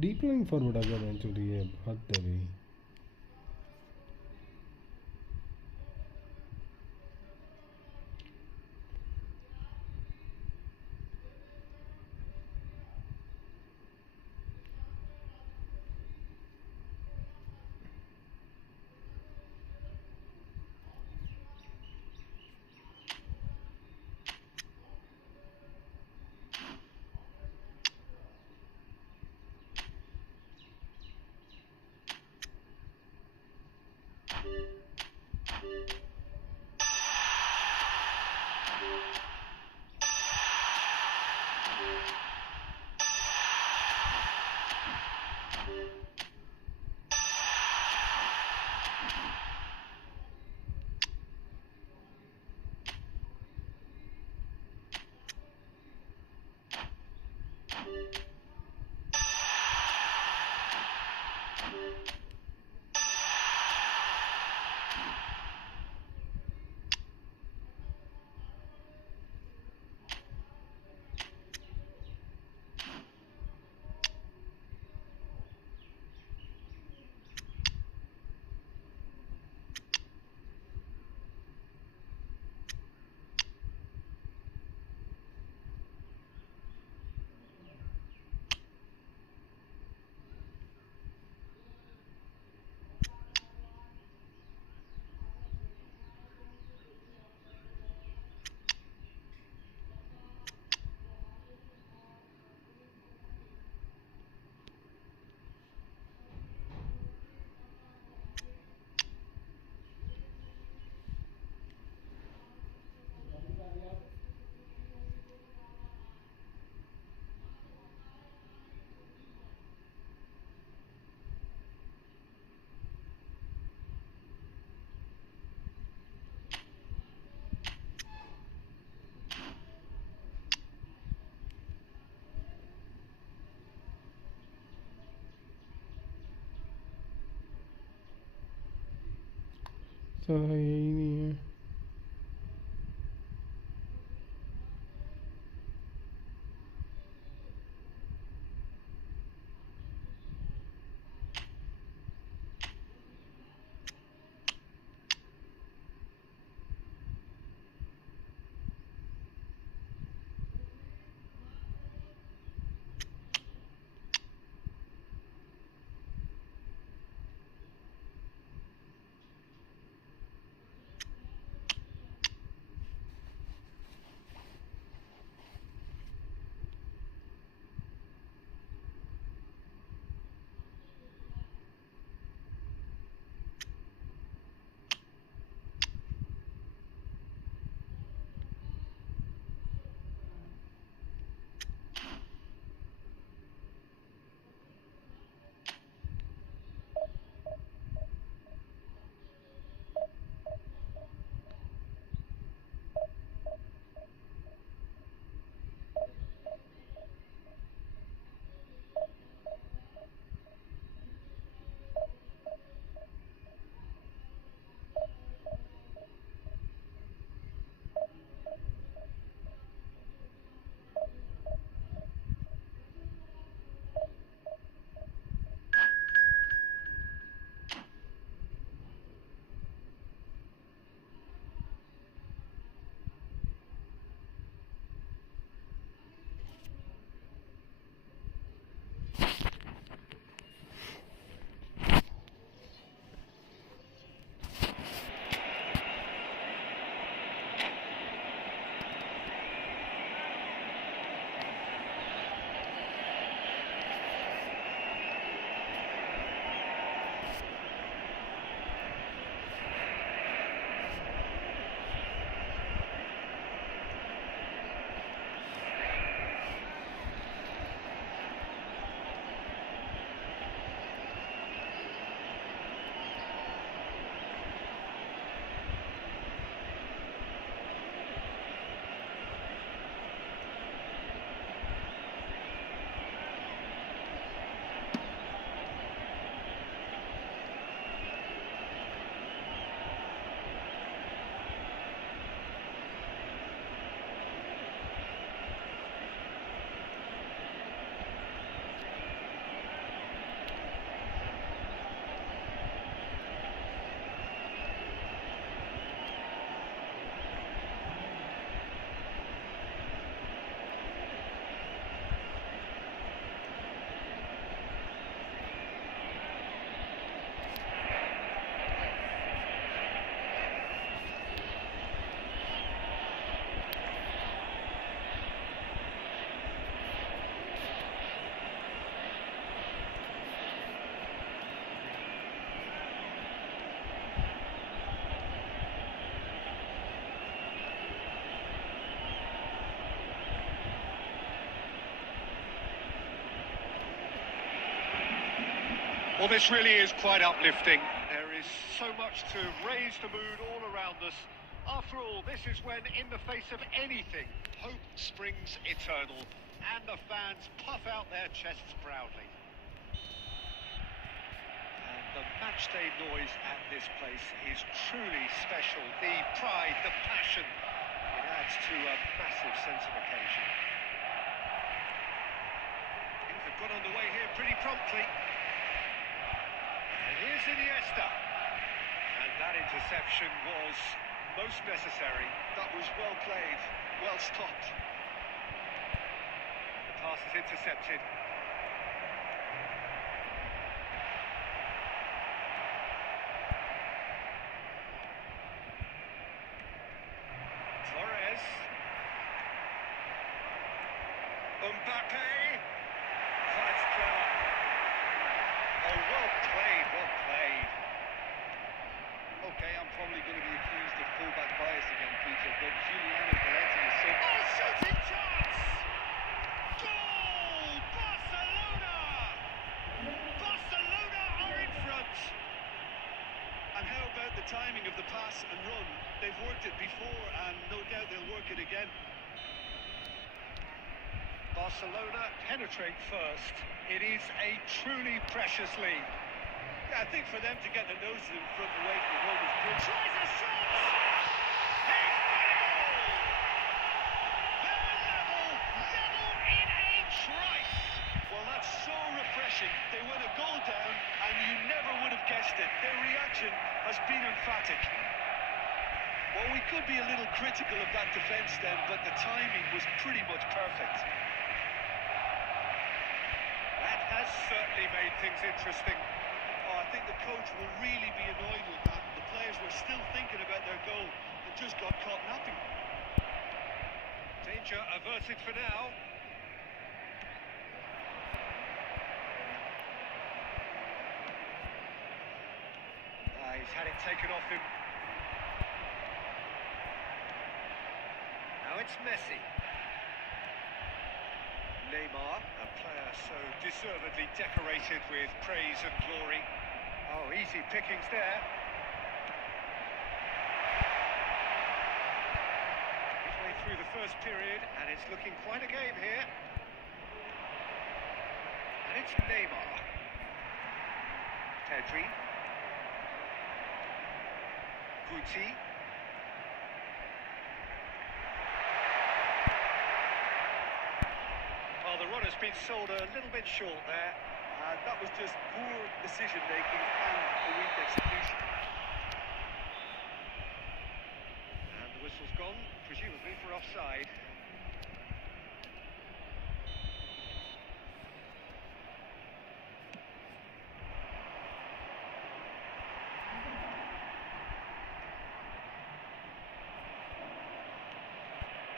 Deep line forward आ गया bench हो रही है, हद है भाई। साला यही नहीं है। Well, this really is quite uplifting. There is so much to raise the mood all around us. After all, this is when, in the face of anything, hope springs eternal, and the fans puff out their chests proudly. And the matchday noise at this place is truly special. The pride, the passion, it adds to a massive sense of occasion. Things have got underway here pretty promptly. And here's Iniesta. And that interception was most necessary. That was well played, well stopped. The pass is intercepted. Torres. Mbappe. That's clever. Oh, well played, well played. Okay, I'm probably going to be accused of fullback bias again, Peter, but Giuliano Galletti is so... Oh, shooting chance! Goal! Barcelona! Barcelona are in front! And how about the timing of the pass and run? They've worked it before, and no doubt they'll work it again. Barcelona penetrate first. It is a truly precious lead. Yeah, I think for them to get the nose in front away from home is good. Tries a shot! He's got it all! They're level in a trice! Well, that's so refreshing. They went a goal down, and you never would have guessed it. Their reaction has been emphatic. Well, we could be a little critical of that defence then, but the timing was pretty much perfect. That has certainly made things interesting. Oh, I think the coach will really be annoyed with that. The players were still thinking about their goal and just got caught napping. Danger averted for now. He's had it taken off him. Now it's Messi. Neymar, a player so deservedly decorated with praise and glory. Oh, easy pickings there. Midway through the first period, and it's looking quite a game here. And it's Neymar. Pedri. Guti. Well, the run has been sold a little bit short there. That was just poor decision-making and a weak execution. And the whistle's gone, presumably for offside.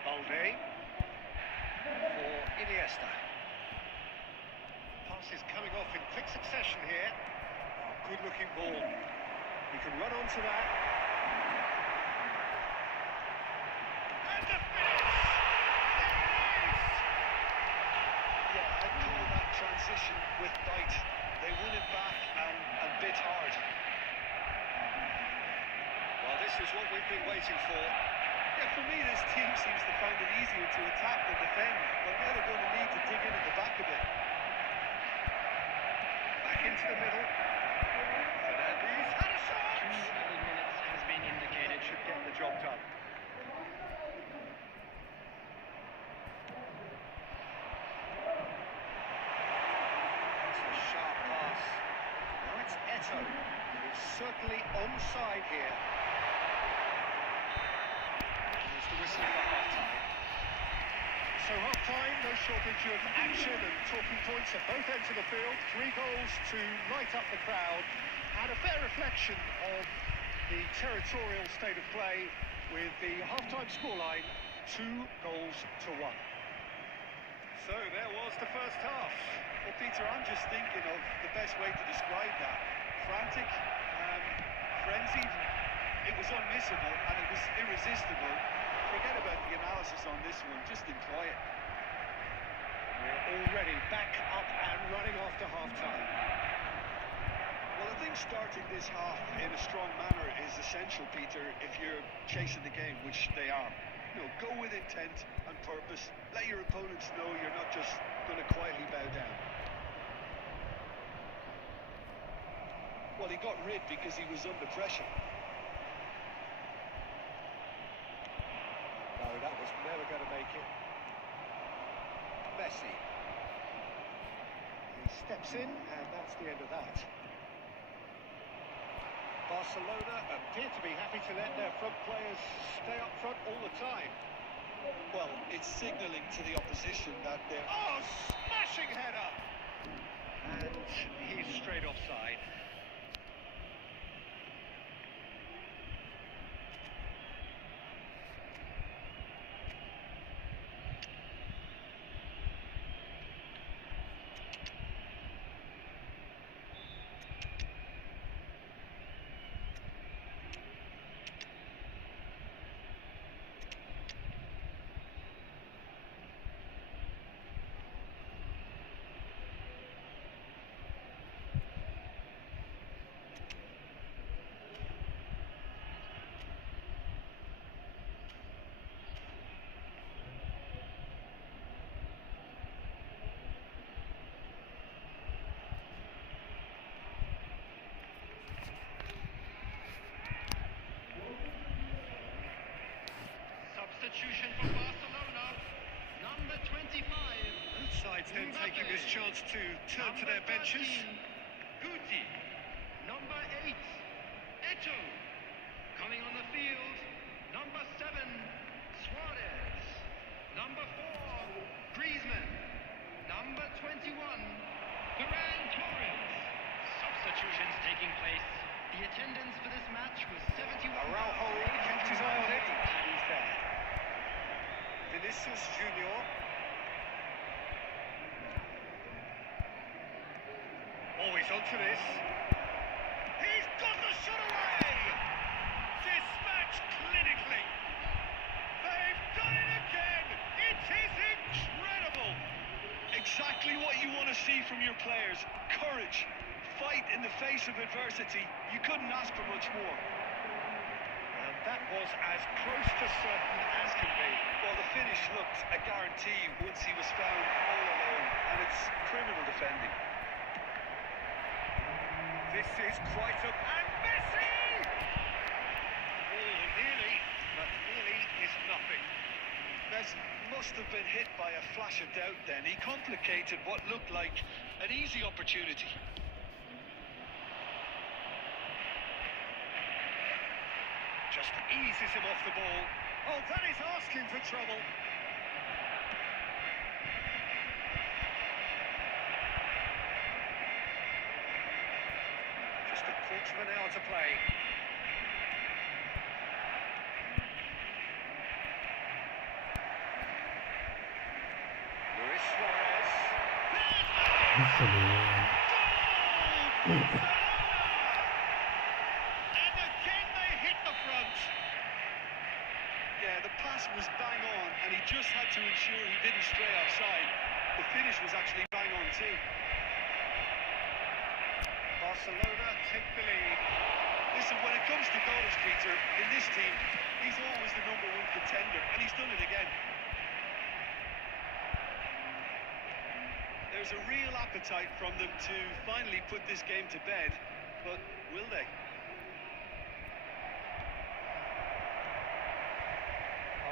Balde for Iniesta. Pass is coming off in quick succession here. Oh, good-looking ball. He can run onto that. And the finish! There it is! Yeah, I'd call that transition with bite. They won it back and bit hard. Well, this is what we've been waiting for. Yeah, for me, this team seems to find it easier to attack than defend, but now they're going to need to dig in at the back a bit. Back into the middle. Fernandes had a shot! 2 minutes has been indicated. Should get the job done. It's a sharp pass. Now it's Eto. He's certainly onside here. There's the whistle for half-time. So half-time, no shortage of action and talking points at both ends of the field. 3 goals to light up the crowd, and a fair reflection of the territorial state of play with the half-time scoreline 2-1. So there was the first half. Well, Peter, I'm just thinking of the best way to describe that. Frantic, frenzied. It was unmissable and it was irresistible. Forget about the analysis on this one, just enjoy it. We're already back up and running after half-time. Well, I think starting this half in a strong manner is essential, Peter, if you're chasing the game, which they are. You know, go with intent and purpose. Let your opponents know you're not just going to quietly bow down. Well, he got rid because he was under pressure. No, that was never going to make it. Messi. He steps in, and that's the end of that. Barcelona appear to be happy to let their front players stay up front all the time. Well, it's signalling to the opposition that they're... Oh, smashing header! And he's straight offside. Substitution for Barcelona, number 25. Both sides then taking this chance to turn to their benches. Guti, number 8. Eto, coming on the field, number 7. Suarez, number 4. Griezmann, number 21. Ferran Torres. Substitutions taking place. The attendance for this match was 71. Araujo kept his eye on it, and he's there. Vinicius Junior. Always onto this. He's got the shot away! Dispatched clinically. They've done it again! It is incredible! Exactly what you want to see from your players. Courage. Fight in the face of adversity. You couldn't ask for much more. And that was as close to certain as can be. Well, the finish looked a guarantee once he was found all alone, and it's criminal defending. This is quite a... And Messi! Oh, nearly, but nearly is nothing. Messi must have been hit by a flash of doubt then. He complicated what looked like an easy opportunity. Just eases him off the ball. Oh, that is asking for trouble. Just a quarter of an hour to play. Luis Suarez. And again they hit the front. Yeah, the pass was bang on, and he just had to ensure he didn't stray offside. The finish was actually bang on too. Barcelona take the lead. Listen, when it comes to goals, Peter, in this team, he's always the #1 contender, and he's done it again. There's a real appetite from them to finally put this game to bed, but will they?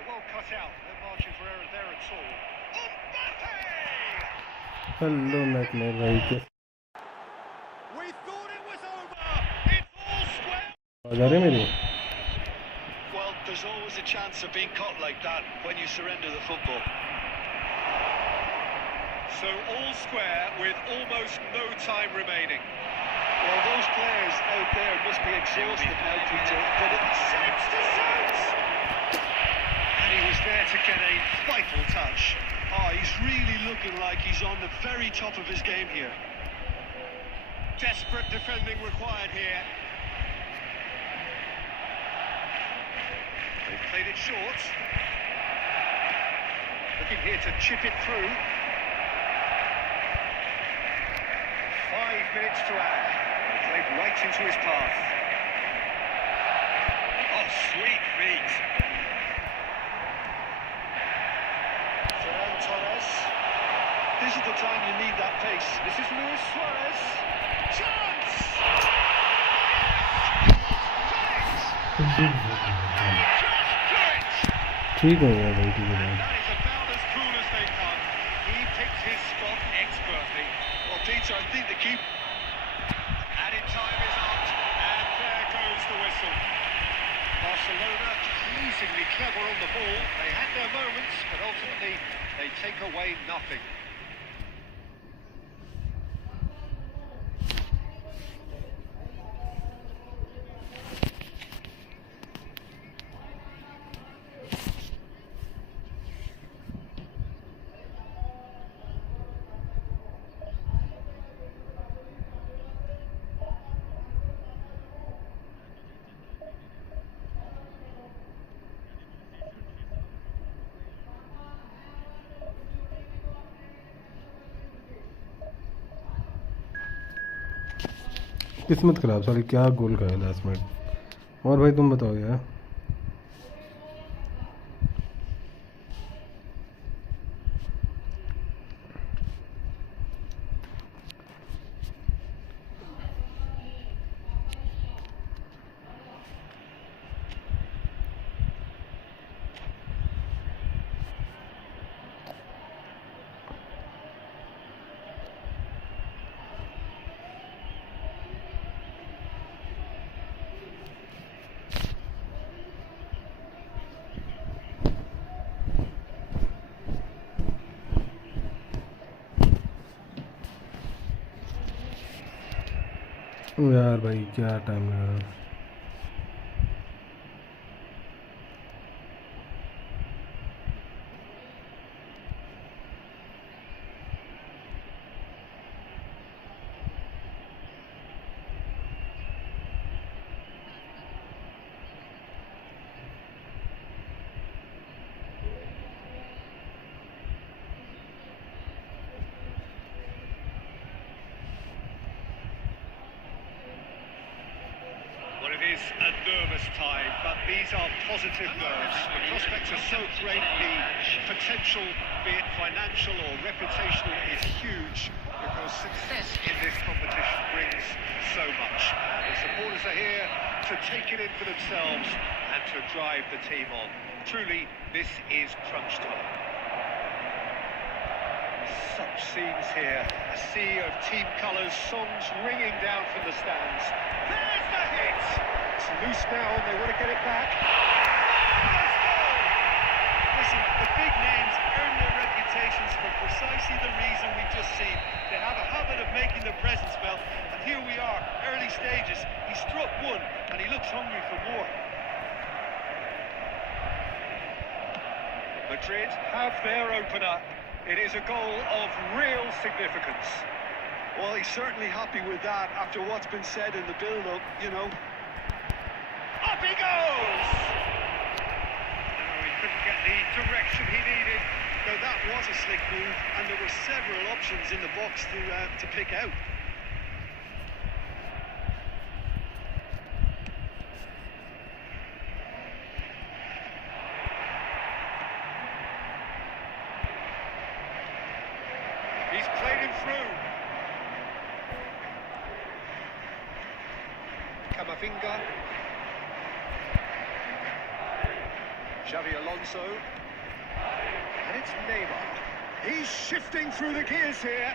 Well cut out. No margin for error there at all. Mbappe! Hello मैकने भाई के We thought it was over. It's all square. आवाज आ रही है मेरी? Well, there's always a chance of being caught like that when you surrender the football. So all square with almost no time remaining. Well, those players out there must be exhausted now, Peter, but it's Shapes to shoot! And he was there to get a vital touch. oh, he's really looking like he's on the very top of his game here. Desperate defending required here. They've played it short. Looking here to chip it through. 5 minutes to add. Played right into his path. Oh, sweet feet. Ferran Torres. This is the time you need that pace. This is Luis Suarez. Chance! ठीक हो गया भाई, ठीक है। That is about as cool as they come. He picked his spot expertly. Well, Peter, I think the keep. Added time is up, and there goes the whistle. Barcelona amazingly clever on the ball. They had their moments, but ultimately they take away nothing. किस्मत खराब साली, क्या गोल खाया last minute. और भाई तुम बताओ यार। यार भाई क्या टाइम लगा। It is a nervous time, but these are positive nerves. The prospects are so great, the potential, be it financial or reputational, is huge because success in this competition brings so much. The supporters are here to take it in for themselves and to drive the team on. Truly, this is crunch time. Such scenes here, a sea of team colours, songs ringing down from the stands. There's the hit! It's loose now and they want to get it back. Listen, the big names earn their reputations for precisely the reason we've just seen. They have a habit of making their presence felt, and here we are, early stages. He struck one, and he looks hungry for more. Madrid have their opener. It is a goal of real significance. Well, he's certainly happy with that after what's been said in the build-up, you know. Up he goes! No, he couldn't get the direction he needed. Now, that was a slick move, and there were several options in the box to pick out. He's played him through. Camavinga. Xavi Alonso. And it's Neymar. He's shifting through the gears here.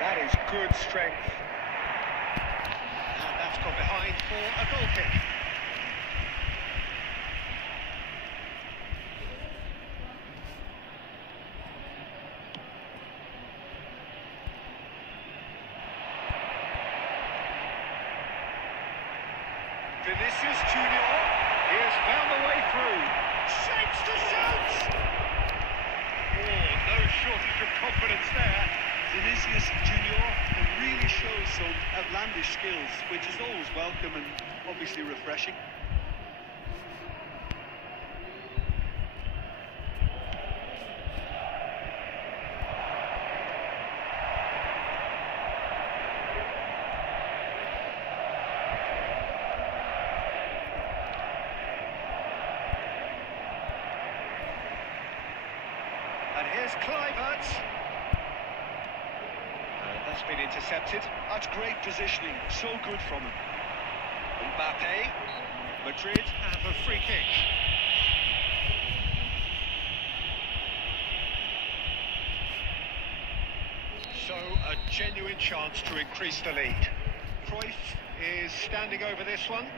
That is good strength. And that's got behind for a goal kick. Vinicius Junior, he has found a way through. Shapes to shoot! Oh, no shortage of confidence there. Vinicius Junior can really show some outlandish skills, which is always welcome and obviously refreshing. Here's Kluivert. That's been intercepted. That's great positioning, so good from him. Mbappe. Madrid have a free kick. So, a genuine chance to increase the lead. Cruyff is standing over this one.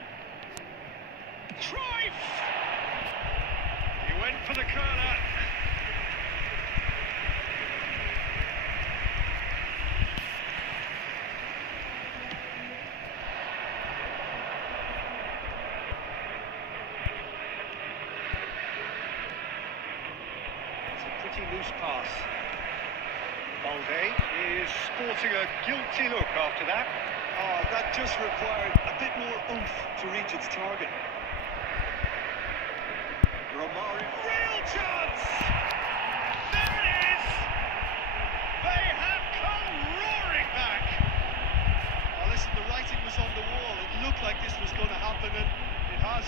Cruyff! He went for the corner. It's a pretty loose pass. Balde is sporting a guilty look after that. Oh, that just required a bit more oomph to reach its target. Romario. Real chance! There it is! They have come roaring back! Oh, listen, the writing was on the wall. It looked like this was going to happen, and it has.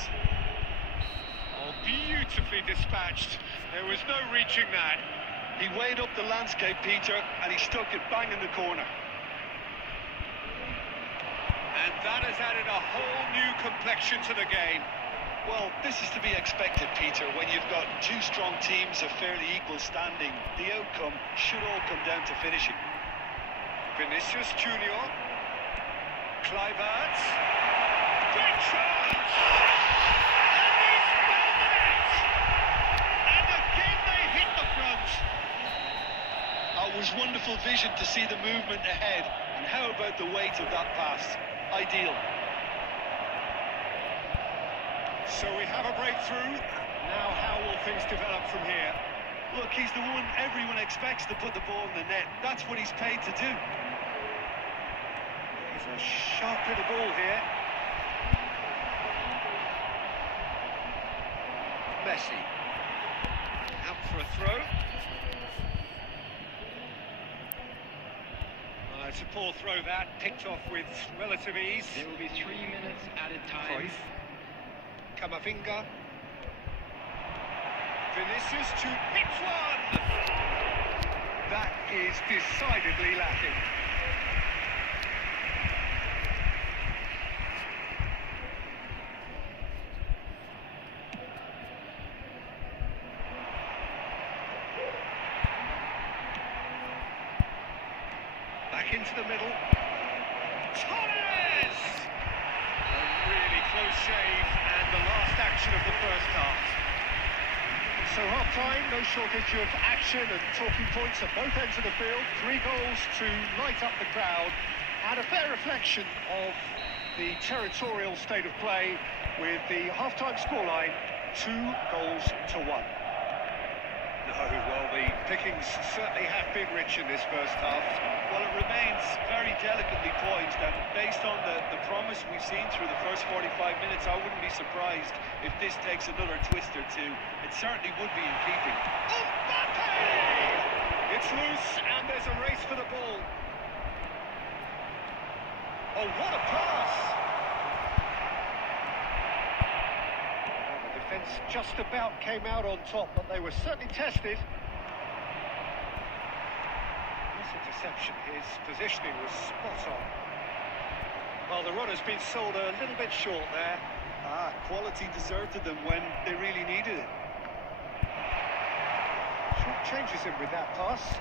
Oh, beautifully dispatched. There was no reaching that. He weighed up the landscape, Peter, and he stuck it bang in the corner. And that has added a whole new complexion to the game. Well, this is to be expected, Peter, when you've got two strong teams of fairly equal standing. The outcome should all come down to finishing. Vinicius Junior. Kluivert. Great chance! And he's found the net! And again they hit the front. It was wonderful vision to see the movement ahead. And how about the weight of that pass? Ideal. So we have a breakthrough. Now how will things develop from here? Look, he's the one everyone expects to put the ball in the net. That's what he's paid to do. There's a sharp little ball here. Messi. Out for a throw. It's a poor throw that, picked off with relative ease. There will be 3 minutes added time. Cruyff. Camavinga. Vinicius to hit one! That is decidedly lacking. Back into the middle. Torres! A really close save, and the last action of the first half. So half-time, no shortage of action and talking points at both ends of the field. 3 goals to light up the crowd, and a fair reflection of the territorial state of play, with the half-time scoreline 2-1. No, well, the pickings certainly have been rich in this first half. Well, it remains very delicately poised, and based on the promise we've seen through the first 45 minutes, I wouldn't be surprised if this takes another twist or two. It certainly would be in keeping. Mbappe! It's loose, and there's a race for the ball. Oh, what a pass! Well, the defence just about came out on top, but they were certainly tested. Interception, his positioning was spot on. Well, the runner's been sold a little bit short there. Quality deserted them when they really needed it. Short changes him with that pass.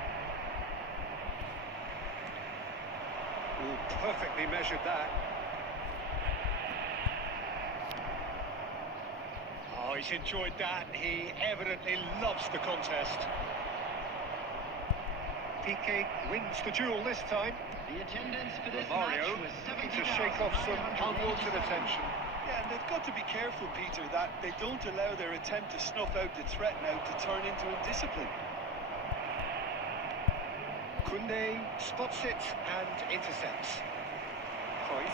Oh, perfectly measured that. Oh, he's enjoyed that. He evidently loves the contest. Piqué wins the duel this time. The attendance for this Mario match was looking to shake off some unwanted 70,987. attention. Yeah, and they've got to be careful, Peter, that they don't allow their attempt to snuff out the threat now to turn into indiscipline. Koundé spots it and intercepts. Cruyff.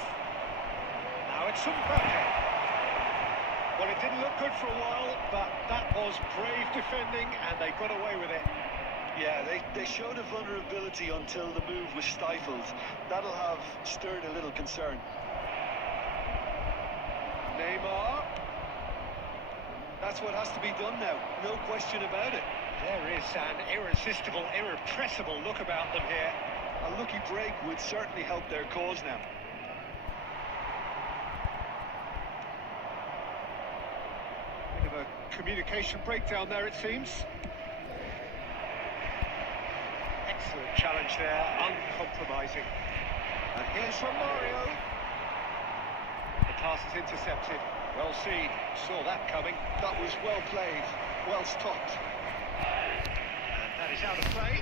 Now it's Mbappe. Well, it didn't look good for a while, but that was brave defending, and they got away with it. Yeah, they showed a vulnerability until the move was stifled. That'll have stirred a little concern. Neymar. That's what has to be done now, no question about it. There is an irresistible, irrepressible look about them here. A lucky break would certainly help their cause now. Bit of a communication breakdown there, it seems. Excellent challenge there, uncompromising. And here's from Mario. The pass is intercepted. Well seen, saw that coming. That was well played, well stopped. And that is out of play.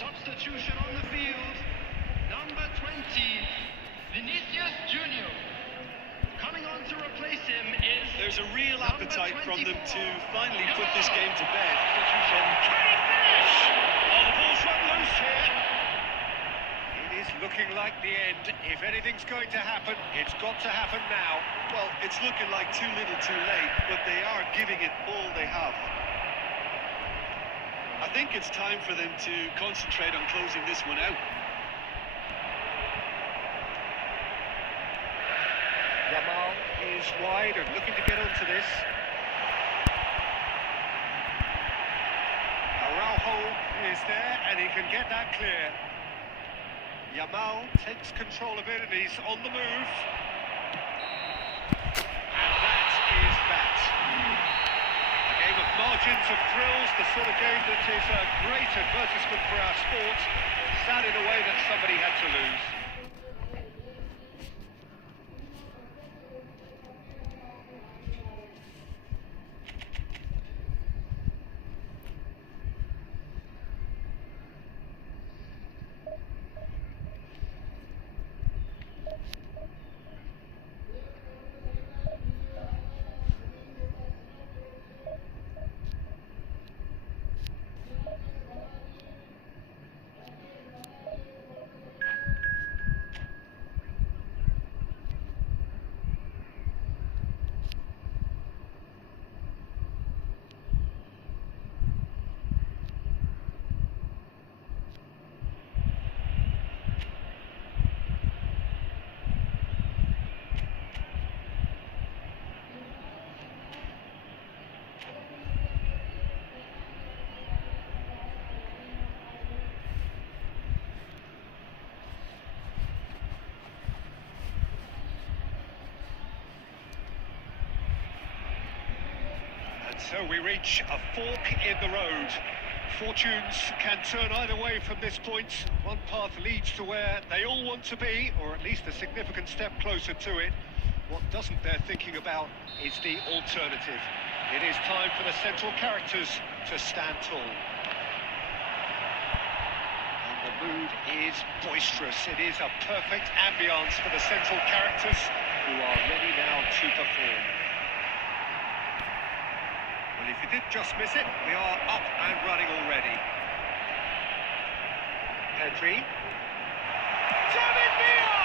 Substitution on the field. Number 20, Vinicius Junior. Coming on to replace him is... There's a real appetite from them to finally put this game to bed. Can he finish? Oh, the ball's run loose here. It is looking like the end. If anything's going to happen, it's got to happen now. Well, it's looking like too little too late, but they are giving it all they have. I think it's time for them to concentrate on closing this one out. Yamal is wide and looking to get onto this. Araujo is there and he can get that clear. Yamal takes control of it and he's on the move. And that is that. A game of margins of thrills, the sort of game that is a great advertisement for our sport. Sad in a way that somebody had to lose. So we reach a fork in the road. Fortunes can turn either way from this point. One path leads to where they all want to be, or at least a significant step closer to it. What doesn't bear thinking about is the alternative. It is time for the central characters to stand tall. And the mood is boisterous. It is a perfect ambience for the central characters who are ready now to perform. Well, if you did just miss it, we are up and running already. Pedri. David Villa!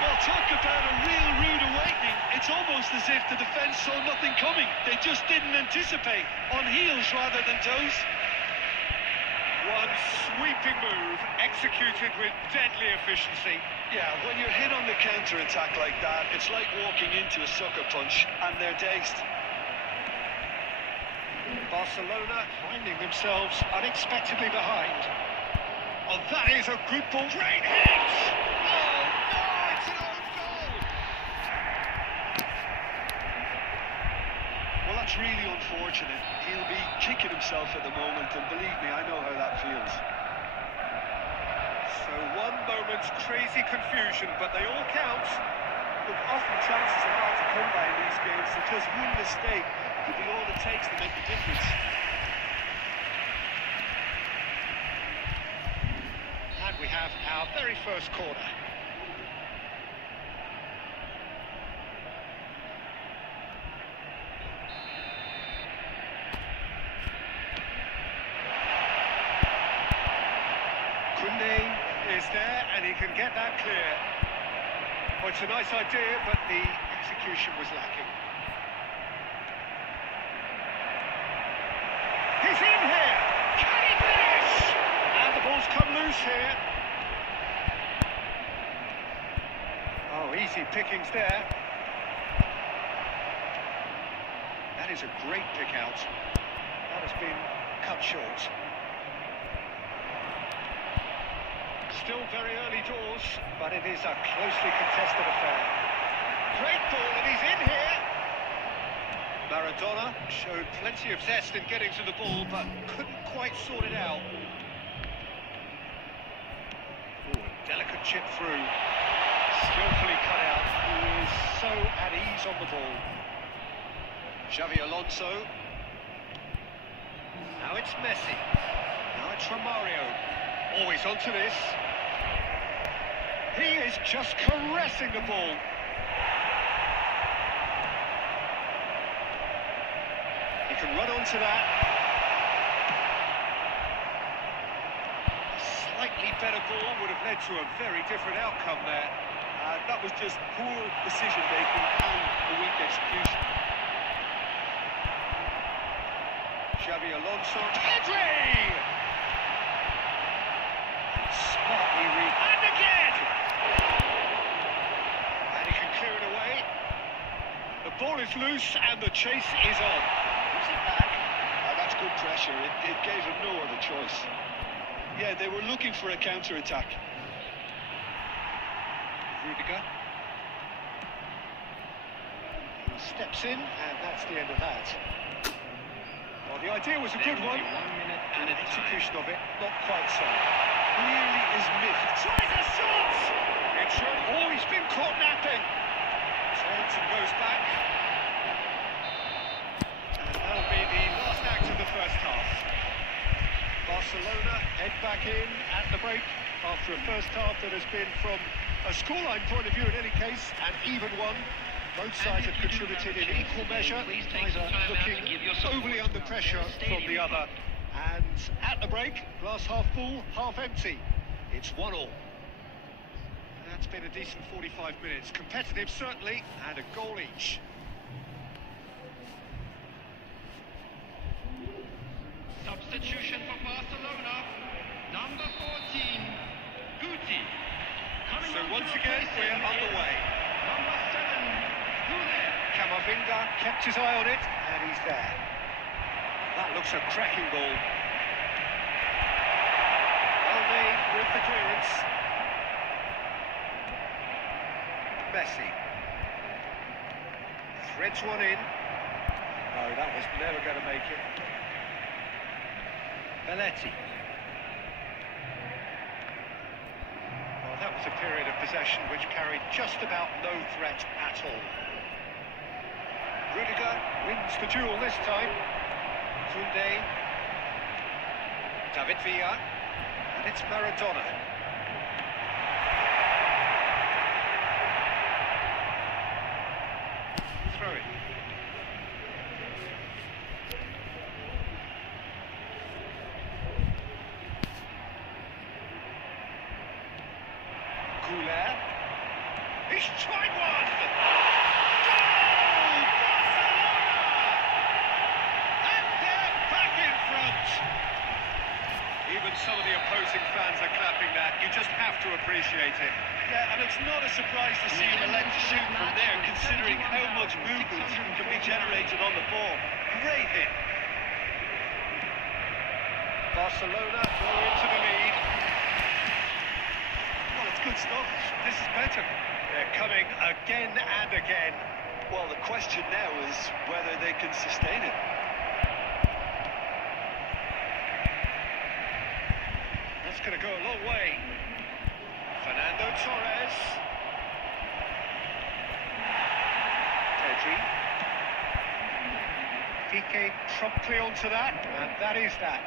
Well, talk about a real rude awakening. It's almost as if the defence saw nothing coming. They just didn't anticipate. On heels rather than toes. One sweeping move, executed with deadly efficiency. Yeah, when you're hit on the counter-attack like that, it's like walking into a sucker punch, and they're dazed. Barcelona finding themselves unexpectedly behind. Oh, that is a good ball. Great hit! Oh, no, it's an own goal! Well, that's really unfortunate. He'll be kicking himself at the moment, and believe me, I know how that feels. So one moment's crazy confusion, but they all count. Look, often chances are hard to come by in these games, so just one mistake could be all it takes to make the difference. And we have our very very first corner. Is there, and he can get that clear. Well, it's a nice idea, but the execution was lacking. He's in here! Can he finish? And the ball's come loose here. Oh, easy pickings there. That is a great pick out. That has been cut short. Still very early doors, but it is a closely contested affair. Great ball, and he's in here. Maradona showed plenty of zest in getting to the ball, but couldn't quite sort it out. Ooh, a delicate chip through. Skillfully cut out. He is so at ease on the ball. Xavi Alonso. Now it's Messi. Now it's Romario. Always onto this. He is just caressing the ball. He can run onto that. A slightly better ball would have led to a very different outcome there. That was just poor decision-making and a weak execution. Xavi Alonso. Pedri! Smartly read. And again! And he can clear it away. The ball is loose and the chase is on. Is it back? That's good pressure. It gave him no other choice. Yeah, they were looking for a counter-attack. Rudiger. He steps in, and that's the end of that. Well, the idea was a good one. 1 minute and The execution of it, not quite so. Really is miffed. Tries a shot! It should. Oh, he's been caught napping. Turns and goes back. And that'll be the last act of the first half. Barcelona head back in at the break after a first half that has been, from a scoreline point of view in any case, an even one. Both sides have contributed in equal measure, neither looking overly under pressure from the other. And at the break, glass half full, half empty. It's 1-1. That's been a decent 45 minutes. Competitive, certainly, and a goal each. Substitution for Barcelona, number 14, Guti. So once again, we're underway. Number 7, Guti. Camavinga kept his eye on it, and he's there. That looks a cracking ball. Alde with the clearance. Messi. Threads one in. No, that was never going to make it. Belletti. Well, that was a period of possession which carried just about no threat at all. Rudiger wins the duel this time. Koundé. David Villa. And it's Maradona. Throw it. Goulet. He's tried one! Goal! Barcelona! And they're back in front! Even some of the opposing fans are clapping that. You just have to appreciate it. Yeah, and it's not a surprise to see him elect to shoot from there, considering how much movement can be generated on the ball. Great hit. Barcelona go into the lead. Well, it's good stuff. This is better. They're coming again and again. Well, the question now is whether they can sustain it. That's going to go a long way. Fernando Torres. Pedri. Piqué promptly onto that, and that is that.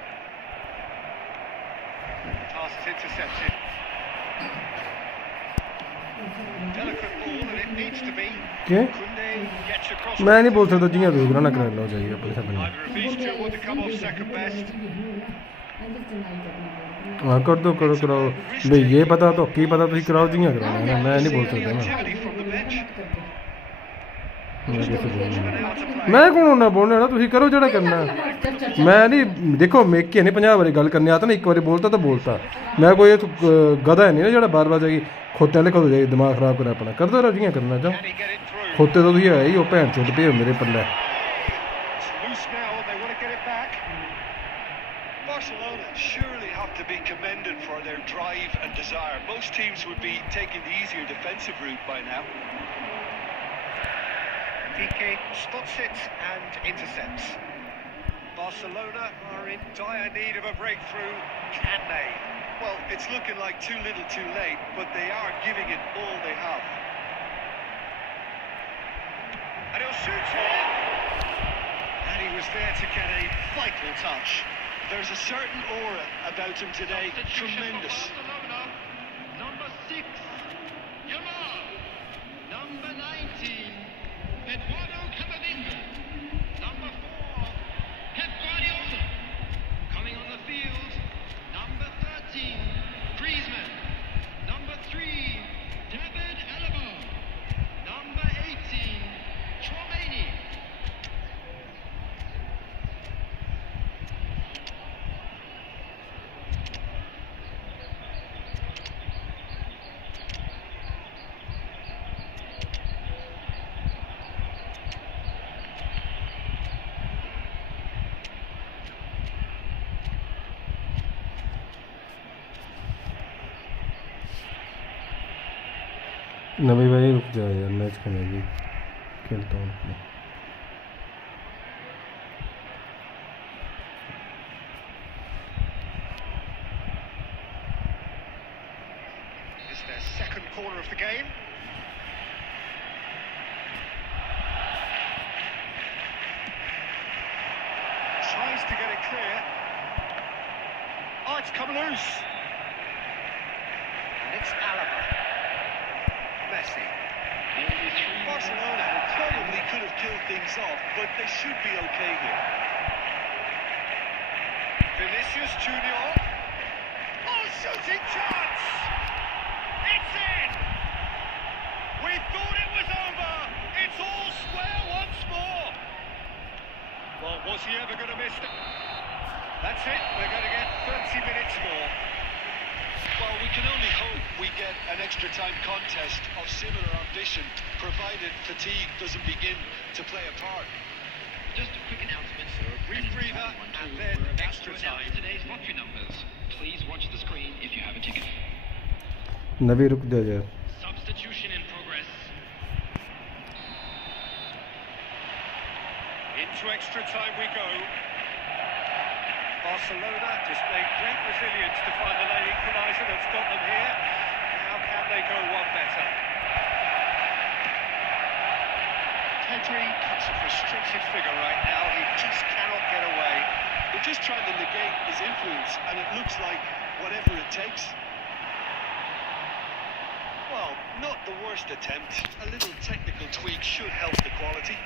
Pass is intercepted. Delicate ball and it needs to be. क्या Kunde gets across. मैं नहीं बोल सकता जियां दूसरा ना करा लो जाइए अपने साथ Either of these two want to come off second best. हाँ कर दो करो कराओ भाई ये पता तो की पता तुम कराओ जियां कराना है ना मैं नहीं बोल सकता ना Activity from the bench. मैं कैसे बोलूँ मैं कौन होना बोलने ना तुम करो जड़ा करना मैं नहीं देखो मेक के नहीं 50 बारी गल करने आता ना एक बारी बोलता तो बोलता मैं कोई गधा है नहीं ना जड़ा बार बार जाएगी खोते लिखो तो जाएगी दिमाग खराब कर अपना कर दो जियां करना चाहो Can he get it through? खोते तो तुझे है ही वो भैन चुट पे मेरे पल्ले It's loose now. They want to get it back. Barcelona surely have to be commended for their drive and desire. Most teams would be taking the easier defensive route by now. Piqué spots it and intercepts. Barcelona are in dire need of a breakthrough. Can they? Well, it's looking like too little too late, but they are giving it all they have. And he'll shoot here. And he was there to get a vital touch. There's a certain aura about him today. Tremendous. Barcelona, number 6, Yamal. Number 19, Eduardo Camavinga. Number 4, Pep Guardiola. Coming on the field, number 13, Griezmann. Number 3, David Alaba. Number 18, Chouameni. नबी भाई रुक जाओ यार match खेलेगी खेलता हूँ It's their second corner of the game. Tries to get it clear. Oh, it's come loose. And it's Alaba. Messi. Barcelona probably could have killed things off, but they should be okay here. Vinicius Junior. Oh, shooting chance! It's in! We thought it was over. It's all square once more. Well, was he ever going to miss it? That's it. We're going to get 30 minutes more. Well, we can only hope we get an extra time contest of similar ambition, provided fatigue doesn't begin to play a part. Just a quick announcement. Brief breather and then extra time. Today's lottery numbers. Please watch the screen if you have a ticket. नबी रुक जाओ यार Substitution in progress. Into extra time we go. Barcelona displayed great resilience to find the late equaliser that's got them here. How can they go one better? Pedri cuts a restricted figure right now. He just cannot get away. They're just trying to negate his influence, and it looks like whatever it takes. Well, not the worst attempt. A little technical tweak should help the quality.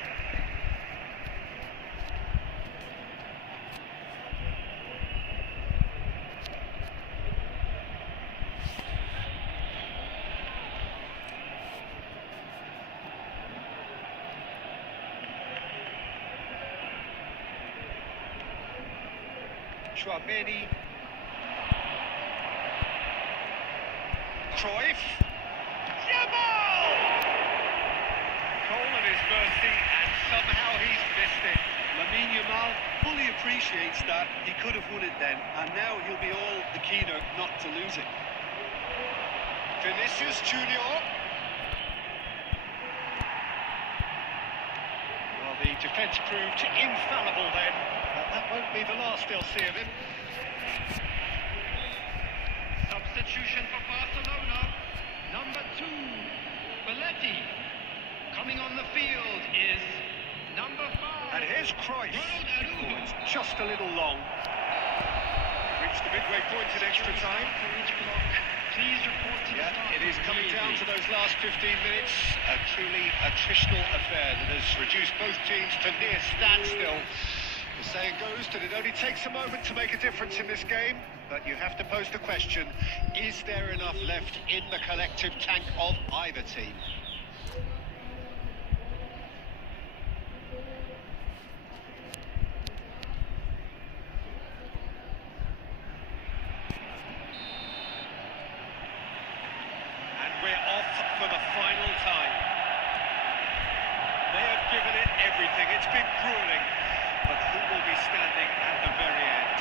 Chouameni. Cruyff. Yamal! Goal at his mercy, and somehow he's missed it. Lamine Yamal fully appreciates that. He could have won it then, and now he'll be all the keener not to lose it. Vinicius Junior. Well, the defence proved infallible then. But that won't be the last they'll see of him. Substitution for Barcelona. Number 2, Belletti. Coming on the field is number 5. And here's Cruyff. Oh, it's just a little long. Reached the midway point in extra time. For each block, Please report to the staff. It is coming down to those last 15 minutes. A truly attritional affair that has reduced both teams to near standstill. The saying goes that it only takes a moment to make a difference in this game, but you have to pose the question, is there enough left in the collective tank of either team? And we're off for the final time. They have given it everything. It's been grueling. But who will be standing at the very end?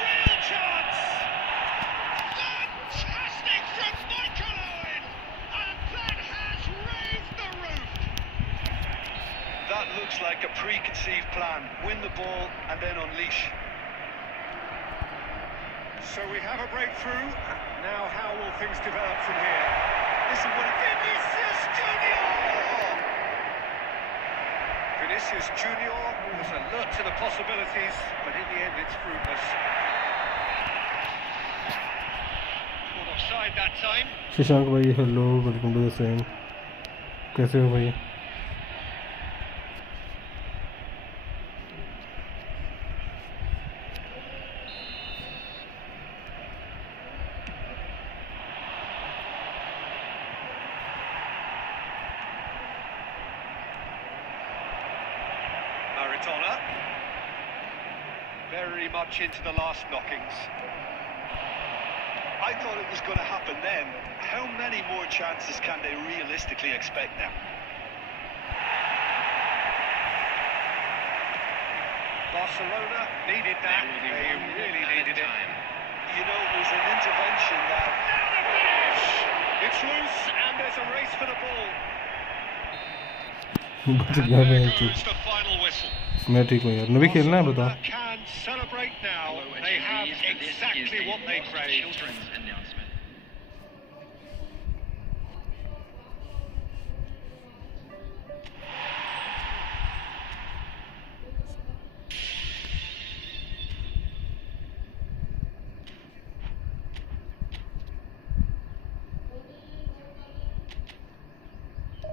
Real chance! Fantastic from Michael Owen! And that has raised the roof! That looks like a preconceived plan. Win the ball and then unleash. So we have a breakthrough. Now how will things develop from here? Listen, what it Vinicius Junior! Vinicius Junior was alert to the possibilities, but in the end it's fruitless. Caught offside that time. Shashank भाई hello welcome to the same कैसे हो भाई Maradona. Very much into the last knockings. I thought it was going to happen then. How many more chances can they realistically expect now? Barcelona needed that. They really needed it. You know, it was an intervention that... Now the finish! It's loose and there's a race for the ball. बच And गया मैं there ठीक goes the final whistle. मैं ठीक हूँ यार नबी खेलना है बता Barcelona can celebrate now. They have exactly what they craved. Children's announcement.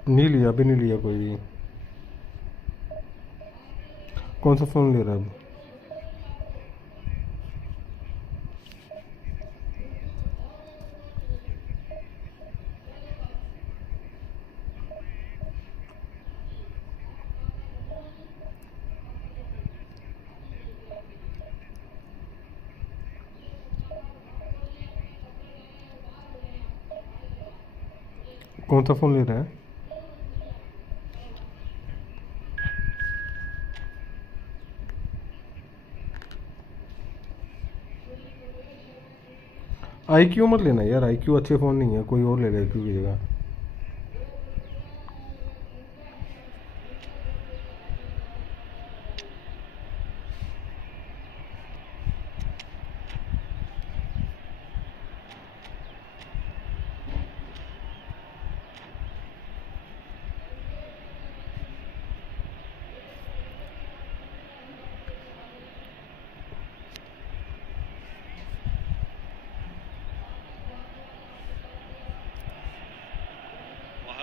नहीं लिया अभी नहीं लिया कोई भी कौन सा फ़ोन ले रहा है अब कौन सा फ़ोन ले रहा है IQ मत लेना यार IQ अच्छे फ़ोन नहीं है कोई और ले ले IQ की जगह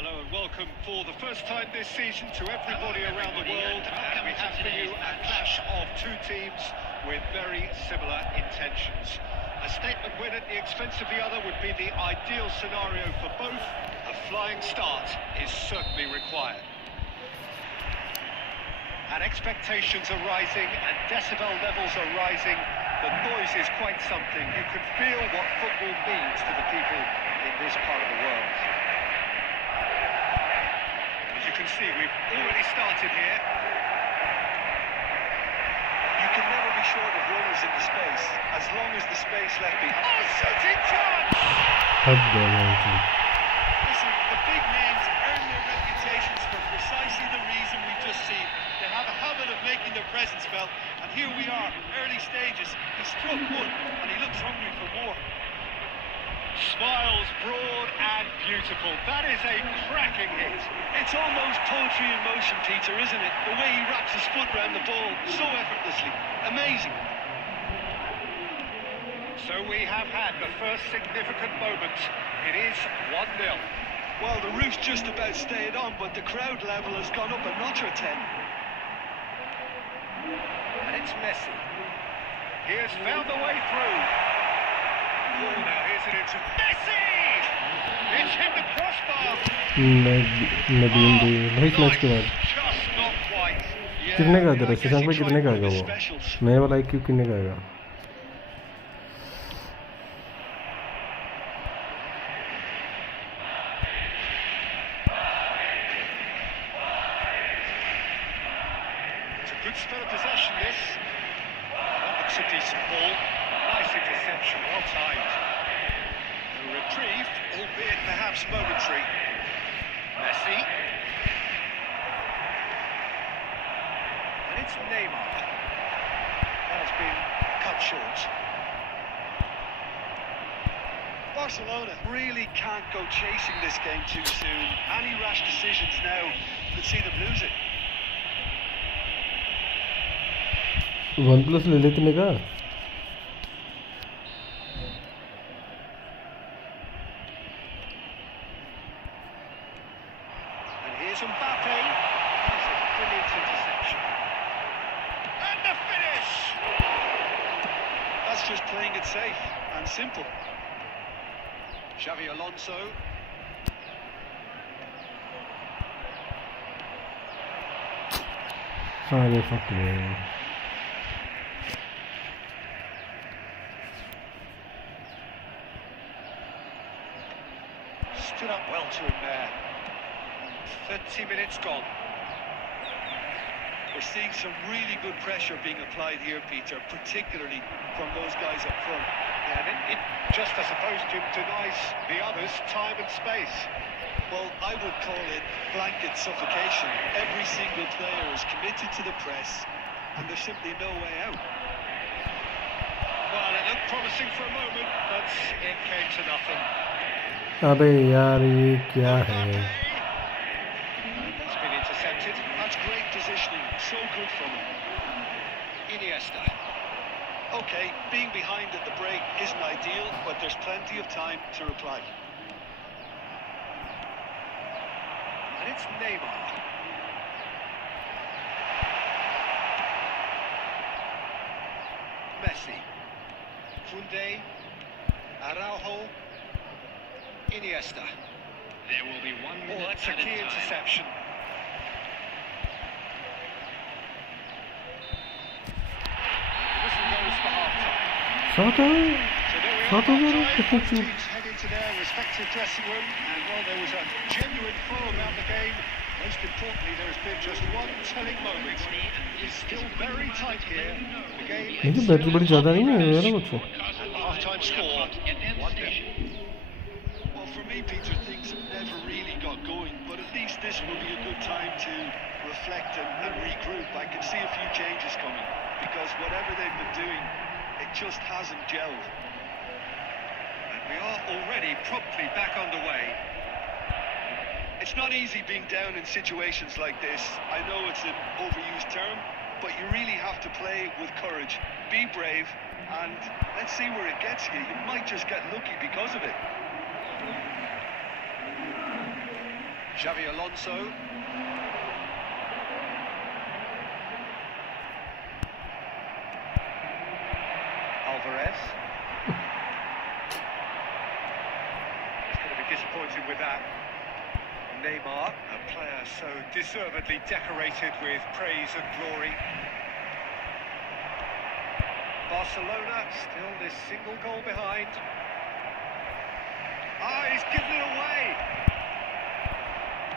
Hello and welcome for the first time this season to everybody around the world. And we have for you a clash of two teams with very similar intentions. A statement win at the expense of the other would be the ideal scenario for both. A flying start is certainly required. And expectations are rising and decibel levels are rising. The noise is quite something. You can feel what football means to the people in this part of the world. As you can see, we've already started here. You can never be short of runners in the space, as long as the space left behind. Oh, shooting chance! Listen, the big names earn their reputations for precisely the reason we've just seen. They have a habit of making their presence felt, and here we are, early stages. He struck one, and he looks hungry for more. Smiles broad and beautiful. That is a cracking hit. It's almost poetry in motion, Peter, isn't it? The way he wraps his foot round the ball so effortlessly. Amazing. So we have had the first significant moment. It is 1-0. Well, the roof's just about stayed on, but the crowd level has gone up a notch or 10. And it's Messi. He has found the way through. Oh, now here's it into Messi! It's hit the crossbar. Nadeem दी भाई इस match के बाद Just not quite. कितने का आएगा शशांक भाई कितने का आएगा वो नया वाला IQ कितने का आएगा It's a good spell of possession, this. That looks a decent ball. Nice interception, well timed. A reprieve, albeit perhaps momentary. Messi. And it's Neymar. That has been cut short. Barcelona really can't go chasing this game too soon. Any rash decisions now could see them lose it. OnePlus ले लेते ने का And here's Mbappe. That's a brilliant interception. And the finish! That's just playing it safe and simple. Xavi Alonso. सारे fuck गए Stood up well to him there. 30 minutes gone. We're seeing some really good pressure being applied here, Peter, particularly from those guys up front. And it just as opposed to denies the others time and space. Well, I would call it blanket suffocation. Every single player is committed to the press, and there's simply no way out. Well, it looked promising for a moment, but it came to nothing. अबे यार ये क्या है It's been intercepted. That's great positioning, so good from him. Iniesta. Okay, being behind at the break isn't ideal, but there's plenty of time to reply. And it's Neymar. Messi. Koundé. Araujo. Iniesta. There will be 1 minute Oh, that's a added key time. interception. Whistle goes for half-time. साथ So there we are, What was it? half-time. Both teams head into their respective dressing room, and while there was a genuine flow around the game, most importantly, there has been just one telling moment. It's still very tight here. The game लेकिन battery बड़ी ज़्यादा नहीं है यार कुछ and the half-time score 1-0. Well, for me, Peter, things have never really got going, but at least this will be a good time to reflect and regroup. I can see a few changes coming, because whatever they've been doing, it just hasn't gelled. And we are already promptly back underway. It's not easy being down in situations like this. I know it's an overused term, but you really have to play with courage. Be brave, and let's see where it gets you. You might just get lucky because of it. Xavi Alonso. Alvarez. He's going to be disappointed with that. Neymar, a player so deservedly decorated with praise and glory. Barcelona still this single goal behind. Ah, he's given it away.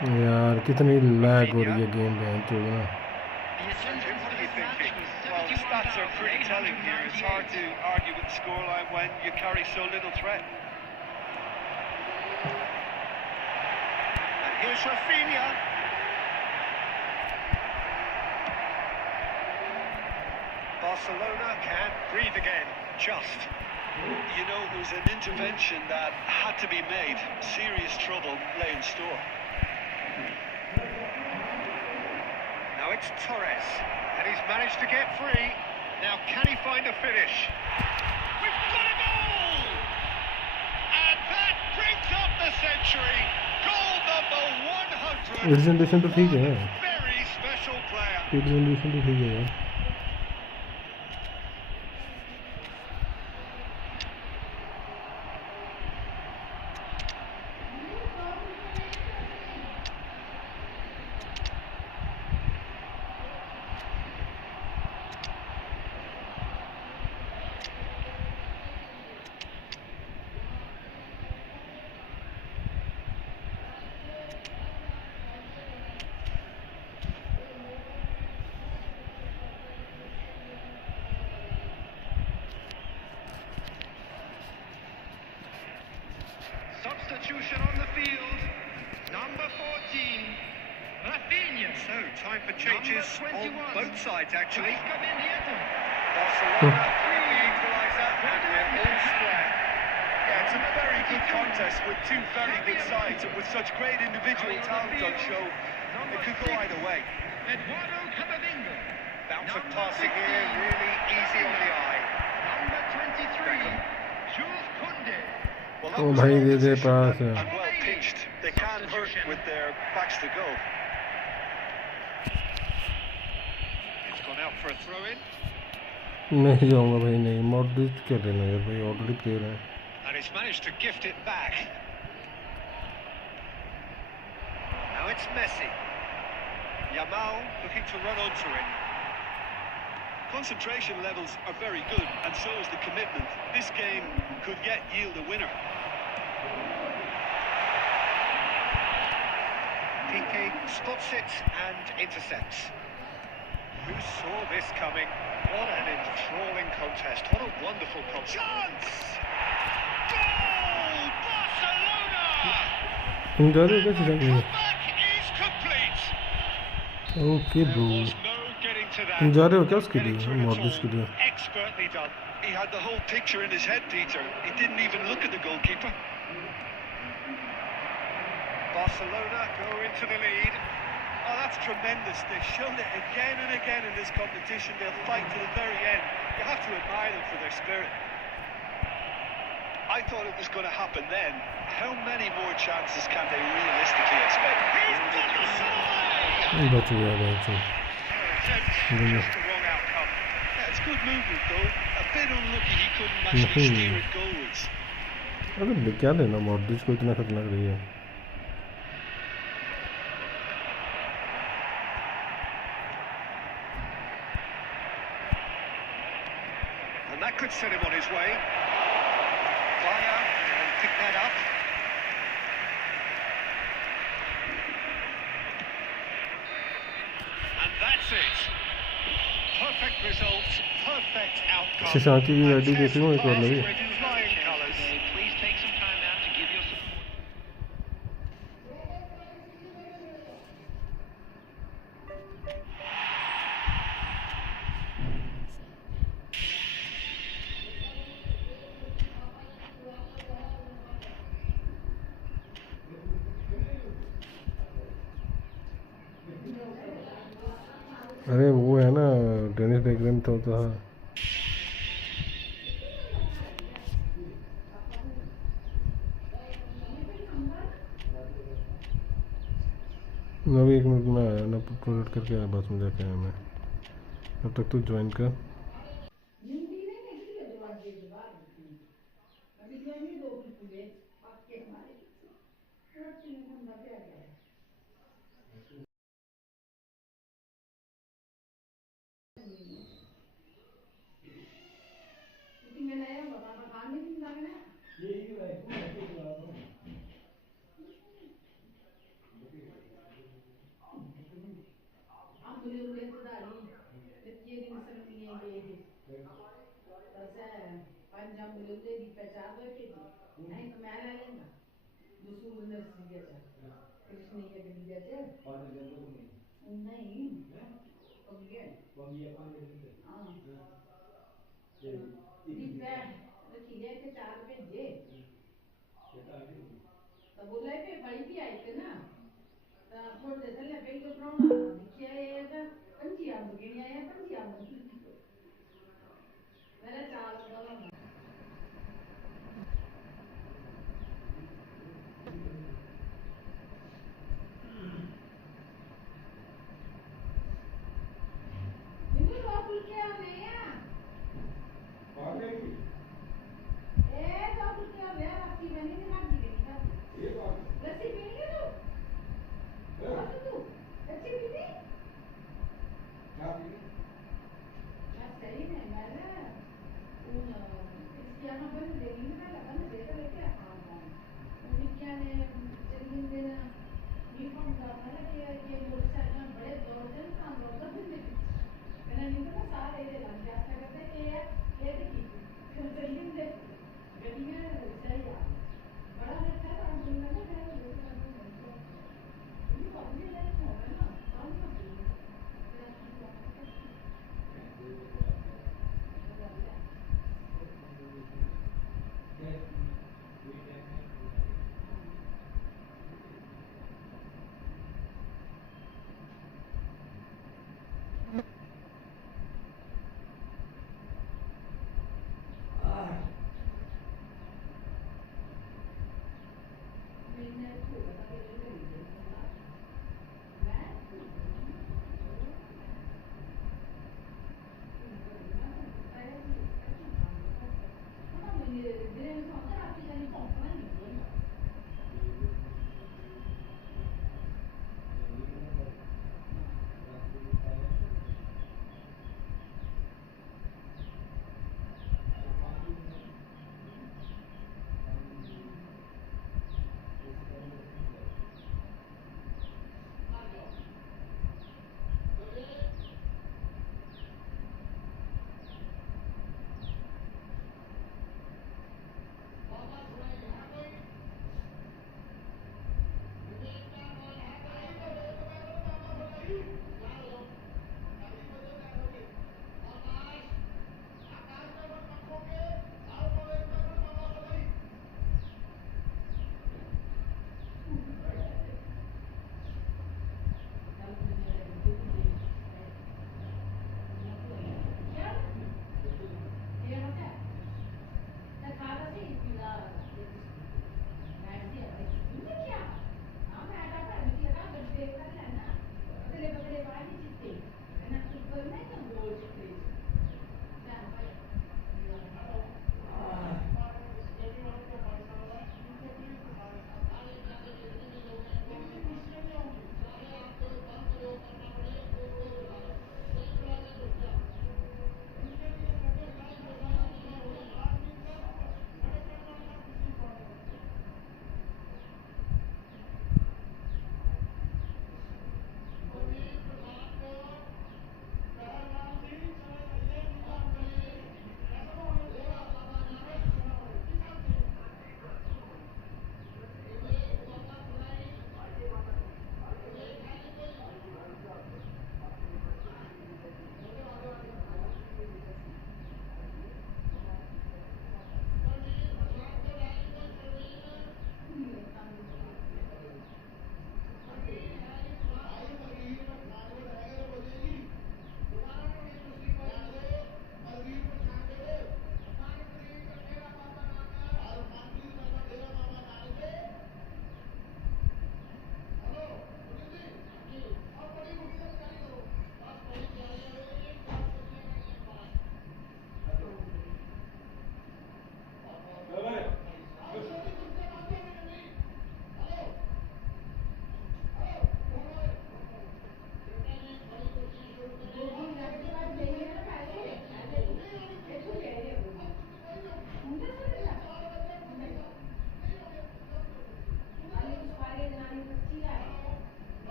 यार कितनी lag हो रही है game में तो ना The Jim, what are you attendance thinking? Well, the stats are pretty telling here. It's hard to argue with the scoreline when you carry so little threat. And here's Rafinha. Barcelona can breathe again, just. You know, it was an intervention that had to be made. Serious trouble lay in store. Now it's Torres, and he's managed to get free. Now can he find a finish? We've got a goal! century. Goal number 100. इस generation तो ठीक है, Very special player. इस generation तो ठीक है यार। Substitution on the field. Number 14, Rafinha. So, time for changes on both sides, actually. Pesmobile. Barcelona with the equaliser, and we're all square. Yeah, it's a very good contest with two very good sides, and with such great individual talent on show, it could go either way. Eduardo Camavinga. Bounce of passing here, really easy on the eye. Number 23, Jules Koundé. Well, Oh, was bhai, well de positioned pass. and well pitched. They can hurt with their backs to goal. It's gone out for a throw-in. नहीं जाऊंगा भाई, नहीं moderate कर देना यार भाई, already player है। And he's managed to gift it back. Now it's Messi. Yamal looking to run onto it. Concentration levels are very good, and so is the commitment. This game could yet yield a winner. Piqué spots it and intercepts. Who saw this coming? What an enthralling contest. What a wonderful contest. Chance! Goal! Barcelona! तुम जा रहे हो कैसे जाएंगे? Comeback is complete. Okay There bro, was no getting to that. तुम जा रहे हो क्या उसके Getting लिए, to it at मॉडरेट के all. लिए? Expertly done. He had the whole picture in his head, Peter. He didn't even look at the goalkeeper. Barcelona go into the lead. Oh, that's tremendous. They've shown it again and again in this competition. They'll fight to the very end. You have to admire them for their spirit. I thought it was going to happen then. How many more chances can they realistically expect? He's got the side! बच गया भाई तो। Just the wrong outcome. Yeah, it's good movement though. A bit unlucky he couldn't actually steer it goalwards. अरे क्या लेना, moderate को इतना खतरनाक रही है। And that could set him on his way. Vaya and pick that up. And that's it. Perfect results, perfect outcome. शशांकी की A ID test देख रही हूँ एक और passed नई। with flying colours. Please take some time out to give your support. अरे वो है ना, टेनिस बैकग्राउंड तो था। अभी 1 मिनट में आया ना, प्रोजेक्ट करके आया, बस में जाके आया मैं। अब तक तो ज्वाइन कर।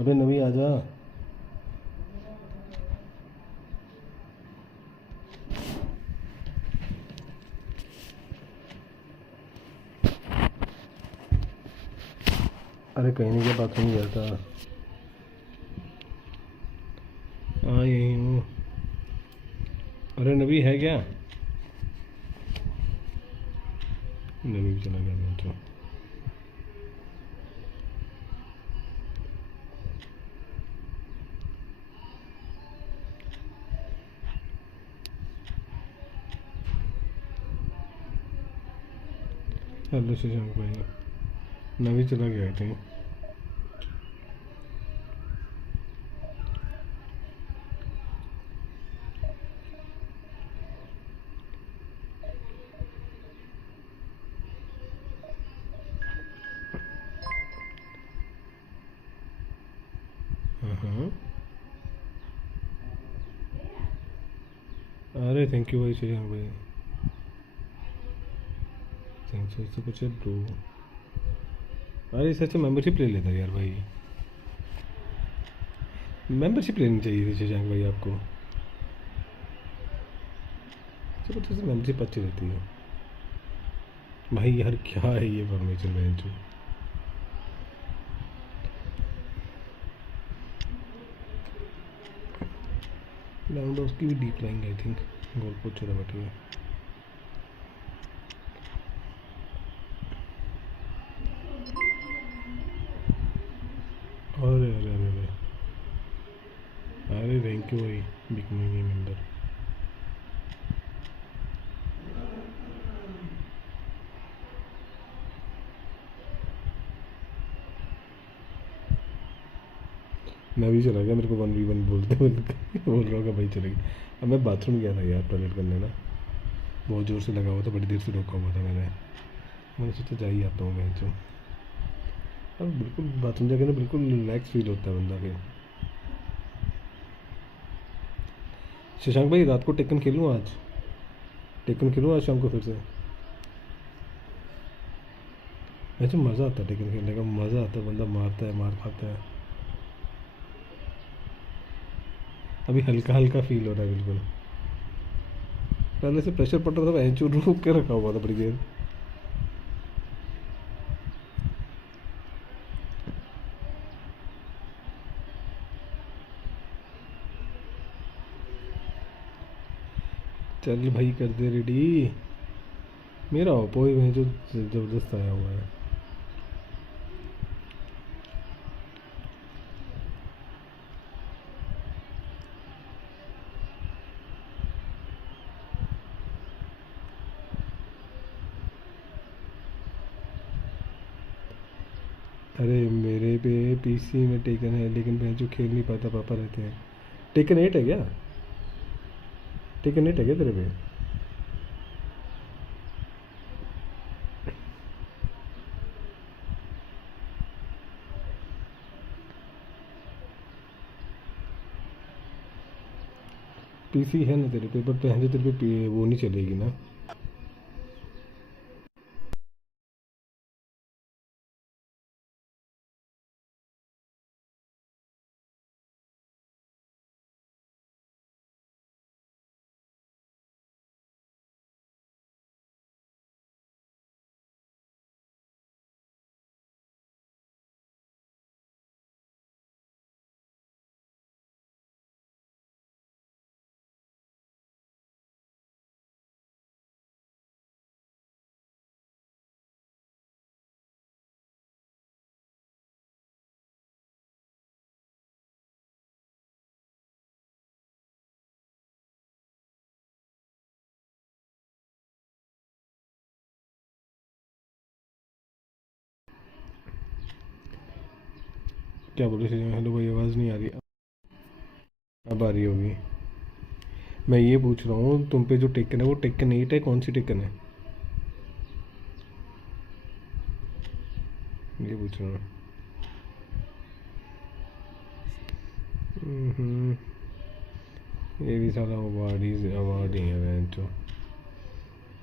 अबे नवी आ जा। अरे कहीं नहीं गया, बाथरूम गया था। हाँ यही हूँ। अरे नवी है क्या? नवी भी चला गया मैं तो। हेलो शशांक भाई, नवी चला गया आई थिंक। हाँ अरे थैंक यू भाई शशांक भाई, thanks for so much bro. अरे सच में मेंबरशिप ले लेता यार भाई, मेंबरशिप लेनी चाहिए थी शशांक भाई आपको। चलो तो मेंबरशिप अच्छी रहती है भाई। यार क्या है ये फॉर्मेशन बेंच? लेवेंडोव्स्की भी डीप लाएंगे आई थिंक, गोल पोस्ट छोड़ा बैठे हुए। अरे अरे अरे अरे अरे थैंक यू भाई बिकमिंग मेंबर। मैं भी चला गया, मेरे को 1v1 बोलते बोल रहा होगा भाई चले गए। अब मैं बाथरूम गया था यार, टॉयलेट करने ना, बहुत ज़ोर से लगा हुआ था, बड़ी देर से रोका हुआ था मैंने सोचा जा ही आता हूँ मैं तो। अब बिल्कुल बाथरूम जाके ना बिल्कुल रिलैक्स फील होता है बंदा के। शशांक भाई रात को टेकन खेलूँ आज? टेकन खेलूँ आज शाम को फिर से? वैसे मज़ा आता है टेकन खेलने का, मज़ा आता है, बंदा मारता है, मार खाता है। अभी हल्का हल्का फील हो रहा है बिल्कुल। पहले से प्रेशर पड़ रहा था, एंचू रुक के रखा हुआ था बड़ी देर। चल भाई कर दे रेडी। मेरा ओप्पो ही है जो ज़बरदस्त आया हुआ है। अरे मेरे पे पीसी में टेकन है, लेकिन मैं जो खेल नहीं पाता, पापा रहते हैं। टेकन 8 है क्या? टेकन 8 है क्या तेरे पे? पीसी है ना तेरे पे, पर पहले तेरे पे वो नहीं चलेगी ना। क्या बोल रहे थे? हेलो भाई, आवाज़ नहीं आ रही। अब आ रही होगी। मैं ये पूछ रहा हूँ, तुम पे जो टेकन है वो टेकन 8 है, कौन सी टेकन है? ये पूछ रहा हूँ। हम्म, ये भी साला अवार्ड ही है बहन चो।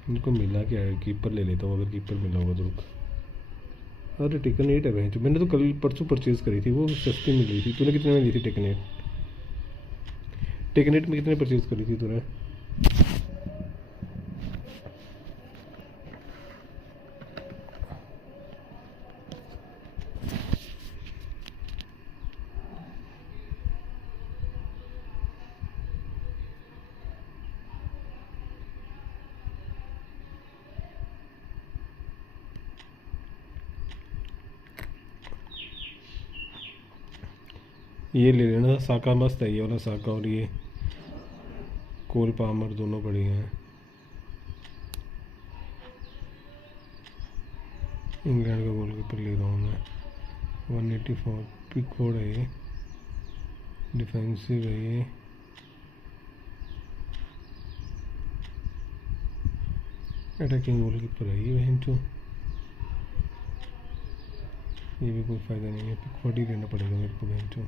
इनको मिला क्या है? कीपर ले लेता हूँ, अगर कीपर मिला होगा तो रुक। अरे टेकन 8 है बहन चो, मैंने तो कल परसों परचेज़ करी थी, वो सस्ती मिल रही थी। तूने कितने में ली थी टेकन 8? टेकन 8 में कितने परचेज़ करी थी तूने? ये ले लेना, साका मस्त है ये वाला साका, और ये कोल पामर दोनों बढ़िया हैं। इंग्लैंड का गोलकीपर ले रहा हूँ मैं। 184 पिकफोर्ड है ये, डिफेंसिव है ये। अटैकिंग गोलकीपर है ये बहन चो। ये भी कोई फ़ायदा नहीं है, पिकफोर्ड ही लेना पड़ेगा मेरे को बहन चो।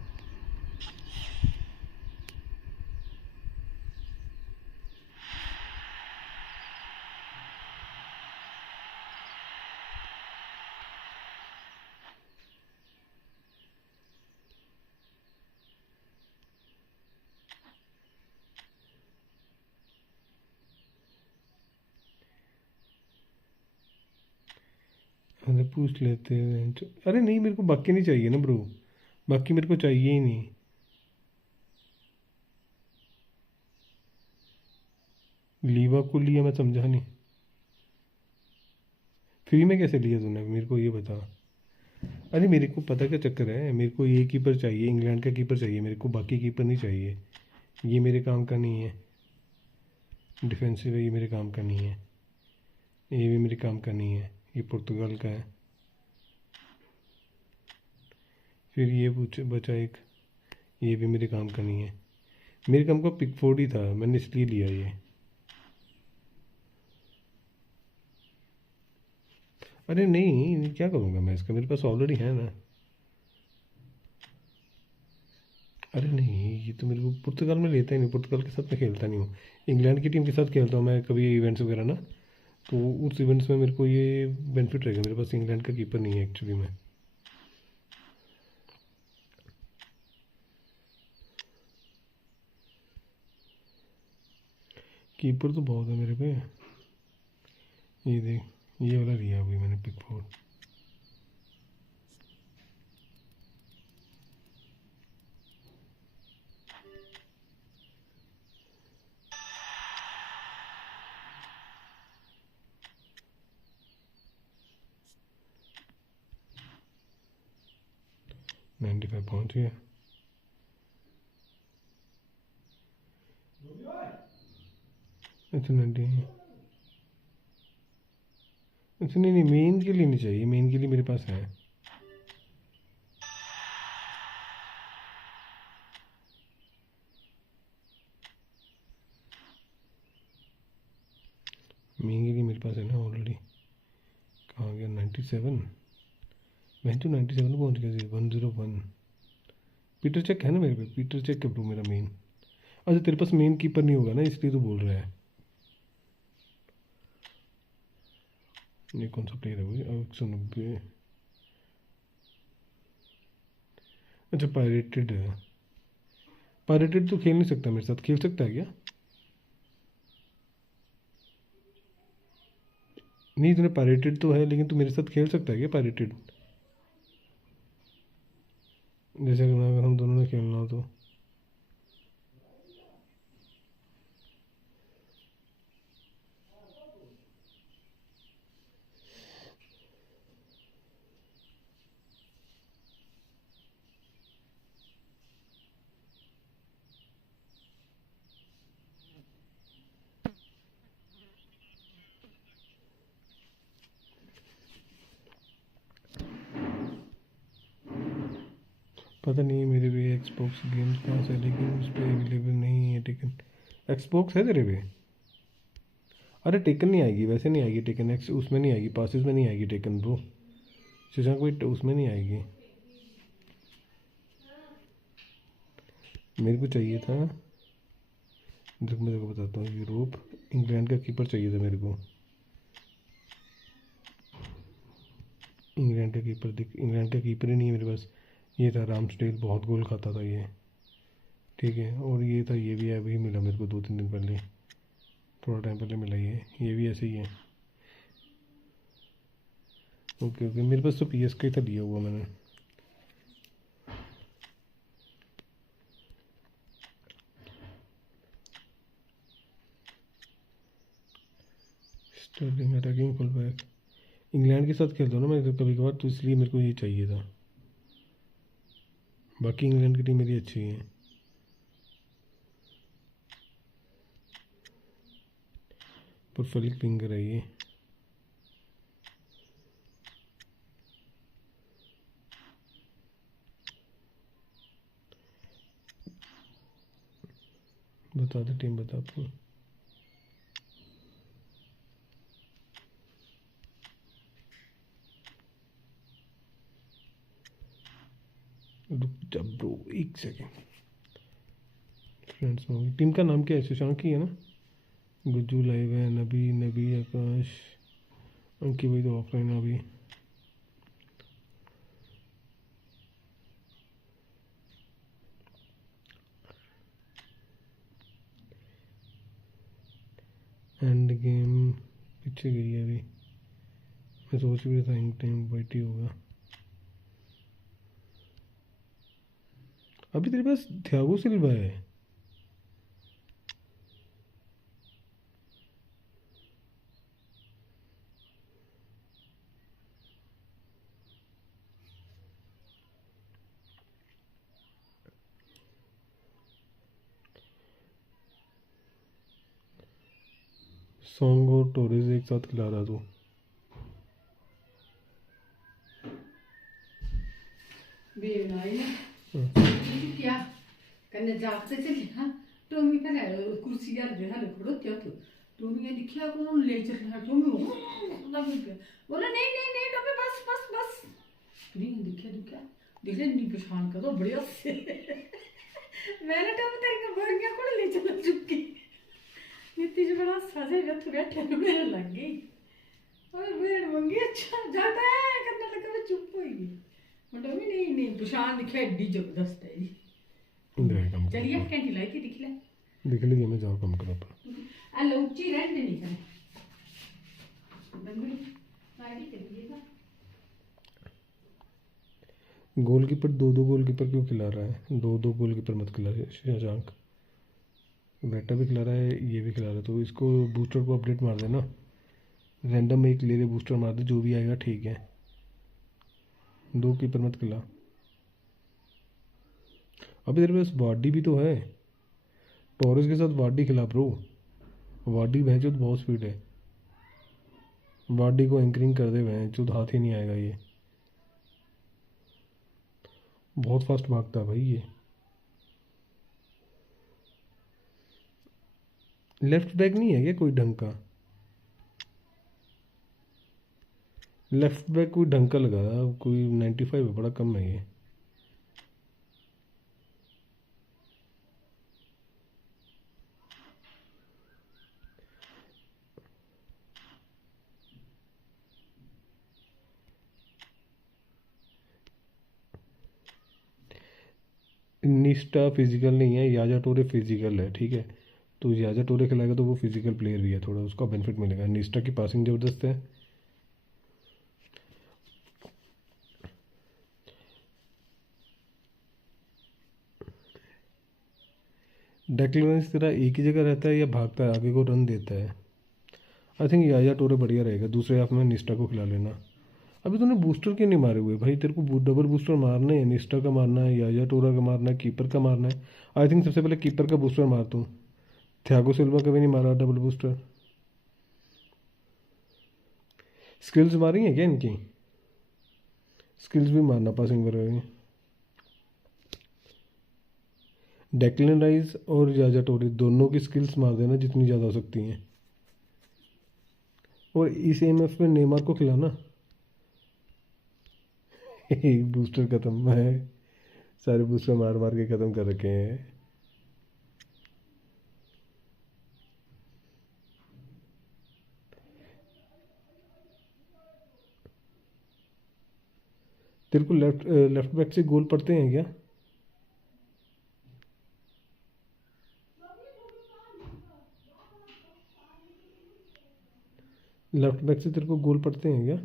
अरे पूछ लेते हैं। अरे नहीं, मेरे को बाकी नहीं चाहिए ना ब्रो, बाकी मेरे को चाहिए ही नहीं। लीवा को लिया, मैं समझा नहीं। फ्री में कैसे लिया तूने, मेरे को ये बता। अरे मेरे को पता क्या चक्कर है, मेरे को ये कीपर चाहिए, इंग्लैंड का कीपर चाहिए मेरे को, बाकी कीपर नहीं चाहिए। ये मेरे काम का नहीं है। डिफेंसिव है, ये मेरे काम का नहीं है। ये भी मेरे काम का नहीं है, ये पुर्तगाल का है। फिर ये पूछ बचा एक, ये भी मेरे काम का नहीं है। मेरे काम का पिकफोर्ड ही था, मैंने इसलिए लिया ये। अरे नहीं, क्या करूँगा मैं इसका, मेरे पास ऑलरेडी है ना। अरे नहीं, ये तो मेरे को पुर्तगाल में लेता ही नहीं, पुर्तगाल के साथ मैं खेलता नहीं हूँ। इंग्लैंड की टीम के साथ खेलता हूँ मैं कभी इवेंट्स वगैरह ना, तो उस इवेंट्स में मेरे को ये बेनिफिट रहेगा। मेरे पास इंग्लैंड का कीपर नहीं है एक्चुअली में। कीपर तो बहुत है मेरे पे। ये देख, ये वाला लिया अभी मैंने पिकफोर्ड। £95 पहुँच गया। अच्छा 90। अच्छा नहीं नहीं, मेन के लिए नहीं चाहिए, मेन के लिए मेरे पास है। मेन के लिए मेरे पास है ना ऑलरेडी। कहाँ गया 97? मैं तो 97 पहुँच गया, 101। पीटर चेक है ना मेरे पे, पीटर चेक है ब्रो मेरा मेन। अच्छा तेरे पास मेन कीपर नहीं होगा ना, इसलिए तो बोल रहा है। ये कौन सा प्लेयर है भाई? 190। अच्छा पायरेटेड है। पायरेटेड तो खेल नहीं सकता मेरे साथ, खेल सकता है क्या? नहीं, तूने पायरेटेड तो है, लेकिन तू मेरे साथ खेल सकता है क्या पायरेटेड? जैसे अगर हम दोनों ने खेलना हो तो। पता नहीं मेरे भी एक्सबॉक्स गेम्स कहाँ से, लेकिन उस पर अवेलेबल नहीं है टेकन। एक्सबॉक्स है तेरे पे? अरे टेकन नहीं आएगी, वैसे नहीं आएगी टेकन, एक्स उसमें नहीं आएगी, पासिस में नहीं आएगी टेकन ब्रो। शशांक भाई उसमें नहीं आएगी, मेरे को चाहिए था। देख मैं तेरे को बताता हूँ, यूरोप इंग्लैंड का कीपर चाहिए था मेरे को। इंग्लैंड का कीपर देख, इंग्लैंड का कीपर ही नहीं है मेरे पास। ये था रामस्डेल, बहुत गोल खाता था ये, ठीक है। और ये था, ये भी अभी मिला मेरे को 2-3 दिन पहले, थोड़ा टाइम पहले मिला ये भी ऐसे ही है। ओके ओके, मेरे पास तो PS का ही था लिया हुआ मैंने। Sterling attacking full back, England के साथ खेलता हूँ ना मैं तो कभी कभार, तो इसलिए मेरे को ये चाहिए था। बाकी इंग्लैंड की टीम मेरी अच्छी है। प्रोफाइलिक फिंगर है ये। बता दे टीम, बता आपको। रुक जा ब्रो, एक सेकेंड। फ्रेंड्स टीम का नाम क्या है? शशांक ही है ना? गुज्जू लाइव है, नबी नबी आकाश, अंकी भाई तो ऑफलाइन अभी। एंड गेम पीछे गई है अभी, मैं सोच भी था टाइम वाइट ही होगा। अभी तेरे पास थियागो सिल्वा है? सॉन्ग और टोरेज एक साथ खिला रहा तू? क्या कन्ने जागते चले हाँ टोमी का कुर्सी यार जो है खड़ो क्या तो टोमी ने दिखा कौन ले चल रहा टोमी बोला नहीं नहीं नहीं टोमी बस बस बस टोमी ने दिखा दिखले नहीं पहचान कर दो बढ़िया से मैंने टोमी तेरे को बोल गया कौन ले चला चुपकी नीति जो बड़ा साजे रथ बैठे मेरे लग गई और मेरे मंगी अच्छा जाता है करने लगा मैं चुप हो गई मतलब भी नहीं नहीं पहचान दिखा एडी जबरदस्त है जी। चलिए कैंटी लाई थी दिख ले मैं जाओ कम करो आ लौची रहने नहीं करे बंगड़ी लाई चलिएगा। गोलकीपर दो गोलकीपर क्यों खिला रहा है? दो गोलकीपर मत खिला शशांक, बेटा भी खिला रहा है, ये भी खिला रहा है, तो इसको बूस्टर को अपडेट मार देना, रैंडम एक ले ले बूस्टर मार दे, जो भी आएगा ठीक है। 2 कीपर मत खिला। अभी तेरे पास वार्डी भी तो है, टॉरस के साथ वार्डी खिला ब्रो। वार्डी भैंचो तो बहुत स्पीड है, वार्डी को एंकरिंग कर दे भैंचो, तो हाथ ही नहीं आएगा, ये बहुत फास्ट भागता है भाई ये। लेफ्ट बैक नहीं है क्या कोई ढंग का? लेफ्ट बैक कोई ढंग का लगा था, कोई 95 है, बड़ा कम है ये। निस्टा फिजिकल नहीं है, याजा टोरे फिजिकल है, ठीक है। तो याजा टोरे खिलाएगा तो वो फिजिकल प्लेयर भी है, थोड़ा उसका बेनिफिट मिलेगा। निस्टा की पासिंग ज़बरदस्त है। डेक्लेरेंस तेरा एक ही जगह रहता है या भागता है आगे को, रन देता है? आई थिंक याया टोरे बढ़िया रहेगा, दूसरे हाफ में निस्टा को खिला लेना। अभी तूने बूस्टर क्यों नहीं मारे हुए भाई? तेरे को डबल बूस्टर मारने हैं, निस्टा का मारना है, याया टोरा का मारना है, कीपर का मारना है। आई थिंक सबसे पहले कीपर का बूस्टर मार तू। थियागो सिल्वा का भी नहीं मारा डबल बूस्टर। स्किल्स मारी हैं क्या इनकी? स्किल्स भी मारना पासिंग वगैरह। डेक्लन राइस और याया टोरे दोनों की स्किल्स मार देना जितनी ज़्यादा हो सकती हैं, और इस एमएफ में नेमार को खिलाना। बूस्टर ख़त्म है, सारे बूस्टर मार मार के ख़त्म कर रखे हैं। तेरे को लेफ्ट लेफ्ट बैक से गोल पड़ते हैं क्या? लेफ्ट बैक से तेरे को गोल पड़ते हैं क्या?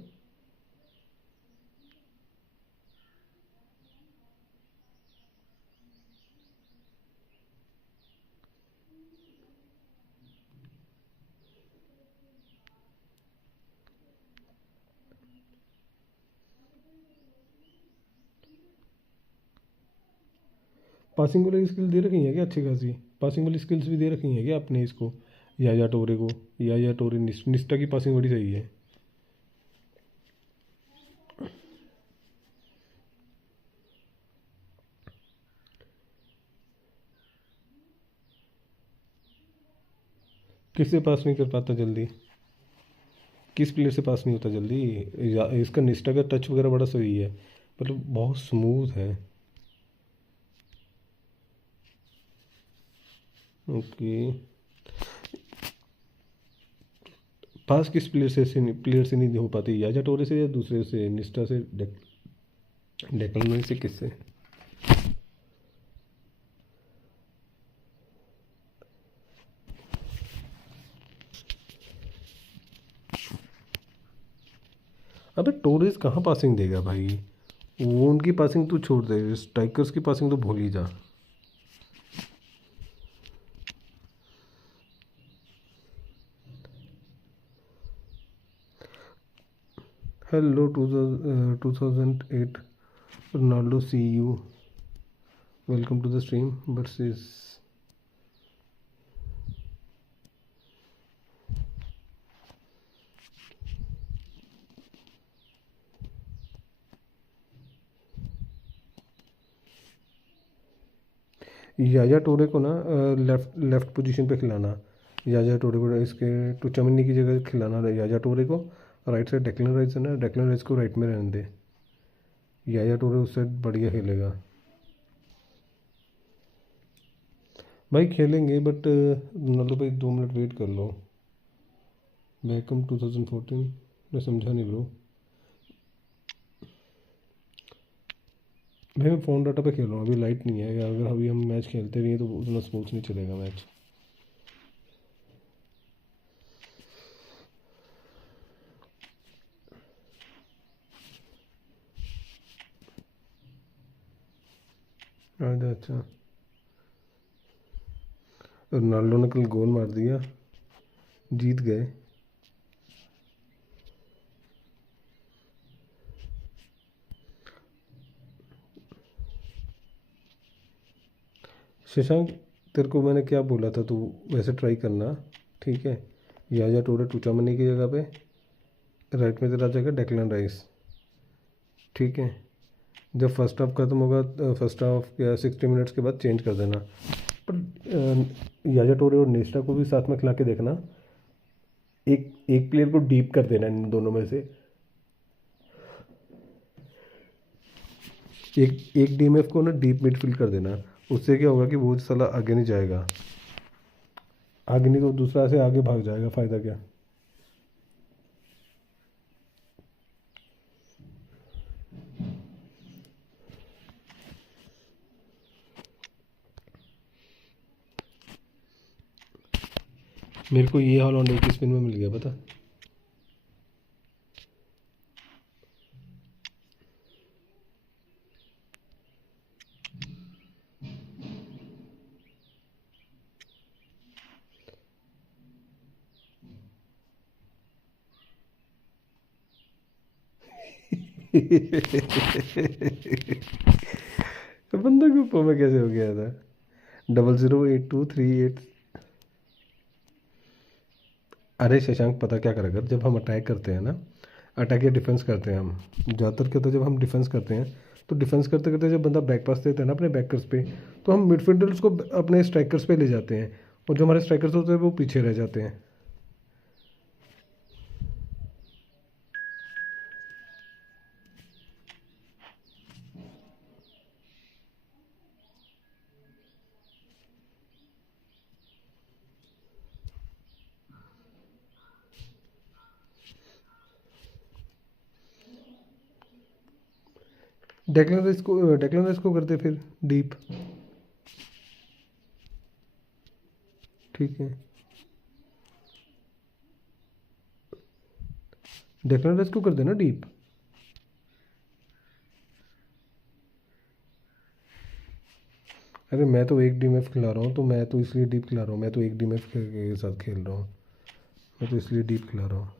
पासिंग वाली स्किल दे रखी है क्या अच्छी खासी? पासिंग वाली स्किल्स भी दे रखी है क्या आपने इसको, याया टोरे को? याया टोरे निस्टा की पासिंग बड़ी सही है। किससे पास नहीं कर पाता जल्दी? किस प्लेयर से पास नहीं होता जल्दी? इसका निस्टा का टच वगैरह बड़ा सही है, मतलब बहुत स्मूथ है। ओके, पास किस प्लेयर से नहीं हो पाती? याया टोरे से या दूसरे से, निस्टा से, डेक्लन से, किससे? अबे टोरेस कहाँ पासिंग देगा भाई? वो उनकी पासिंग तू छोड़ दे, स्ट्राइकर्स की पासिंग तो भूल ही जा। Hello 2008 Ronaldo, see you, welcome to the stream versus. Yaya Toure को ना लेफ्ट लेफ्ट पोजीशन पे खिलाना, याया टोरे को इसके टूचमिनी की जगह खिलाना याया टोरे को। राइट साइड डेक्लन राइस है ना, डेक्लन राइस को राइट में रहने दे, याया टोरे उस साइड बढ़िया खेलेगा। भाई खेलेंगे बट रोनाल्डो भाई 2 मिनट वेट कर लो। वेलकम 2014, मैं समझा नहीं ब्रो भाई, मैं फ़ोन डाटा पे खेल रहा हूँ, अभी लाइट नहीं है। अगर अभी हम मैच खेलते भी हैं तो उतना स्मूथ नहीं चलेगा मैच। अच्छा, रोनाल्डो ने कल गोल मार दिया, जीत गए। शशांक, तेरे को मैंने क्या बोला था, तू वैसे ट्राई करना, ठीक है? याया टोरे टूचामनी की जगह पे राइट में तेरा आ जाएगा डेक्लन राइस, ठीक है? जब फर्स्ट हाफ ख़त्म होगा, फर्स्ट हाफ या 60 मिनट्स के बाद चेंज कर देना। पर याया टोरे और नेस्टा को भी साथ में खिला के देखना, एक एक प्लेयर को डीप कर देना इन दोनों में से। एक डीएमएफ को ना डीप मिडफील्ड कर देना, उससे क्या होगा कि वो साला आगे नहीं जाएगा, आगे नहीं तो दूसरा से आगे भाग जाएगा, फ़ायदा क्या? मेरे को ये हॉलैंड एक स्पिन में मिल गया पता। बंदा ग्रुप में कैसे हो गया था? 008238। अरे शशांक, पता क्या करेगा, जब हम अटैक करते हैं ना, अटैक या डिफेंस करते हैं हम, ज़्यादातर क्या होता है जब हम डिफेंस करते हैं तो डिफेंस करते करते जब बंदा बैक पास देता है ना अपने बैकर्स पे, तो हम मिडफील्डर्स को अपने स्ट्राइकर्स पे ले जाते हैं, और जो हमारे स्ट्राइकर्स होते हैं वो पीछे रह जाते हैं। डेक्लन राइस को करते फिर डीप। ठीक है, डेक्लन राइस को कर देना डीप। अरे मैं तो एक डीएमएफ खिला रहा हूँ, तो मैं तो इसलिए डीप खिला रहा हूँ, मैं तो एक डीएमएफ के साथ खेल रहा हूँ, मैं तो इसलिए डीप खिला रहा हूँ।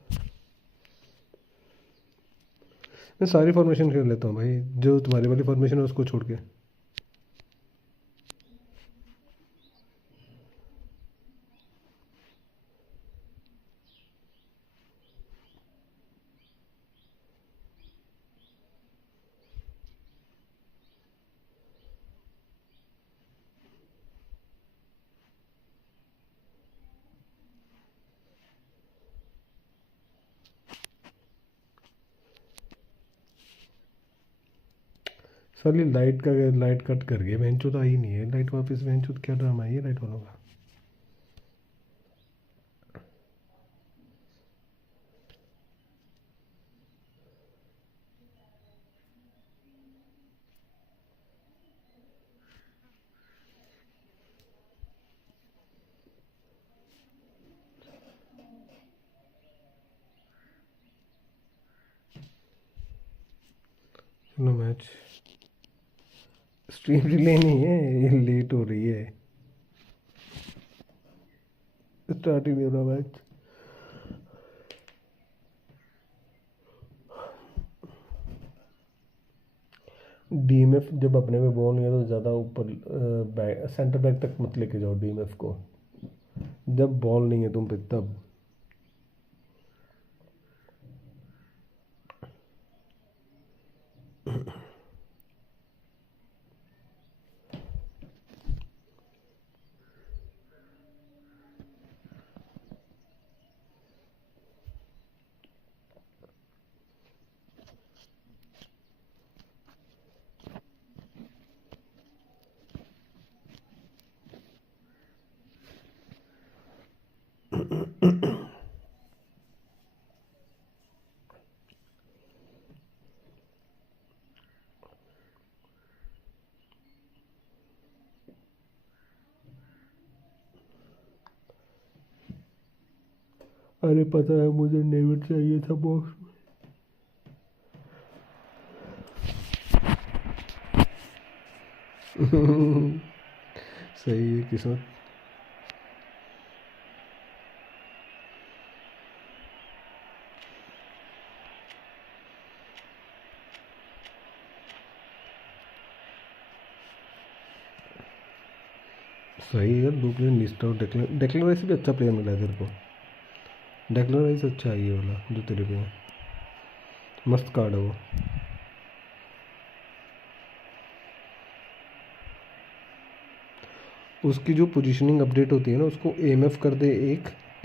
मैं सारी फॉर्मेशन खेल लेता हूँ भाई, जो तुम्हारी वाली फॉर्मेशन है उसको छोड़ के। साली लाइट कट कर गया, वेंचो तो आई नहीं है लाइट वापस। वेंचो क्या ड्रामा है ये लाइट वालों का। चलो मैच स्ट्रीम डिले नहीं है, ये लेट हो रही है, स्टार्ट ही नहीं हो रहा मैच। डीएमएफ जब अपने में बॉल नहीं है तो ज़्यादा ऊपर सेंटर बैक तक मत लेके जाओ डीएमएफ को, जब बॉल नहीं है तुम पे तब। अरे पता है मुझे नेविड चाहिए था बॉक्स में। सही है किस्मत। सही है, दो player list out. Declan rice भी अच्छा प्लेयर मिला है तेरे को। डेक्लन राइस अच्छा है ये वाला जो तेरे पे है, मस्त कार्ड है वो। उसकी जो पोजीशनिंग अपडेट होती है ना, उसको एएमएफ कर दे,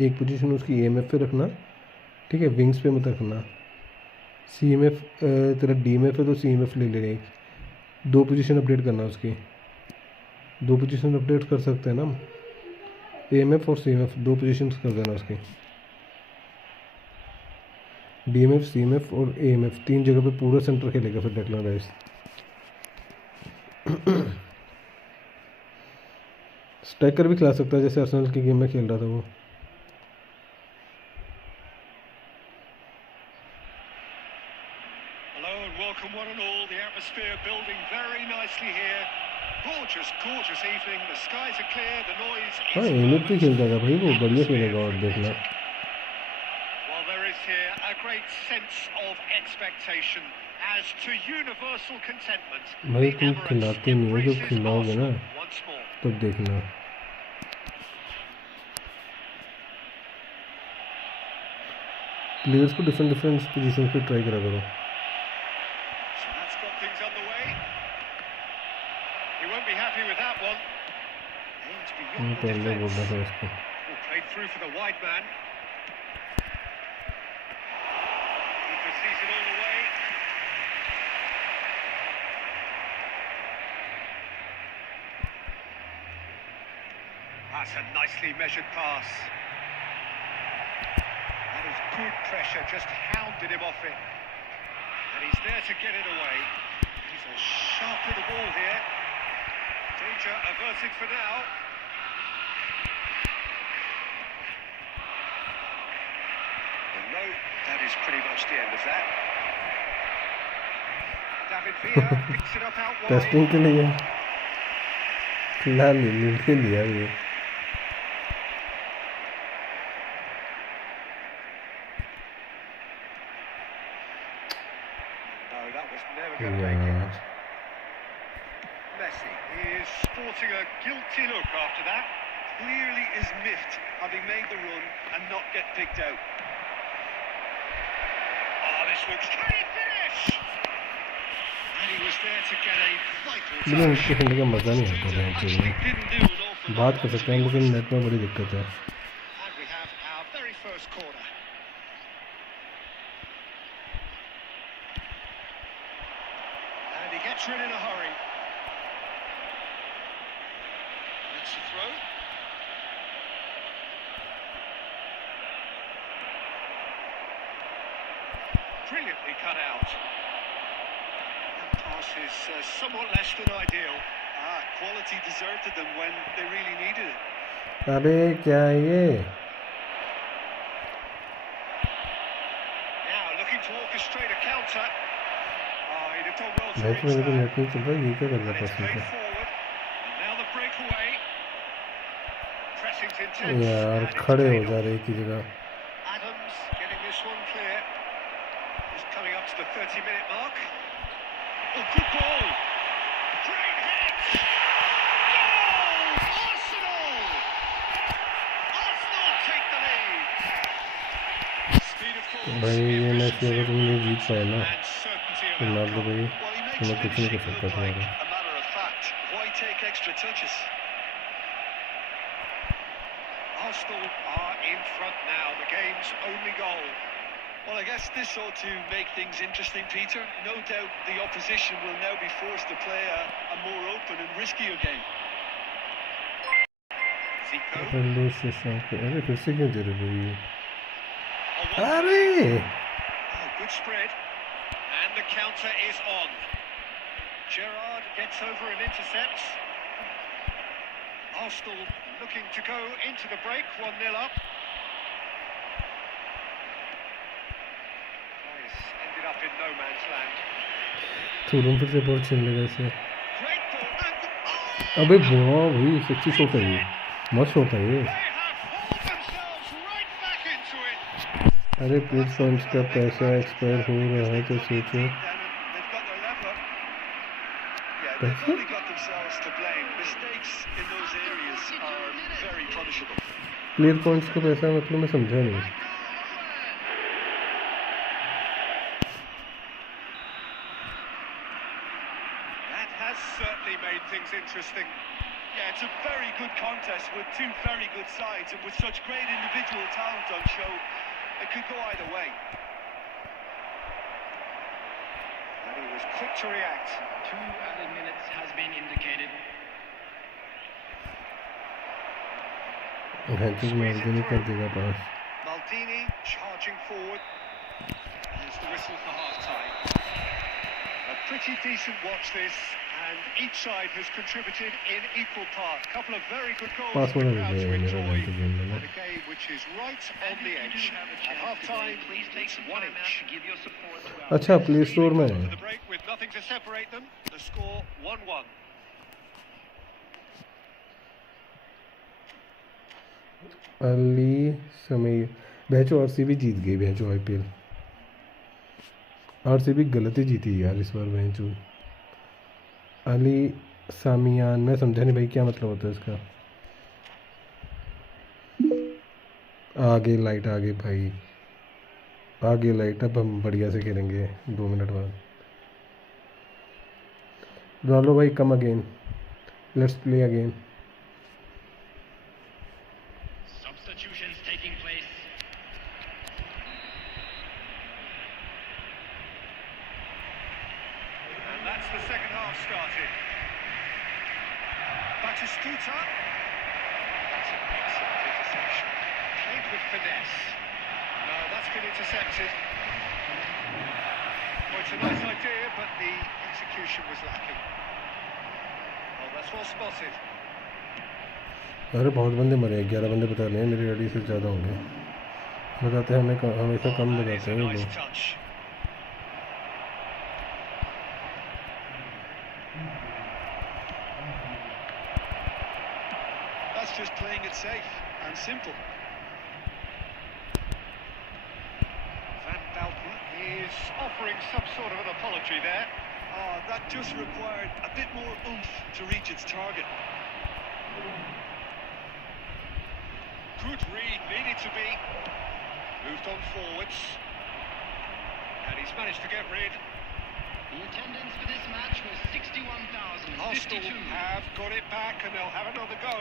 एक पोजीशन उसकी एएमएफ पे रखना, ठीक है, विंग्स पे मत रखना। सीएमएफ तेरा डीएमएफ है तो सीएमएफ ले ले, दो पोजीशन अपडेट करना उसकी, दो पोजीशन अपडेट कर सकते हैं ना हम, एएमएफ और सीएमएफ दो पोजीशंस कर देना उसकी। डीएमएफ सीएमएफ और एएमएफ तीन जगह पे पूरा सेंटर खेलेगा फिर डेक्लन राइस। स्ट्राइकर भी खिला सकता है जैसे अर्सेनल की गेम में खेल रहा था वो। Hello and welcome one and all. The atmosphere building very nicely here. Gorgeous evening. The skies are clear. The noise is हाँ एएमएफ भी खेलता था भाई वो, बढ़िया खेलेगा और देखना। Well, there is here a great sense of expectation as to universal contentment. भाई The तुम Emirates खिलाते नहीं हो, जब embraces खिलाओगे ना Arsenal once more. तब देखना। प्लेयर्स को डिफरेंट पोजीशन पे ट्राई करा करो। So that's got things underway. He won't be happy with that one. Aims beyond the पहले बोल रहा defence. था इसको Well, played through for the wide man. Keeper sees it all the way. That's a nicely measured pass. That is good pressure, just hounded him off it. And he's there to get it away. He's a sharp little ball here. Danger averted for now. And no, that is pretty much the end of that. David Villa picks it up out wide. Testing के लिए फिलहाल ले लिया ये No, that was never going to make it. यार Messi is sporting a guilty look after that. Clearly is miffed having made the run and not get picked out. Oh, this looks... Can he finish? And he was there to get a vital मुझे touch. उनके खेलने का मज़ा नहीं आता है Actually actually didn't do an awful बात lot. कर सकते हैं लेकिन नेट में बड़ी दिक्कत है And we have our very first corner. And he gets rid in a hurry. That's the throw. Brilliantly cut out. That pass is somewhat less than ideal. Quality deserted them when they really needed it. अबे क्या है ये Now looking to orchestrate a counter. He'd have done well to net reach में तो that. Net नहीं चल रहा ये क्या कर रहा And था it's इसमें played forward. And now the breakaway. Pressing's intense. यार and it's खड़े हो paid जा off. रहे एक ही जगह Adams getting this one clear. Just coming up to the 30-minute mark. Oh, good ball. Great hit. Goal! Arsenal! Arsenal take the lead. Speed of course. भाई ये efficiency match अगर of तुम नहीं goal, जीत पाए ना and certainty of Ronaldo outcome. भाई Well, he makes तुम्हें कुछ नहीं कर finishing सकता look like तुम्हारा a matter of fact. Why take extra touches? Arsenal are in front now. The game's only goal. Well, I guess this ought to make things interesting, Peter. No doubt the opposition will now be forced to play a more open and riskier game. Zico. Hello Shashank अरे फिर से क्यों दे रहे भाई A one- अरे Oh, good spread. And the counter is on. Gerrard gets over and intercepts. Arsenal looking to go into the break, 1-0 up. Nice. Ended up in no man's land. तुरंत फिर से बॉल छीन लेगा इसे Great ball. And oh! अबे वाह भाई सच्ची शॉट है ये मस्त शॉट है ये They have hauled themselves right back into it. अरे प्लेट पॉइंट्स का पैसा एक्सपायर हो रहा है तो सोचो They've got their leveler. Yeah, they've That's only got themselves to blame. Mistakes in those areas are very punishable. Player points का पैसा मतलब मैं समझा नहीं That has certainly made things interesting. Yeah, it's a very good contest with two very good sides and with such great individual talent on show, it could go either way. And he was quick to react. 2 added minutes has been indicated. Hat trick मार देने कर देगा पास Maldini charging forward. Here's the whistle for half-time. A pretty decent watch this, and each side has contributed in equal part. Couple of very good goals pass for the वाला crowd ले to मेरा enjoy, bank game में and a game which is right on the edge. At half-time, Please take it's some 1 time out each. to give your support to our अच्छा play store में For है the break with nothing to separate them, the score 1-1. Ali समय भैंचो RCB जीत गई भैंचो IPL RCB गलत ही जीती यार इस बार भैंचो अली सामियान मैं समझा नहीं भाई क्या मतलब होता है इसका आगे लाइट आगे भाई आगे लाइट अब हम बढ़िया से खेलेंगे 2 मिनट बाद रोनाल्डो भाई come again let's play again. Substitutions taking place. And that's the second half started. Batistuta. That's an excellent interception. Played with finesse. No, that's been intercepted. Well, it's a nice idea, but the execution was lacking. Well, that's well spotted. अरे बहुत बंदे मरे, 11 बंदे बता रहे हैं, मेरी गाड़ी से ज़्यादा होंगे। बताते हैं हमें हमेशा कम That is बताते a हैं ये nice लोग। touch. That's just playing it safe and simple. Van Velden is offering some sort of an apology there. Oh, that just required a bit more oomph to reach its target. Good read, needed to be. Moved on forwards. And he's managed to get rid. The attendance for this match was 61,052. Arsenal have got it back and they'll have another go.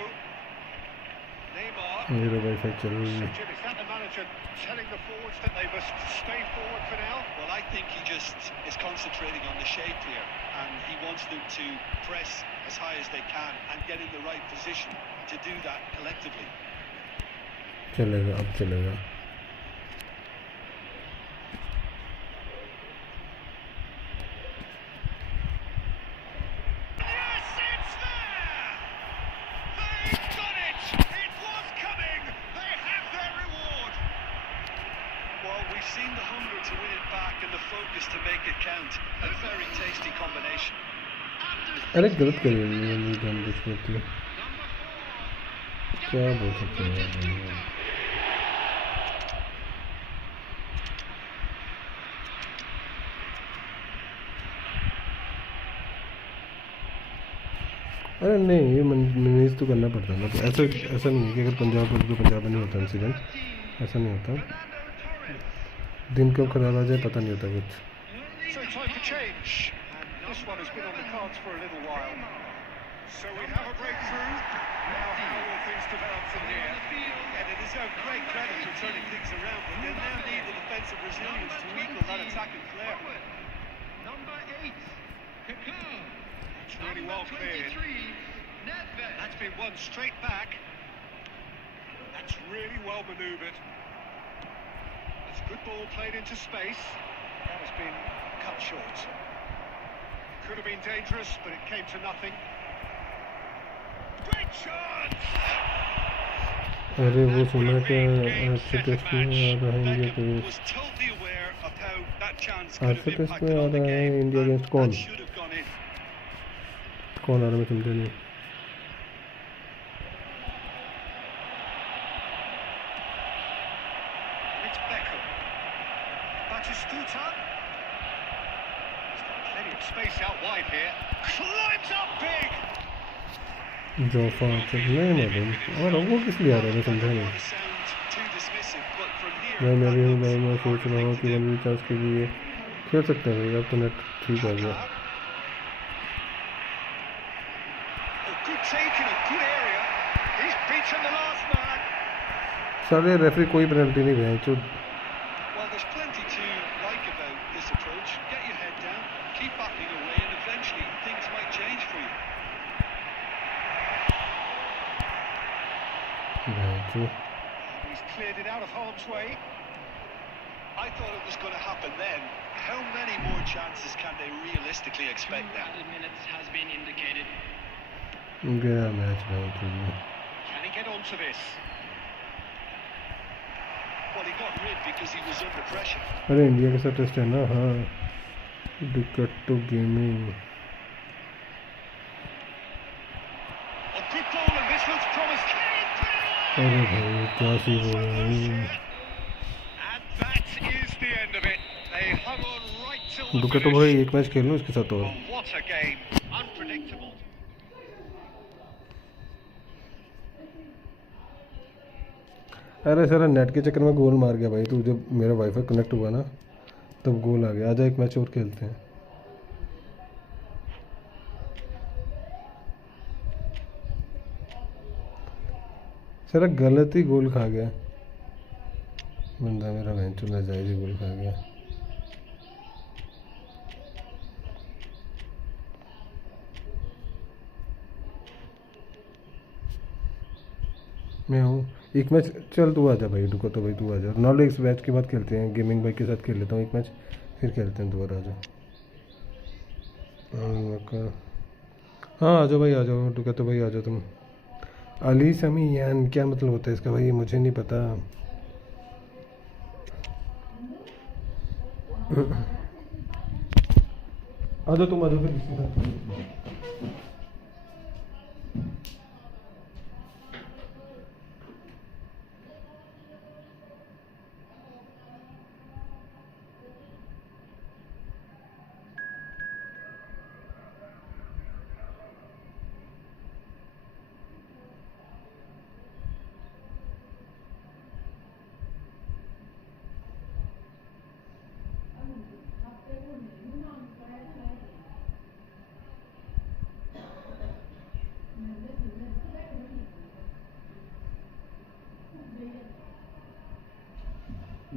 Neymar. मेरा wifi चल रही है। Jim, is that the manager telling the forwards that they must stay forward for now? Well, I think he just is concentrating on the shape here, and he wants them to press as high as they can and get in the right position to do that collectively. चलेगा, अब चलेगा। Yes, it's there! They've done it! It was coming! They have their reward! Well, we've seen the hunger to win it back and the focus to make it count. A very tasty combination. अरे गलत कर रही है ये जानबूझ के होती है। क्या बोल सकते हैं? अरे नहीं, ये मैनेज तो करना पड़ता है ना। तो ऐसा नहीं है कि अगर पंजाब को तो पंजाब में नहीं होता इंसिडेंट, ऐसा नहीं होता। दिन कब खराब आ जाए पता नहीं होता कुछ। So time for change. And this one has been on the cards for a little while. So we have a breakthrough. Now how will things develop from here? And they deserve great credit for turning things around, but they now need the defensive resilience to equal that attacking flair. Number 8, Kakao. It's really well cleared. 23, Nedved. That's been won straight back. That's really well manoeuvred. That's good ball played into space. That has been cut short. Could have been dangerous, but it came to nothing. Great chance! अरे वो सुना क्या आज से test में आ रहा है India के was totally aware of how that chance आज could से have टेस्ट impacted में आ on the रहा है game, इंडिया and अगेंस्ट कौन? that should have gone in. कौन आ रहा है मैं समझा नहीं। It's Beckham. Batistuta. He's got plenty of space out wide here. Climbs up big! Jofa नहीं मालूम। और वो किस लिए आ रहा है मैं समझा नहीं। Sound too dismissive, but from here, मैं भी that हूँ looks भाई, मैं like सोच the रहा हूँ right कि thing to do. 1v chance के लिए खेल सकते हैं भाई। अब तो नेट ठीक आ गया। Oh, good take in a good area. He's beaten the last man. सारे रेफरी कोई पेनल्टी नहीं गए जो। Well, there's plenty to like about this approach. Get your head down, keep battling away, and eventually things might change for you. He's cleared it out of harm's way. I thought it was going to happen then. How many more chances can they realistically expect now? 200 minutes has been indicated. गया match भाई। Can he get onto this? Well, he got rid because he was under pressure. अरे India के साथ test है ना। हाँ, wicket टू गेमिंग। A good ball and this looks promising. अरे भाई क्या सी वो है। And that is the end of it. They hung on right till the रुके तो finish. भाई एक मैच खेल लो इसके साथ और। Oh, what a game. Unpredictable. अरे सर नेट के चक्कर में गोल मार गया भाई। तू जब मेरा वाईफाई कनेक्ट हुआ ना तब गोल आ गया। आजा एक मैच और खेलते हैं। सारा गलत ही गोल खा गया बंदा मेरा, बहन चुना जायज ही गोल खा गया। मैं हूँ एक मैच, चल तू आजा भाई, रुको तो भाई तू आजा, रोनाल्डो इस मैच के बाद खेलते हैं, गेमिंग भाई के साथ खेल लेता हूँ एक मैच, फिर खेलते हैं दोबारा। आजा हाँ आ जाओ भाई, आ जाओ, रुको तो भाई आ जाओ तुम। अली समी यान क्या मतलब होता है इसका भाई, मुझे नहीं पता। आ जाओ तुम, आ जाओ फिर।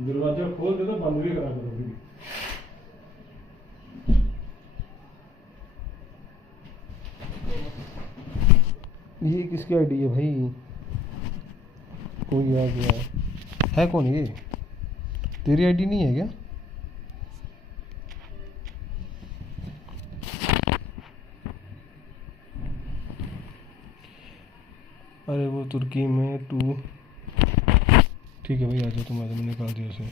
दरवाजा खोल दे तो बंद भी करा करो फिर। ये किसकी आईडी है भाई, कोई आ गया है, कौन ये, तेरी आईडी नहीं है क्या? अरे वो तुर्की में तू, ठीक है भाई आ जाओ तुम, आ जाओ, मैंने निकाल दिया उसे।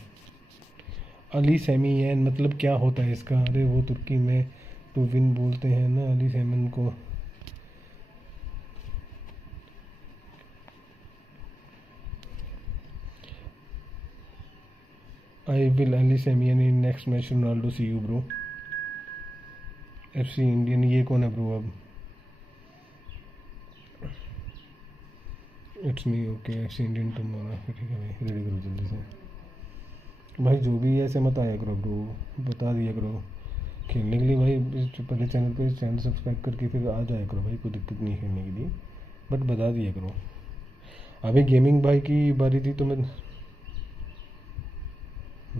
अली सेमीयन मतलब क्या होता है इसका? अरे वो तुर्की में टू विन बोलते हैं ना अली सेमन को। आई विल अली सेमीयन in next match Ronaldo, see you bro. FC Indian, ये कौन है ब्रो? अब it's me, okay FC Indian तुम्हारा, ठीक है भाई, रेडी करो जल्दी से भाई, जो भी है ऐसे मत आया करो ब्रो, बता दिया करो खेलने के लिए भाई, पहले चैनल पे चैनल सब्सक्राइब करके फिर आ जाया करो भाई, कोई दिक्कत नहीं खेलने के लिए, बट बता दिया करो। अभी गेमिंग भाई की बारी थी तो मैं,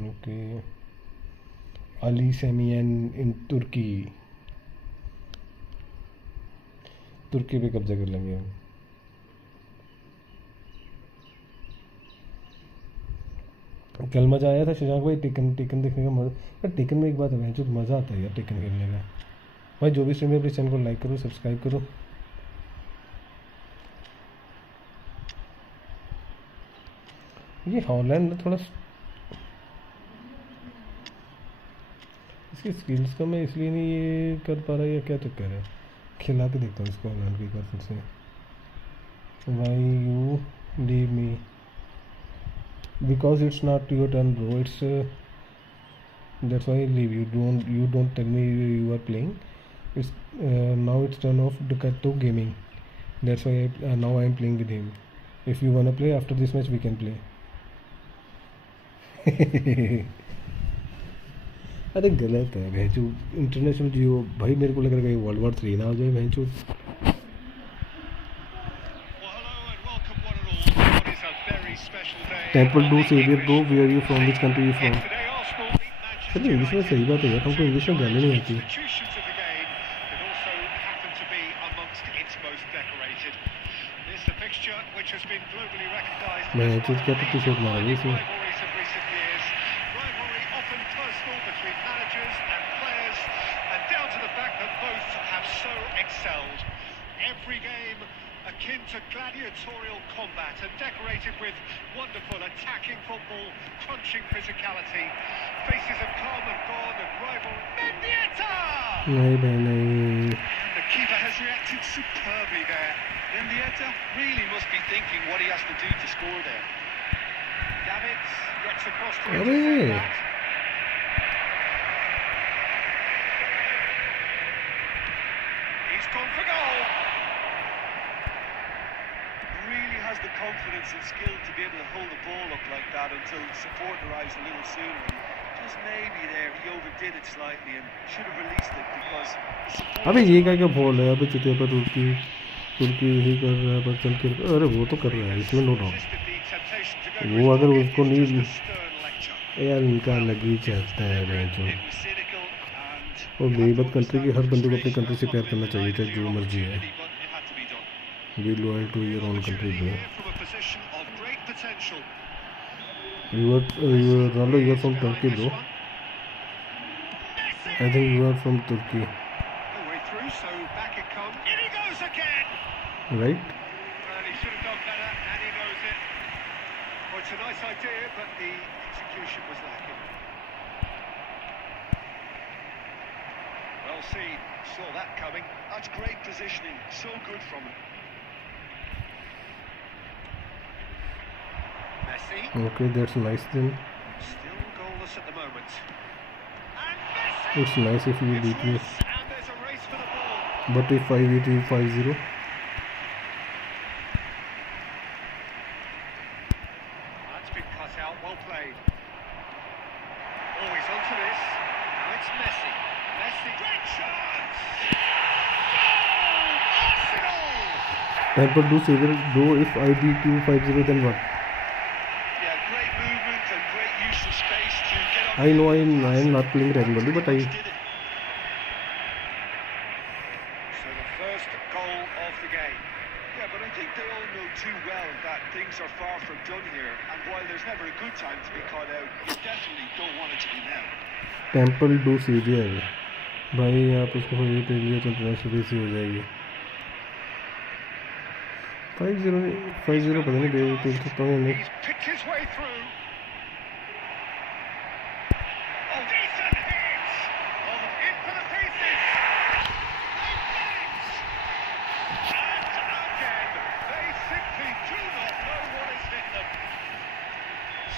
ओके अली सेमीयन इन तुर्की, तुर्की पे कब्जा कर लेंगे हम। कल मज़ा आया था शशांक भाई, टेकन देखने का मज़ा, पर टेकन में एक बात है जो मज़ा आता है यार टेकन खेलने का भाई। जो भी स्ट्रीम है अपने चैनल को लाइक करो, सब्सक्राइब करो। ये हॉलैंड थोड़ा, इसकी स्किल्स का मैं इसलिए नहीं ये कर पा रहा, या क्या चक्कर है, खिला के देखता हूँ इसको हॉलैंड की एक बार फिर से। Why you leave me, because it's not your turn bro, it's that's why I leave you, don't tell me you are playing, it's now it's turn off Ducato gaming, that's why now I am playing with him, if you wanna play after this match we can play। अरे गलत है भैंचू, international जियो भाई, मेरे को लग रहा है World War 3 ना हो जाए भैंचू। टेम्पल do saviour bro, where you from, which country you from? चलिए इंग्लिश में सही बात है यार, हमको इंग्लिश में गाने नहीं आती। मैं चीज़ क्या तो टी-शर्ट मारा गई इसमें। Akin to gladiatorial combat and decorated with wonderful attacking football, crunching physicality. Faces have come and gone and rival Mendieta! नहीं। The keeper has reacted superbly there. Mendieta really must be thinking what he has to do to score there. Davids gets across to intercept that. He's gone for goal. Has the confidence and skill to be able to hold the ball up like that until support arrives a little sooner. Just maybe there he overdid it slightly and should have released it because अबे ये क्या ball है, अबे चिते पर टूट की तुर्की ही कर रहा है पर चल के, अरे वो तो कर रहा है, इसमें no doubt. Resisted the temptation to go to वो his अगर pocket. उसको It's नहीं, just a stern lecture. यार इनका अलग ही चलता है बेंचो। It was cynical and और गरीबत कंट्री की हर बंदे को अपनी कंट्री से प्यार करना चाहिए, चाहे जो मर्जी है। but it had to be done. Be loyal to your own country bro. Here from a position of great potential. You are Ronaldo, you are from Turkey bro. I think you are from Turkey, No way through, so back it comes. In he goes again. Right? Well, he should have done better, and he knows it. Well, it's a nice idea, but the execution was lacking. Well seen, saw that coming. That's great positioning, so good from him. Messi, okay, that's nice then. still goalless at the moment. And Messi! It's nice if you It's beat me, loose, and there's a race for the ball. But if I beat you 5-0, That's been cut out, well played. Oh, he's onto this. Now it's Messi. Messi, great chance! Goal! Arsenal! Temper do severe bro, if I beat you 5-0 then what? Yeah, great movement and great use of space to get on. I know I am not playing regularly, but I Did it. So the first goal of the game. Yeah, but I think they all know too well that things are far from done here, and while there's never a good time to be caught out, you definitely don't want it to be now. Temple do severe भाई, आप उसको ये पे लिए तो international base हो जाएगी। 5-0 पता नहीं दे सकता हूँ नहीं। He's picked his way through. Oh, decent hit! Oh, in for the pieces! They've done it! And again, they simply do not know what has hit them.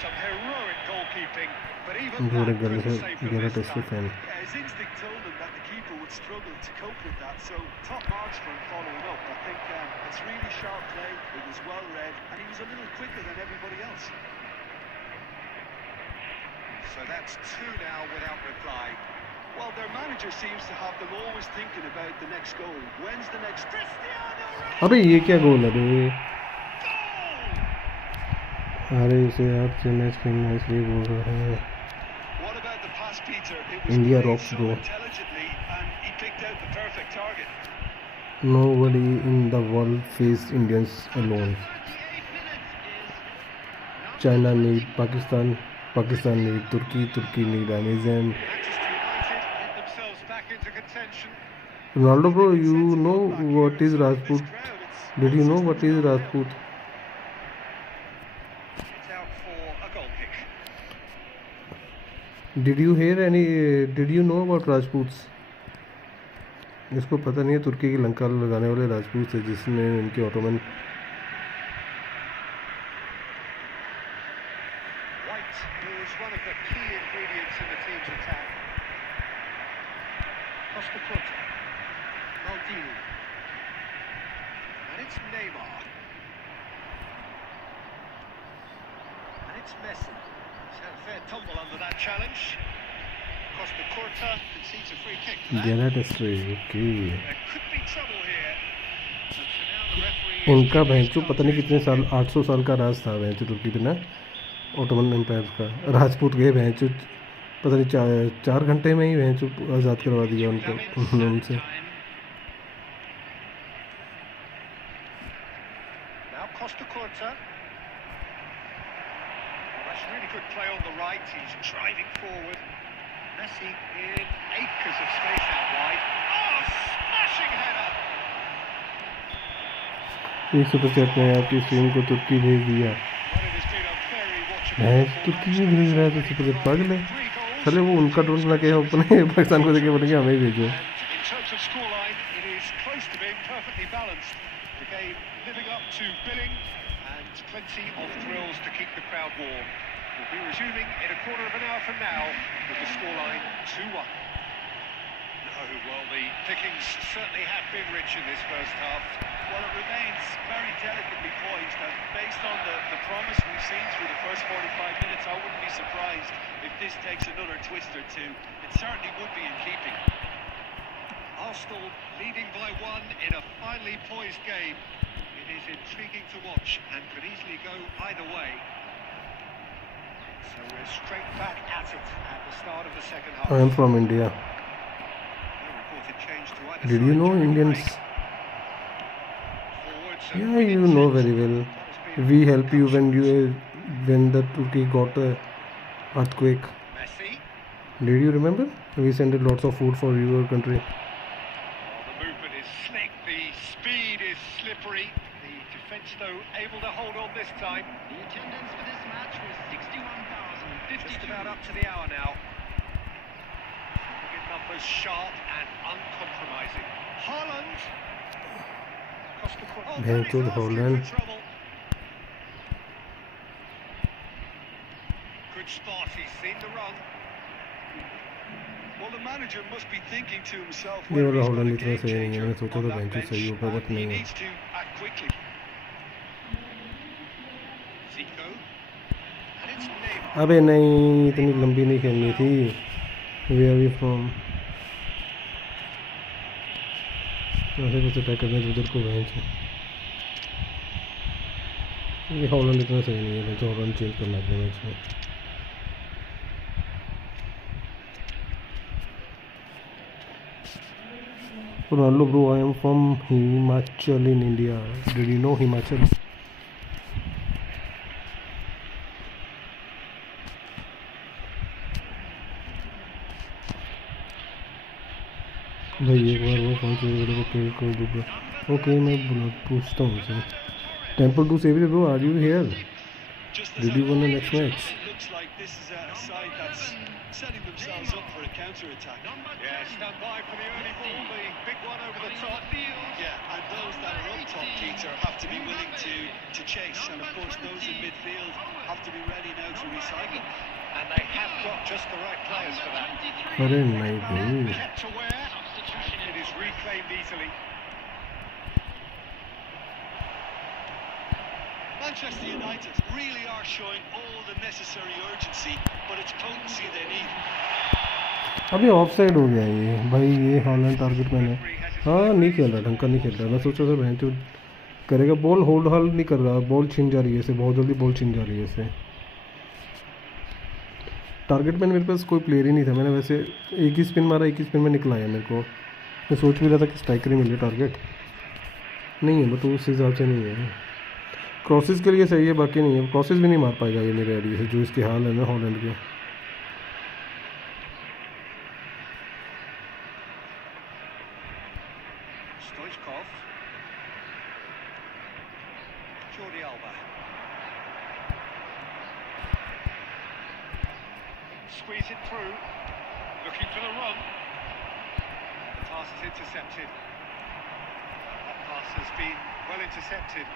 Some heroic goalkeeping, but even that Good couldn't girl, save them get a this testy time. fan. Yeah, his instinct told him that the keeper would struggle to cope with that, so top marks for him following up. I think it's really sharp play, it was well read, and he was a little quicker than everybody else. So that's two now without reply. Well, their manager seems to have them always thinking about the next goal. When's the next... Cristiano Ronaldo! अबे ये क्या गोल है बे? Goal! अरे इसे आप चेन्नई इसलिए बोल रहे हैं। What about the pass, Peter? It was India played rocks, so bro. intelligently, and he picked out the perfect target. Nobody in the world face Indians alone. 38 minutes is China need Pakistan, Pakistan need Turkey, Turkey need Amazon. Manchester United get themselves back into contention. Ronaldo bro, you know what is Rajput? This crowd, it's Did you know what is Rajput? It's out for a goal kick. Did you know about Rajputs? इसको पता नहीं है, तुर्की की लंका लगाने वाले राजपूत थे जिसमें इनके Ottoman. White is one of the key ingredients in the team's attack. Costa Curta. Maldini. And it's Neymar. And it's Messi. He's had a fair tumble under that challenge. Costa Curta concedes a free kick. for that. Gerard Stray, okay. There could be trouble here. So now the referee is इनका giving his भैंचो पता नहीं कितने साल, 800 साल का राज था भैंचो तुर्की पे ना, ऑटोमन एम्पायर का। राजपूत गए भैंचो, पता नहीं 4 घंटे में ही भैंचो आज़ाद करवा दिया उनको उनसे। Now Costa Curta. Well, that's really good play on the right. He's driving forward. Messi in acres of space out wide. Oh, smashing header! एक सुपर चैट में आपकी स्ट्रीम को तुर्की भेज दिया। Well, it has been a very watchable भैंस performance. तुर्की में भेज रहा है तो सुपर चैट पागल है। 3 goals. चले वो उनका डोंट बना के अपने पाकिस्तान को देखे बोलेंगे हमें ही भेजो। And in terms of scoreline, it is close to being perfectly balanced. The game living up to billing and plenty of thrills to keep the crowd warm. We'll be resuming in a quarter of an hour from now with the scoreline 2-1. No, well, the pickings certainly have been rich in this first half. Well, it remains very delicately poised, and based on the promise we've seen through the first 45 minutes, I wouldn't be surprised if this takes another twist or two. It certainly would be in keeping. Arsenal leading by 1 in a finely poised game. It is intriguing to watch and could easily go either way. So we're straight back at it at the start of the second half. I am from India. No reported change to either Did side you know during the Indians? break. Forwards and Yeah, winning you know centre. very well. That has been We help you coaching. when the Turkey got a earthquake. Messi. Did you remember? We sent lots of food for your country. Oh, the movement is slick, the speed is slippery. The defence, though, able to hold on this time. The attendance for this match was 61,052. Just about up to the hour now. Looking numbers sharp and uncompromising. Haaland. Costa Thank you, Haaland. Good spot, he's seen the run. Well, the manager must be thinking to himself ये whether वाला he's got Holland a इतना game सही नहीं है, changer मैंने सोचा on था that bench bench, सही होगा, but and he नहीं है. needs to act quickly. Zico. And it's Neymar. अबे नहीं, इतनी लंबी नहीं खेलनी थी. Where are we from? ऐसे कैसे टैग करने उधर को बेंच. ये हॉलैंड इतना सही नहीं है, तो हॉलैंड चेंज करना है मैच में. Ronaldo bro, I am from Himachal in India. Did you know Himachal? भाई एक बार वो फोन को क्लियर कर दूँगा. ओके मैं पूछता हूँ उसे. Temple to save bro, are you here? Just Did as you a win the whole, next match? It looks like this is a side that's setting themselves up for a counter-attack. Yeah, stand by for the early ball, the big one over the top. Yeah, and those that are up top, Peter, have to be willing to chase, and of course those in midfield have to be ready now to recycle. And they have got just the right players for that. अरे नहीं भाई. Kept aware, and it is reclaimed easily. Manchester United really are showing all the necessary urgency, but it's potency they need. अभी offside हो गया ये भाई. ये Holland target मैंने हाँ नहीं खेल रहा, ढंग का नहीं खेल रहा. मैं सोचा था बहन चोद करेगा. बॉल होल्ड हाल नहीं कर रहा, बॉल छिन जा रही है इसे, बहुत जल्दी बॉल छिन जा रही है इसे. टारगेट मैन मेरे पास कोई प्लेयर ही नहीं था. मैंने वैसे एक ही स्पिन मारा, एक ही स्पिन में निकला है मेरे को. मैं सोच भी रहा था कि स्ट्राइकर ही मिले. टारगेट नहीं है, बट उस हिसाब से नहीं है. क्रॉसेस के लिए सही है, बाकी नहीं है. क्रॉसेस भी नहीं मार पाएगा ये मेरे आइडिया से, जो इसके हाल है ना हॉलैंड के. Stoichkov. Jordi Alba. Squeeze it through. Looking for the run. The pass is intercepted. That pass has been well intercepted.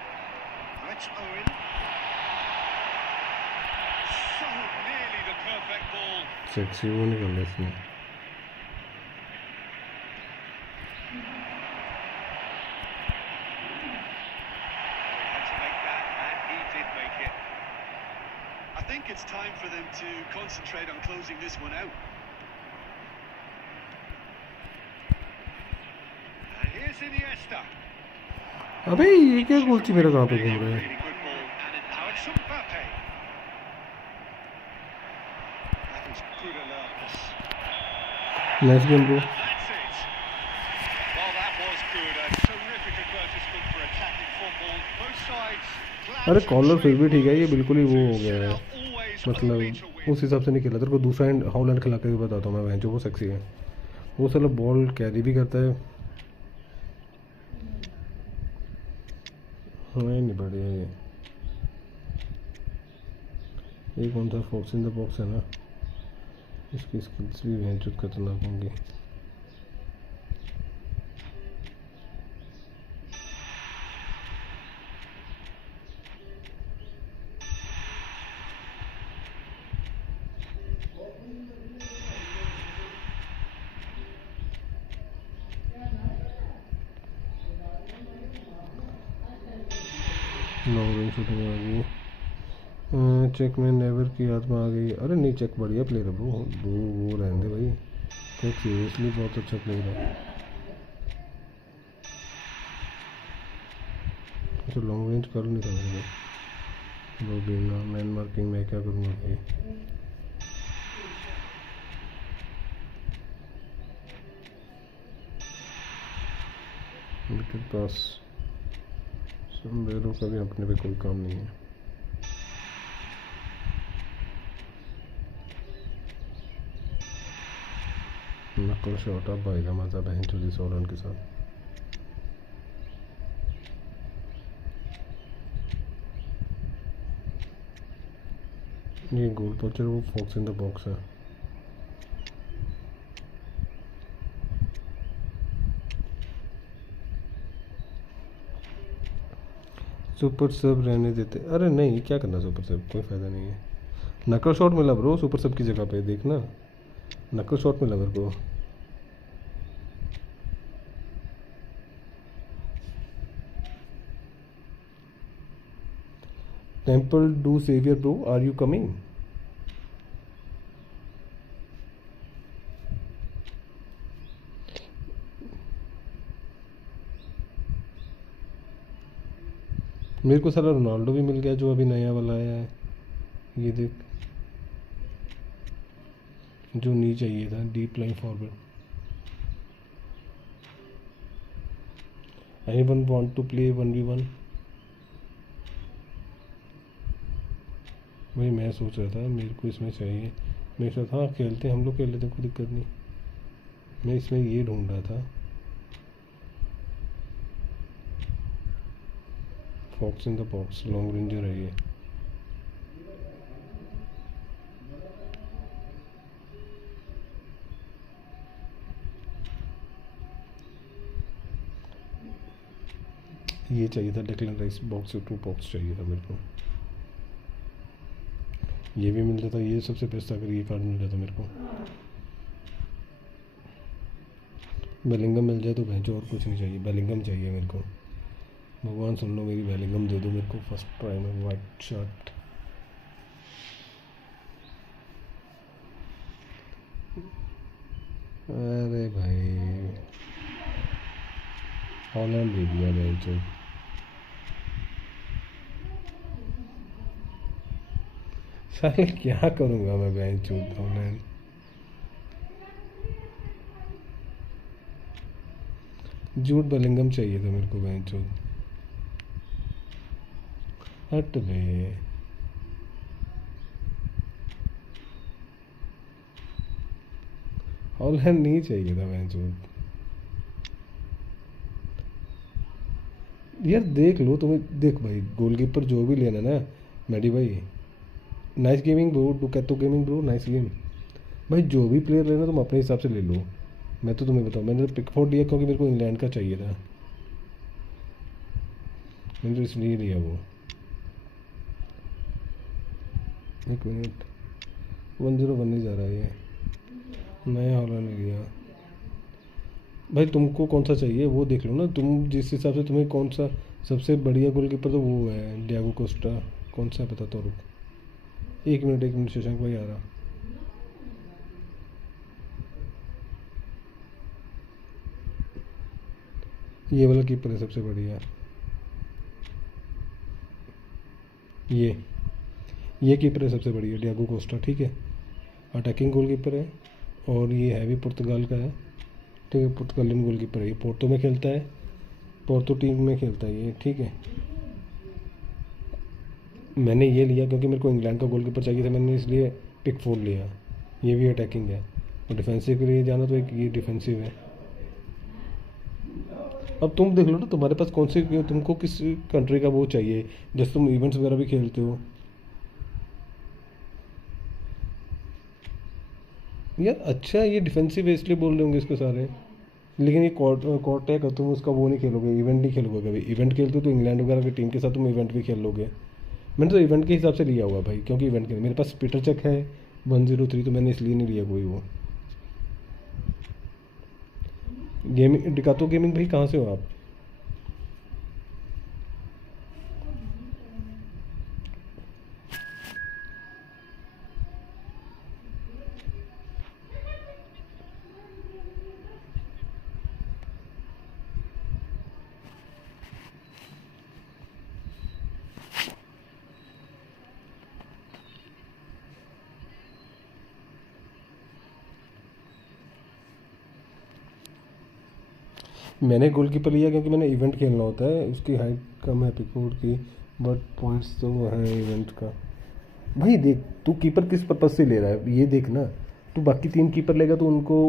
That's Owen. So nearly the perfect ball. Sexy वो निकल रहा इसमें. Had to make that, and he did make it. I think it's time for them to concentrate on closing this one out. And here's Iniesta. अबे ये क्या गोलची मेरा कहाँ पे घूम रहा है. Really good ball. And now it's Mbappe. That was good alertness. Nice game bro. That's it. Well, that was good. A terrific advertisement for attacking football. Both sides glad अरे to कॉलर फिर भी trade ठीक है, ये points बिल्कुल ही वो हो to गया set है. out always only मतलब to win. उस हिसाब से नहीं खेला. तेरे को दूसरा हॉलैंड खिला के भी बताता हूँ मैं. बहन जो वो सेक्सी है, वो साला बॉल कैरी भी करता है. नहीं बढ़िया ये कौन सा फोर्स इन द बॉक्स है ना, इसकी स्किल्स भी बेहद खतरनाक होंगी. लॉन्ग रेंज शूटिंग आ गई. चेक में नेवर की आत्मा आ गई. अरे नहीं, चेक बढ़िया प्लेयर है ब्रो. वो रहने दे भाई. चेक सीरियसली बहुत अच्छा प्लेयर है. अच्छा लॉन्ग रेंज कर नहीं था मेरे को, वो बिना मैन मार्किंग मैं क्या करूँगा भाई। विकेट पास, समवेरों का भी अपने पे कोई काम नहीं है। नकल शॉट अब आएगा मज़ा बहन चौधरी 100 रन के साथ। ये गोल पोचर वो फॉक्स इन द बॉक्स है। सुपर सब रहने देते, अरे नहीं क्या करना सुपर सब, कोई फ़ायदा नहीं है। नकल शॉट मिला ब्रो सुपर सब की जगह पे, देखना नकल शॉट मिला मेरे को। Temple do saviour bro, are you coming? मेरे को सारा रोनाल्डो भी मिल गया जो अभी नया वाला आया है, ये देख, जो नहीं चाहिए था, deep line forward. Anyone want to play 1v1? भाई मैं सोच रहा था मेरे को इसमें चाहिए, मेरे साथ हाँ खेलते हम लोग, खेल लेते कोई दिक्कत नहीं। मैं इसमें ये ढूंढ रहा था, fox in the box, long ranger है ये। ये चाहिए था डेक्लन राइस, बॉक्स से 2 बॉक्स चाहिए था मेरे को। ये भी मिल जाता, ये सबसे बेस्ट था अगर ये कार्ड मिल जाता मेरे को। बेलिंगम मिल जाए तो भैंसो और कुछ नहीं चाहिए, बेलिंगम चाहिए मेरे को। भगवान सुन लो मेरी, बेलिंगम दे दो मेरे को फर्स्ट ट्राई में, वाइट शर्ट। अरे भाई हॉलैंड दे दिया भैंसो। साले क्या करूँगा मैं भैंसो हॉलैंड। जूट बेलिंगम चाहिए था मेरे को भैंसो। हट बे, हॉलैंड नहीं चाहिए था भैंसो। यार देख लो तुम्हें, देख भाई गोलकीपर जो भी लेना ना मैडी भाई, नाइस गेमिंग ब्रो, डुकैतो गेमिंग ब्रो, नाइस गेम भाई। जो भी प्लेयर लेना तुम अपने हिसाब से ले लो, मैं तो तुम्हें बताऊँ, मैंने तो पिकफोर्ड लिया क्योंकि मेरे को इंग्लैंड का चाहिए था, मैंने तो इसलिए लिया वो। एक मिनट, 101 नहीं जा रहा है ये, नया हॉलैंड लिया भाई। तुमको कौन सा चाहिए वो देख लो ना, तुम जिस हिसाब से तुम्हें कौन सा सबसे बढ़िया गोलकीपर, तो वो है डियागो कोस्टा। कौन सा बताता हूँ, रुक 1 मिनट शशांक भाई आ रहा। ये वाला कीपर है सबसे बढ़िया, ये कीपर है सबसे बढ़िया, डियागो कोस्टा, ठीक है। अटैकिंग गोलकीपर है, और ये है भी पुर्तगाल का है, ठीक है, पुर्तगालियन गोलकीपर है। ये पोर्तो में खेलता है, पोर्तो टीम में खेलता है ये, ठीक है। मैंने ये लिया क्योंकि मेरे को इंग्लैंड का गोलकीपर चाहिए था, मैंने इसलिए पिकफोर्ड लिया। ये भी अटैकिंग है, और डिफेंसिव के लिए जाना तो एक ये डिफेंसिव है। अब तुम देख लो ना तुम्हारे पास कौन सी, तुमको किस कंट्री का वो चाहिए, जैसे तुम इवेंट्स वगैरह भी खेलते हो। यार अच्छा ये डिफेंसिव है इसलिए बोल रहे होंगे इसके सारे, लेकिन ये कॉर्ट है, तुम उसका वो नहीं खेलोगे, इवेंट नहीं खेलोगे कभी। इवेंट खेलते हो तो इंग्लैंड वगैरह की टीम के साथ तुम इवेंट भी खेल लोगे। मैंने तो इवेंट के हिसाब से लिया हुआ भाई, क्योंकि इवेंट के मेरे पास पीटर चेक है 103, तो मैंने इसलिए नहीं लिया कोई वो। गेमिंग डिकातो गेमिंग भाई कहाँ से हो आप? मैंने गोलकीपर लिया क्योंकि मैंने इवेंट खेलना होता है, उसकी हाइट कम है पिकफोर्ड की, बट पॉइंट्स तो वो है इवेंट का। भाई देख तू कीपर किस पर्पज़ से ले रहा है ये देख ना, तू बाकी 3 कीपर लेगा तो उनको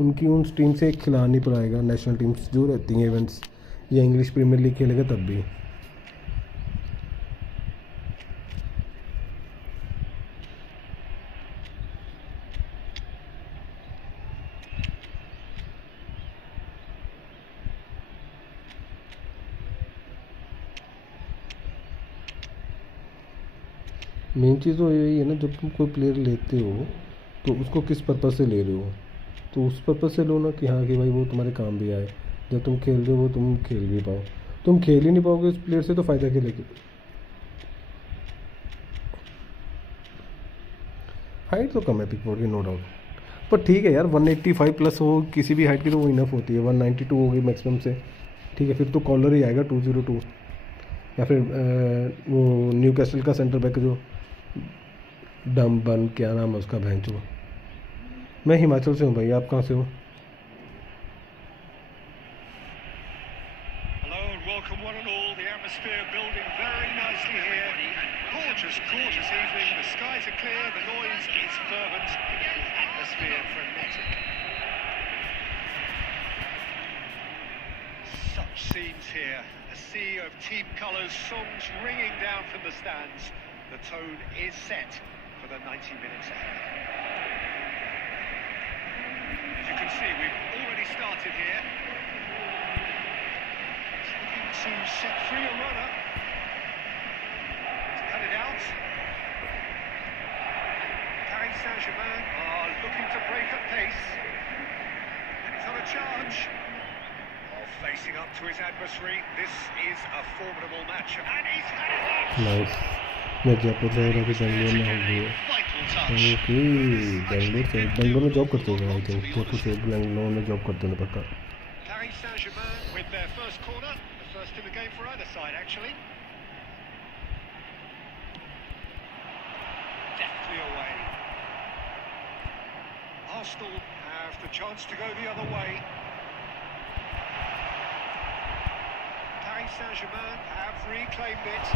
उनकी उन टीम से खिला नहीं पाएगा, नेशनल टीम्स जो रहती हैं इवेंट्स, या इंग्लिश प्रीमियर लीग खेलेगा तब भी। मेन चीज़ तो यही है ना, जब तुम कोई प्लेयर लेते हो तो उसको किस पर्पज़ से ले रहे हो, तो उस पर्पज़ से लो ना कि हाँ कि भाई वो तुम्हारे काम भी आए, जब तुम खेल रहे हो वो तुम खेल भी पाओ। तुम खेल ही नहीं पाओगे उस प्लेयर से तो फ़ायदा क्या लेके। हाइट तो कम है पिकफोर्ड की नो डाउट, पर ठीक है यार 185 प्लस हो किसी भी हाइट की तो वो इनफ होती है। 192 होगी मैक्सिमम से, ठीक है फिर तो कॉलर ही आएगा 202, या फिर वो न्यू कैसल का सेंटर बैक जो डम बन क्या नाम है उसका भैंचो। मैं हिमाचल से हूँ भाई, आप कहाँ से हो? Hello and welcome one and all. The atmosphere building very nicely here. Gorgeous, gorgeous evening. The skies are clear, the noise is fervent, atmosphere frenetic. Such scenes here. A sea of team colours, songs ringing down from the stands. The tone is set for the 90 minutes ahead. As you can see, we've already started here. It's looking to set free a runner. To cut it out. Paris Saint-Germain are looking to break at pace. And he's on a charge. Facing up to his adversary. This is a formidable match. And he's had it off. Nice. मैं जयपुर से रहा कि बेंगलोर में हूँ। Vital touch. Okay Bangalore में job करते हो I think, Jaipur से बेंगलोर में जॉब करते हो पक्का। Paris Saint-Germain with their first corner. The first in the game for either side, actually. Deftly away. Arsenal have the chance to go the other way. Paris Saint-Germain have reclaimed it.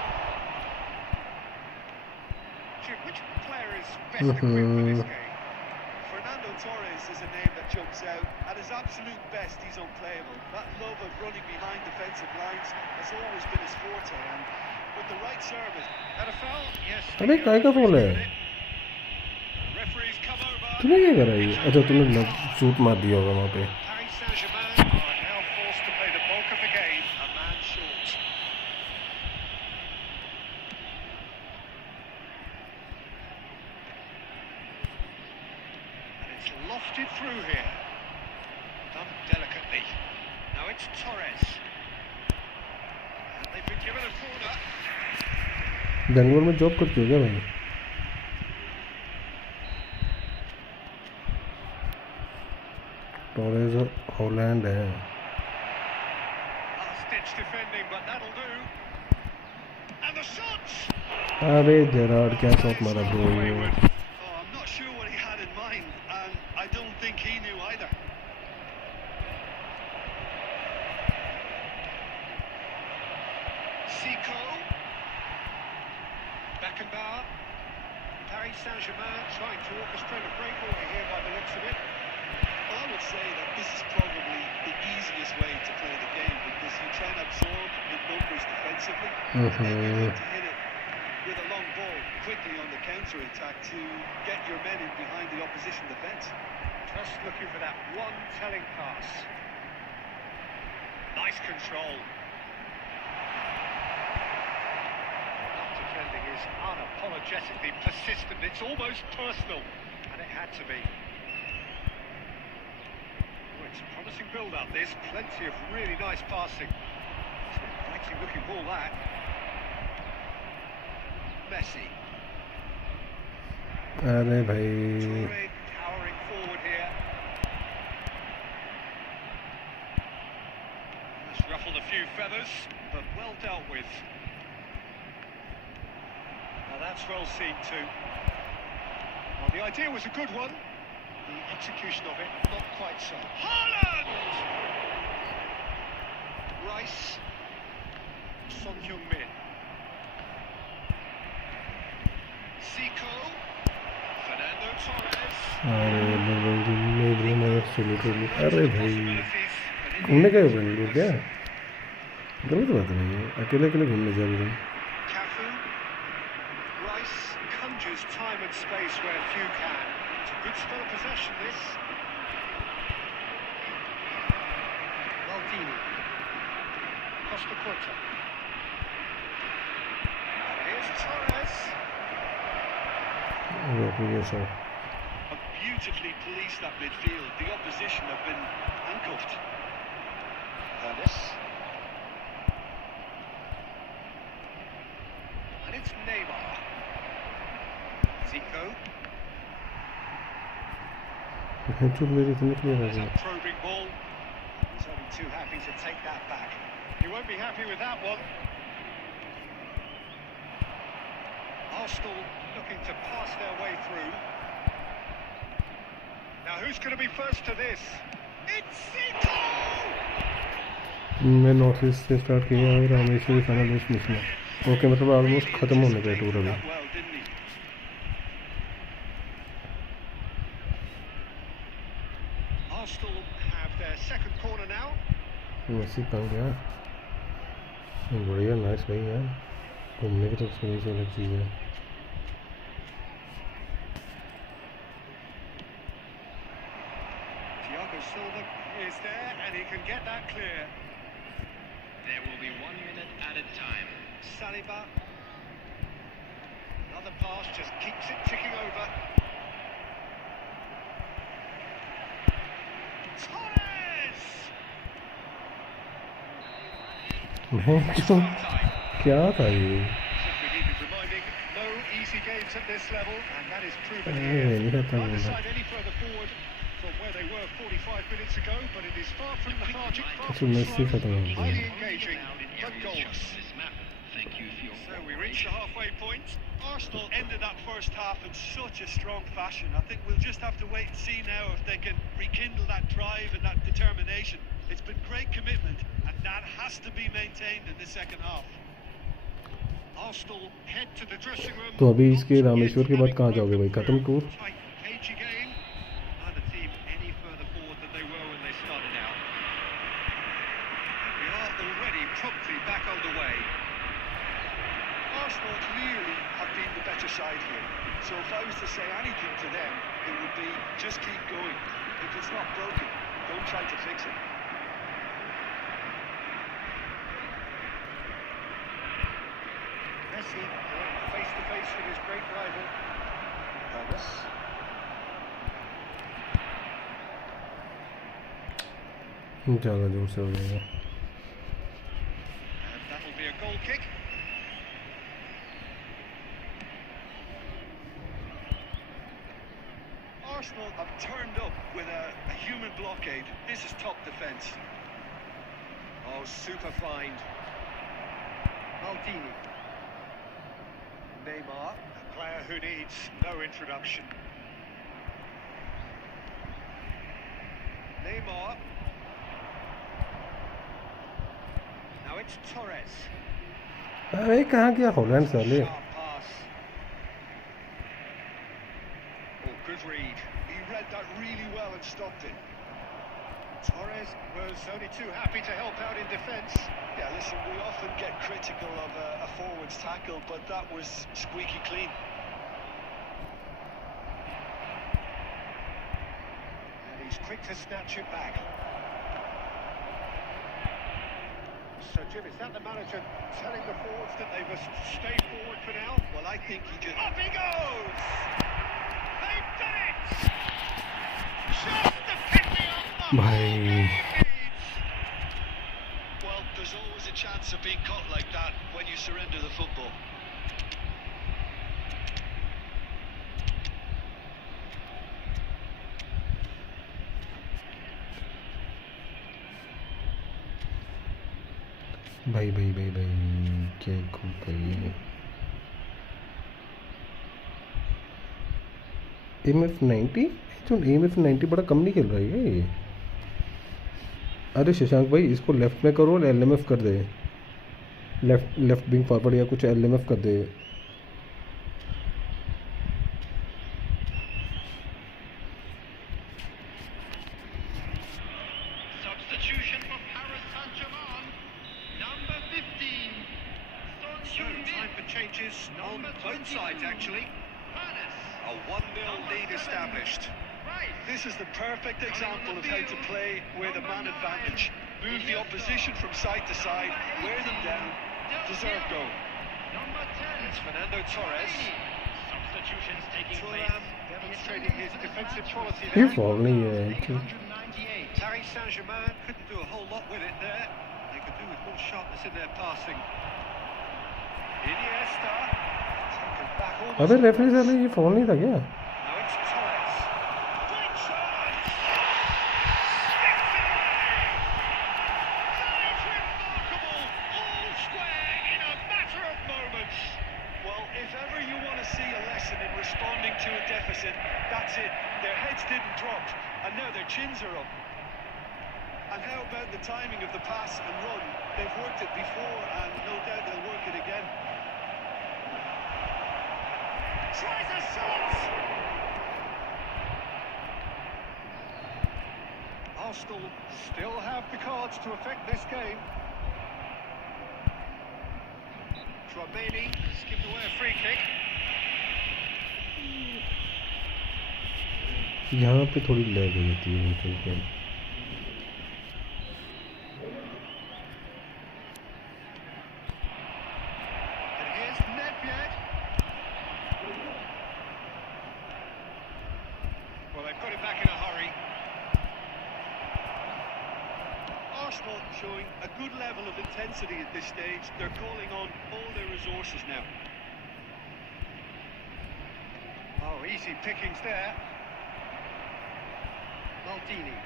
Jim, which player is best equipped for this game? Fernando Torres is a name that jumps out. At his absolute best, he's unplayable. That love of running behind defensive lines has always been his forte, and with the right service. Had a foul? Yes. अबे काय का phone है? Referees come over. तूने क्या करा ये? अच्छा तूने शूट मार दिया होगा वहाँ पे। Paris Saint-Germain are now forced to play the bulk of the game, a man short. And it's lofted through here. Done delicately. Now it's Torres. And they've been given a corner. Bangalore में job करते हो क्या भाई? Storage Holland है। Last-ditch defending, but that'll do. And the shots! अरे Gerrard क्या shot मारा bro. Oh, I'm not sure what he had in mind, and I don't think he knew either. Zico. Beckenbauer. Paris Saint-Germain trying to orchestrate a breakaway here by the looks of it. Well, I would say that this is probably the easiest way to play the game, because you try and absorb the numbers defensively, and then you need to hit it with a long ball quickly on the counter-attack to get your men in behind the opposition defence. Just looking for that one telling pass. Nice control. That defending is unapologetically persistent. It's almost personal, and it had to be. Oh, it's a promising build-up. There's plenty of really nice passing. It's a likely looking ball, that. Messi. अरे भाई Toure powering forward here. Has ruffled a few feathers, but well dealt with. Now that's well seen too. Well, the idea was a good one. The execution of it, not quite so. Haaland! Rice. Son Heung-min. Zico. Fernando Torres. अरे भाई घूमने गए बेंगलुरु क्या? गलत बात है भाई, अकेले अकेले घूमने जा रहे हैं। Cafu. Rice conjures time and space where few can. It's a good spell of possession, this. Maldini. Costa Curta. And here's Torres. Beautifully policed that midfield. The opposition have been handcuffed. Ernest. And it's Neymar. Zico. मेरी तो निकली There's a probing ball. He's only too happy to take that back. He won't be happy with that one. Arsenal looking to pass their way through. Now who's going to be first to this? It's Zico! मैं north east से start किया और Rameshwari final match में okay, मतलब almost खत्म होने का tour अभी। Well, didn't he? Arsenal have their second corner now. Messi कहाँ गया? बढ़िया, नाइस भाई यार, घूमने की तो सही से अलग चीज़ है। Thiago Silva is there and he can get that clear. There will be 1 minute added time. Saliba. Another pass just keeps it ticking over. Torres! मैं क्यों, क्या था ये? We needed reminding, no easy games at this level, and that is proven नहीं here. रहता Neither हूँ side any further forward from where they were 45 minutes ago, but it is far from lethargic, far तो from Messi slow, खत्म हो गया। highly engaging, but goals. This map. Thank you for your So we reach the halfway point. Arsenal ended that first half in such a strong fashion. I think we'll just have to wait and see now if they can rekindle that drive and that determination. It's been great commitment, and that has to be maintained in the second half. Arsenal head to the dressing room. तो अभी इसके रामेश्वर के बाद कहाँ जाओगे भाई? खत्म tour? Tight, cagey game. Neither team any further forward than they were when they started out. And we are already promptly back underway. Arsenal clearly have been the better side here. So if I was to say anything to them, it would be just keep going. If it's not broken, don't try to fix it. Messi face to face with his great rival. Ernest. ज़्यादा जोर से हो जाएगा। And that'll be a goal kick. Arsenal have turned up with a human blockade. This is top defence. Oh, super find. Maldini. Neymar, a player who needs no introduction. Neymar. Now it's Torres. अरे कहाँ गया Holland साले? Sharp pass. Oh, good read. He read that really well and stopped it. Torres was only too happy to help out in defence. Yeah, listen, we often get critical of a forward's tackle, but that was squeaky clean. And he's quick to snatch it back. So, Jim, is that the manager telling the forwards that they must stay forward for now? Well, I think he just... Up he goes! They've done it! Just the picking of the भाई Well, there's always a chance of being caught like that when you surrender the football. भाई भाई भाई भाई क्या खूब भाई। MF90 जो MF90 बड़ा कम नहीं खेल रहा है ये। अरे शशांक भाई इसको लेफ्ट में करो, एलएमएफ कर दे, लेफ्ट विंग फॉरवर्ड या कुछ एलएमएफ कर दे। Substitution for Paris Saint-Germain. Number 15. So, time for changes on both sides, actually. A 1-0 lead established. This is the perfect example of how to play with a man advantage. Move the opposition from side to side, wear them down, deserve goal. Number 10. It's Fernando Torres. Substitutions taking Thuram place. demonstrating his defensive quality ये there. Fall नहीं है कि 198. Paris Saint-Germain couldn't do a whole lot with it there. They could do with more sharpness in their passing. Iniesta. Taken back almost. अबे referee साहब ये fall नहीं था क्या? Now it's Torres. Great chance! It's remarkable, all square in a matter of moments. Well, if ever you want to see a lesson in responding to a deficit, that's it. Their heads didn't drop, and now their chins are up. And how about the timing of the pass and run? They've worked it before, and no doubt they'll work it again. Tries a shot! Arsenal still have the cards to affect this game. Tromeni skipped away a free kick. यहाँ पे थोड़ी lag हो जाती है बिल्कुल क्या। And here's Nedved. Well, they put it back in a hurry. Arsenal showing a good level of intensity at this stage. They're calling on all their resources now. Oh, easy pickings there. Maldini.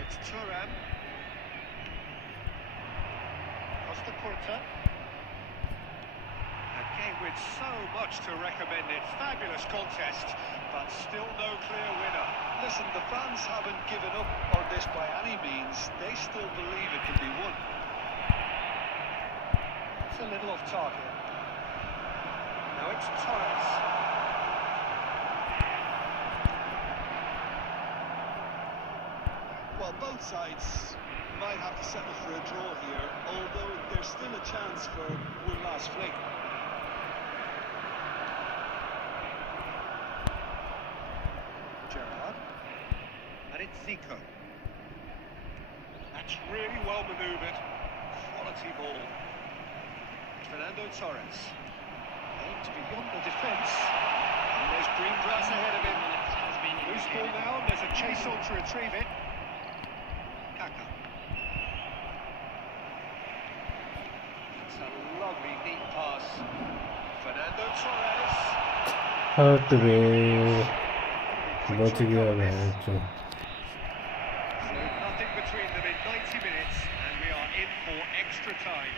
It's Thuram. Costa Curta. A game with so much to recommend it. Fabulous contest, but still no clear winner. Listen, the fans haven't given up on this by any means. They still believe it can be won. It's a little off target. Now it's Torres. Well, both sides might have to settle for a draw here, although there's still a chance for one last fling. Gerrard. And it's Zico. That's really well manoeuvred. Quality ball. Fernando Torres. Aimed beyond the defence. And there's green grass ahead of him. Loose ball now, and there's a chase on to retrieve it. Kaka. It's a lovely, neat pass. Fernando Torres. हट रे बच गया match. So nothing between them in 90 minutes, and we are in for extra time.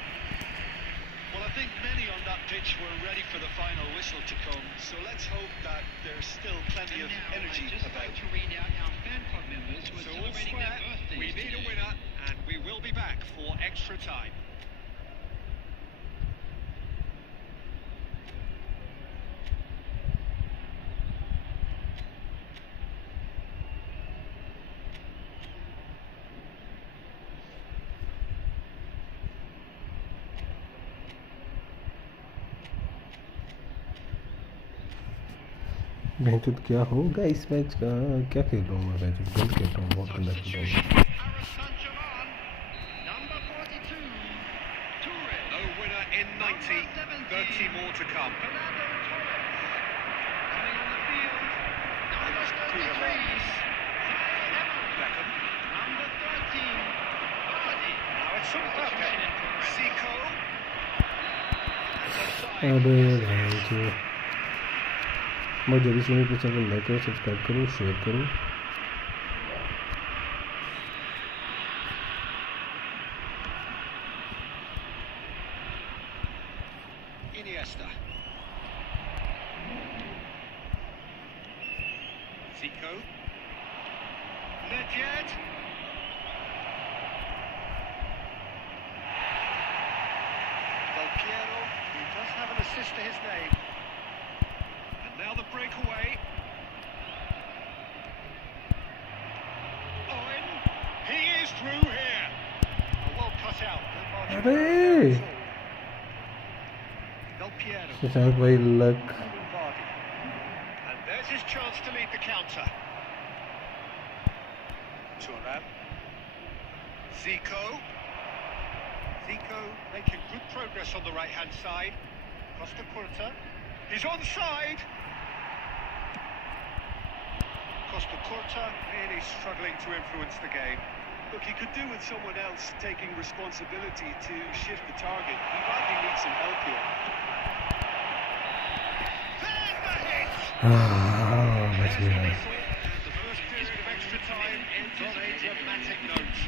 Well, I think many on that pitch were ready for the final whistle to come, so let's hope that there's still plenty of energy I'd just about. like to read out our fan club members who are So all celebrating their square, birthdays we need a today. winner, and we will be back for extra time. बेहतर क्या होगा इस match का? क्या खेल रहा हूँ मैं मैच? गलत खेल रहा हूँ, बहुत गंदा खेल रहा हूँ। Paris Saint-Germain. Number 42. Toure. No winner in 90, 30 more to come. Fernando Torres. Coming on the field. Number There's 33. Tielemans. Beckham. Number 13. Vardy. Now it's Mbappe. Zico. And offside. अबे भाई जी, बहुत जल्दी से मेरे चैनल को लाइक करो, सब्सक्राइब करो, share करो। Iniesta. Zico. Nedved. Piero. He does have an assist to his name. And now the breakaway. Owen. He is through here. Well cut out. No margin अरे for error at all. Del Piero. Shashank भाई luck Vardy. And there's his chance to lead the counter. Turnip. Zico. Zico making good progress on the right-hand side. Costa Curta. He's onside. Costa Curta really struggling to influence the game. Look, he could do with someone else taking responsibility to shift the target. He badly needs some help here. There's the hit! बच गया The first period of extra time ends on a dramatic note.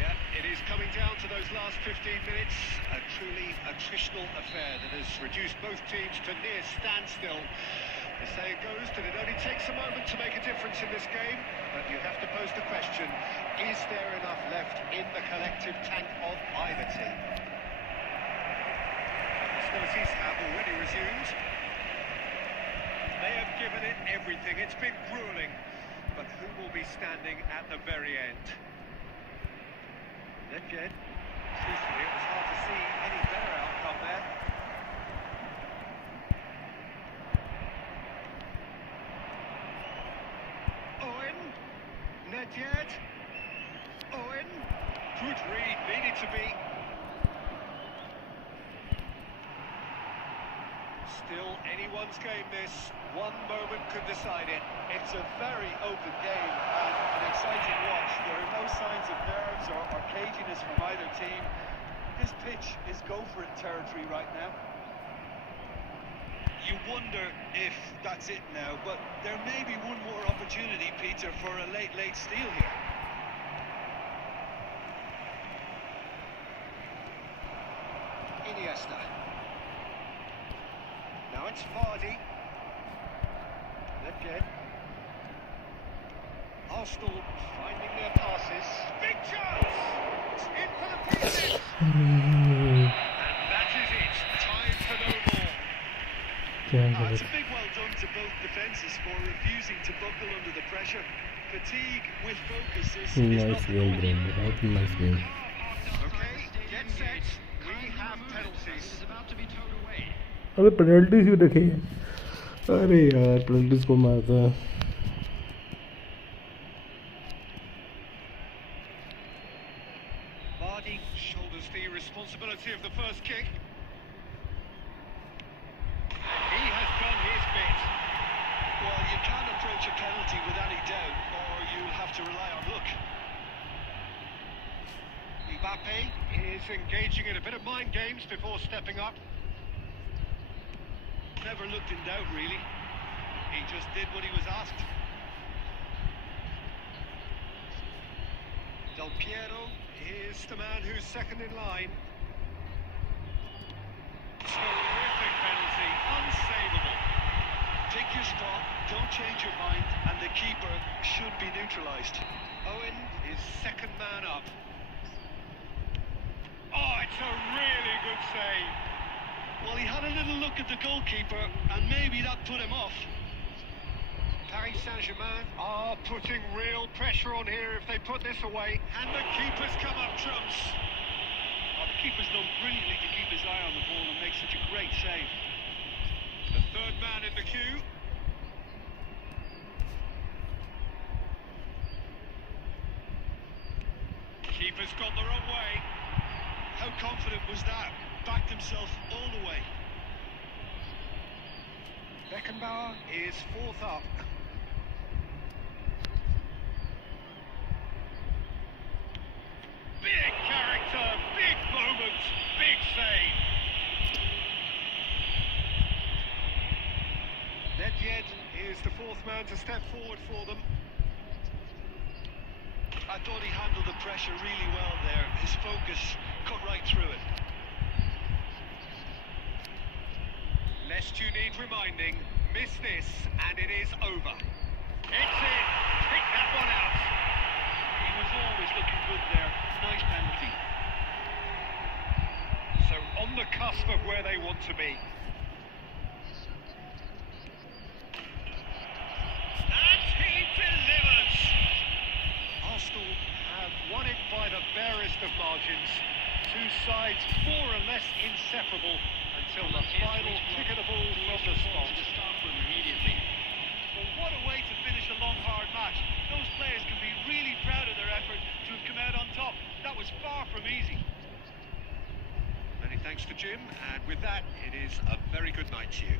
Yeah, it is coming down to those last 15 minutes. A truly attritional affair that has reduced both teams to near standstill. The saying goes that it only takes a moment to make a difference in this game, but you have to pose the question, is there enough left in the collective tank of either team? Hostilities have already resumed. They have given it everything. It's been grueling, but who will be standing at the very end? Nedved, truthfully, it was hard to see any better outcome there. Owen, Nedved, Owen, good read, needed to be. Still anyone's game this, one moment could decide it. It's a very open game and an exciting watch. There are no signs of nerves or caginess from either team. This pitch is go-for-it territory right now. You wonder if that's it now, but there may be one more opportunity, Peter, for a late steal here. Iniesta. Now it's Vardy. Nedved. Arsenal finding their passes. Big chance! It's in for the pieces! And that is it. Time for no more. It's a big well done to both defences for refusing to buckle under the pressure. Fatigue with focus is not nice the game norm. bro बहुत nice game Okay, get set. We have penalties. अबे penalty क्यों रखी है अरे यार penalties को मारता है Vardy shoulders the responsibility of the first kick. And he has done his bit. Well, you can't approach a penalty with any doubt, or you'll have to rely on luck. Mbappe is engaging in a bit of mind games before stepping up. Never looked in doubt, really. He just did what he was asked. Del Piero is the man who's second in line. Terrific penalty, unsavable. Pick your spot, don't change your mind, and the keeper should be neutralised. Owen is second man up. Oh, it's a really good save. Well, he had a little look at the goalkeeper, and maybe that put him off. Paris Saint-Germain are putting real pressure on here if they put this away. And the keeper's come up trumps. Oh, the keeper's done brilliantly to keep his eye on the ball and make such a great save. The third man in the queue. Keeper's gone the wrong way. How confident was that? Backed himself all the way. Beckenbauer is fourth up. Big character, big moment, big save. Nedved is the fourth man to step forward for them. I thought he handled the pressure really well there. His focus cut right through it. Lest you need reminding, miss this and it is over. It's in, pick that one out. He was always looking good there. Nice penalty. cusp of where they want to be. And he delivers. Arsenal have won it by the barest of margins. Two sides more or less inseparable until the final kick of the ball from the spot. Well, what a way to finish a long, hard match. Those players can be really proud of their effort to have come out on top. That was far from easy. Many thanks to Jim, and with that, it is a very good night to you.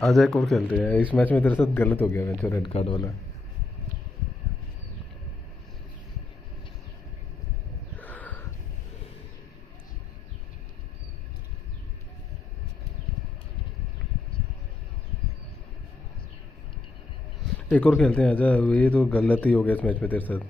आज एक और खेलते हैं. इस match में तेरे साथ गलत हो गया वेंचर रेड कार्ड वाला. एक और खेलते हैं. आजा, ये तो गलत ही हो गया इस मैच में तेरे साथ.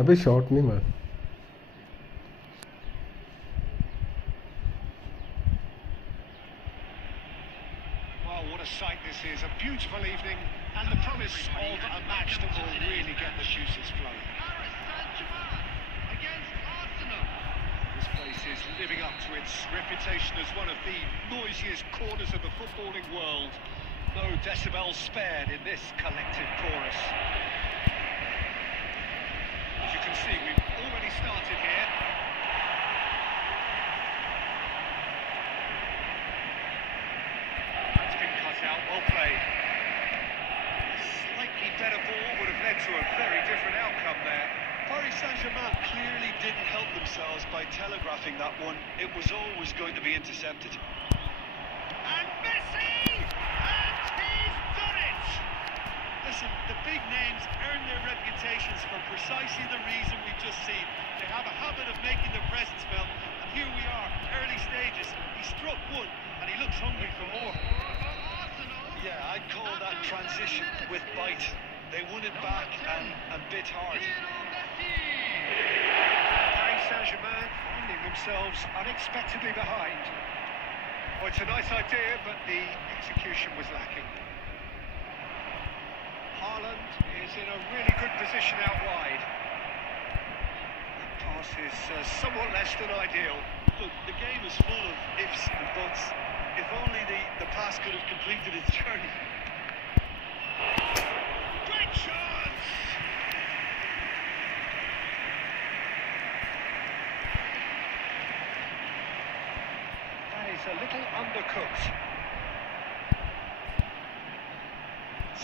अबे शॉट नहीं मार. Wow, what a sight this is. A beautiful evening and the promise of a match that will really get the juices flowing. Paris Saint-Germain against Arsenal. This place is living up to its reputation as one of the noisiest corners of the footballing world. No decibels spared in this collective chorus. As you can see, we've already started here. That's been cut out, well played. A slightly better ball would have led to a very different outcome there. Paris Saint-Germain clearly didn't help themselves by telegraphing that one. It was always going to be intercepted. And Messi! And he's done it! Listen, the big names earn their reputations for precisely the reason we've just seen. They have a habit of making their presence felt, and here we are, early stages. He struck one, and he looks hungry for more. Yeah, I'd call that transition with bite. They won it back and bit hard. Paris Saint-Germain finding themselves unexpectedly behind. Well, it's a nice idea, but the execution was lacking. Haaland is in a really good position out wide. That pass is somewhat less than ideal. Look, the game is full of ifs and buts. If only the pass could have completed its journey. Great chance! That is a little undercooked.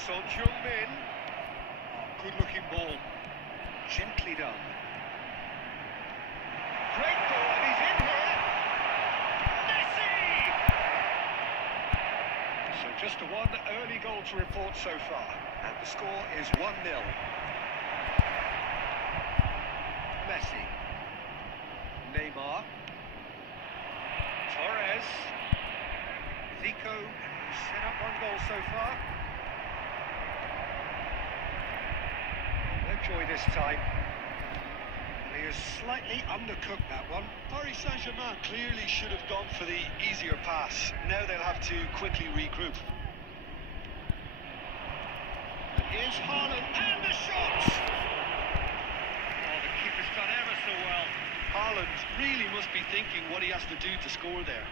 Son Heung-min. Oh, good-looking ball. Gently done. Great ball, and he's in here. Messi! So just the one early goal to report so far. And the score is 1-0. Messi. Neymar. Torres. Zico set up one goal so far. No joy this time. He has slightly undercooked that one. Paris Saint-Germain clearly should have gone for the easier pass. Now they'll have to quickly regroup. And here's Haaland and the shot! Oh, the keeper's done ever so well. Haaland really must be thinking what he has to do to score there.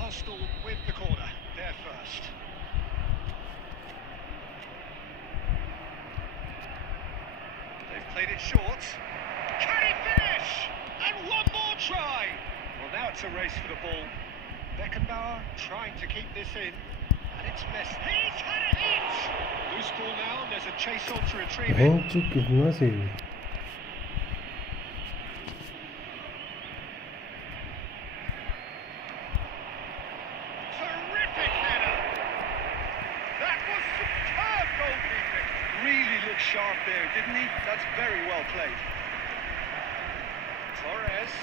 Arsenal win the corner. They're first. They've played it short. Can he finish? And one more try. Well, now it's a race for the ball. Beckenbauer trying to keep this in. And it's Messi. He's had a hit! Loose ball now, and there's a chase on to retrieve it. बहन कितना से Terrific header. That was superb goalkeeping. Really looked sharp there, didn't he? That's very well played. Torres.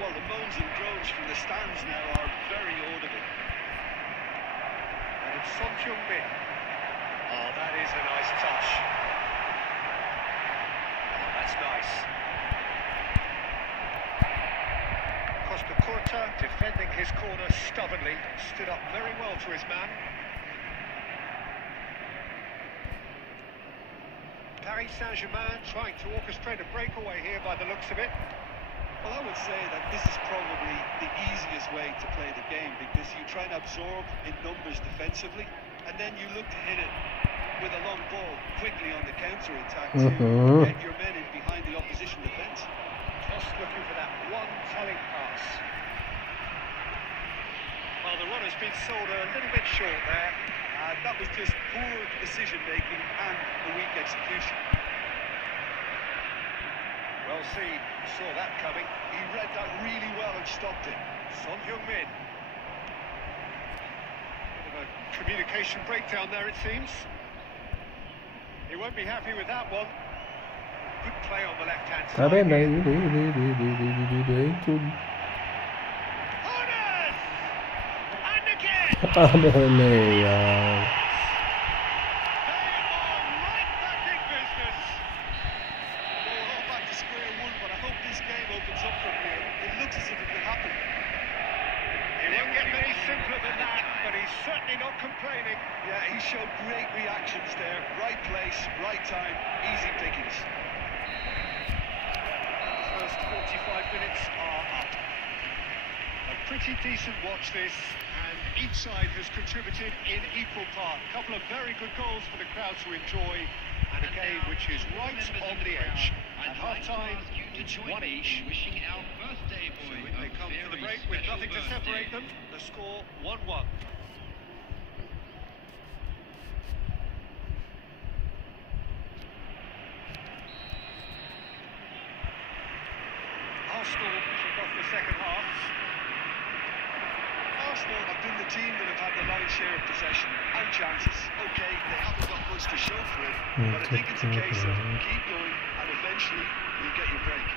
Well, the moans and groans from the stands now are very audible. And it's Son Heung-min. Oh, that is a nice touch. Oh, that's nice. Costa Curta defending his corner stubbornly. Stood up very well to his man. Paris Saint-Germain trying to orchestrate a breakaway here by the looks of it. Well, I would say that this is probably the easiest way to play the game because you try and absorb in numbers defensively and then you look to hit it with a long ball quickly on the counter-attack to get your men in behind the opposition defence. Just looking for that one telling pass. Well, the run has been sold a little bit short there. That was just poor decision-making and a weak execution. Well, see, saw that coming. He read that really well and stopped it. Son Heung-min. Bit of a communication breakdown there, it seems. He won't be happy with that one. Good play on the left-hand side. अबे नहीं Corners! And again! अबे नहीं यार They are right back in business. Well, we're all back to square one, but I hope this game opens up from here. It looks as if it could happen. It won't get any simpler than that, but he's certainly not complaining. Yeah, he showed great reactions there. Right place, right time, easy pickings. The first 45 minutes are up. A pretty decent watch this, and each side has contributed in equal part. A couple of very good goals for the crowd to enjoy, and a game which is right on the edge. At half-time, it's one each. Wishing our birthday boy They come to the break with nothing to separate them. The score 1-1. Arsenal kick off the second half. Arsenal have been the team that have had the lion's share of possession and chances. Okay, they haven't got much to show for it, but I think it's a case of keep going and eventually you'll get your break.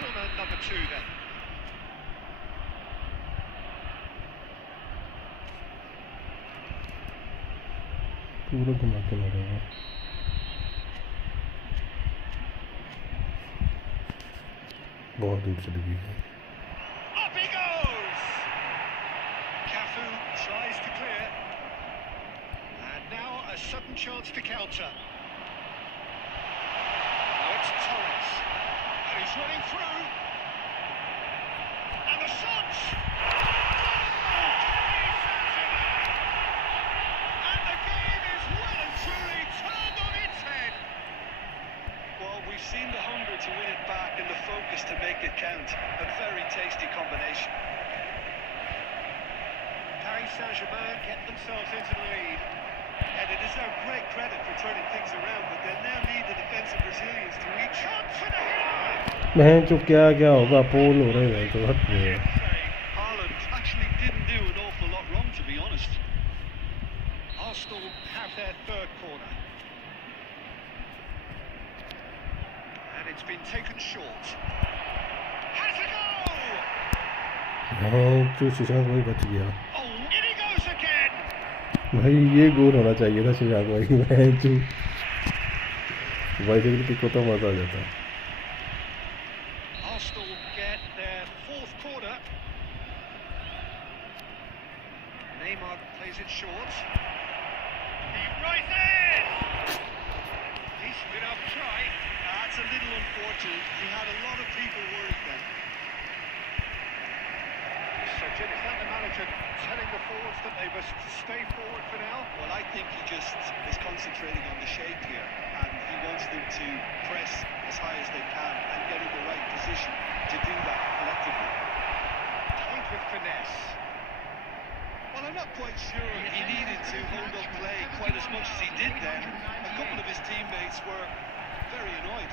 Corner number 2 then. पूरा घुमा के मारेगा बहुत दूर चली गई है Up he goes! Cafu tries to clear. And now a sudden chance to counter. Now it's Torres. And he's running through. And the shot! And the game is well and truly turned on its head. Well, we've seen the hunger to win it back and the focus to make it count. A very tasty combination. Paris Saint-Germain get themselves into the lead. And it is their great credit for turning things around, but they now need the defensive resilience to reach on for the header. मैं जो क्या होगा पोल हो रहा है तो हट गया Haaland actually didn't do an awful lot wrong, to be honest. Arsenal have their third corner. And it's been taken short. Has a goal! मैं जो शीशांक भाई बच गया Oh, in he goes again! भाई ये गोल होना चाहिए था शीशांक भाई मैं जो भाई देखने को तो मजा आ जाता Arsenal get their fourth corner. Neymar plays it short. He rises! He Please, bit of try. That's a little unfortunate. He had a lot of people worried then. So, Jim, is that the manager telling the forwards that they must stay forward for now? Well, I think he just is concentrating on the shape here, and he wants them to press as high as they can and get in the right position to do that collectively. Played with finesse. Well, I'm not quite sure he needed to hold up play quite as much as he did then. A couple of his teammates were very annoyed.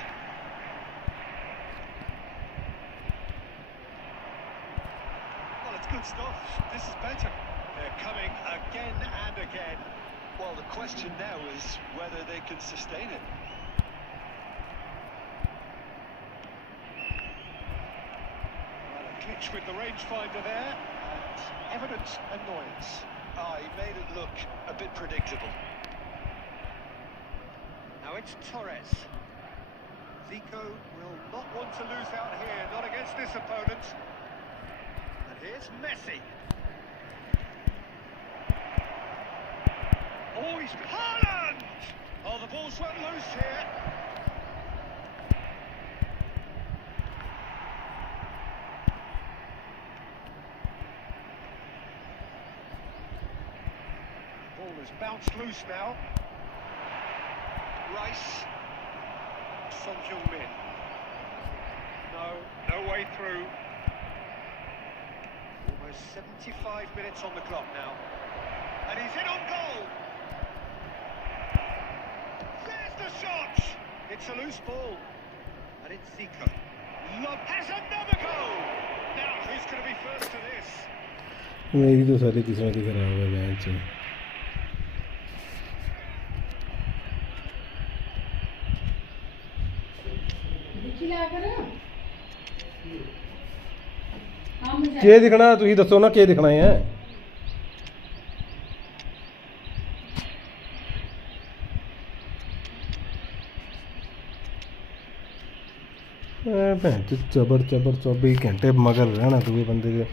Well, it's good stuff. This is better. They're coming again and again. Well, the question now is whether they can sustain it. Well, a glitch with the rangefinder there, and evident annoyance. He made it look a bit predictable. Now it's Torres. Zico will not want to lose out here, not against this opponent. And here's Messi. Oh, he's Haaland! Oh, the ball's run loose here. Ball has bounced loose now. Rice. Son Heung-min. No way through. Almost 75 minutes on the clock now. And he's in on goal. There's the shot. It's a loose ball. And it's Zico. Has another goal. Now who's going to be first to this? मेरी तो सारी किस्मत ही खराब है match में। ਕੀ ਦਿਖਣਾ ਤੁਸੀਂ ਦੱਸੋ ਨਾ ਕੀ ਦਿਖਣਾ ਹੈ ਭੈਣ ਚ ਚਬਰ 24 ਘੰਟੇ ਮਗਰ ਰਹਿਣਾ ਦੂਏ ਬੰਦੇ ਦੇ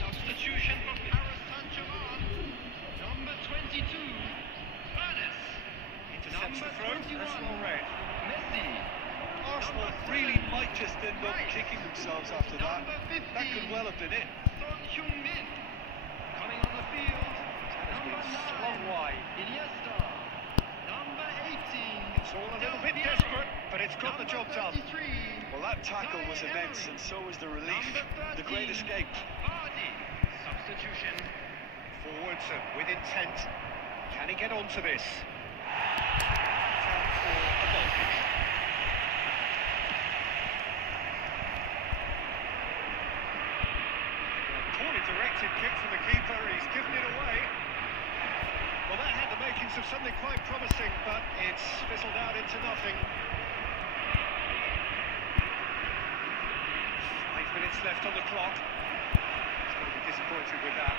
Substitution for Paris Saint-Germain. Number 22, Ernest. Intercepts the Number throw. 21, That's well read. Messi. Arsenal really might just end up kicking themselves after that. Number 15, That could well have been it. Son Heung-min. Coming on the field, number Swung 9, wide. Iniesta. Number 18, It's all a little bit Del Piero. desperate, but it's got the job Number done. 33, Well, that tackle was immense, and so was the relief. The great escape. Vardy. Substitution. Forwards and with intent. Can he get onto this? Time for a goal kick. Poorly directed kick from the keeper. He's given it away. Well, that had the makings of something quite promising, but it's fizzled out into nothing. 5 minutes left on the clock. He's going to be disappointed with that.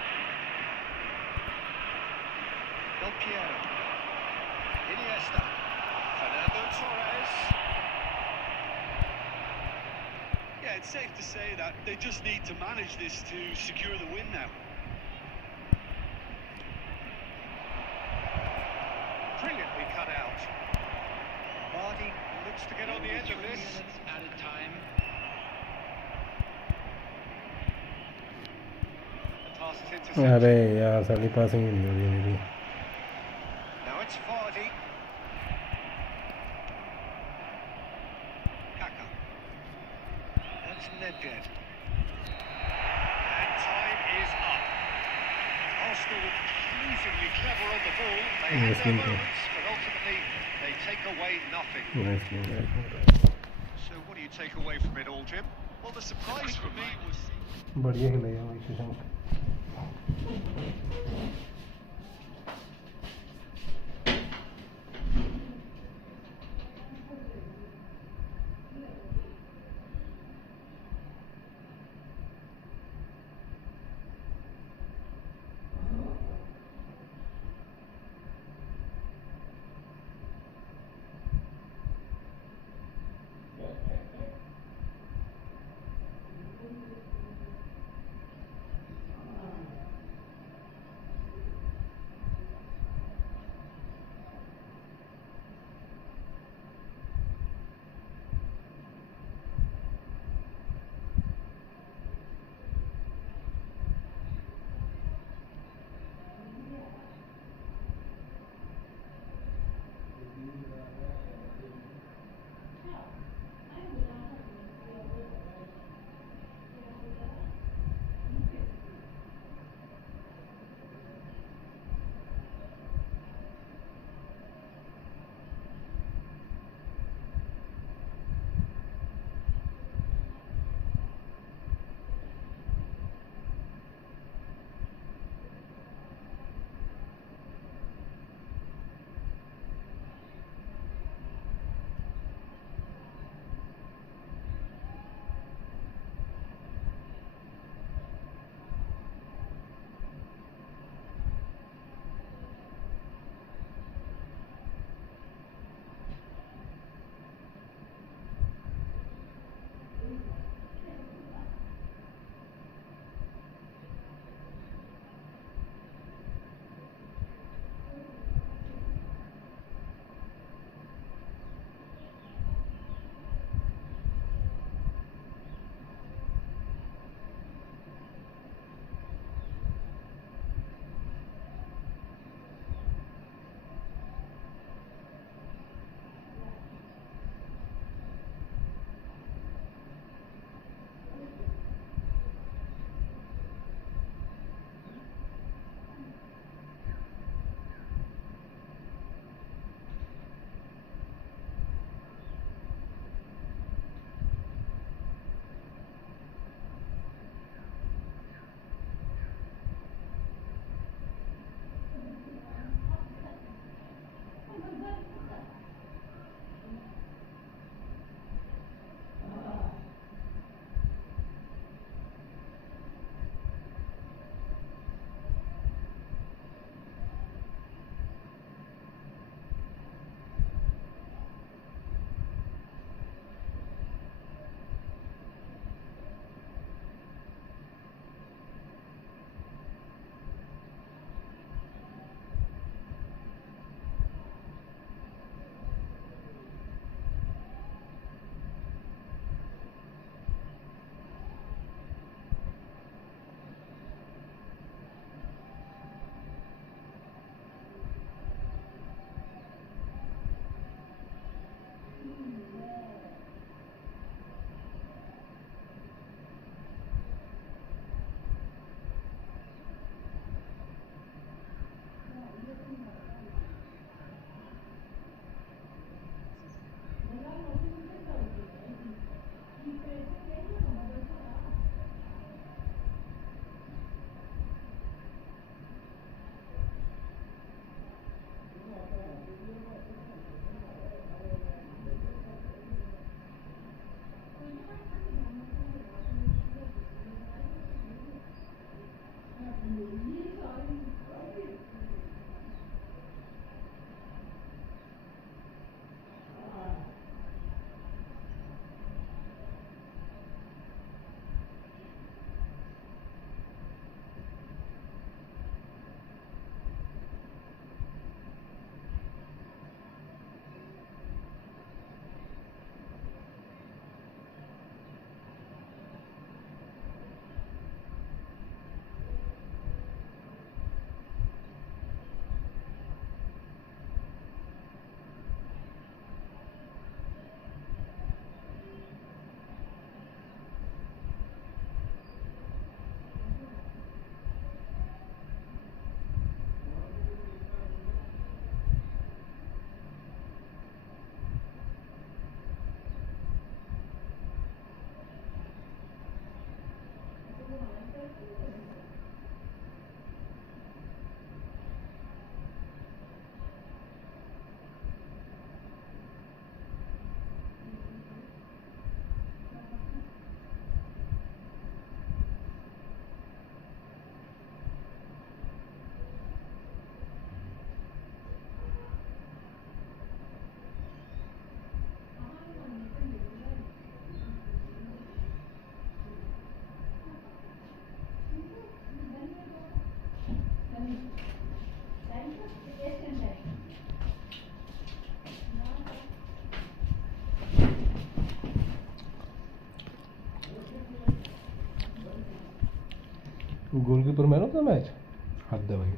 Del Piero. Iniesta. Fernando Torres. Yeah, it's safe to say that they just need to manage this to secure the win now. Brilliantly cut out. Vardy looks to get on the end of this. Added time. The pass is intercepted. अरे यार सारी passing ही नहीं हो रही मेरी Now it's Vardy. Kaka. That's Nedved. And time is up. Arsenal pleasingly clever on the ball. They had Yes, their indeed. moments, but ultimately they take away nothing. So what do you take away from it all, Jim? Well, the surprise for me was... बढ़िया खेलेगा भाई Shashank goalkeeper man of the match हद है भाई।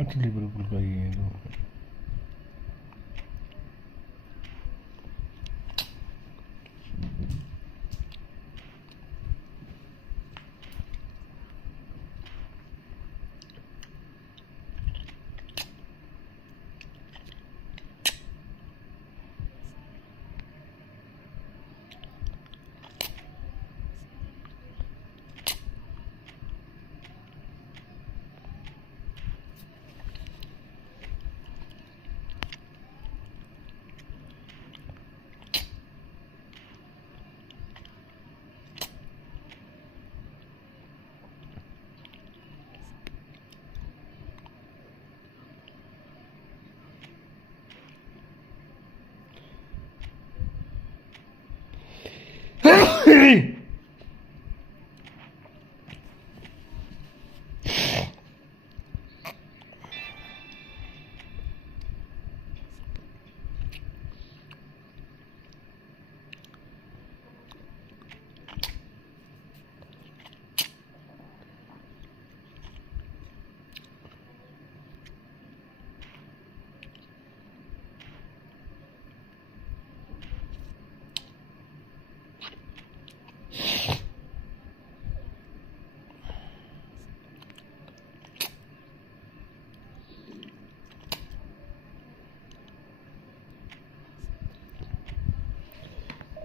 अच्छा Liverpool का ये तो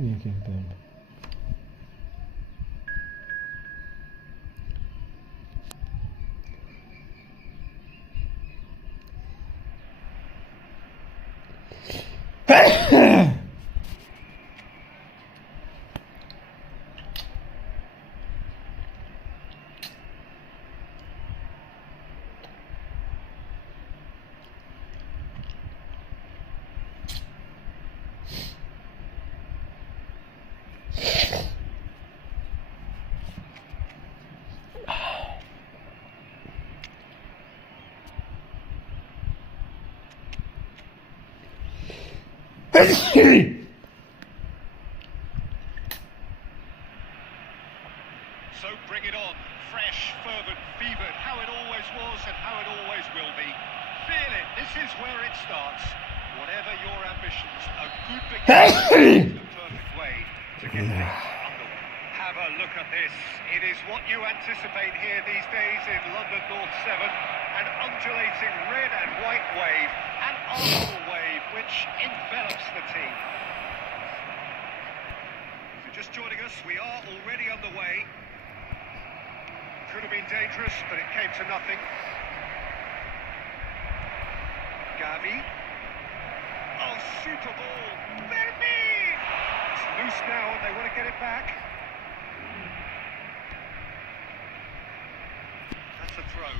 ये कहते हैं So bring it on, fresh, fervent, fevered, how it always was and how it always will be. Feel it, this is where it starts. Whatever your ambitions, a good beginning is the perfect way to get things underway. Have a look at this. It is what you anticipate here these days in London North 7. An undulating red and white wave, an Arsenal wave which envelops the team. If you're just joining us, we are already underway. Could have been dangerous, but it came to nothing. Gavi. Oh, super ball. Vermeer! It's loose now and they want to get it back. That's a throw.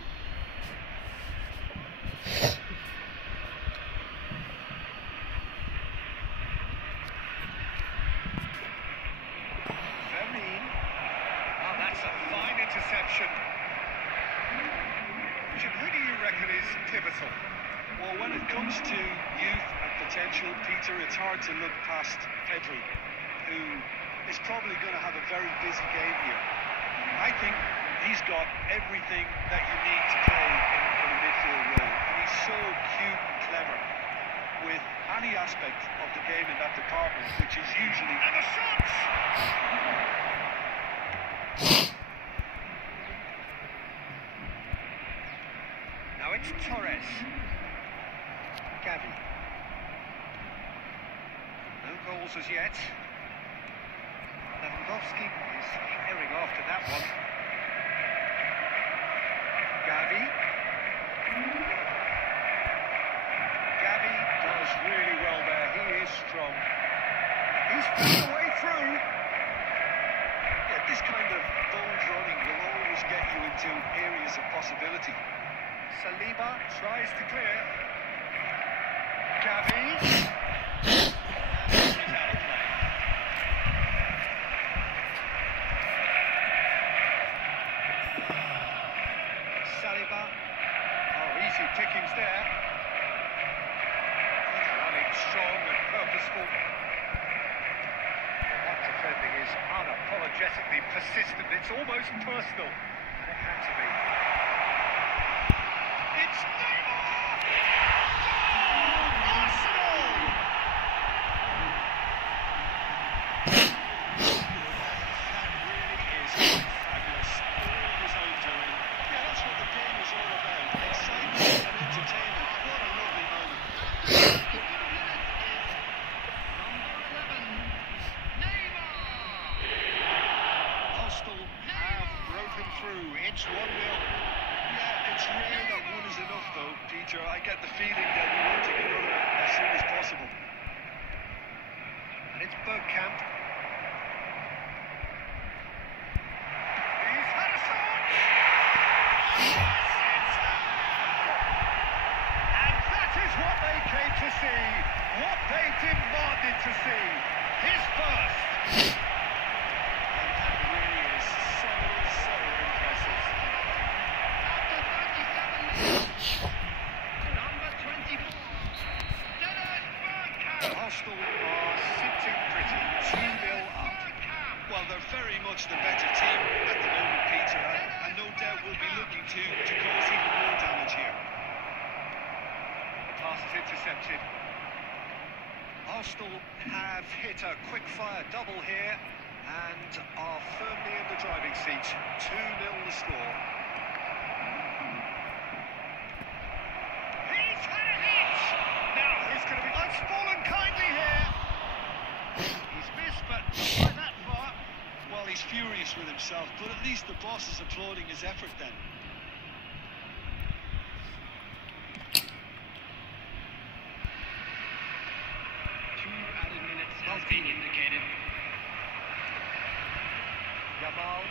interception. Jim, who do you reckon is pivotal? Well, when it comes to youth and potential, Peter, it's hard to look past Pedri, who is probably going to have a very busy game here. I think he's got everything that you need to play in a midfield role, and he's so cute and clever with any aspect of the game in that department, which is usually... And the shots! Now it's Torres. Gavi. No goals as yet. Lewandowski is herring after that one. Gavi. Gavi does really well there. He is strong. He's found a way through. Yeah, this kind of bold running will always get you into areas of possibility. Saliba tries to clear. Gavi. And he's out of play. Saliba. Oh, easy pickings there. Running strong and purposeful. That defending is unapologetically persistent. It's almost personal. And it had to be. It's Neymar! Goal! Arsenal! That really is fabulous. All his own doing. Yeah, that's what the game is all about. Excitement and entertainment. What a lovely moment. Arsenal have broken through. It's 1-0. Yeah, it's rare that one is enough, though, Peter. I get the feeling that you want to get another as soon as possible. And it's Bergkamp. He's had a shot! And that is what they came to see. What they demanded to see. His first. And that really is so impressive. Number 24, Dennis Bergkamp. Arsenal are sitting pretty, 2-0 up. Well, they're very much the better team at the moment, Peter, and no doubt will be looking to cause even more damage here. The pass is intercepted. Arsenal have hit a quick-fire double here and are firmly in the driving seat. 2-0 the score. He's had a hit! Now who's going to be... It's fallen kindly here! He's missed, but not by that far. Well, he's furious with himself, but at least the boss is applauding his effort then. 2 added minutes has been indicated. Yamal.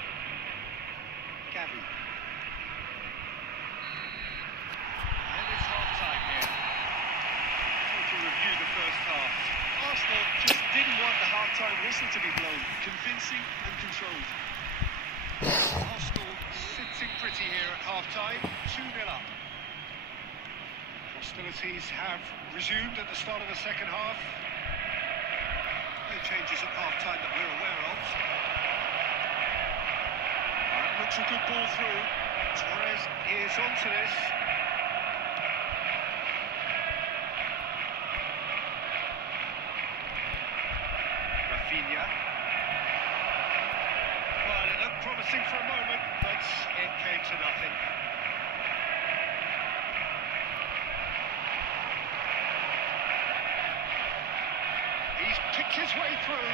Gavi. And it's half-time here. To review the first half. Arsenal just didn't want the half-time whistle to be blown. Convincing and controlled. Arsenal sitting pretty here at half-time. 2-0 up. Hostilities have resumed at the start of the second half. No changes at half-time that we're aware of. That looks a good ball through. Torres is onto this. Rafinha. Well, it looked promising for a moment, but it came to nothing. He's picked his way through.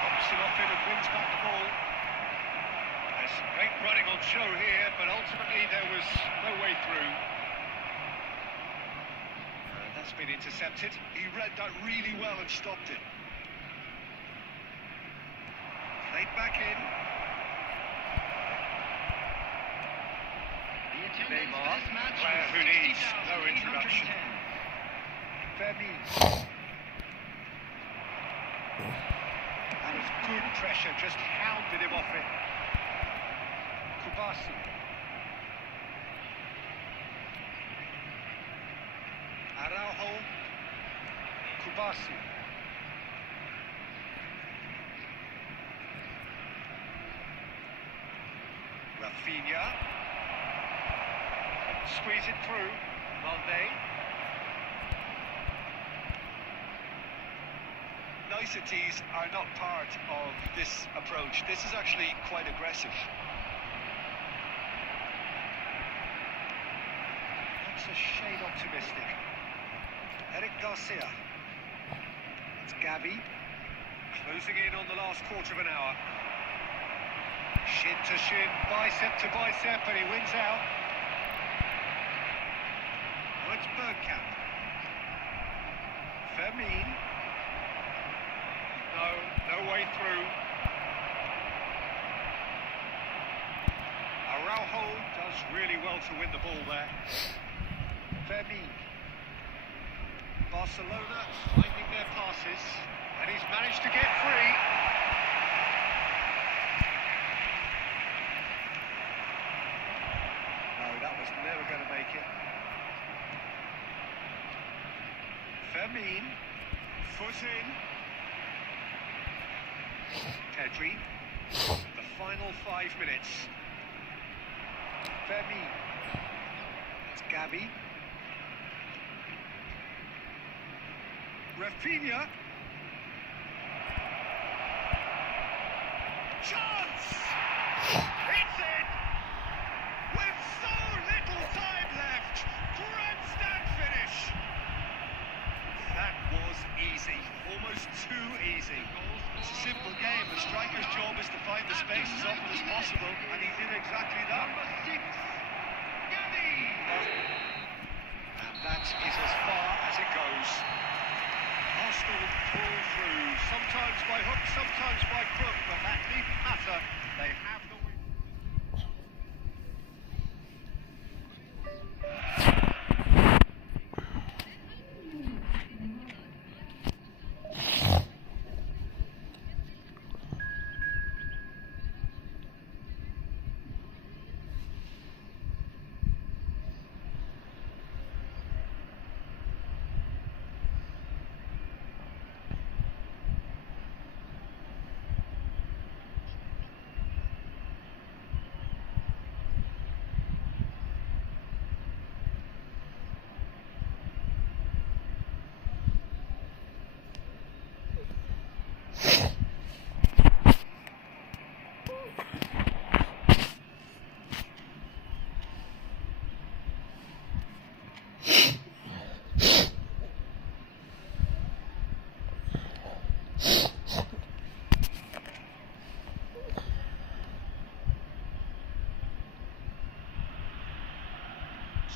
Pops him off in and wins back the ball. There's some great running on show here, but ultimately there was no way through. And that's been intercepted. He read that really well and stopped it. Played back in. The attendance Neymar, for this match player who is needs no introduction. 60,810. Vermeer. And it's good pressure, just hounded him off it. Kubasi. Araujo. Kubasi. Rafinha. Squeeze it through. Valde. Niceties are not part of this approach. This is actually quite aggressive. That's a shade optimistic. Eric Garcia. It's Gavi. Closing in on the last quarter of an hour. Shin to shin, bicep to bicep, and he wins out. Oh, it's Bergkamp. Fermin. No way through. Araujo does really well to win the ball there. Fermin. Barcelona finding their passes, and he's managed to get free. No, that was never going to make it. Fermin, foot in. Pedri, the final 5 minutes. Fermin, it's Gavi. Rafinha. Chance! It's in! With so little time left. Grandstand finish. That was easy. Almost too easy. It's a simple game. The striker's job is to find the space as often as possible, and he did exactly that. Number 6, Gavi. And that is as far as it goes. Arsenal pull through, sometimes by hook, sometimes by crook, but that needn't matter. They have the win.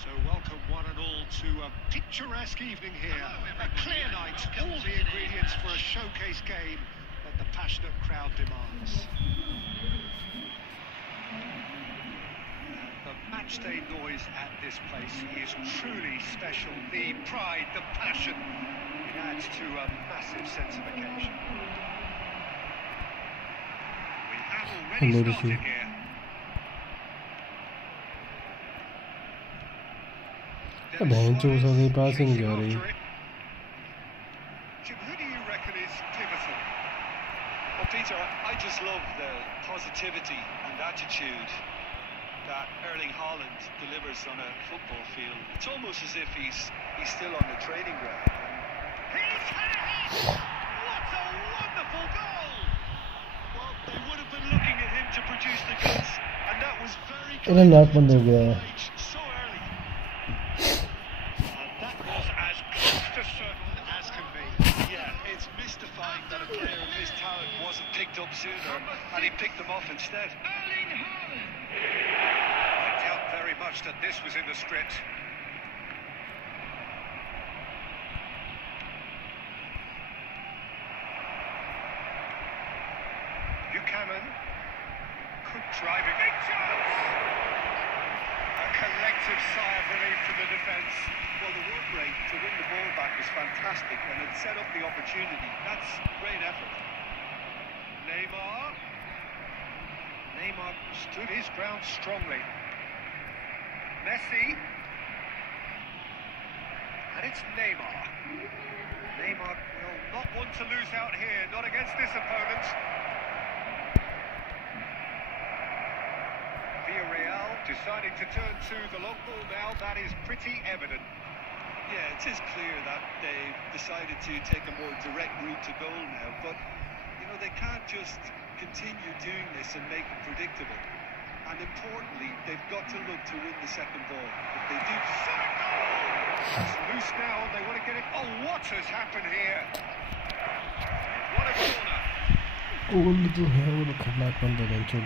So welcome one and all to a picturesque evening here. A clear night, all the ingredients for a showcase game that the passionate crowd demands. The matchday noise at this place is truly special. The pride, the passion, it adds to a massive sense of occasion. We have already started here. बहन चोस हो गई passing जा रही Jim, who do you reckon is pivotal? Well, Peter, I just love the positivity and attitude that Erling Haaland delivers on a football field. It's almost as if he's still on the training ground. He's had it! What a wonderful goal! Well, they would have been looking at him to produce the goods, and that was very इन्हें नाक बंद हो गया है so early. And that was as close to certain as can be. Yeah, it's mystifying that a player of his talent wasn't picked up sooner, and he picked them off instead. Erling Haaland. I doubt very much that this was in the script. Buchanan could drive it. Big chance! A collective sigh of relief from the defence. Well, the work rate to win the ball back was fantastic, and it set up the opportunity. That's great effort. Neymar. Neymar stood his ground strongly. Messi. And it's Neymar. Neymar will not want to lose out here, not against this opponent. Villarreal deciding to turn to the long ball now, that is pretty evident. Yeah, it is clear that they've decided to take a more direct route to goal now, but, you know, they can't just continue doing this and make it predictable. And importantly, they've got to look to win the second ball. If they do... It's loose now, they want to get it... Oh, what has happened here? What a corner. गोल जो है वो तो खतरनाक बंदा है चल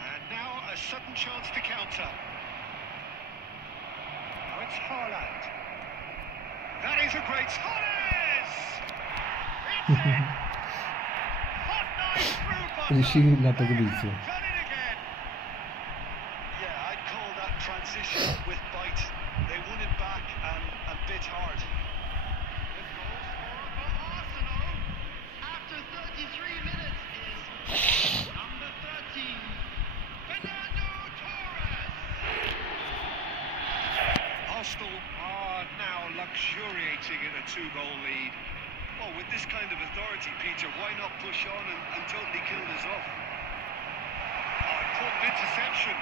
And now a sudden chance to counter. Now it's Haaland. That is a great... Suarez! It's it! Hot knife through butter. ऋषि नाटक के बीच से Done it again. Yeah, I'd call that transition with bite. They won it back and bit hard. The goal scorer for Arsenal after 33 minutes is number 13, Fernando Torres. Arsenal are now luxuriating in a 2-goal lead. Well, with this kind of authority, Peter, why not push on and totally kill this off? Oh, important interception.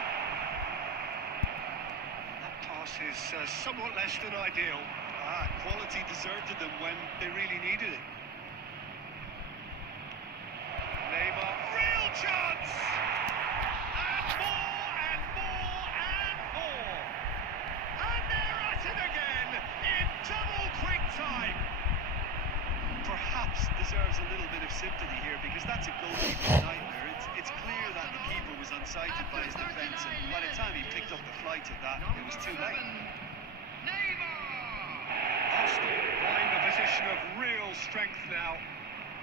That pass is somewhat less than ideal. Quality deserted them when they really needed it. Neymar, real chance! And more, and more, and more! And they're at it again in double quick time! Perhaps deserves a little bit of sympathy here because that's a goalkeeper's nightmare. It's clear that the keeper was unsighted by his defence, and by the time he picked up the flight of that, it was too late. Arsenal are in a position of real strength now.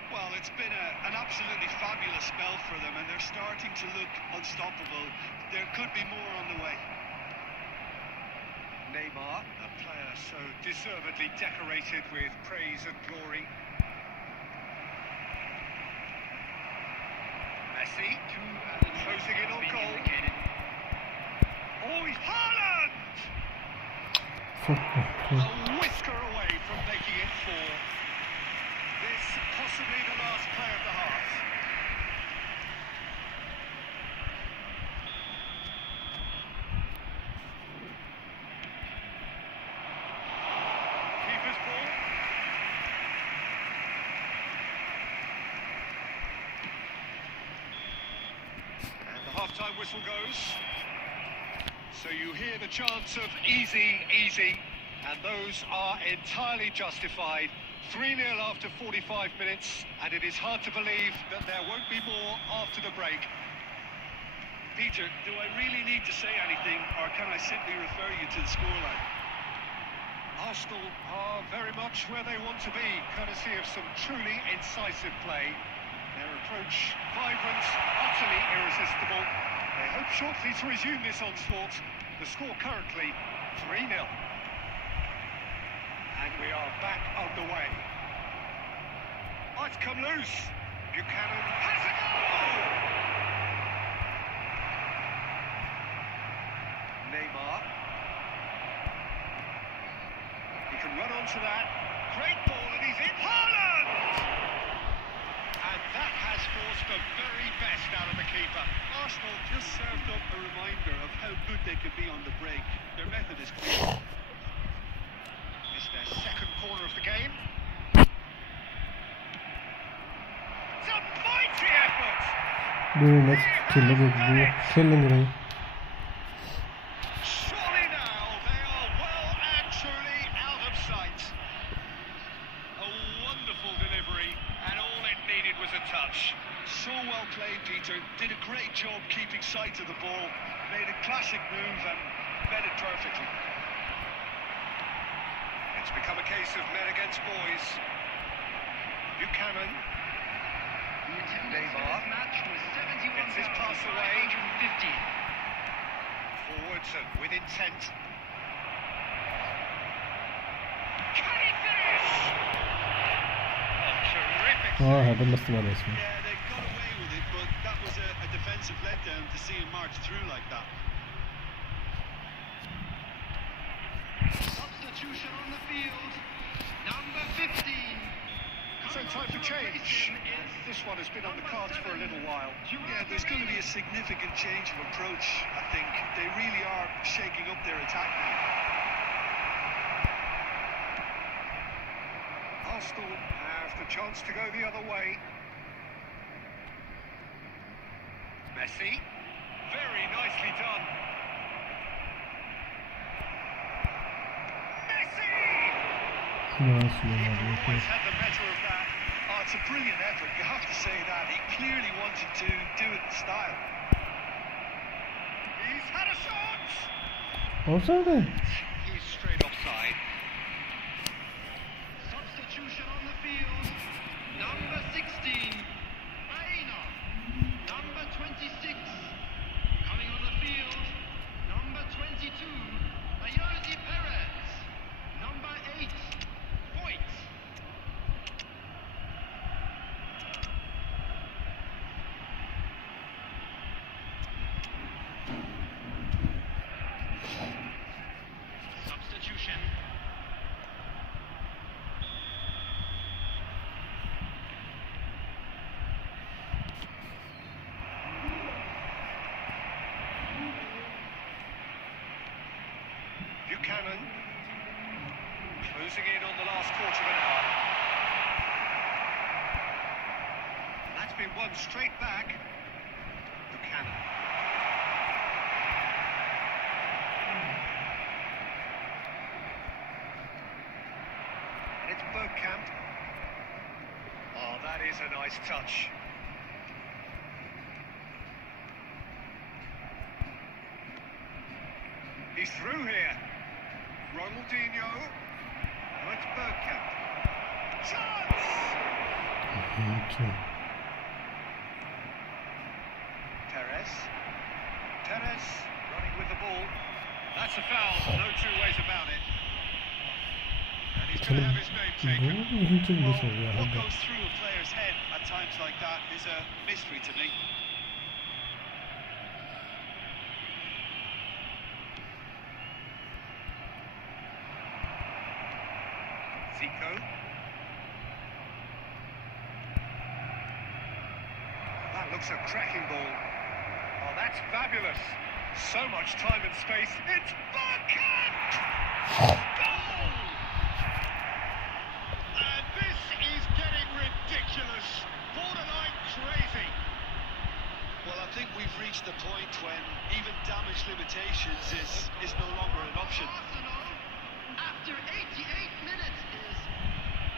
Well, it's been an absolutely fabulous spell for them, and they're starting to look unstoppable. There could be more on the way. Neymar, a player so deservedly decorated with praise and glory. Messi, closing in on goal. Oh, Haaland! A whisker away from making it 4. This possibly the last play of the half. Keeper's ball. And the half-time whistle goes. So you hear the chants of easy, easy, and those are entirely justified. 3-0 after 45 minutes, and it is hard to believe that there won't be more after the break. Peter, do I really need to say anything, or can I simply refer you to the scoreline? Arsenal are very much where they want to be, courtesy of some truly incisive play. Their approach vibrant, utterly irresistible. They hope shortly to resume this onslaught. The score currently 3-0. And we are back underway. Oh, it's come loose. Buchanan has a goal! Neymar. He can run onto that. Great ball, and he's in. Haaland! And that has forced the very best out of the keeper. Arsenal just served up a reminder of how good they could be on the break. Their method is clear. It's their second corner of the game. It's a mighty effort! खेलेंगे भाई Surely now they are well and truly out of sight. A wonderful delivery, and all it needed was a touch. So well played, Peter. Did a great job keeping sight of the ball. Made a classic move and met it perfectly. It's become a case of men against boys. Buchanan. Neymar. far. This match was Gets his pass away. 71,550. Forwards and with intent. Can he finish? Oh, terrific. हाँ है तो मस्त मारा इसमें. Yeah, they got away with it, but that was a defensive letdown to see him march through like that. Substitution on the field. Number 15. So time for change. This one has been on the cards for a little while. Yeah, there's going to be a significant change of approach, I think. They really are shaking up their attack now. Arsenal have the chance to go the other way. Messi. Very nicely done. Messi! बस ये Always had the better of that. Oh, it's a brilliant effort, you have to say that. He clearly wanted to do it in style. He's had a shot! Offside है. He's straight offside. Substitution on the field. Number 16. Aina. Number 26. Coming on the field. Number 22. Ayoze Perez. Number 8. Voigt. Substitution. Buchanan. Closing in on the last quarter of an hour. That's been won straight back. Buchanan. And it's Bergkamp. Oh, that is a nice touch. He's through here. Ronaldinho. Oh, it's Bergkamp. Chance! Okay. Perez. Perez running with the ball. That's a foul, no two ways about it. And he's going to have his name taken. यहीं से miss हो गया What है. goes through a player's head at times like that is a mystery to me. Zico. That looks a cracking ball. Oh, that's fabulous. So much time and space. It's Bergkamp! Goal! And this is getting ridiculous. Borderline crazy. Well, I think we've reached the point when even damage limitations is no longer an option. Arsenal, after 88 minutes, is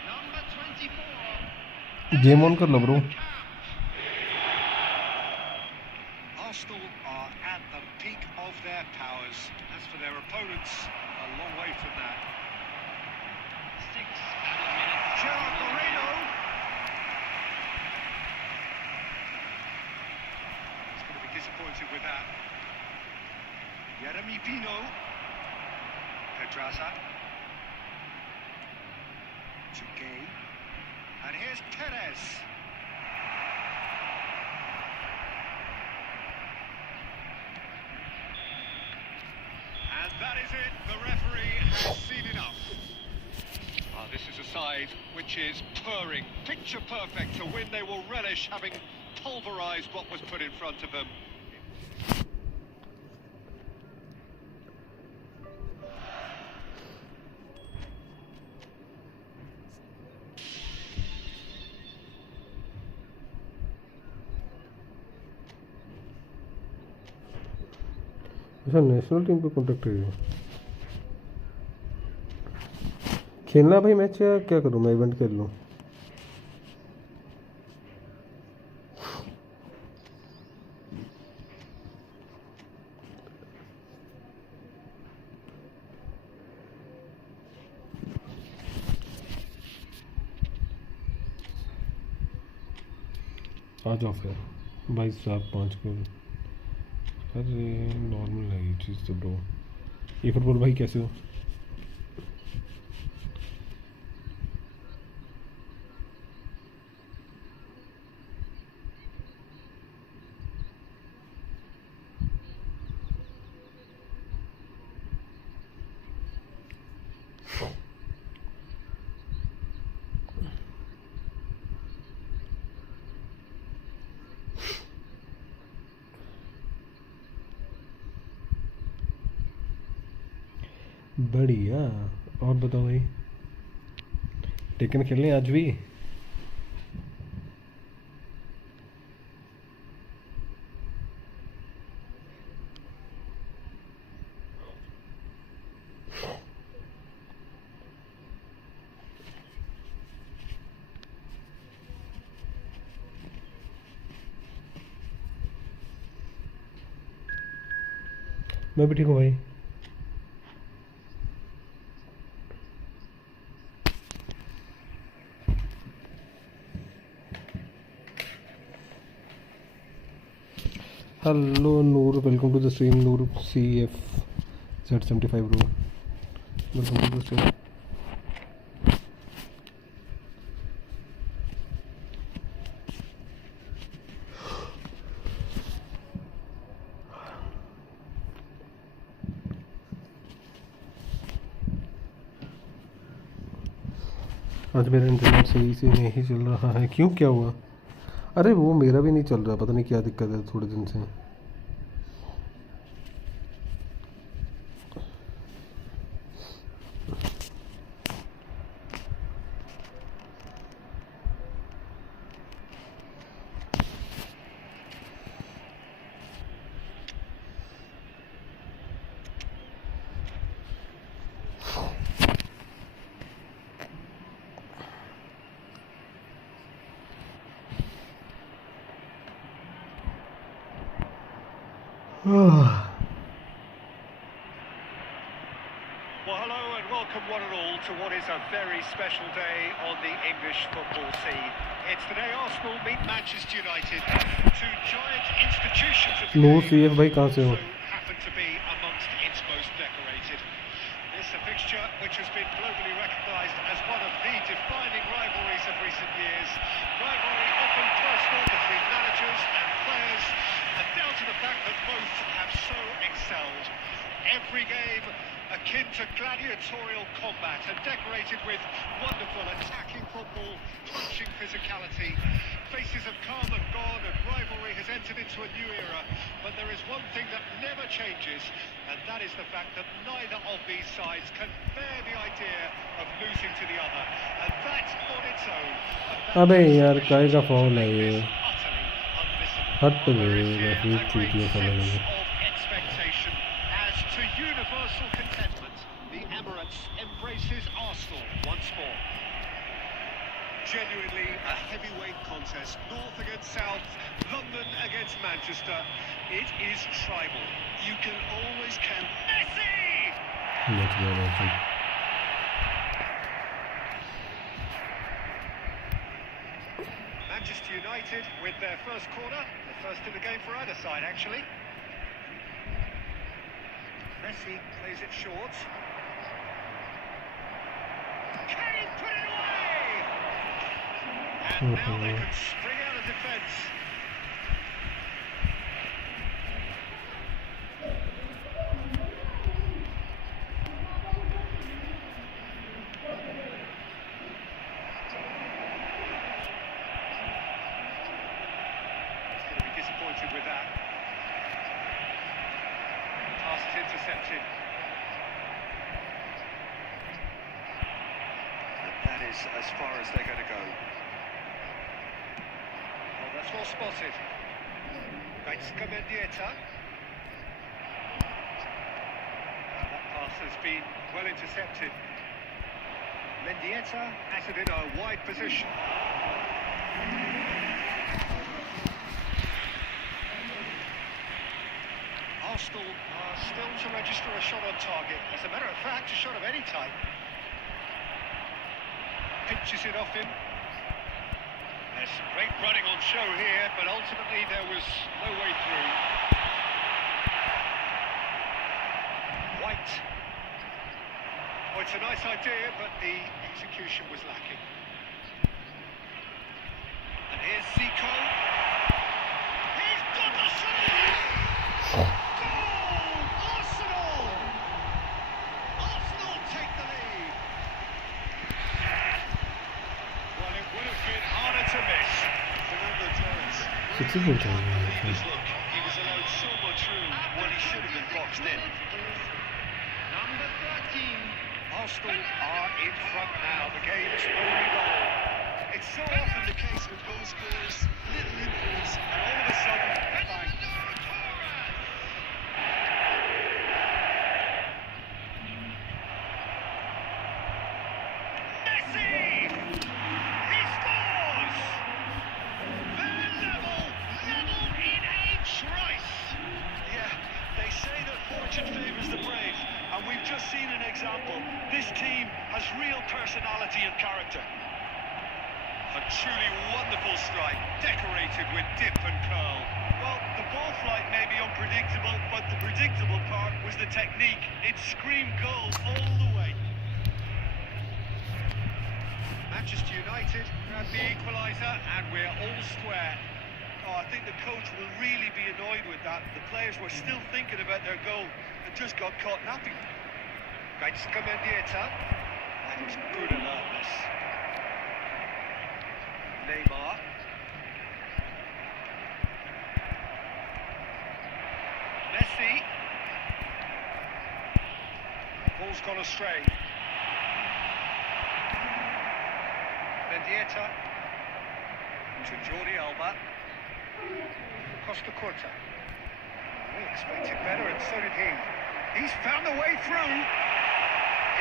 number 24. Game on कर लो bro. Arsenal are at the peak of their powers. As for their opponents, a long way from that. 6 added minutes. Gerard Moreno. He's going to be disappointed with that. Jeremy Pino. Pedraza. To Gay. And here's Perez. And that is it. The referee has seen enough. This is a side which is purring, picture perfect. To win, they will relish having pulverised what was put in front of them. अच्छा national team पे contact है. खेलना भाई match या क्या करूँ मैं event खेल लूँ. आ जाओ फिर भाई साहब 5 गोल। अरे नॉर्मल है ये चीज़ तो ब्रो। ये फुटबॉल भाई कैसे हो? बढ़िया। और बताओ भाई, टेकन खेलने आज भी? मैं भी ठीक हूँ भाई। Hello Noor, welcome to the stream. Noor CFZ75 bro, welcome to the stream. आज मेरा इंटरनेट सही से नहीं चल रहा है। क्यों, क्या हुआ? अरे वो मेरा भी नहीं चल रहा, पता नहीं क्या दिक्कत है थोड़े दिन से। Well, hello and welcome one and all to what is a very special day on the English football scene. It's the day Arsenal meet Manchester United, two giant institutions of the no game, CF भाई कहाँ से हो? who happen to be amongst its most decorated. It's a fixture which has been globally recognised as one of the defining rivalries of recent years. Rivalry often personal between managers and players, and down to the fact that both have so excelled. Every game akin to gladiatorial combat and decorated with wonderful attacking football, punching physicality. Faces have come and gone and rivalry has entered into a new era, but there is one thing that never changes, and that is the fact that neither of these sides can bear the idea of losing to the other, and that on its own, अबे यार काय का foul है ये? utterly unmissable. हट There गए is here वही a great चीटियां साले sense लगे। of expectation as to universal contentment. The Emirates embraces Arsenal once more. Genuinely a heavyweight contest. North against South, London against Manchester. It is tribal. You can always count Messi! Match गया match. Manchester United with their first corner. The first in the game for either side, actually. Messi plays it short. Kane put it away! And now they can spring out of defence. He's going to be disappointed with that. Pass is intercepted. And that is as far as they're going to go. Well, that's well spotted. Mendieta. That pass has been well intercepted. Mendieta has it in a wide position. Arsenal are still to register a shot on target. As a matter of fact, a shot of any type. Pinches it off him. There's some great running on show here, but ultimately there was no way through. White. Oh, it's a nice idea, but the execution was lacking. And here's Zico. He's got the shot! Goal! Arsenal! Arsenal take the lead. Well, it would have been harder to miss. Fernando Torres. He was allowed so much room when he should have been boxed in. Number 13. Arsenal are in front now. The game's only goal. It's so often the case with goal scorers, little influence, and all of a sudden, bang. Messi! He scores! They're level in a trice. Yeah, they say that fortune favours the brave, and we've just seen an example. This team has real personality and character. A truly wonderful strike, decorated with dip and curl. Well, the ball flight may be unpredictable, but the predictable part was the technique. It screamed goal all the way. Manchester United grab the equaliser, and we're all square. Oh, I think the coach will really be annoyed with that. The players were still thinking about their goal and just got caught napping. Mendieta. That was good alertness. Neymar. Messi. Ball's gone astray. Mendieta. To Jordi Alba. Costa Curta. We expected better, and so did he. He's found the way through.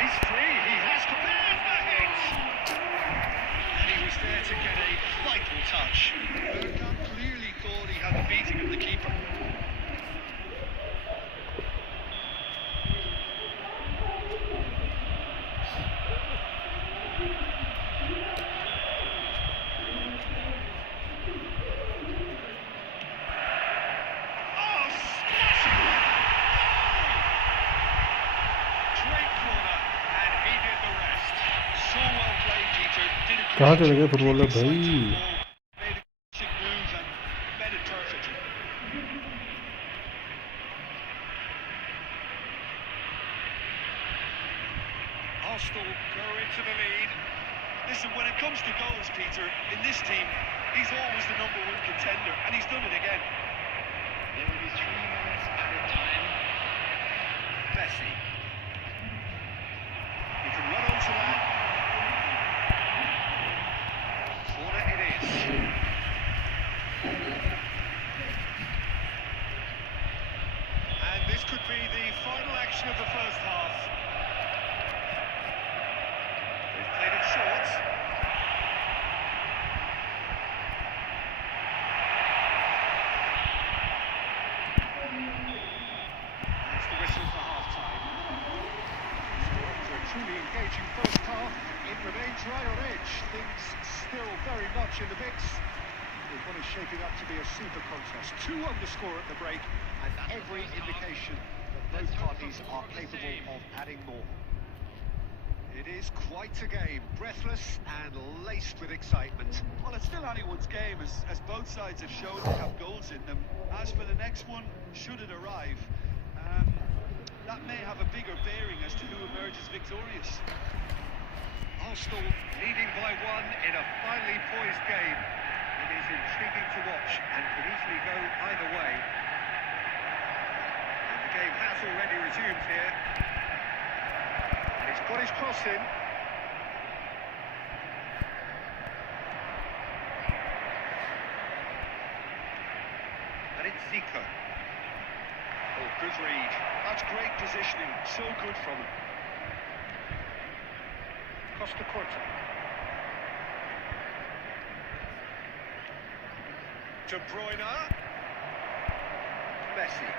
He's free. He has to. There's the hit. And he was there to get a vital touch. Bergkamp clearly thought he had the beating of the keeper. कहाँ चले गए footballer भाई? Arsenal go into the lead. Listen, when it comes to goals, Peter, in this team, he's always the #1 contender, and he's done it again. There will be 3 minutes added time. Messi. He can run onto that. Corner it is. And this could be the final action of the first half. They've played it short. That's the whistle for half-time. So after a truly engaging first half, it remains right on edge. Things still very much in the mix. What is shaping up to be a super contest. 2 on the score at the break, and every indication that both parties are capable of adding more. It is quite a game, breathless and laced with excitement. Well, it's still anyone's game, as both sides have shown they have goals in them. As for the next one, should it arrive, that may have a bigger bearing as to who emerges victorious. Arsenal leading by 1 in a finely poised game. It is intriguing to watch and could easily go either way. And the game has already resumed here. And he's got his cross in. And it's Zico. Oh, good read. That's great positioning, so good from him. Costa Curta. De Bruyne. Messi.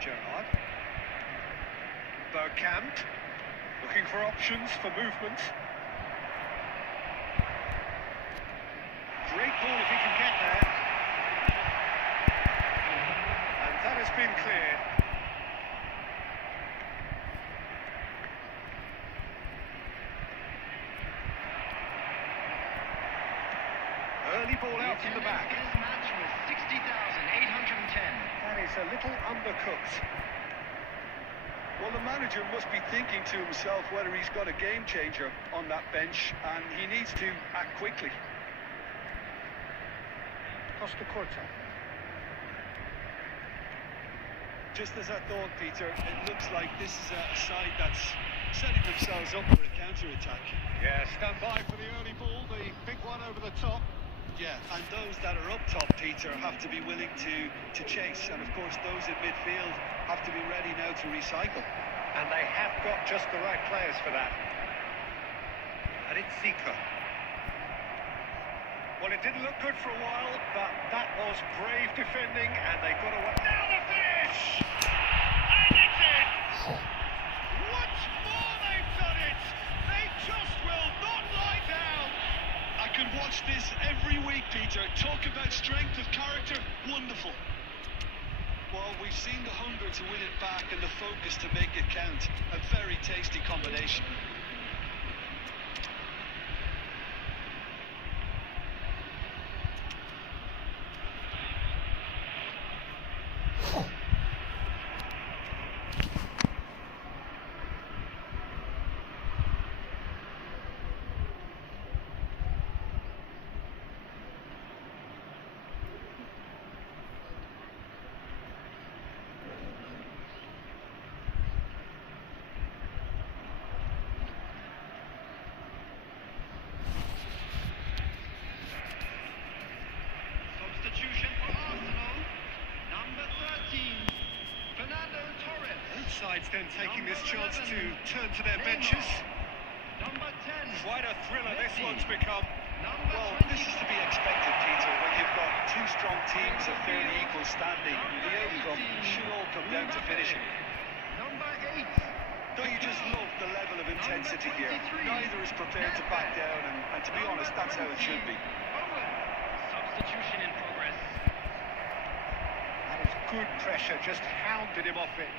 Gerrard. Bergkamp. Looking for options for movement. Great ball if he can get there. been cleared. Early ball out from the back. This match was 60,810. That is a little undercooked. Well, the manager must be thinking to himself whether he's got a game changer on that bench, and he needs to act quickly. Costa Corta. Just as I thought, Peter, it looks like this is a side that's setting themselves up for a counter-attack. Yeah, stand by for the early ball, the big one over the top. Yeah, and those that are up top, Peter, have to be willing to chase, and of course those in midfield have to be ready now to recycle. And they have got just the right players for that. And it's Zika. Well, it didn't look good for a while, but that was brave defending, and they got away. Now the finish! And it's in! Once more they've done it! They just will not lie down! I could watch this every week, Peter. Talk about strength of character, wonderful. Well, we've seen the hunger to win it back and the focus to make it count. A very tasty combination. Substitution for Arsenal. Number 13, Fernando Torres. Both sides then taking this chance to turn to their benches. Number 10, Quite a thriller this one's become. number Well, 20. this is to be expected, Peter, when you've got two strong teams of fairly equal standing. The outcome should all come down to finishing. Number 8, Don't you just love the level of intensity here? Neither is prepared to back down, and to be honest, that's how it should be. Owen. Substitution in progress. That is good pressure, just hounded him off it.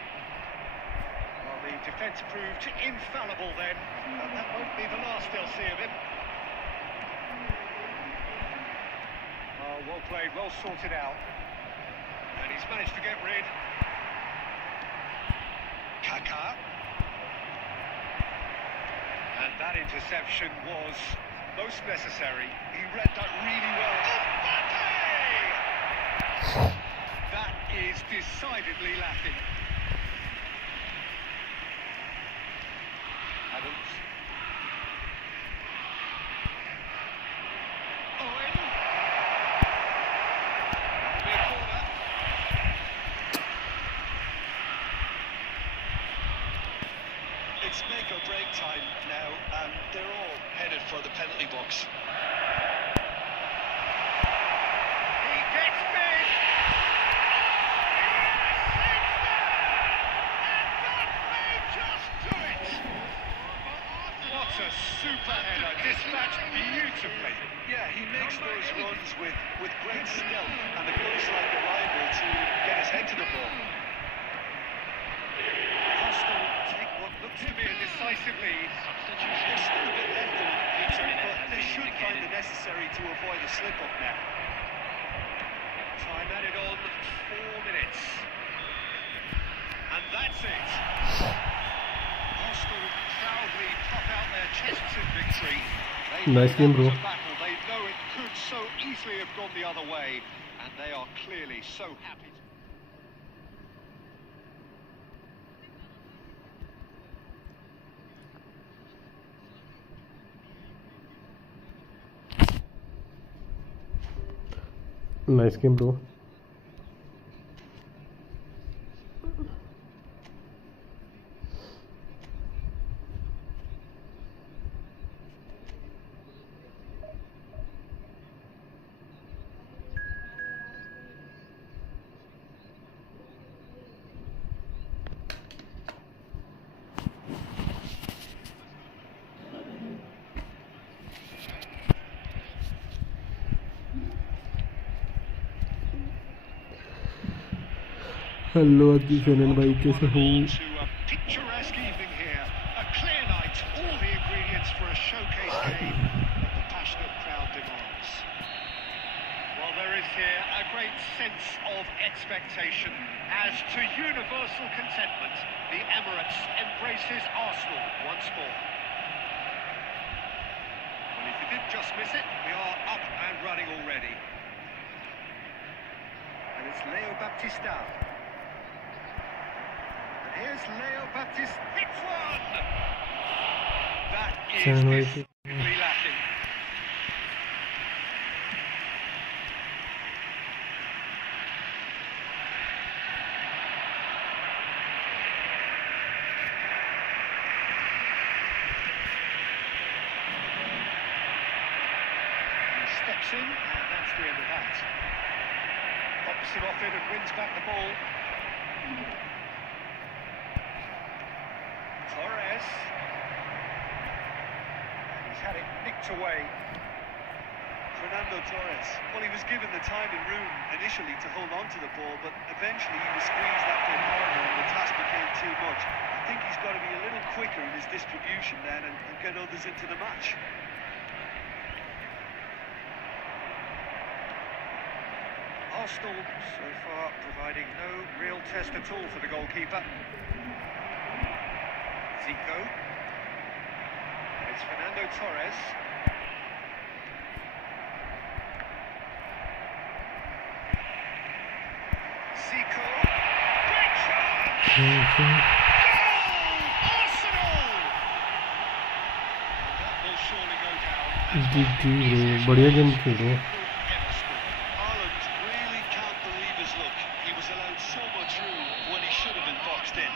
Well, the defence proved infallible then, and that won't be the last they'll see of him. Oh, well played, well sorted out. And he's managed to get rid. Kaká. And that interception was most necessary. He read that really well. Mbappe! That is decidedly lacking. Adams. Owen. That'll be a corner. It's make or break time now, and they're all headed for the penalty box. He gets big. What a super header, dispatched beautifully. Yeah, he makes those runs with great skill, and it goes like a rival to get his head to the ball. Arsenal take what looks to be a decisive lead. There's still a bit left in it, Peter, but they should find it necessary to avoid a slip-up now. Time added on 4 minutes. And that's it. Arsenal proudly pop out their chests in victory. They know Nice game, that was bro. a battle. They know it could so easily have gone the other way, and they are clearly so happy. Nice game, bro. Hello अजीशन भाई कैसे हो? To a picturesque evening here, a clear night, all the ingredients for a showcase game that the passionate crowd demands. Well, there is here a great sense of expectation as to universal contentment. The Emirates embraces Arsenal once more. Well, if you did just miss it, we are up and running already. And it's Leo Baptista. And here's Leo Baptista. Hits one! That is distinctly lacking. Steps in, and that's the end of that. Pops it off it and wins back the ball. Torres. And he's had it nicked away. Fernando Torres. Well, he was given the time and room initially to hold on to the ball, but eventually he was squeezed that bit harder and the task became too much. I think he's got to be a little quicker in his distribution then and get others into the match. Arsenal so far providing no real test at all for the goalkeeper. Zico. And it's Fernando Torres. Zico. Great shot! Goal! Arsenal! That will surely go down. बढ़िया game खेल रहे हो। Haaland really can't believe his luck. He was allowed so much room when he should have been boxed in.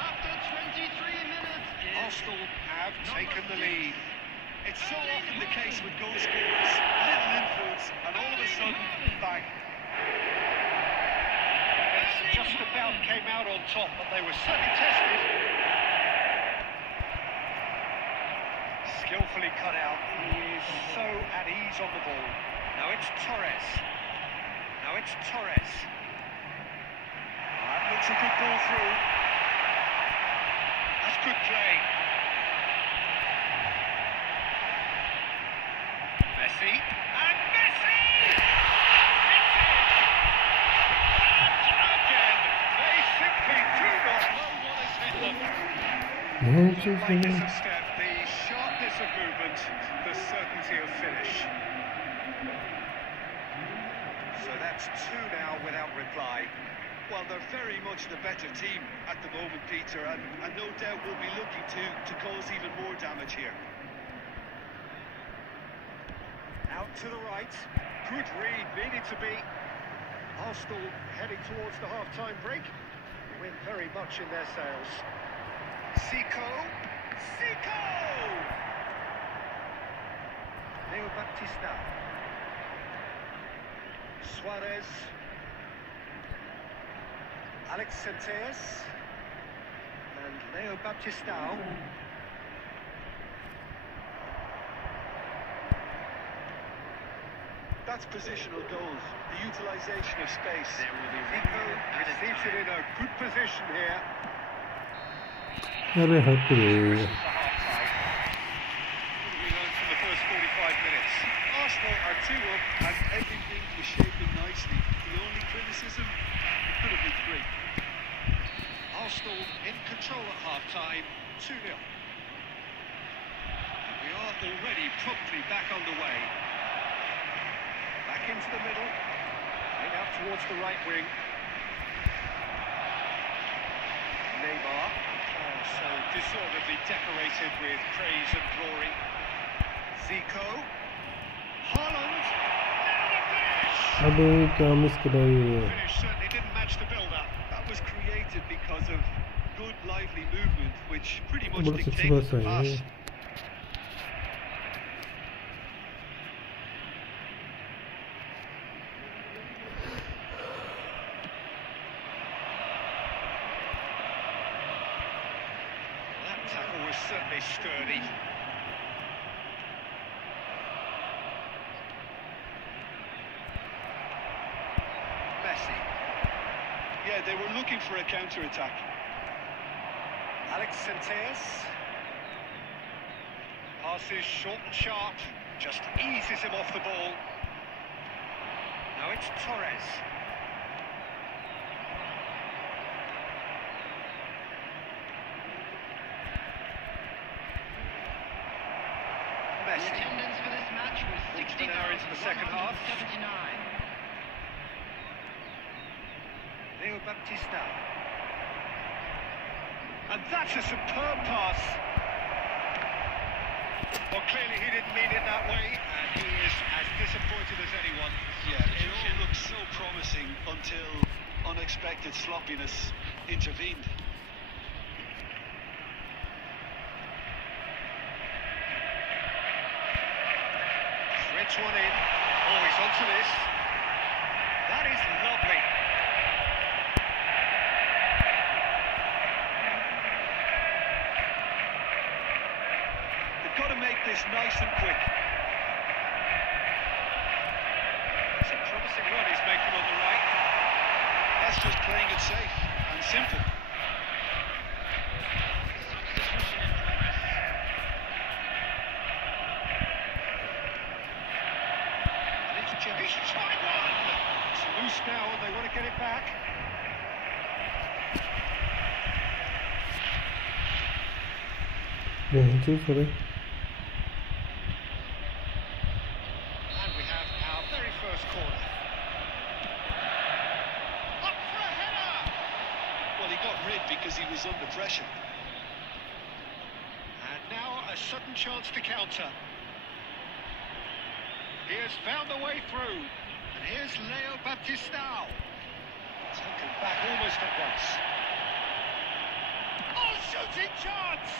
After 23 minutes, Arsenal have taken the lead. It's so often the case with goal scorers, little influence, and all of a sudden, bang. It's just about came out on top, but they were certainly tested. Skillfully cut out. He is so at ease on the ball. Now it's Torres. Now it's Torres. That looks a good ball through. That's good play. Messi. And Messi! Again, they simply do not know what has hit them. Lightness of step, the sharpness of movement, the certainty of finish. So that's two now without reply. Well, they're very much the better team at the moment, Peter, and no doubt will be looking to cause even more damage here. Out to the right. Good read, needed to be. Arsenal heading towards the half-time break. With very much in their sails. Zico. Zico! Leo Baptista. Suarez. Alex Senteas. And Leo Baptistao. That's positional goals, the utilisation of space. Zico is seated in a good position here. अरे हट रे। What have we learned from the first 45 minutes? Arsenal are 2 up and everything is shaping nicely. The only criticism, it could have been 3. Arsenal in control at half-time, 2-0. And we are already promptly back underway. Back into the middle, playing out towards the right wing. Neymar, so deservedly decorated with praise and glory. Zico, Haaland, now the finish! अबे क्या miss करा ये? Finish certainly didn't match the build-up. That was created because of good, lively movement, which pretty much बड़ा dictated सुबह the सा pass. है। That tackle was certainly sturdy. Messi. Yeah, Yeah, they were looking for a counter-attack. Alex Senteas. Passes short and sharp, just eases him off the ball. Now it's Torres. The attendance for this match was An hour into the second half. 60,179. Leo Baptista. And that's a superb pass. Well, clearly he didn't mean it that way, and he is as disappointed as anyone. Yeah, it looked so promising until unexpected sloppiness intervened. Threads one in. Oh, he's onto this. That is lovely. They've got to make this nice and quick. It's a promising run he's making on the right. That's just playing it safe and simple. Substitution in progress. He's tried one! It's loose now and they want to get it back. sorry. And we have our very first corner. Up for a header! Well, he got rid because he was under pressure. And now a sudden chance to counter. He has found the way through. And here's Leo Baptista. Taken back almost at once. Oh, shooting chance!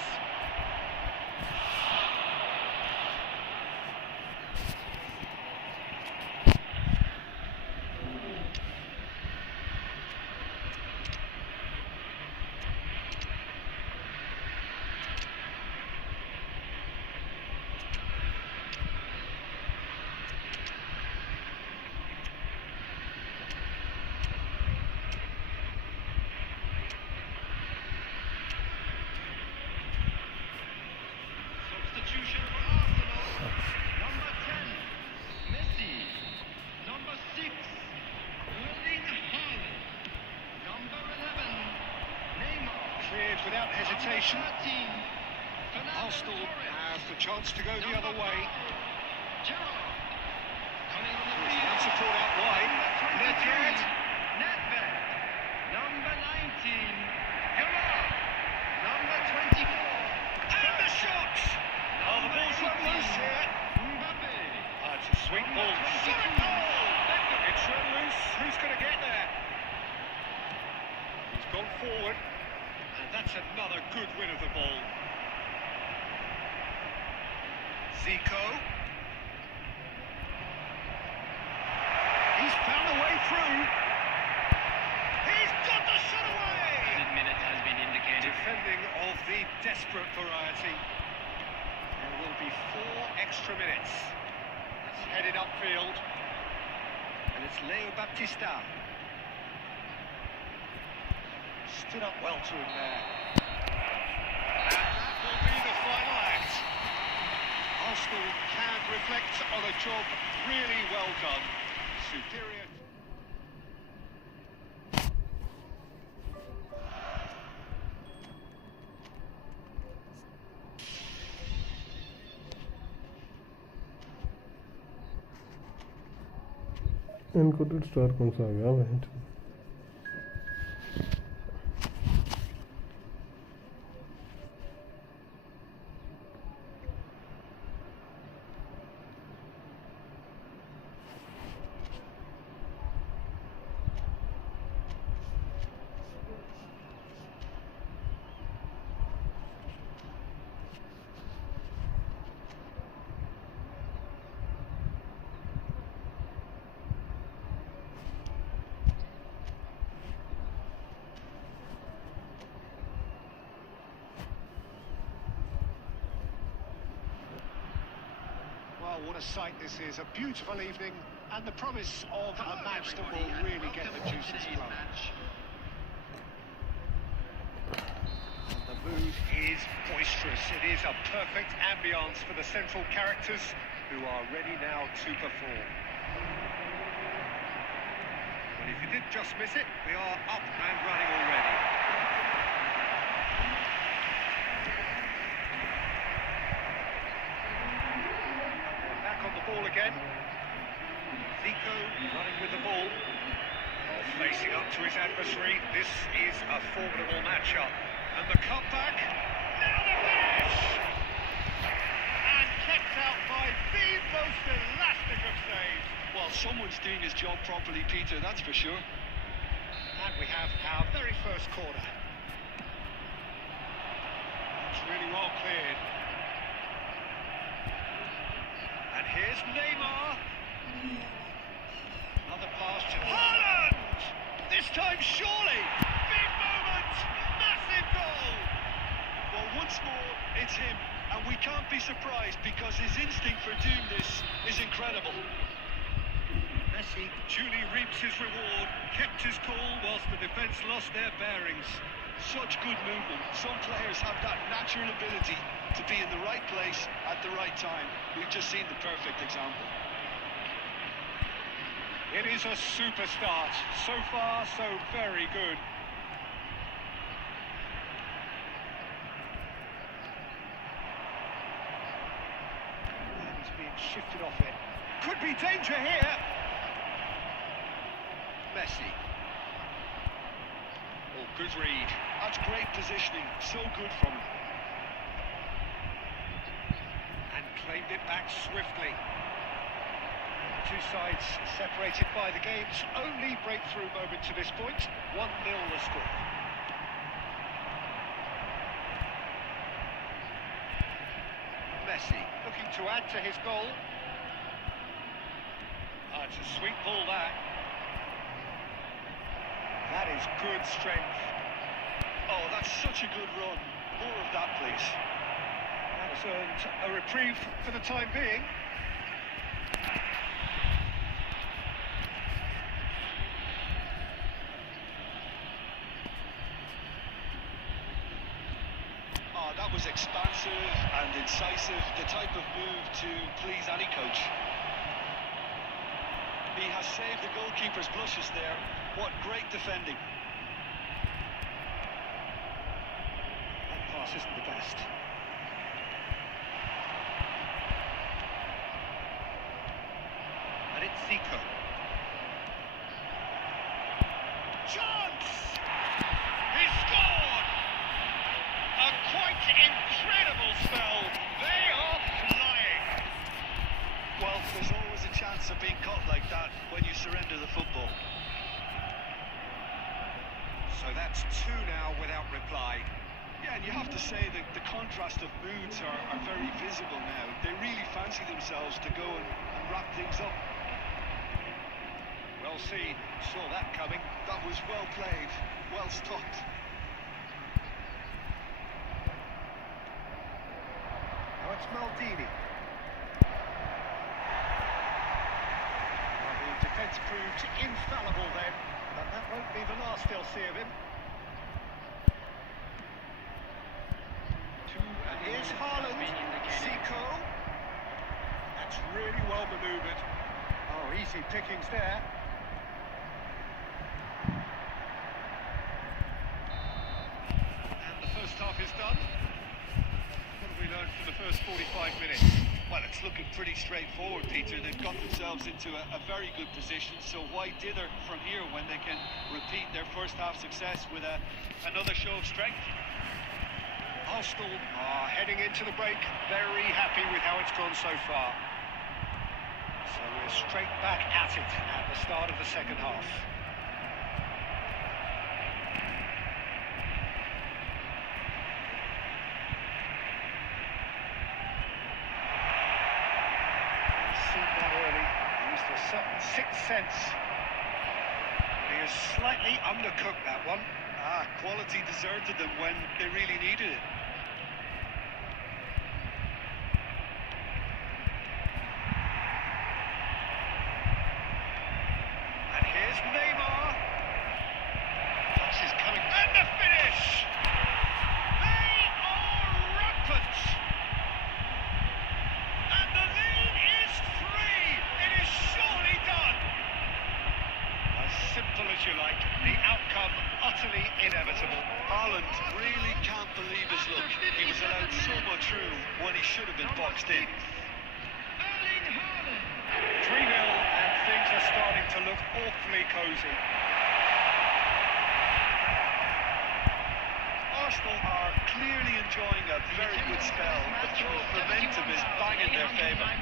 Substitution for Arsenal. Number 10, Messi. Number 6, Erling Haaland. Number 11, Neymar. Cleared without hesitation. Number 13, Fernando Arsenal Torres. have the chance to go the other way. Gerrard. Coming on the There's field. one support out wide. Nedved. Nedved. Number 19, Gerrard. Number 24. And the shot! Oh, the ball's let loose here. Mbappe. Oh, it's a sweet ball. Shot a goal! It's let loose. Who's going to get there? He's gone forward. And that's another good win of the ball. Zico. He's found a way through. He's got the shot away! Minute has been indicated. Defending of the desperate variety. There will be 4 extra minutes. It's headed upfield. And it's Leo Baptista. Stood up well to him there. And that will be the final act. Arsenal can reflect on a job really well done. Superior. Encoded star कौन सा आ गया वहीं Well, what a sight this is. A beautiful evening and the promise of a match that will really get the juices flowing. mood is boisterous. It is a perfect ambience for the central characters who are ready now to perform. Well, if you did just miss it, we are up and running already. They're back on the ball again. Zico running with the ball. Facing up to his adversary. This is a formidable matchup. And the cutback. Now the finish! And kept out by the most elastic of saves. Well, someone's doing his job properly, Peter, that's for sure. And we have our very first corner. It's really well cleared. And here's Neymar. Another pass to Haaland! This time surely! Big moment! Massive goal! Well, once more, it's him. And we can't be surprised because his instinct for doing this is incredible. Messi duly reaps his reward, kept his cool whilst the defence lost their bearings. Such good movement. Some players have that natural ability to be in the right place at the right time. We've just seen the perfect example. It is a super start. So far, so very good. And he's being shifted off it. Could be danger here. Messi. Oh, good read. That's great positioning. So good from him. And claimed it back swiftly. Two sides separated by the game's only breakthrough moment to this point. 1-0 the score. Messi looking to add to his goal. Oh, it's a sweet ball that. That is good strength. Oh, that's such a good run. More of that, please. That has earned a reprieve for the time being. That was expansive and incisive, the type of move to please any coach. He has saved the goalkeeper's blushes there. What great defending. That pass isn't the best. And it's Zico. Chance! He scored! A quite incredible spell. They are flying. Well, there's always a chance of being caught like that when you surrender the football. So that's two now without reply. Yeah, and you have to say that the contrast of moods are very visible now. They really fancy themselves to go and wrap things up. Well seen. Saw that coming. That was well played, well stopped. Now it's Maldini. Well, the defence proved infallible then, but that won't be the last they'll see of him. And here's Haaland. Zico. That's really well manoeuvred. Oh, easy pickings there. And the first half is done. What have we learned from the first 45 minutes? Well, it's looking pretty straightforward, Peter. They've got themselves into a very good position, so why dither from here when they can repeat their first half success with another show of strength? Arsenal are heading into the break, very happy with how it's gone so far. So we're straight back at it at the start of the second half. He's seen that early, used a certain sixth sense. He has slightly undercooked that one. Quality deserted them when they really needed it. And here's Neymar. Pass is coming. And the finish! They if you like, the outcome utterly inevitable. Haaland really can't believe his luck. He was allowed so much room when he should have been boxed in. 3-0 and things are starting to look awfully cosy. Arsenal are clearly enjoying a very good spell. The momentum is bang in their favour.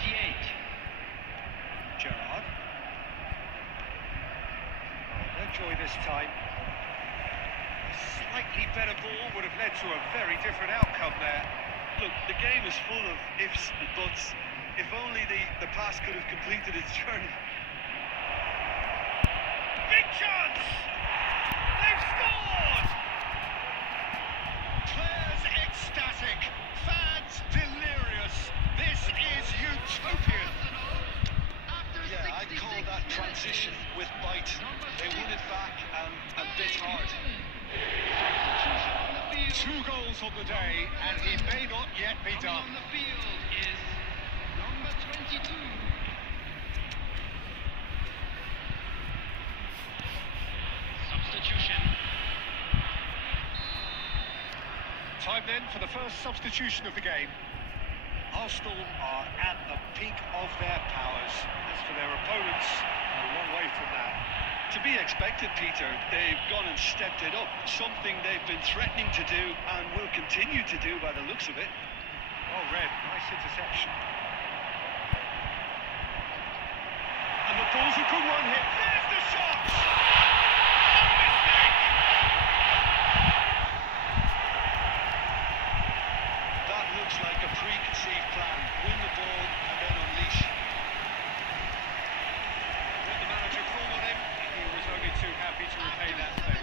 Gerrard. Oh, no joy this time. A slightly better ball would have led to a very different outcome there. Look, the game is full of ifs and buts. If only the pass could have completed its journey. Big chance! They've scored! Players ecstatic, fans delirious. This is utopian. Yeah, I'd call that transition with bite. They won it back and bit hard. 2 goals on the day, and he may not yet be done. On the field is number 22. Substitution. Time then for the first substitution of the game. Arsenal are at the peak of their powers. As for their opponents, a long way from that. To be expected, Peter, they've gone and stepped it up. Something they've been threatening to do and will continue to do by the looks of it. Oh, Red, nice interception. And the ball's a good one hit. There's the shot! Oh, mistake! That looks like a preconceived plan. Win the ball and then unleash. When the manager called on him, he was only too happy to repay that favour.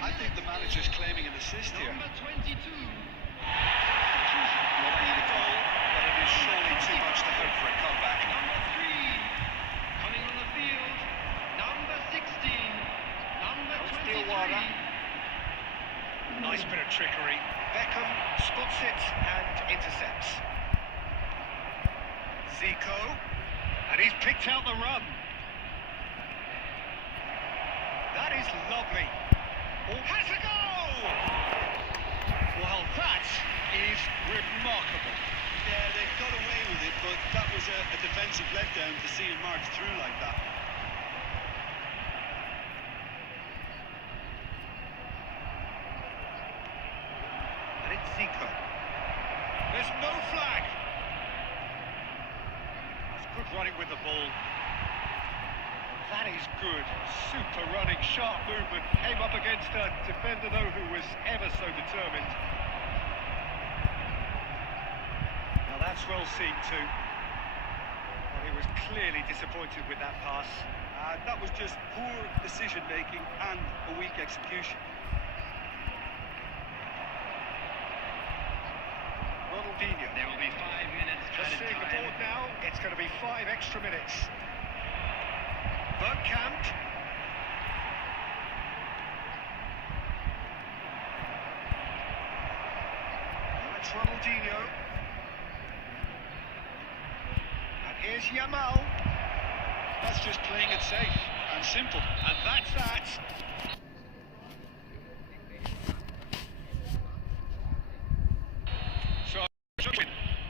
I think the manager's claiming an assist here. Number 22. Not only the goal, but it is surely too much to hope for a comeback. Number 3. Coming on the field. Number 16. Number 23. Diawara. Nice bit of trickery. Beckham spots it and intercepts. Zico, and he's picked out the run. That is lovely. Oh, has a goal! Well, that is remarkable. Yeah, they got away with it, but that was a defensive letdown to see him march through like that. And it's Zico. There's no flag. That's good running with the ball. That is good. Super running, sharp movement. Came up against a defender, though, who was ever so determined. Now that's well seen too. Well, he was clearly disappointed with that pass. That was just poor decision-making and a weak execution. Ronaldinho. There will be 5 minutes Just added seeing the time. board now, it's going to be 5 extra minutes. Bergkamp. That's Ronaldinho. And here's Yamal. That's just playing it safe and simple. And that's that. So,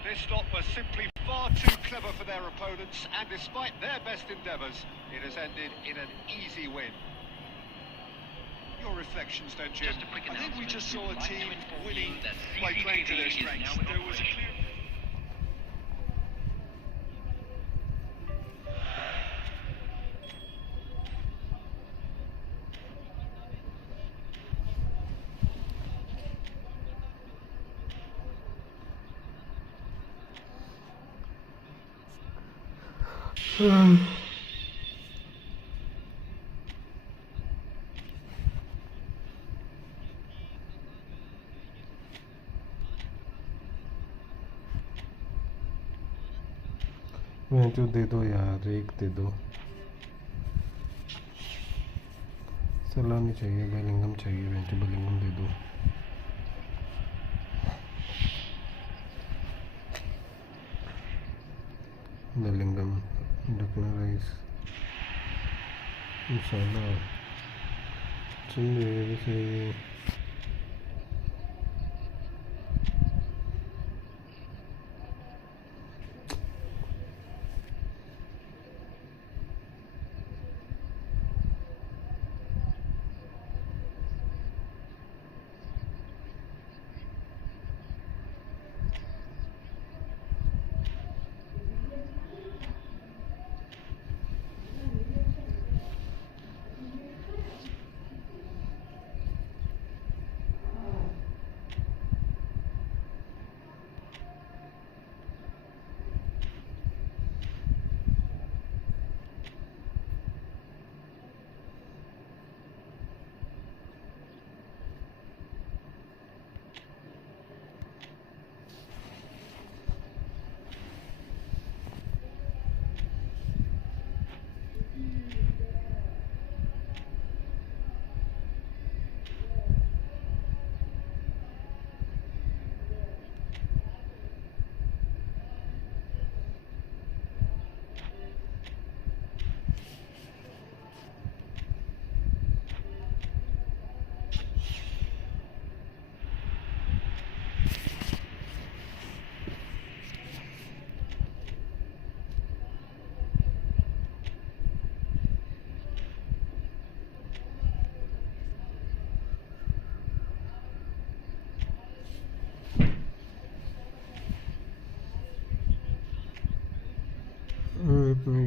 this lot was simply far too clever for their opponents, and despite their best endeavours, it has ended in an easy win. Your reflections then, Jim? Just a quick I think we announcement. just saw We'd a like to team inform winning you that by playing to their CCTV is strengths. now in There was a operation. clear... मैं जो दे दो यार, एक दे दो। सलाह नहीं चाहिए, Bellingham चाहिए, वेंचू बेलिंगम दे दो। बेलिंगम, डकना राइस, मसाला, Sunday, say.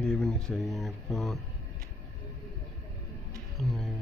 ये भी नहीं चाहिए मेरे को नहीं।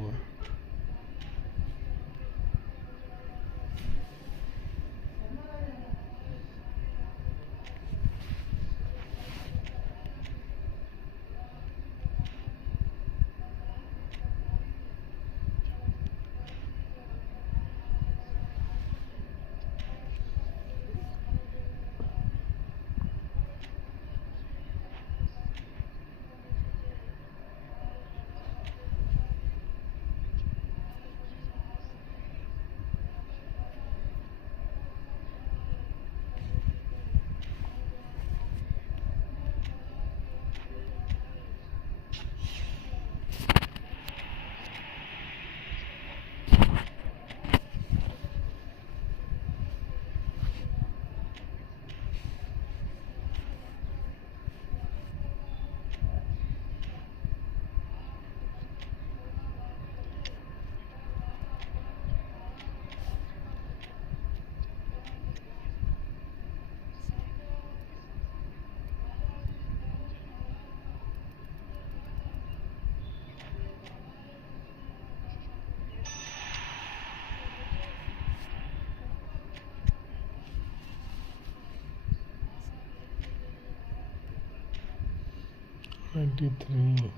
$23.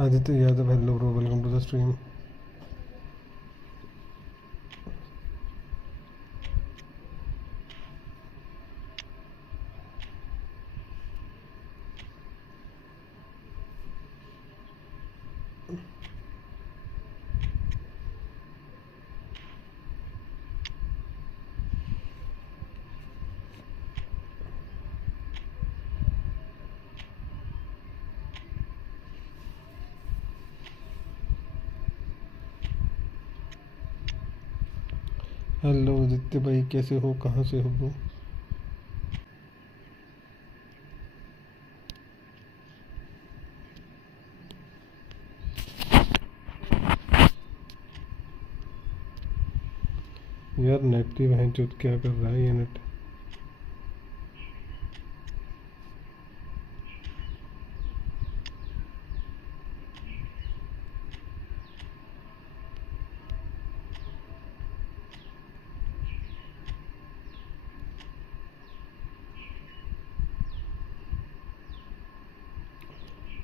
Aditya Yadav, hello bro, welcome to the stream. Hello Aditya भाई, कैसे हो, कहाँ से हो ब्रो? यार नेट की बहन चोद क्या कर रहा है ये नेट।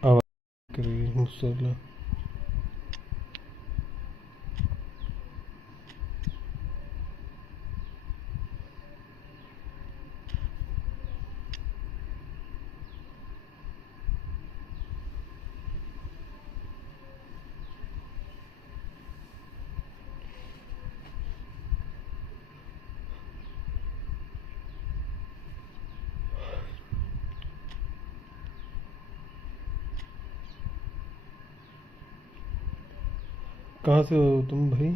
आवाज कर रही है मुझसे। कहाँ से हो तुम भाई?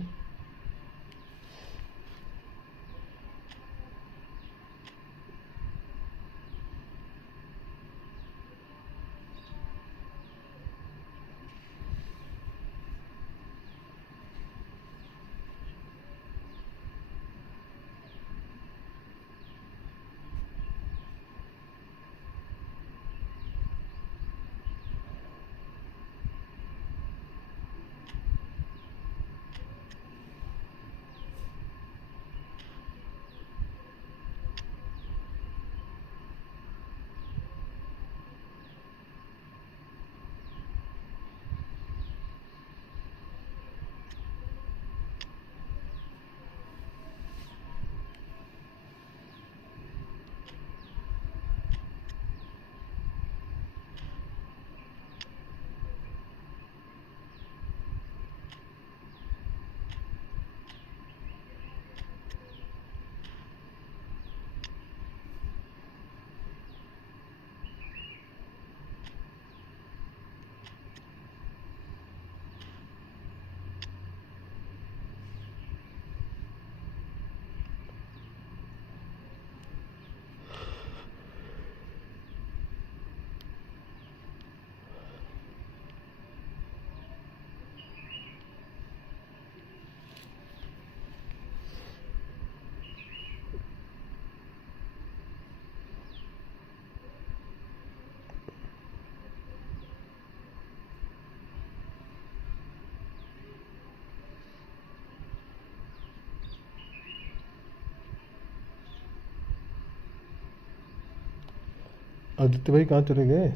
आदित्य भाई कहाँ चले गए?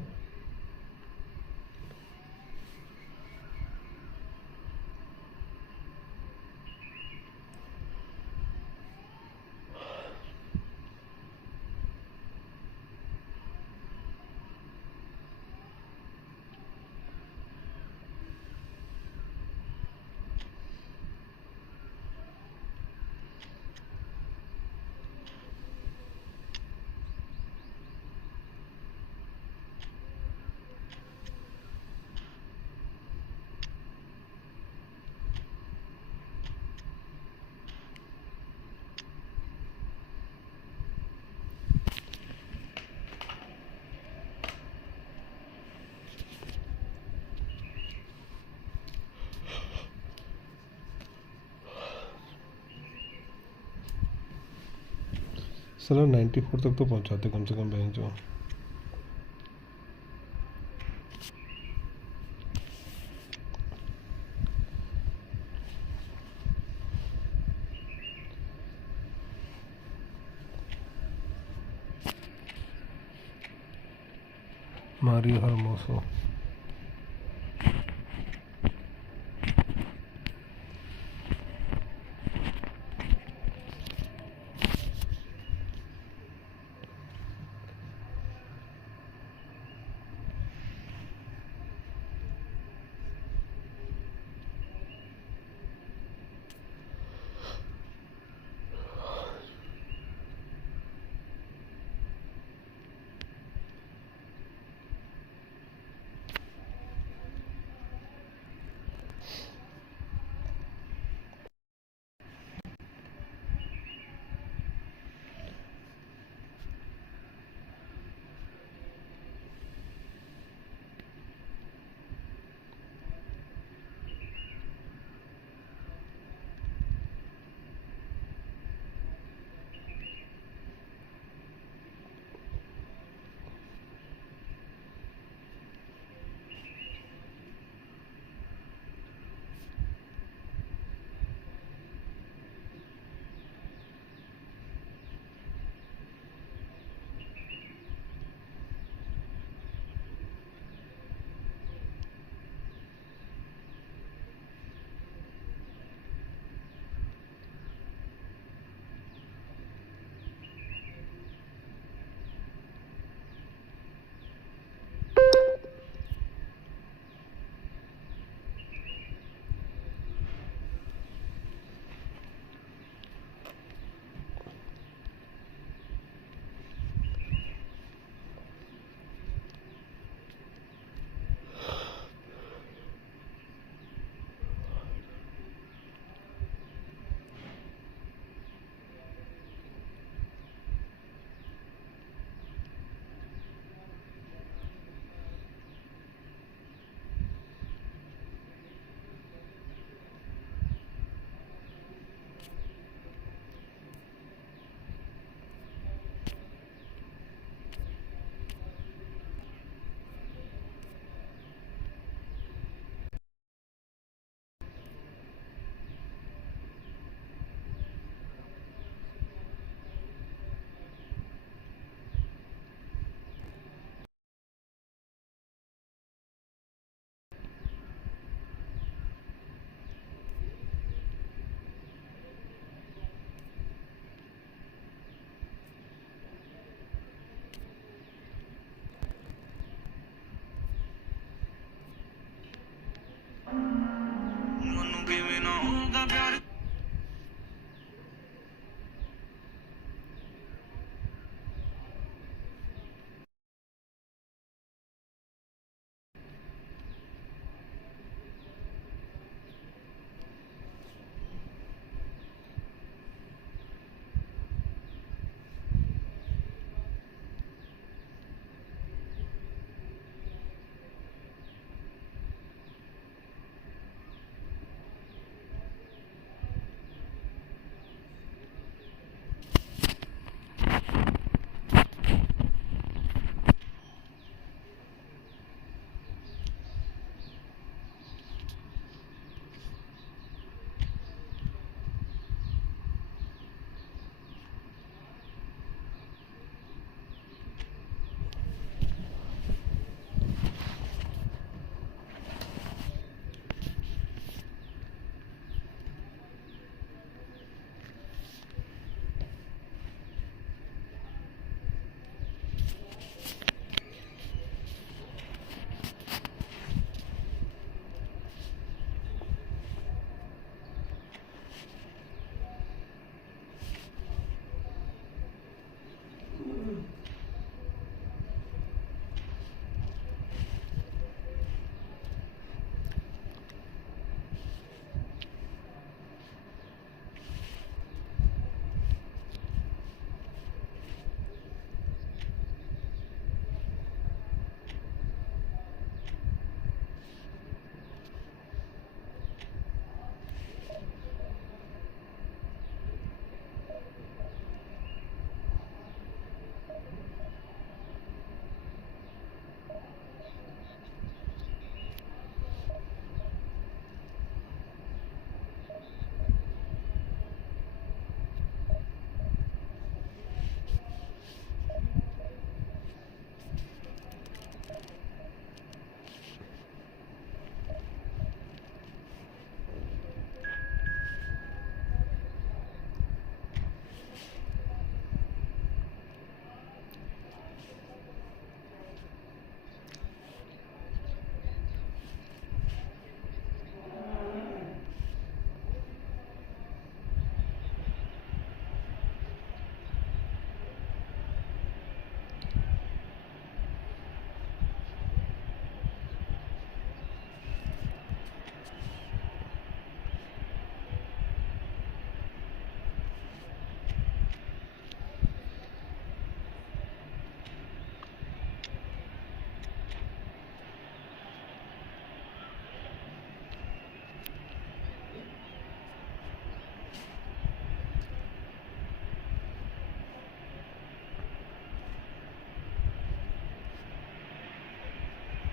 चलो 94 तक तो पहुंचाते कम से कम बहन जो। Mario हरमोसो।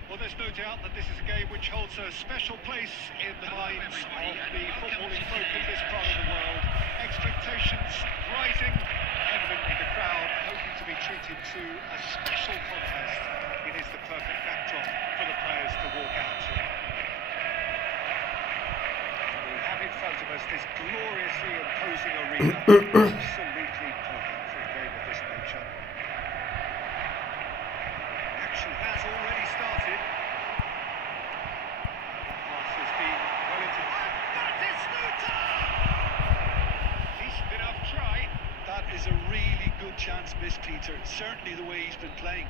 Well, there's no doubt that this is a game which holds a special place in the minds of the footballing folk in this part of the world. Expectations rising, evidently the crowd hoping to be treated to a special contest. It is the perfect backdrop for the players to walk out to. And we have in front of us this gloriously imposing arena. Absolutely perfect for a game of this nature. Action has already started. Pass has been well into... That is Snuta! Decent enough try. That is a really good chance missed, Peter. Certainly the way he's been playing.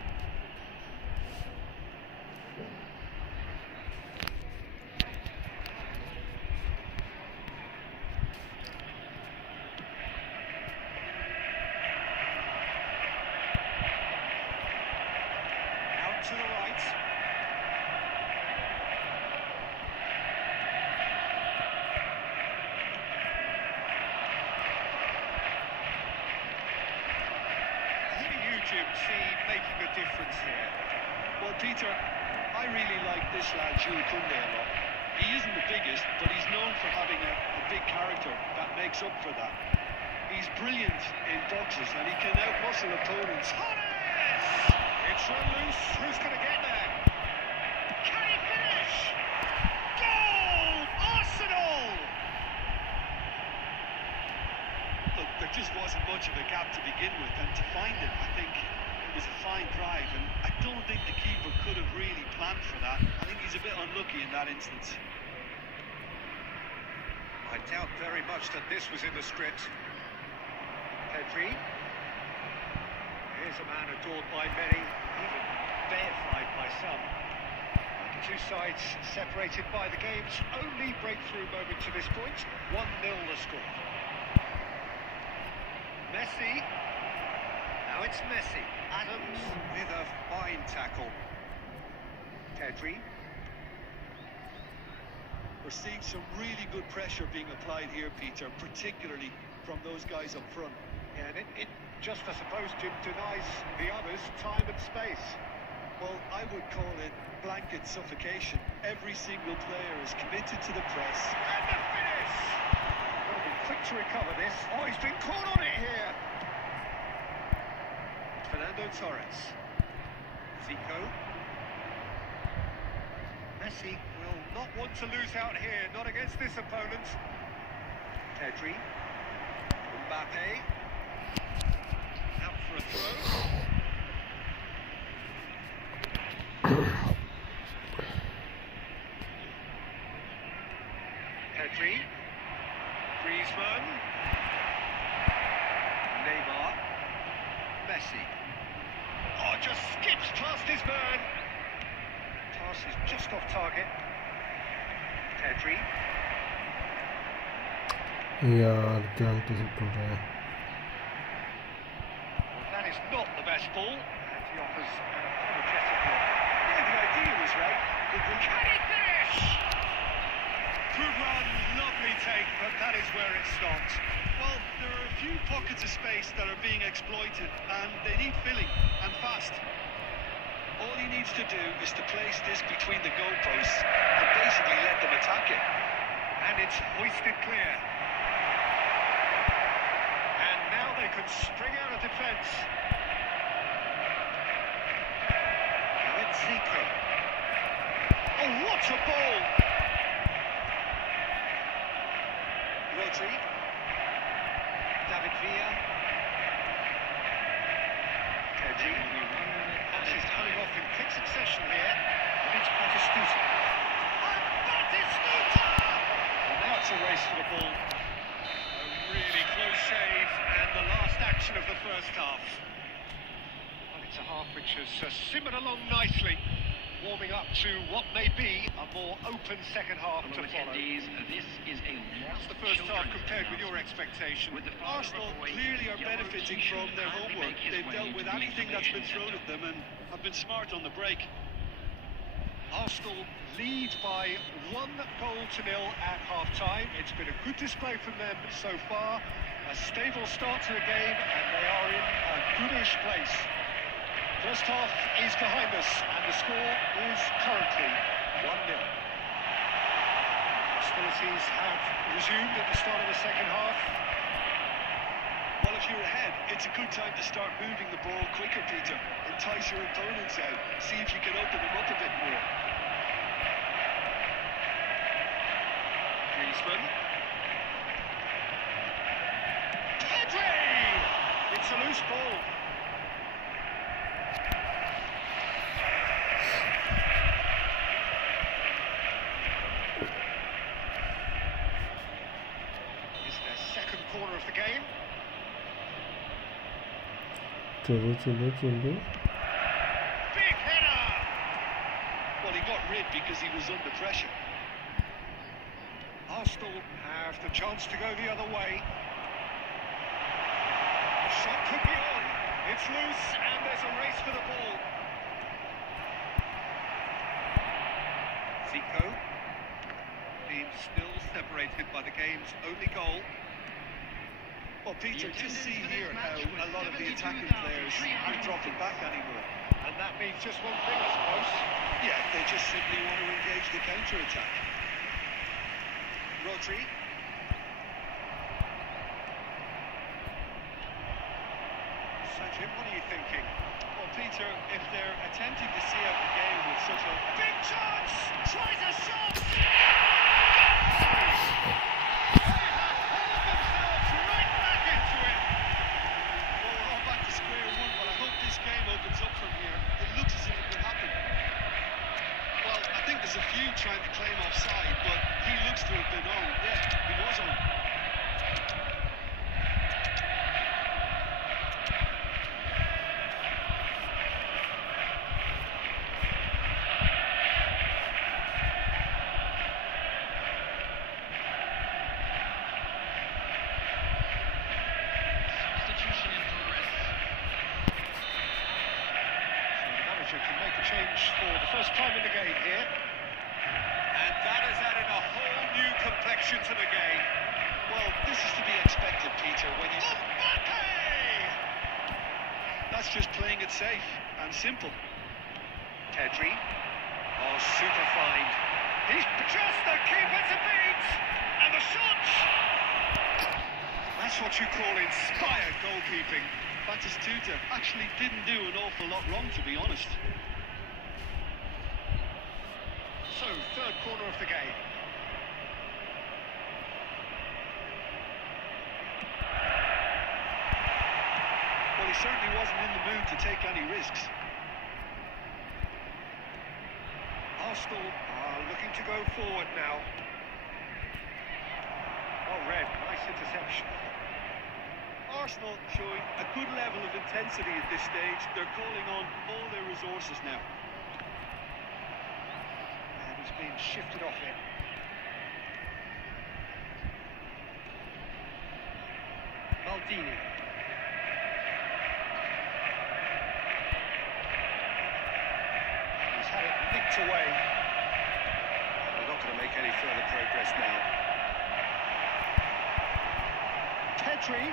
To the right. Who do you, Jim, see making a difference here? Well, Peter, I really like this lad, Jules Koundé, a lot. He isn't the biggest, but he's known for having a big character that makes up for that. He's brilliant in boxes and he can outmuscle opponents. It's run loose. Who's going to get there? Can he finish? Goal! Arsenal! Look, there just wasn't much of a gap to begin with, and to find it, I think it was a fine drive, and I don't think the keeper could have really planned for that. I think he's a bit unlucky in that instance. I doubt very much that this was in the script. Pedri. Here's a man adored by many, even deified by some. The two sides separated by the game's only breakthrough moment to this point. 1-0 the score. Messi. Now it's Messi. Adams with a fine tackle. Pedri. We're seeing some really good pressure being applied here, Peter, particularly from those guys up front. Yeah, and it just, I suppose, denies the others time and space. Well, I would call it blanket suffocation. Every single player is committed to the press. And the finish! Got to be quick to recover this. Oh, he's been caught on it here. Fernando Torres. Zico. Messi will not want to lose out here, not against this opponent. Pedri. Mbappe. Out for a throw. Pedri. Griezmann. Neymar. Messi. Oh, just skips past his man. Pass is just off target. Pedri. यार क्या अंतसिप हो रहा है Well, that is not the best ball. And he offers an apologetic look. Yeah, the idea was right. Can he finish? Good run, lovely take, but that is where it stopped. Well, there are a few pockets of space that are being exploited, and they need filling, and fast. All he needs to do is to place this between the goalposts and basically let them attack it. And it's hoisted clear. And now they can spring out of defence. Now it's Zico. Oh, what a ball! Rodri. David Villa. Pedri. Pass is coming off in quick succession here. It's Batistuta. And Batistuta! Well, now it's a race for the ball. A really close save, and the last action of the first half. Well, it's a half which has simmered along nicely, warming up to what may be a more open second half to follow. This is a How's the first half compared with your expectation? Arsenal clearly are benefiting from their homework. They've dealt with anything that's been thrown at them and have been smart on the break. Arsenal lead by 1-0 at half-time. It's been a good display from them so far. A stable start to the game, and they are in a goodish place. First half is behind us, and the score is currently 1-0. Hostilities have resumed at the start of the second half. Well, if you're ahead, it's a good time to start moving the ball quicker, Peter. Entice your opponents out. See if you can open them up a bit more. Griezmann. Pedri! It's a loose ball. Is their second corner of the game. चलो चलो चलो Big header! Well, he got rid because he was under pressure. Arsenal have the chance to go the other way. The shot could be on. It's loose, and there's a race for the ball. Zico. Being still separated by the game's only goal. Well, Peter, just see here how a lot of the attacking players aren't dropping back anymore. And that means just one thing, I suppose. Yeah, they just simply want to engage the counter-attack. Rodri. So, Jim, what are you thinking? Well, Peter, if they're attempting to see out the game with such a... Big chance! Tries a shot! Up from here, it looks as if it could happen. Well, I think there's a few trying to claim offside, but he looks to have been on. Yeah, he was on. Substitution in progress. So the manager can make a change for the first time in the game here. And that has added a whole new complexion to the game. Well, this is to be expected, Peter, when you... That's just playing it safe and simple. Pedri. Oh, super fine. He's just the keeper to beat! And the shot! That's what you call inspired goalkeeping. Batistuta actually didn't do an awful lot wrong, to be honest. So, third corner of the game. Well, he certainly wasn't in the mood to take any risks. Arsenal are looking to go forward now. Oh, Red, nice interception. Arsenal showing a good level of intensity at this stage. They're calling on all their resources now. And he's been shifted off it. Maldini. He's had it nicked away. They're not going to make any further progress now. Pedri.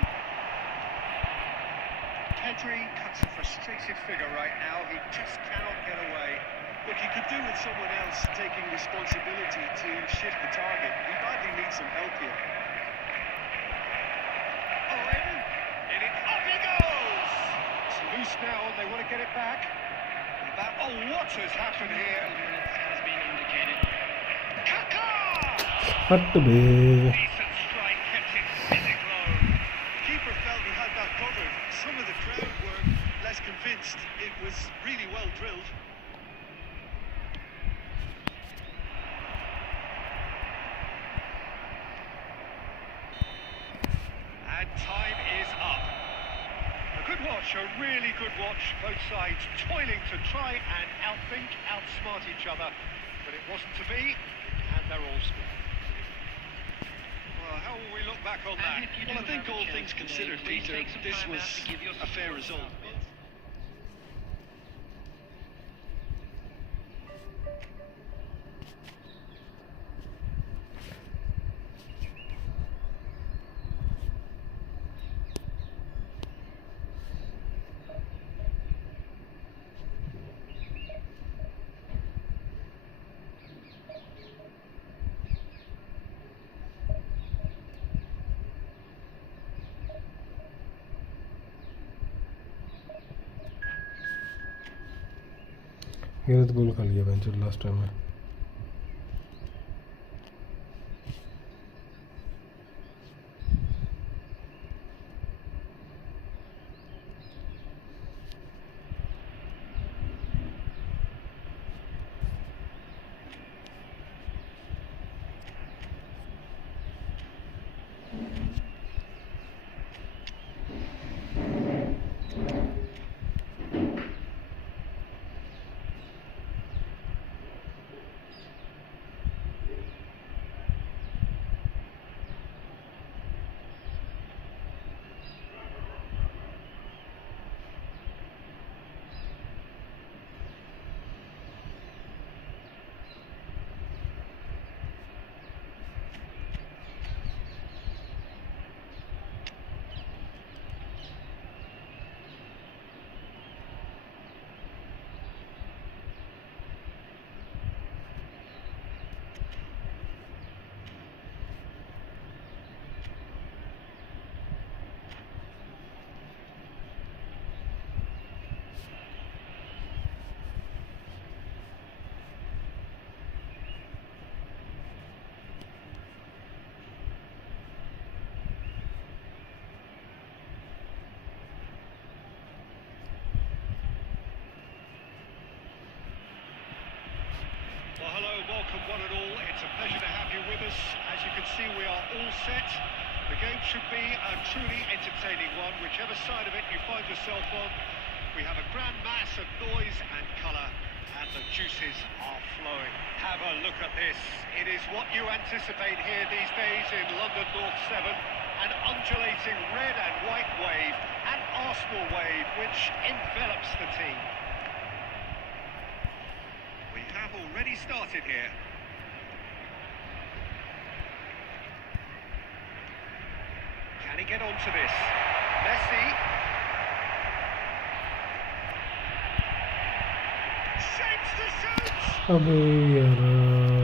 Pedri cuts a frustrated figure right now. He just cannot get away. Look, he could do with someone else taking responsibility to shift the target. He badly needs some help here. Owen. In it. Up he goes! It's loose now and they want to get it back. And that, oh, what has happened here? Minutes has been indicated. Kaka! ਹਟ ਬੇ Decent strike, kept it physic low. The keeper felt he had that covered. Some of the crowd were less convinced. It was really well drilled. And time is up. A good watch, a really good watch. Both sides toiling to try and outthink, outsmart each other. But it wasn't to be, and they're all split. Well, how will we look back on that? And if you Well, I do think have a all chance things today, considered, please Peter, take some this time was out to give your a fair support result. staff. गलत गोल खा लिया venture last time में welcome one and all. It's a pleasure to have you with us. As you can see, we are all set. The game should be a truly entertaining one, whichever side of it you find yourself on. We have a grand mass of noise and colour, and the juices are flowing. Have a look at this. It is what you anticipate here these days in London North 7. An undulating red and white wave, an Arsenal wave, which envelops the team. We have already started here. Can he get onto this? Messi. Shapes to shoot! अबे यार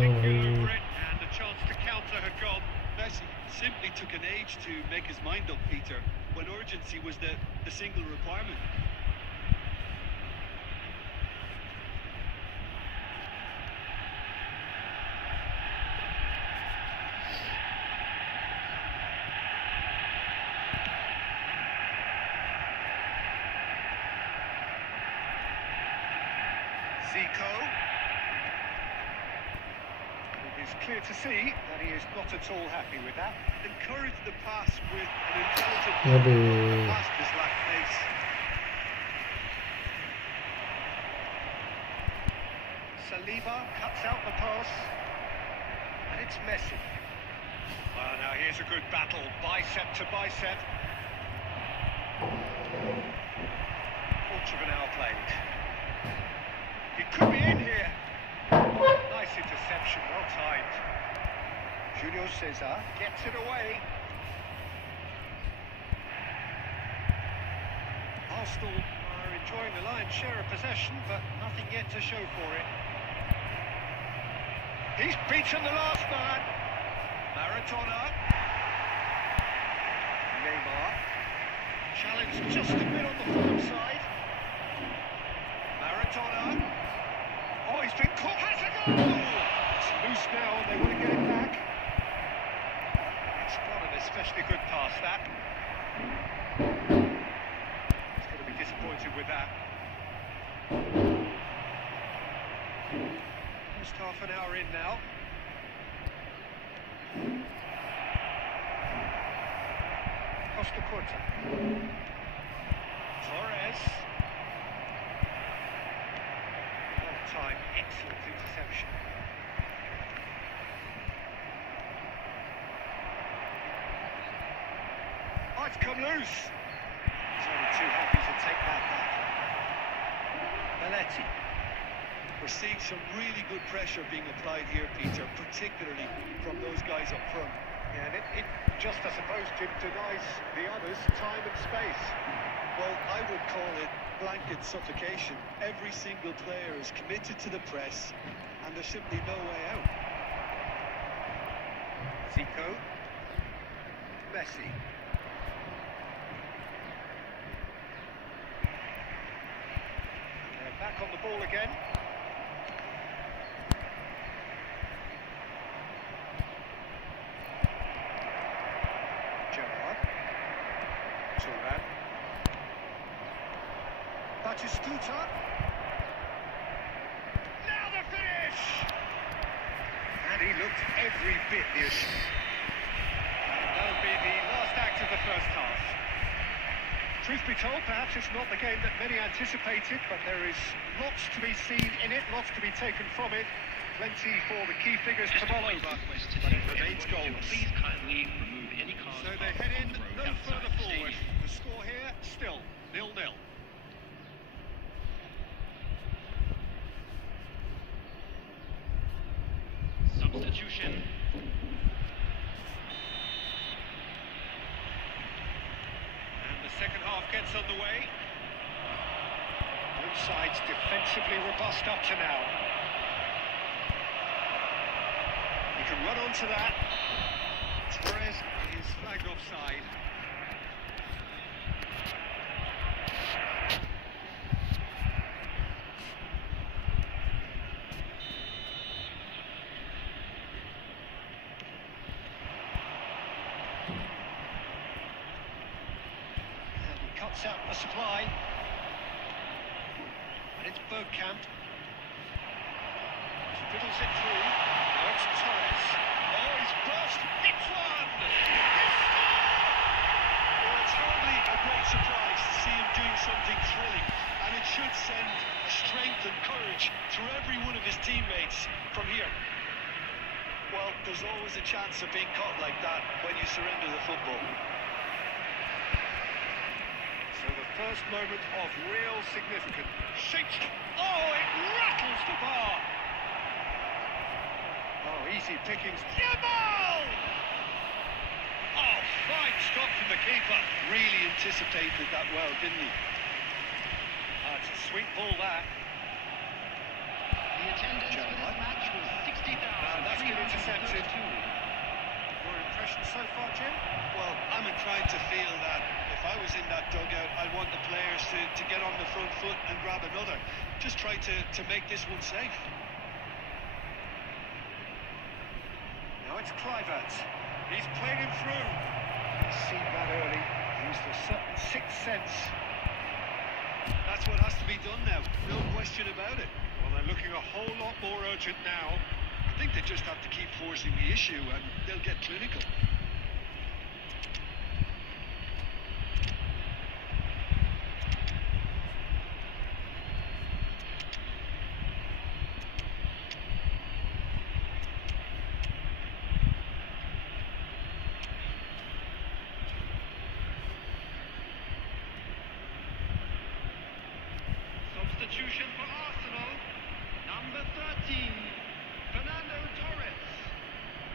Thinking over it, and the chance to counter had gone. Messi simply took an age to make his mind up, Peter, when urgency was the single requirement. Zico. It is clear to see that he is not at all happy with that. Encourage the pass with an intelligent अबे pass this lack pace. Saliba cuts out the pass. And it's Messi. Well, now here's a good battle, bicep to bicep. Quarter of an hour played. He could be in here. Nice interception, well timed. Julio Cesar gets it away. Arsenal are enjoying the lion's share of possession, but nothing yet to show for it. He's beaten the last man. Maradona. Neymar. Challenged just a bit on the firm side. Maradona. Oh, he's been caught. Has a goal! It's loose now, and they want to get it back. It's not an especially good pass, that. He's going to be disappointed with that. Just half an hour in now. Costa Curta. Torres. Time, excellent interception. Oh, it's come loose. He's only too happy to take that back. Belletti. We're seeing some really good pressure being applied here, Peter, particularly from those guys up front. Yeah, and it just, I suppose, Jim, denies the others time and space. Well, I would call it blanket suffocation. Every single player is committed to the press, and there's simply no way out. Zico. Messi. And they're back on the ball again. Gerrard. Turan. Batistuta. Now the finish! And he looked every bit the issue. And that'll be the last act of the first half. Truth be told, perhaps it's not the game that many anticipated, but there is lots to be seen in it, lots to be taken from it. Plenty for the key figures to mull over, but it remains goalless. Please kindly remove any cause So they head in no further forward. The score here, still 0-0. Substitution. And the second half gets underway. Both sides defensively robust up to now. You can run onto that. Torres is flagged offside. And he cuts out the supply. And it's Bergkamp. fiddles it through. Now it's Torres. Oh, he's burst. Hits one. Well, it's hardly a great surprise to see him doing something thrilling, and it should send a strength and courage through every one of his teammates from here. Well, there's always a chance of being caught like that when you surrender the football. So the first moment of real significance. Shoots. Oh, it rattles the bar. Oh, easy pickings. Jabal! Oh, fine stop from the keeper. Really anticipated that well, didn't he? It's a sweet ball, that. The attendance for this match was 60,000. That's been intercepted. 332. Your impression so far, Jim? Well, I'm inclined to feel that if I was in that dugout, I'd want the players to get on the front foot and grab another. Just try to make this one safe. Now it's Kluivert. He's played him through. He's seen that early. Used a certain sixth sense. That's what has to be done now. No question about it. Well, they're looking a whole lot more urgent now. I think they just have to keep forcing the issue and they'll get clinical. Substitution for Arsenal. Number 13, Fernando Torres.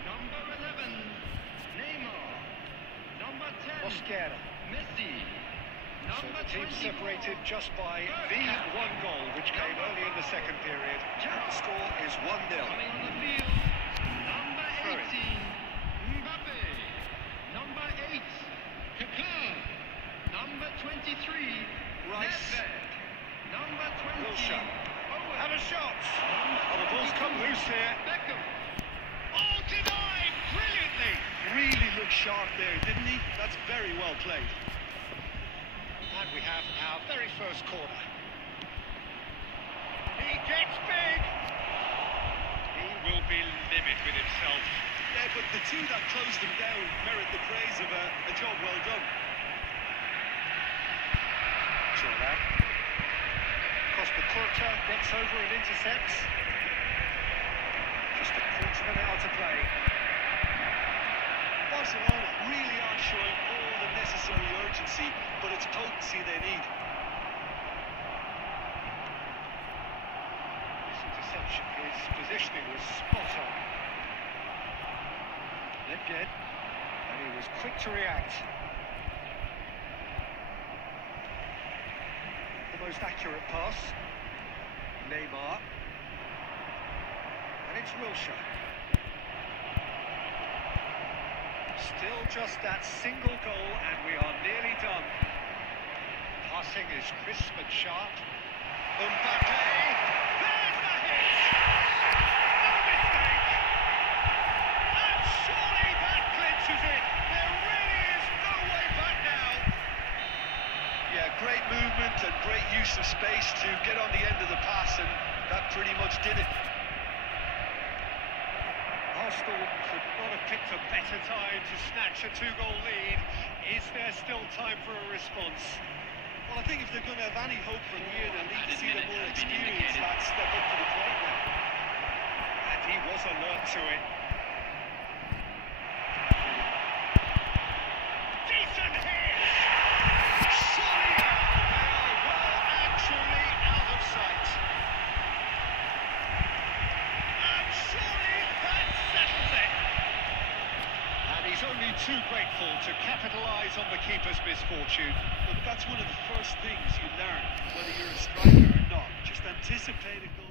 Number 11, Neymar. Number 10, Mosquera. Messi. So Number the team 24, separated just by the one goal, which came early in the second period. The score is 1-0. coming on the field. Number Throw it. 18, Mbappe. Number 8, Kaká. Number 23, Rice. Nedved. Number 20, Wilshere. Owen. Have a shot. Number Oh, the ball's come 22, loose here. Beckham. Oh, denied brilliantly. Really looked sharp there, didn't he? That's very well played. And we have our very first corner. He gets big. He will be livid with himself. Yeah, but the two that closed them down merit the praise of a job well done. Sure that. Costa Curta gets over and intercepts. Just a quarter of an hour to play. Barcelona really are showing all the necessary urgency, but it's potency they need. This interception, his positioning was spot on. Nedved, and he was quick to react. The most accurate pass. Neymar. And it's Wilshere. Still just that single goal, and we are nearly done. Passing is crisp and sharp. Mbappe! There's the hit! No mistake! And surely that clinches it! There really is no way back now! Yeah, great movement and great use of space to get on the end of the pass, and that pretty much did it. Arsenal could not have picked a better time to snatch a two-goal lead. Is there still time for a response? Well, I think if they're going to have any hope from here, they'll need to see the more experienced lads step up to the plate now. And he was alert to it. Decent hit! Solia! They are well and truly out of sight. And surely that settles it. And he's only too grateful to capitalise on the keeper's misfortune. Look, that's one of the first things you learn, whether you're a striker or not. Just anticipate a goal.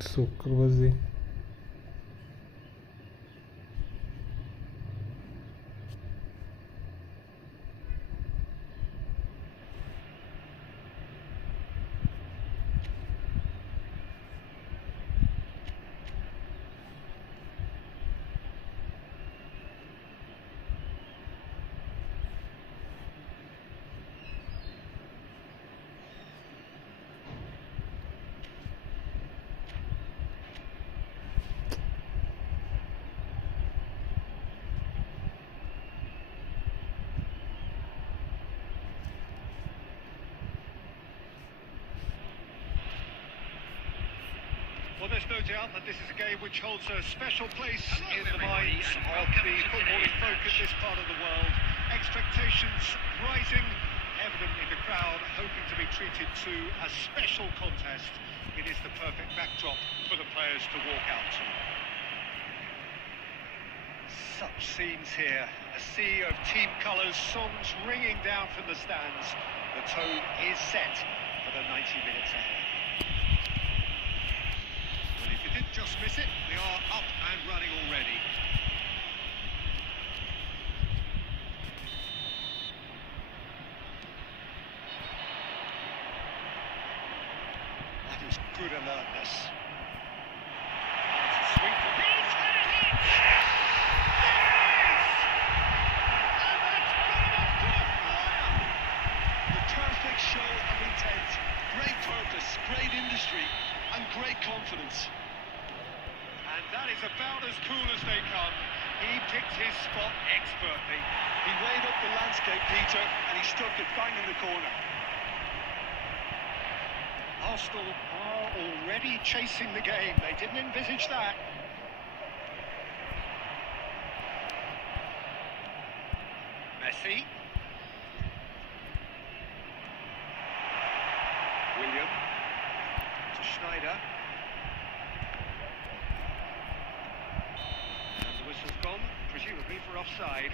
Suckerbazi. Well, there's no doubt that this is a game which holds a special place in the minds of the footballing folk in this part of the world. Expectations rising, evident in the crowd, hoping to be treated to a special contest. It is the perfect backdrop for the players to walk out to. Such scenes here, a sea of team colours, songs ringing down from the stands. The tone is set for the 90 minutes ahead. Well, if you did just miss it, we are up and running already. That is good alertness. It's a sweep for Beach, and it hits! And that's good enough to a flyer! The perfect show of intent, great purpose, great industry, and great confidence. And that is about as cool as they come. He picked his spot expertly. He weighed up the landscape, Peter, and he stuck it bang in the corner. Arsenal are already chasing the game. They didn't envisage that. Messi. William. To Schneider. And the whistle's gone, presumably for offside.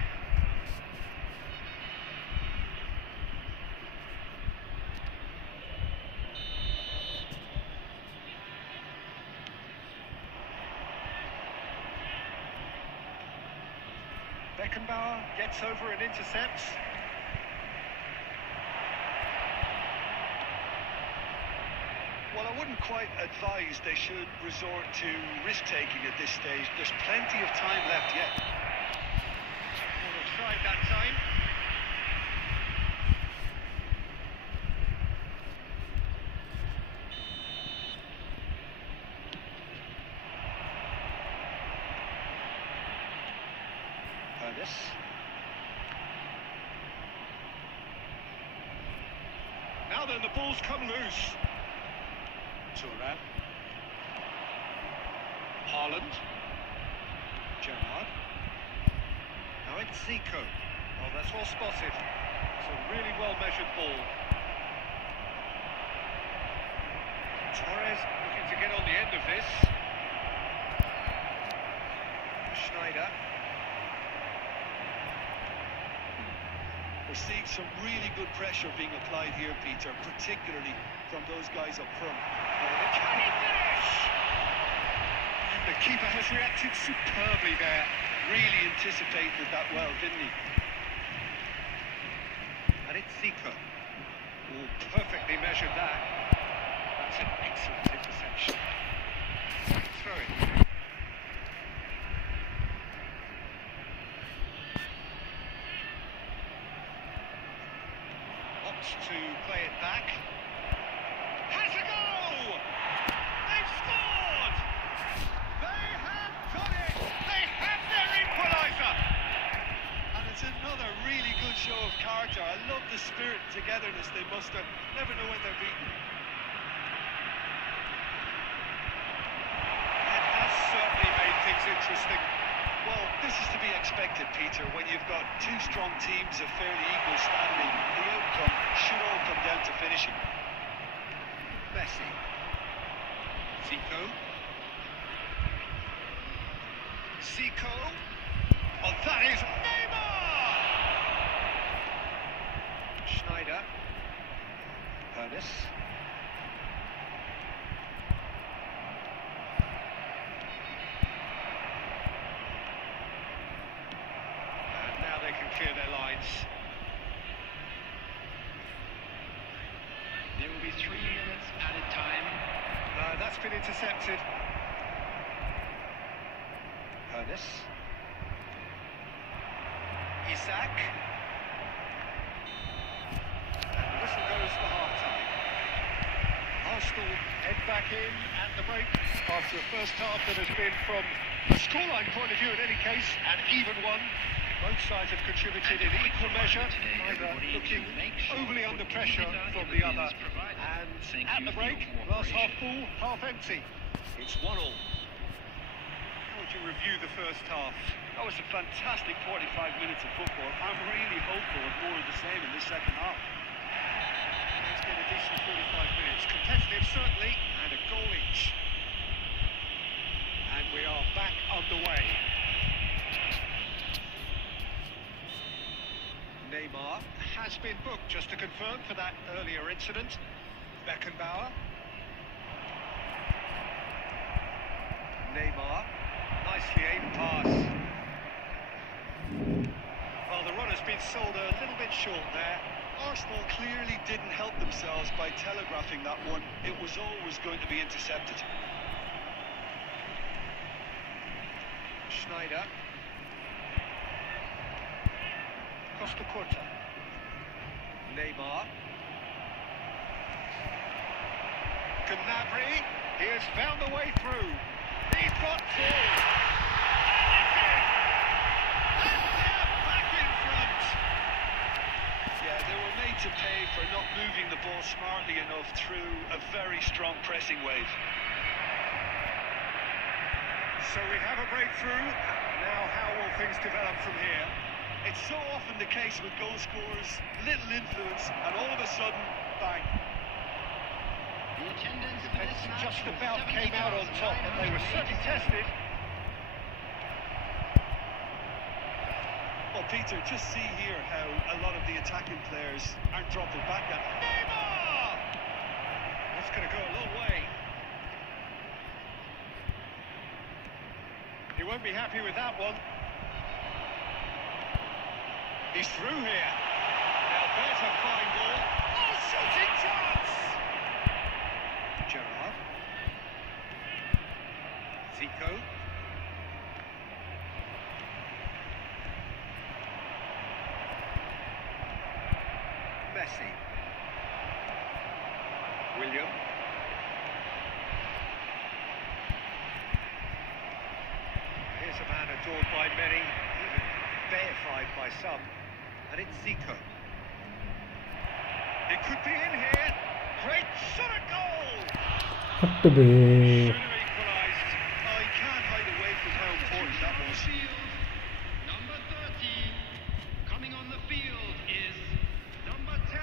Beckenbauer gets over and intercepts. Well, I wouldn't quite advise they should resort to risk-taking at this stage. There's plenty of time left yet. Not offside that time. Ernest. Now then, the ball's come loose. Turan. Haaland. Gerrard. Now it's Zico. Oh, that's well spotted. It's a really well-measured ball. Torres looking to get on the end of this. Schneider. We're seeing some really good pressure being applied here, Peter, particularly from those guys up front. Can he finish? And the keeper has reacted superbly there. Really anticipated that well, didn't he? And it's Zico. Oh, perfectly measured that. That's an excellent interception. Throw it. Opts to play it back. Has a goal! They've scored! They have done it! They have their equaliser! And it's another really good show of character. I love the spirit and togetherness they muster. Never know when they're beaten. It has certainly made things interesting. Well, this is to be expected, Peter. When you've got two strong teams of fairly equal standing, the outcome should all come down to finishing. Messi. Zico. Zico. Oh, that is Neymar! Schneider. Ernest. clear their lines. There will be 3 minutes added time. That's been intercepted. Ernest. Isaac. And the whistle goes for half-time. Arsenal head back in at the break after a first half that has been, from a scoreline point of view in any case, an even one. Both sides have contributed in equal measure, neither looking overly under pressure from the other. And at the break, glass half full, half empty. It's 1-1. How would you review the first half? That was a fantastic 45 minutes of football. I'm really hopeful of more of the same in this second half. It's been a decent 45 minutes. Competitive, certainly, and a goal each. And we are back underway. Neymar has been booked, just to confirm, for that earlier incident. Beckenbauer. Neymar. Nicely aimed pass. Well, the run has been sold a little bit short there. Arsenal clearly didn't help themselves by telegraphing that one. It was always going to be intercepted. Schneider. Costa Curta. Neymar. Gnabry. He has found a way through. He's got through. And it's in. And they're back in front. Yeah, they were made to pay for not moving the ball smartly enough through a very strong pressing wave. So we have a breakthrough. Now how will things develop from here? It's so often the case with goal scorers, little influence, and all of a sudden, bang. The attendance for this match Just was about came out on top, but they were certainly 70,987. tested. Well, Peter, just see here how a lot of the attacking players aren't dropping back at it. Neymar! That's going to go a long way. He won't be happy with that one. He's through here. Now there's a fine ball. Oh, shooting chance! Gerrard. Zico. Messi. William. Here's a man adored by many, even deified by some, and it's Zico. It could be in here. Great shot at goal! ਹੱਟ ਬੇ Should have equalised. Oh, you can't hide away from how important that was. Number 30, coming on the field is number 10,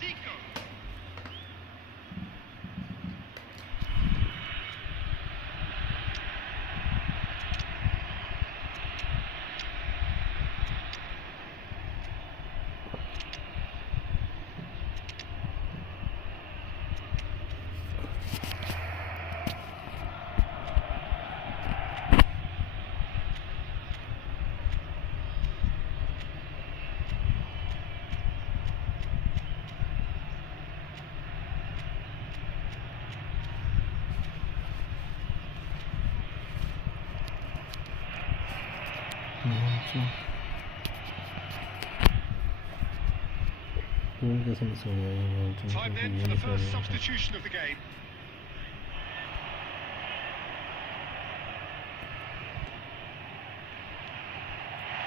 Zico. Time then for the first substitution of the game.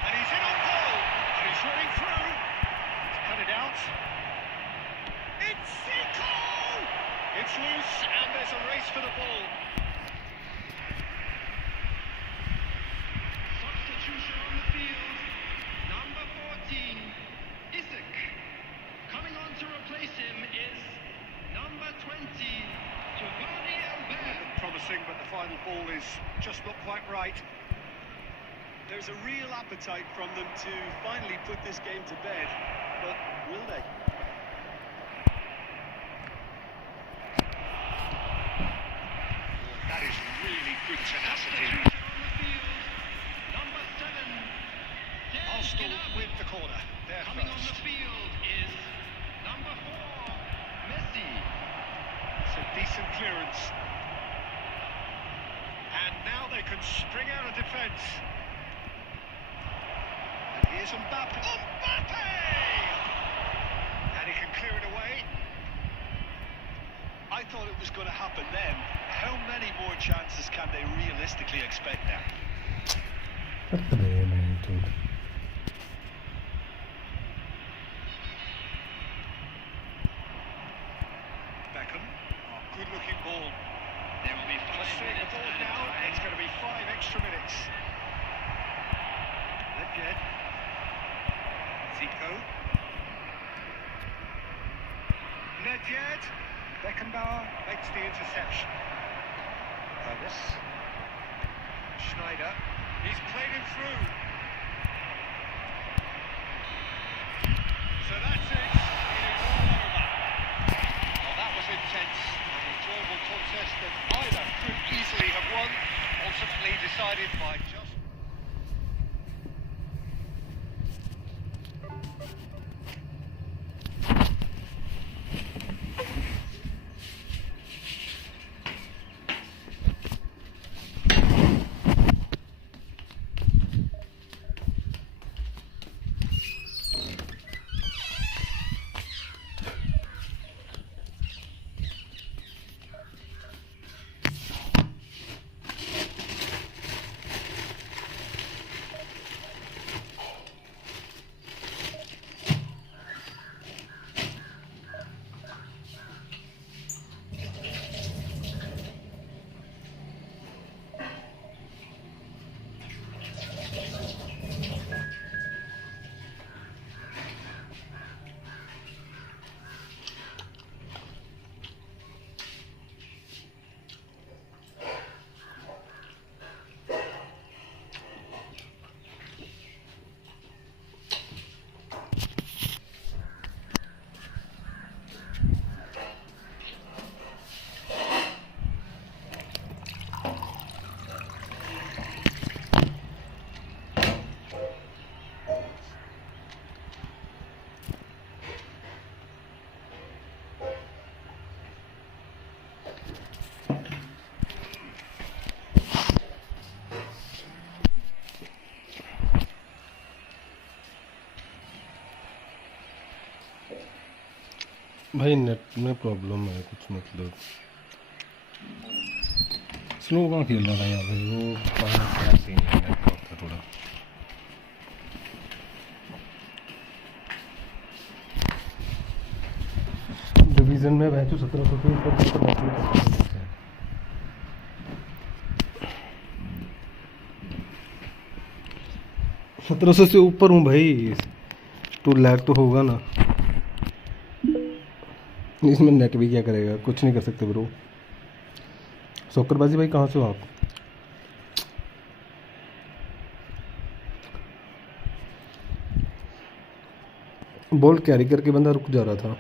And he's in on goal. And he's running through. He's cut it out. It's Zico! It's loose and there's a race for the ball. Substitution on the field, number 14, Isaac. Coming on to replace him is number 20, Giovanni Albert. Promising, but the final ball is just not quite right. There's a real appetite from them to finally put this game to bed, but will they? That is really good tenacity. Substitution on the field, number 7, Bristol with the corner. They're Coming on the first. field is number 4, Messi. It's a decent clearance. And now they can string out a defence. And here's Mbappe. Mbappe! And he can clear it away. I thought it was going to happen then. How many more chances can they realistically expect now? Beckham. Oh, good-looking ball. There will be 5 Just seeing the minutes ball added now. time. It's going to be 5 extra minutes. Nedved. Zico. Nedved. Beckenbauer makes the interception. Ernest. Schneider. He's played him through. So that's it. It is all over. Well, that was intense. An enjoyable contest that either could easily have won. Ultimately decided by just... भाई net में problem है कुछ, मतलब slow कहाँ खेल रहा था यहाँ भाई, वो कहाँ सीन है, नेट का था थोड़ा। डिवीज़न में भैंसू 1700 के ऊपर 1700 से ऊपर हूँ भाई, तो लैग तो होगा ना। इसमें नेट भी क्या करेगा, कुछ नहीं कर सकते ब्रो। सॉकरबाजी भाई कहाँ से हो आप? बॉल कैरी करके बंदा रुक जा रहा था,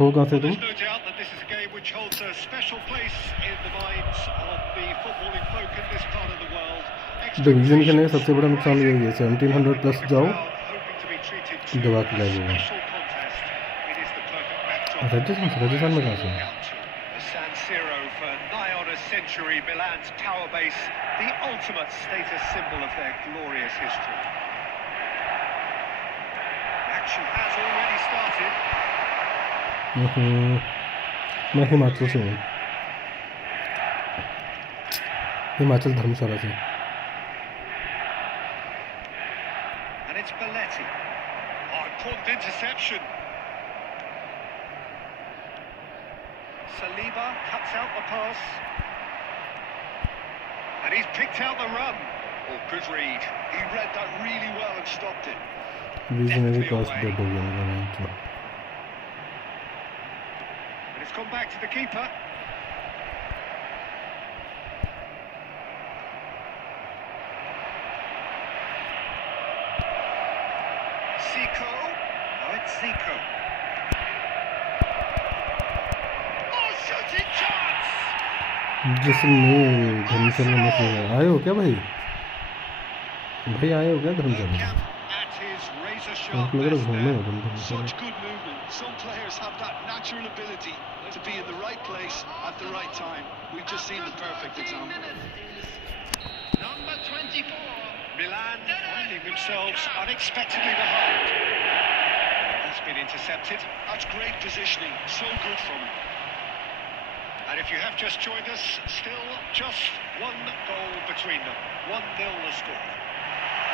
हो कहाँ से तुम? There's no doubt that this is a game which holds a special place in the minds of the footballing folk in this part of the world. Division के लिए सबसे बड़ा नुकसान यही है, 1700 प्लस जाओ दबा के ले जाओ। राजस्थान में कहाँ से? San Siro for nigh on a century, Milan's power base, the ultimate status symbol of their glorious history. Action has already started. मैं हिमाचल से हूँ, हिमाचल धर्मशाला से। And it's Belletti. Oh, important interception. Saliba cuts out the pass. And he's picked out the run. Oh, good read. He read that really well and stopped it. Visionary cross dead हो गया मेरा नाम तो। And it's gone back to the keeper. Zico. Oh, it's Zico. Oh, shooting chance! जिसमें धर्मशाला में से आए हो क्या भाई? भाई आए हो क्या धर्मशाला? Camp at He's a sharp mess there. Such good movement. Some players have that natural ability to be in the right place at the right time. We've just seen the perfect example. Number 24. Milan finding themselves unexpectedly behind. That's been intercepted. That's great positioning. So good from him. And if you have just joined us, still just one goal between them. 1-0 the score.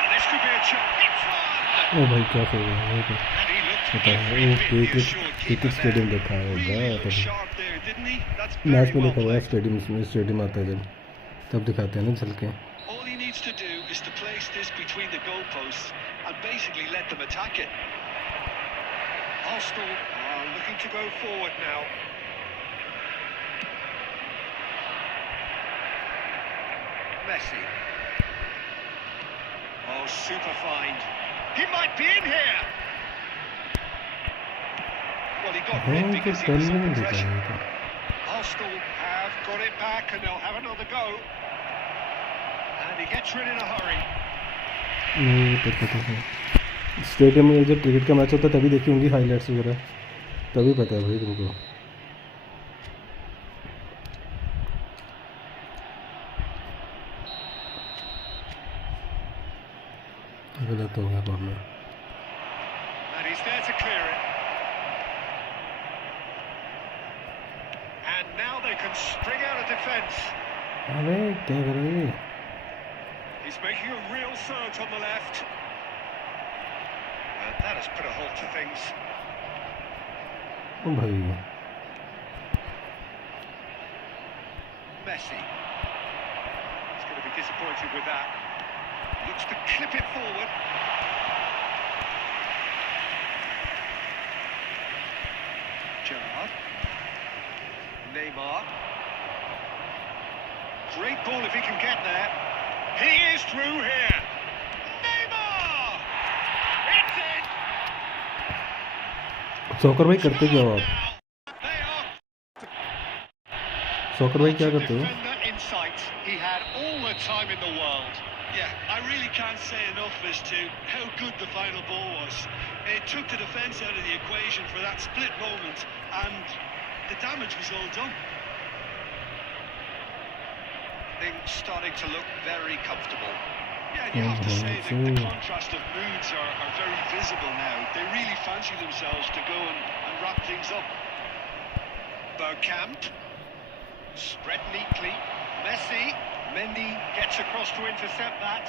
Now this could be a chance. It's one! ओ भाई क्या कर रहे हैं ये And he looked पता है every वो bit the cricket assured cricket keeper stadium there. देखा होगा Really looked कभी sharp there, didn't he? That's match very में well देखा हुआ played. स्टेडियम आता है जब तब दिखाते हैं ना चल के All he needs to do is to place this between the goalposts and basically let them attack it. Arsenal are looking to go forward now. Messi. Oh, super find. He might be in here. Well, he got हाँ rid तो because he turn was में under नहीं देखा pressure. है Arsenal have got it back and they'll have another go. And he gets rid in a hurry. नहीं पता है stadium में जब क्रिकेट का मैच होता है तभी देखी होंगी हाइलाइट्स वगैरह तभी पता है भाई तुमको गलत हो गया corner And he's there to clear it. And now they can spring out of defence. अबे क्या कर रहे हैं He's making a real surge on the left. And that has put a halt to things. ओ भाई Messi. He's going to be disappointed with that. Looks to clip it forward. Gerrard. Neymar. Great ball if he can get there. He is through here. Neymar! It's in! Soccer भाई करते क्या हो आप Now they are soccer भाई क्या करते हो defender in sight. He had all the time in the world. Yeah, I really can't say enough as to how good the final ball was. It took the defence out of the equation for that split moment, and the damage was all done. Things starting to look very comfortable. Yeah, and you have to say that the contrast of moods are very visible now. They really fancy themselves to go and wrap things up. Bergkamp. Spread neatly. Messi. Mendy gets across to intercept that.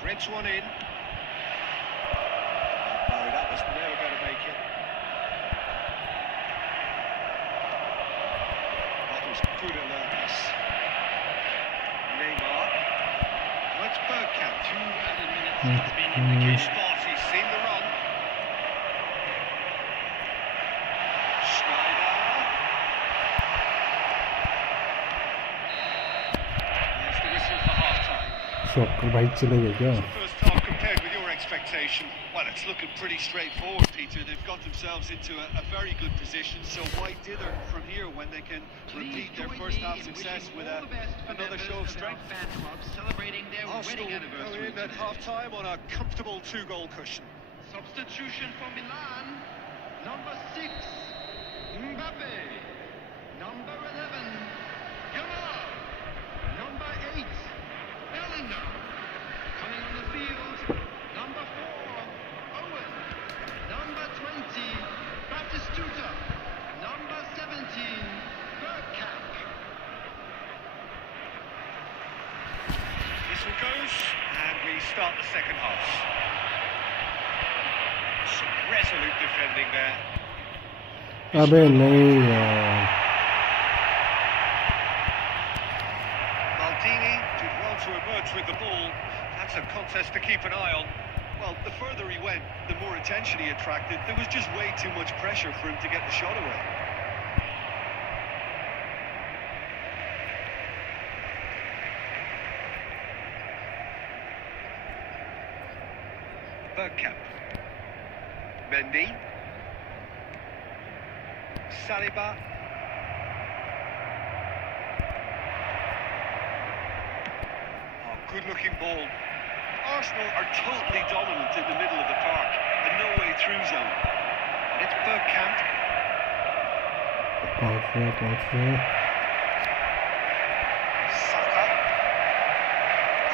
Threads one in. No, that was never going to make it. That was good alertness. Neymar. What's Bergkamp? 2 added minutes has been indicated. Spot, he's seen the run. Schneider. There's the whistle for half-time. Soccer भाई चले गए क्या The first half compared with your expectation. Well, it's looking pretty straightforward, Peter. They've got themselves into a very good position, so why dither from here when they can repeat their first half success with another show of strength? Fan clubs celebrating their Arsenal wedding go anniversary. in at half-time on a comfortable 2-goal cushion. Substitution for Milan. Number 6, Mbappe. Number 11, Yamal. Number 8, Bellingham. Coming on the field, number 4, Owen. Number 20, Batistuta. Number 17, Bergkamp. Whistle goes, and we start the second half. Some resolute defending there. अबे नहीं यार Maldini did well to emerge with the ball. That's a contest to keep an eye on. Well, the further he went, the more attention he attracted. There was just way too much pressure for him to get the shot away. Bergkamp. Mendy. Saliba. Oh, good-looking ball. Arsenal are totally dominant in the middle of the park, and no way through zone. And it's Bergkamp. Saka.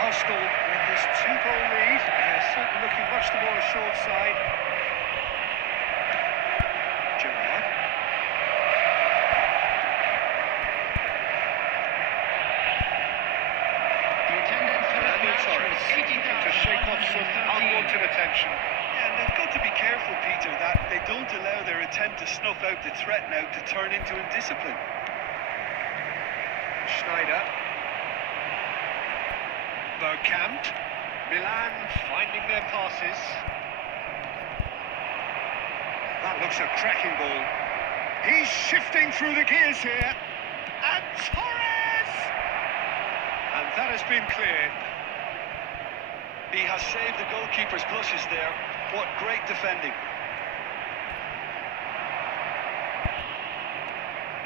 Arsenal with this 2-goal lead. They're certainly looking much the more assured side. Gerrard. The attendance for this match was 80,000. To shake off some unwanted attention. Yeah, and they've got to be careful, Peter, that they don't allow their attempt to snuff out the threat now to turn into indiscipline. Schneider. Bergkamp. Milan finding their passes. That looks a cracking ball. He's shifting through the gears here. And Torres! And that has been cleared. He has saved the goalkeeper's blushes there. What great defending.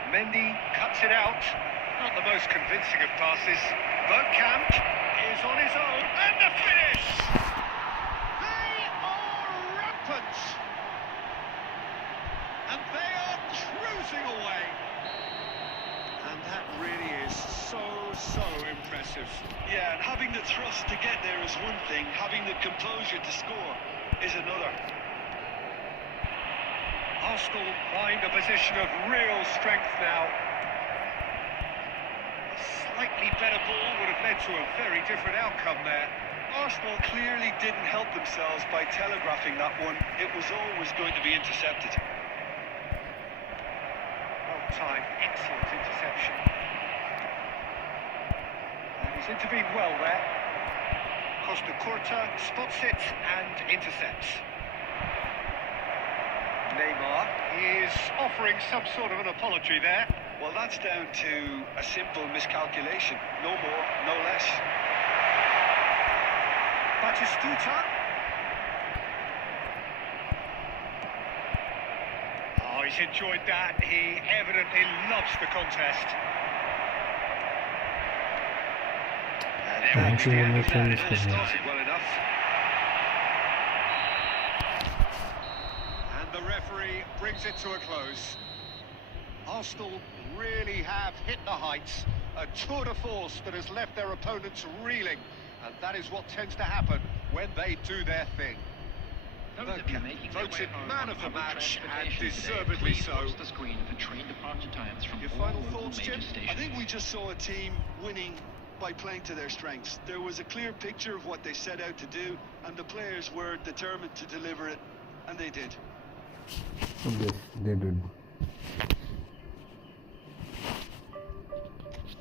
Mendy cuts it out. Not the most convincing of passes. Bergkamp is on his own. And the finish! They are rampant. And they are cruising away. And that really is so impressive. Yeah, and having the thrust to get there is one thing, having the composure to score is another. Arsenal find a position of real strength now. A slightly better ball would have led to a very different outcome there. Arsenal clearly didn't help themselves by telegraphing that one. It was always going to be intercepted. Well timed, excellent interception. And he's intervened well there. Costa Curta spots it and intercepts. Neymar is offering some sort of an apology there. Well, that's down to a simple miscalculation. No more, no less. Batistuta. Oh, he's enjoyed that. He evidently loves the contest. I'm sure we'll make them It all started well enough. And the referee brings it to a close. Arsenal really have hit the heights. A tour de force that has left their opponents reeling. And that is what tends to happen when they do their thing. Those of you making their way Voted home man on of the public match, and transportation today, deservedly please so. watch the screen for train departure times from Your all final local thoughts, major Jim? stations. I think we just saw a team winning by playing to their strengths. There was a clear picture of what they set out to do, and the players were determined to deliver it, and they did. Yes, they did.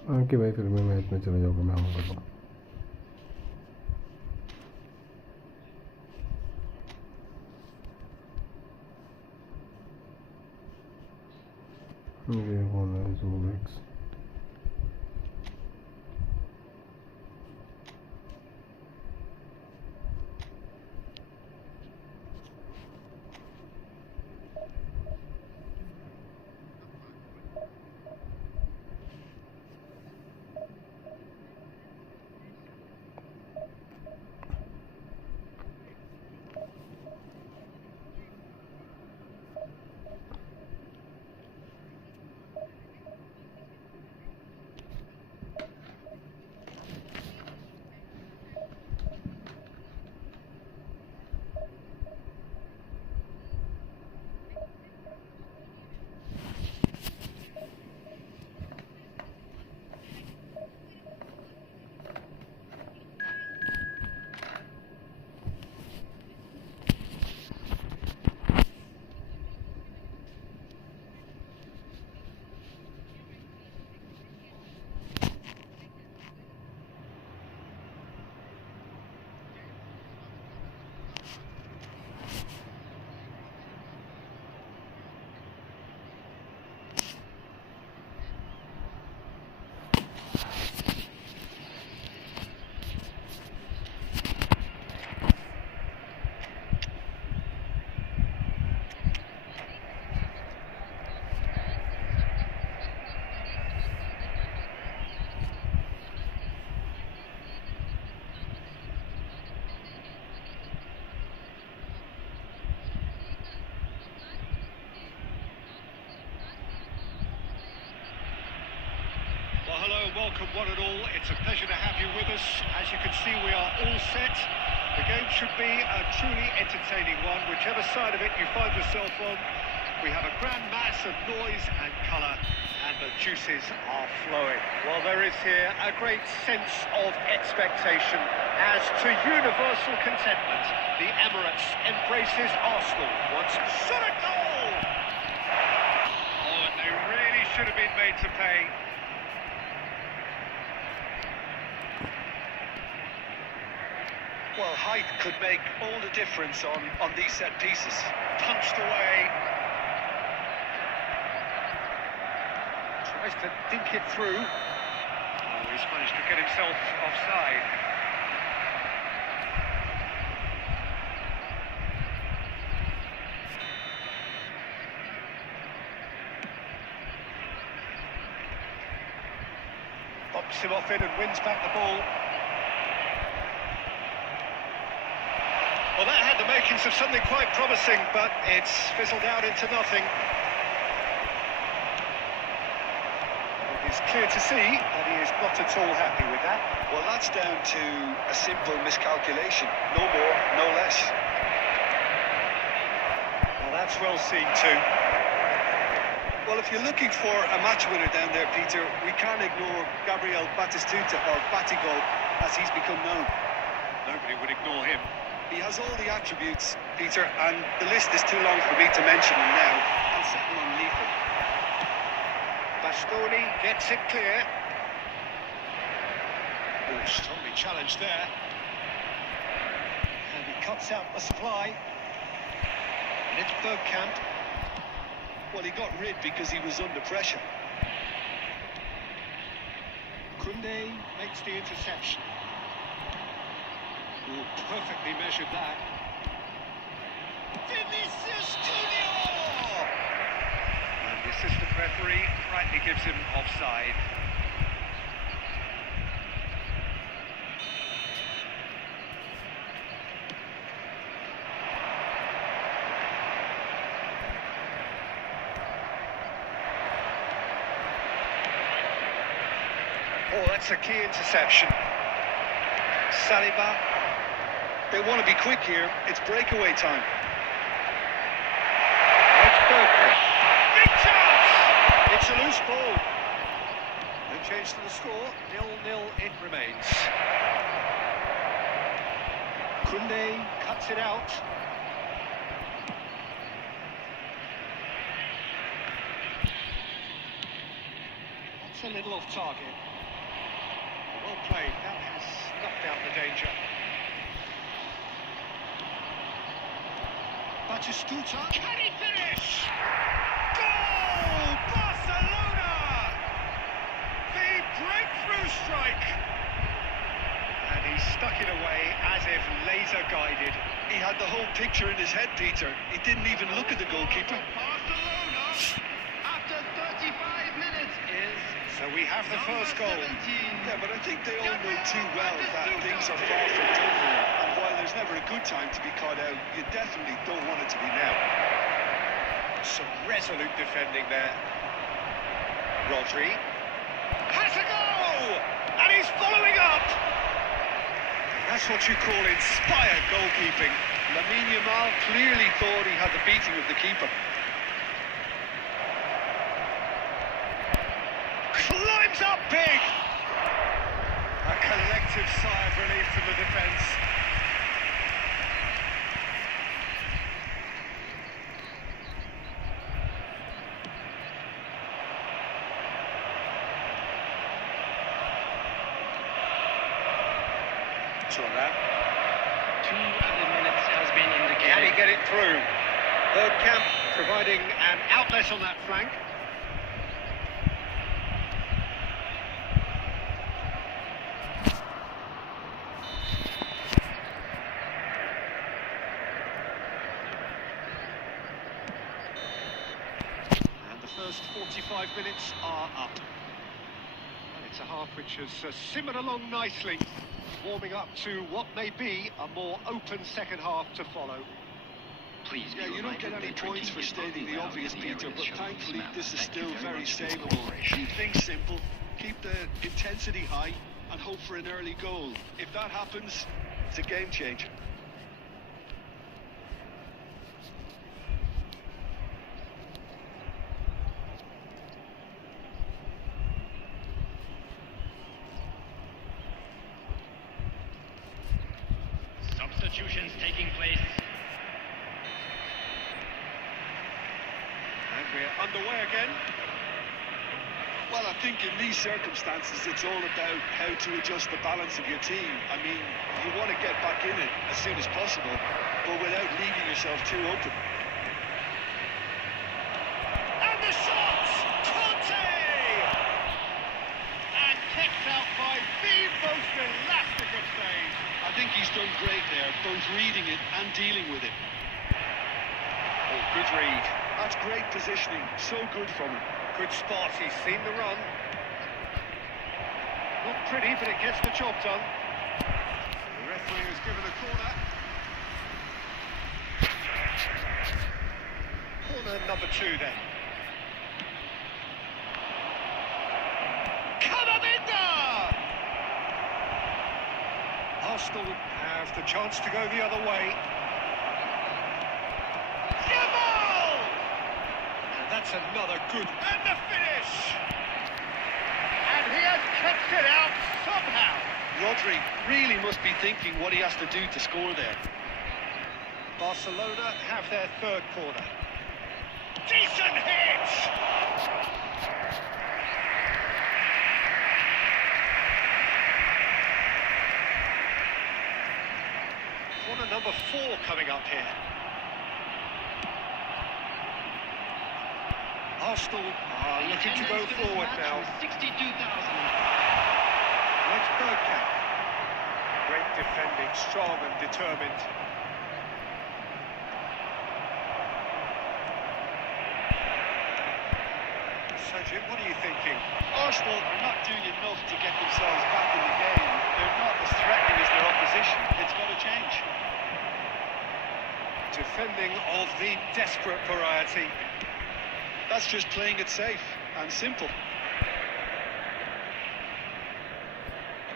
Okay भाई, फिर मैं match में चला जाऊँगा, मैं आऊँगा। ये कौन है ज़ूरिक्स? Well, welcome one and all. It's a pleasure to have you with us. As you can see, we are all set. The game should be a truly entertaining one, whichever side of it you find yourself on. We have a grand mass of noise and colour, and the juices are flowing. Well, there is here a great sense of expectation. As to universal contentment, the Emirates embraces Arsenal. Once shot a goal! Oh, and they really should have been made to pay. Well, height could make all the difference on these set pieces. Punched away. Tries to dink it through. Oh, he's managed to get himself offside. Bumps him off in and wins back the ball. Well, that had the makings of something quite promising, but it's fizzled out into nothing. It's clear to see that he is not at all happy with that. Well, that's down to a simple miscalculation. No more, no less. Well, that's well seen too. Well, if you're looking for a match winner down there, Peter, we can't ignore Gabriel Batistuta, or Batigol, as he's become known. Nobody would ignore him. He has all the attributes, Peter, and the list is too long for me to mention them now. I'll set them on lethal. Bastoni gets it clear. Oh, strongly challenged there. And he cuts out the supply. And it's Bergkamp. Well, he got rid because he was under pressure. Kunde makes the interception. Oh, perfectly measured that. Vinicius Junior! And the assistant referee rightly gives him offside. Oh, that's a key interception. Saliba. They want to be quick here. It's breakaway time. It's Bergkamp. Big chance! It's a loose ball. No change to the score. 0-0 it remains. Kunde cuts it out. That's a little off target. Well played. That has snuffed out the danger. Batistuta. Can he finish? Goal! Barcelona! The breakthrough strike! And he stuck it away as if laser guided. He had the whole picture in his head, Peter. He didn't even look at the goalkeeper. Barcelona, after 35 minutes, is So we have the first goal. 17. Yeah, but I think they all know too well that things are far from done here. And while there's never a good time to be caught out, you definitely don't want it to be now. Some resolute defending there. Rodri has a goal! And he's following up! That's what you call inspired goalkeeping. Lamine Yamal clearly thought he had the beating of the keeper. Climbs up big! A collective sigh of relief from the defence. That. 2 added minutes has been indicated. Can he get it through? Bergkamp providing an outlet on that flank. And the first 45 minutes are up. And it's a half which has simmered along nicely, warming up to what may be a more open second half to follow. Please Yeah, you don't get any points for stating the obvious, Peter, but thankfully this is still very stable. Keep things simple, keep the intensity high and hope for an early goal. If that happens, it's a game changer. Substitutions taking place. And we're underway again. Well, I think in these circumstances, it's all about how to adjust the balance of your team. I mean, you want to get back in it as soon as possible, but without leaving yourself too open. And the shot! Conte! And kept out by the most elastic of saves. I think he's done great there, both reading it and dealing with it. Oh, good read. That's great positioning, so good from him. Good spot, he's seen the run. Not pretty, but it gets the job done. The referee has given a corner. Corner number 2 then. Camavinga! Arsenal have the chance to go the other way. That's another good. And the finish! And he has kept it out somehow. Rodri really must be thinking what he has to do to score there. Barcelona have their third corner. Decent hit! Corner number 4 coming up here. Arsenal are looking to go forward now. 62,000. Let's Bergkamp. Great defending, strong and determined. So Jim, what are you thinking? Arsenal are not doing enough to get themselves back in the game. They're not as threatening as their opposition. It's got to change. Defending of the desperate variety. That's just playing it safe and simple.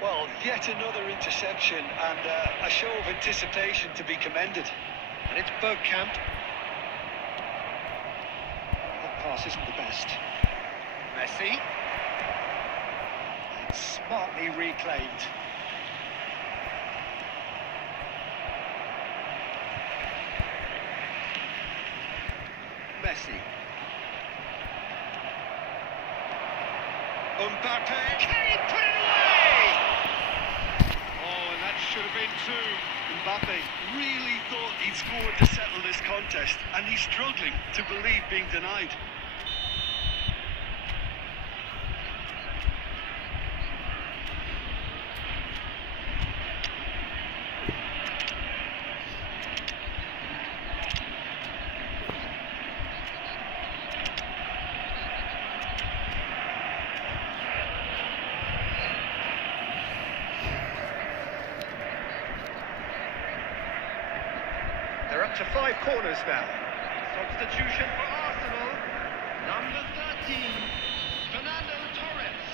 Well, yet another interception and a show of anticipation to be commended. And it's Bergkamp. That pass isn't the best. Messi. And smartly reclaimed. Messi. Mbappe. Can he put it away? Oh, and that should have been 2. Mbappe really thought he'd scored to settle this contest, and he's struggling to believe being denied. They're up to 5 corners now. Substitution for Arsenal. Number 13, Fernando Torres.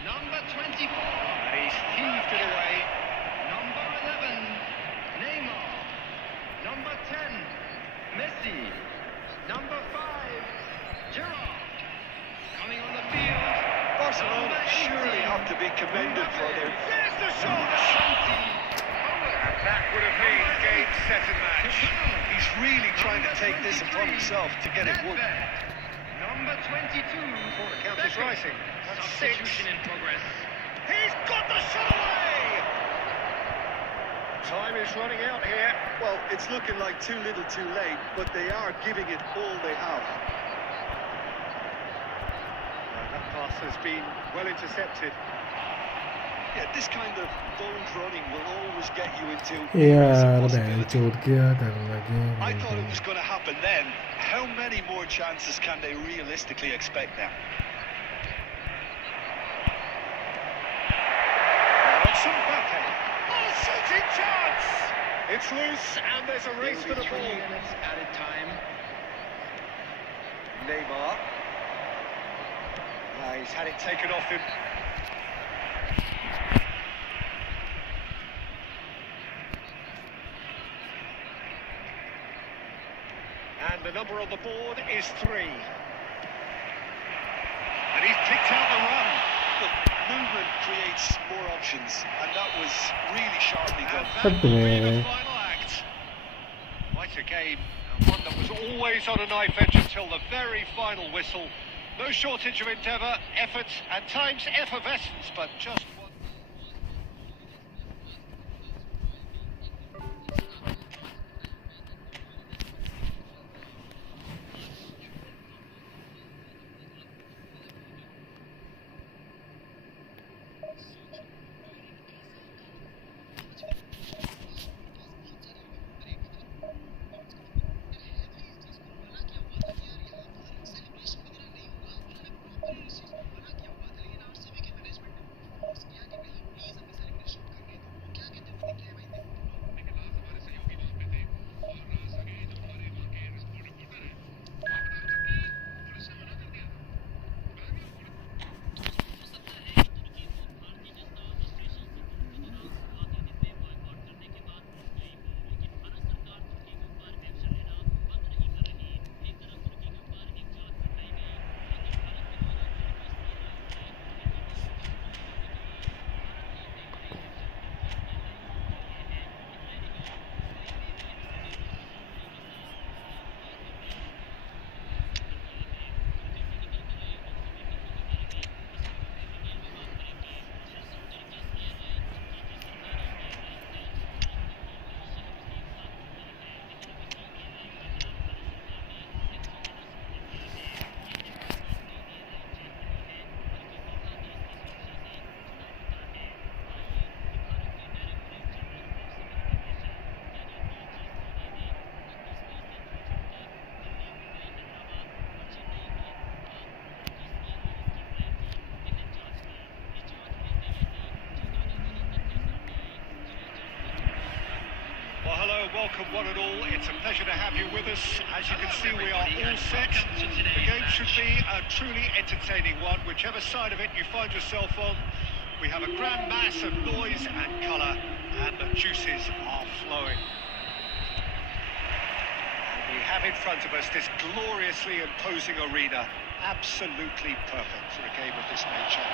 Number 24. And he's heaved it away. Number 11, Neymar. Number 10, Messi. Number 5, Gerrard. Coming on the field. Barcelona surely have to be commended for their... There's the shoulder! And that would have been game, set and match. He's really trying to take this upon himself to get it won. Number 22. Corner count is rising. That's 6. Substitution in progress. He's got the shot away! Time is running out here. Well, it's looking like too little too late, but they are giving it all they have. And that pass has been well intercepted. Yeah, this kind of bold running will always get you into... यार बेंचोद क्या करने लगे I thought it was going to happen then. How many more chances can they realistically expect now? It's Mbappe. Oh, shooting chance! It's loose, and there's a race for the ball. 3 minutes added time. Neymar. He's had it taken off him. And the number on the board is 3. And he's picked out the run. Look, movement creates more options, and that was really sharply done. And that will be the final act. Quite a game, and one that was always on a knife edge until the very final whistle. No shortage of endeavour, effort, and times effervescence, but just one. Welcome one and all, it's a pleasure to have you with us. As you can see, we are all set. The game should be a truly entertaining one, whichever side of it you find yourself on. We have a grand mass of noise and colour, and the juices are flowing. And we have in front of us this gloriously imposing arena, absolutely perfect for a game of this nature.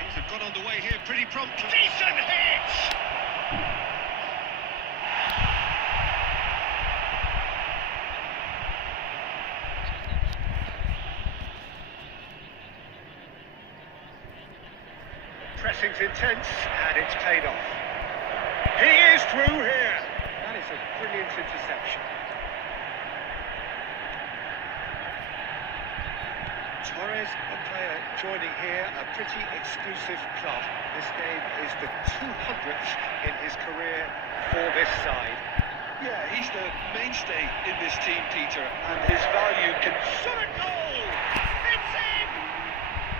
Things have got underway here pretty promptly. Decent hit! Pressing's intense, and it's paid off. He is through here. That is a brilliant interception. Torres, a player joining here, a pretty exclusive club. This game is the 200th in his career for this side. Yeah, he's the mainstay in this team, Peter, and his value can... Shot a goal! It's in!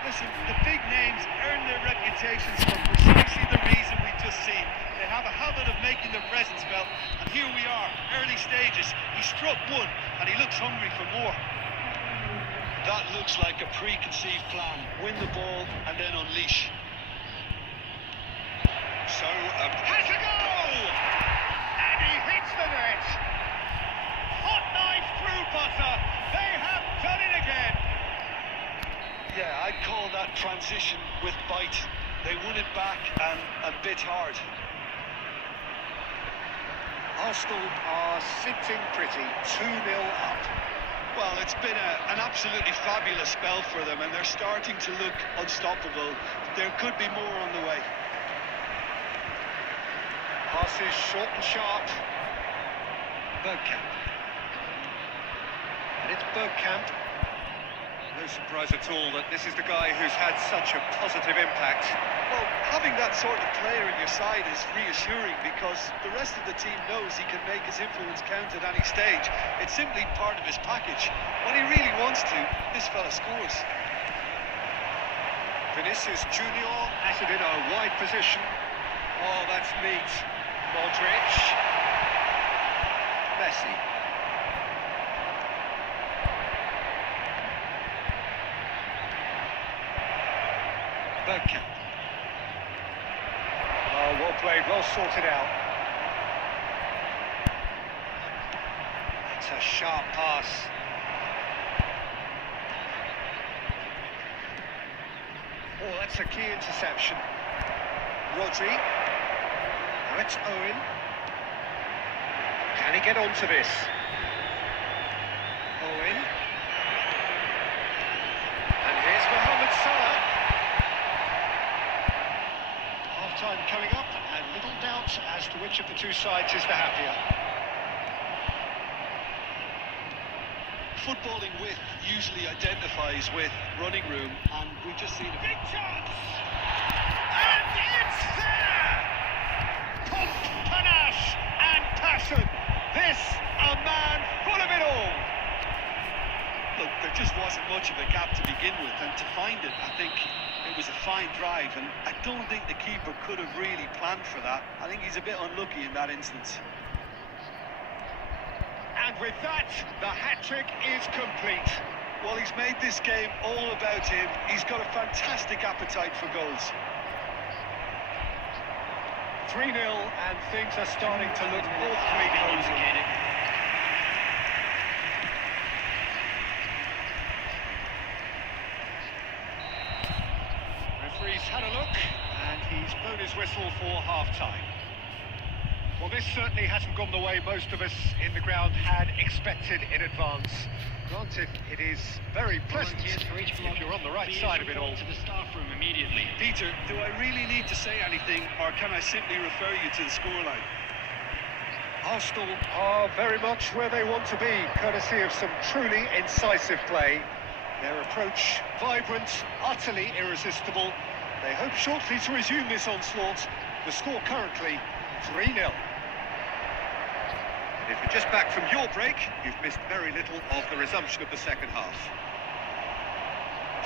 Listen, the big names earn their reputations for precisely the reason we've just seen. They have a habit of making their presence felt, and here we are, early stages. He struck one, and he looks hungry for more. That looks like a preconceived plan. Win the ball, and then unleash. So, has a goal! And he hits the net! Hot knife through buzzer! They have done it again! Yeah, I'd call that transition with bite. They won it back and a bit hard. Arsenal are sitting pretty, 2-0 up. Well, it's been an absolutely fabulous spell for them, and they're starting to look unstoppable. There could be more on the way. Passes short and sharp. Bergkamp. And it's Bergkamp. No surprise at all that this is the guy who's had such a positive impact. Well, having that sort of player in your side is reassuring because the rest of the team knows he can make his influence count at any stage. It's simply part of his package. When he really wants to, this fella scores. Vinicius Junior at it in a wide position. Oh, that's neat. Modric. Messi. Bergkamp. Oh, well played, well sorted out. It's a sharp pass. Oh, that's a key interception. Rodri. Now it's Owen. Can he get onto this? Owen. And here's Mohamed Salah. Half-time coming up, and little doubt as to which of the two sides is the happier. Footballing width usually identifies with running room, and we've just seen a big chance! And it's there! Pump, panache and passion. This, a man full of it all. Look, there just wasn't much of a gap to begin with, and to find it, I think it was a fine drive, and I don't think the keeper could have really planned for that. I think he's a bit unlucky in that instance. And with that, the hat-trick is complete. Well, he's made this game all about him. He's got a fantastic appetite for goals. 3-0, and things are starting to look awfully cozy. Referee's had a look, and he's blown his whistle for half-time. Well, this certainly hasn't gone the way most of us in the ground had expected in advance. Granted, it is very pleasant if you're on the right side of it all. To the staff room immediately. Peter, do I really need to say anything, or can I simply refer you to the scoreline? Arsenal are very much where they want to be, courtesy of some truly incisive play. Their approach vibrant, utterly irresistible. They hope shortly to resume this onslaught. The score currently 3-0. If you're just back from your break, you've missed very little of the resumption of the second half.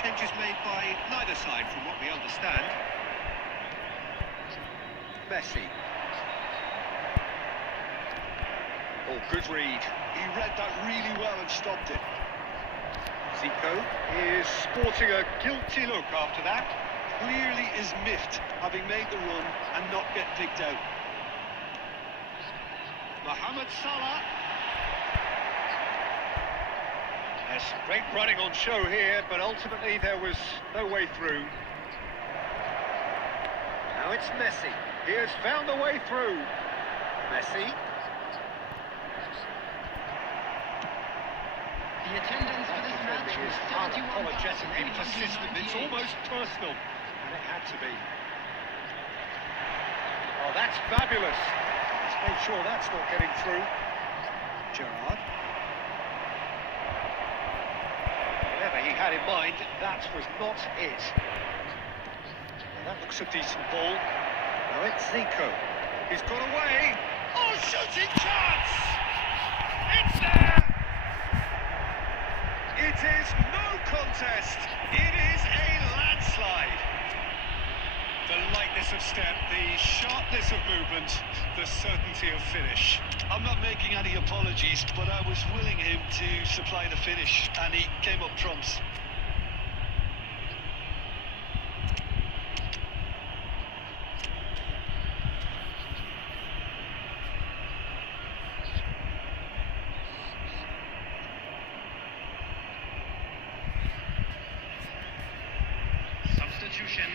Changes made by neither side, from what we understand. Messi. Oh, good read. He read that really well and stopped it. Zico. Is sporting a guilty look after that. Clearly is miffed, having made the run and not get picked out. Mohamed Salah. Yes, great running on show here, but ultimately there was no way through. Now it's Messi. He has found a way through. Messi. The attendance for this match was 31,000. Unapologetically persistent. It's almost personal, and it had to be. Oh, that's fabulous. Let's make sure that's not getting through. Gerrard. Whatever he had in mind, that was not it. Well, that looks a decent ball. Now it's Zico. He's got away. Oh, shooting chance! It's there! It is no contest. It is a landslide. The lightness of step, the sharpness of movement, the certainty of finish. I'm not making any apologies, but I was willing him to supply the finish, and he came up trumps. Substitution.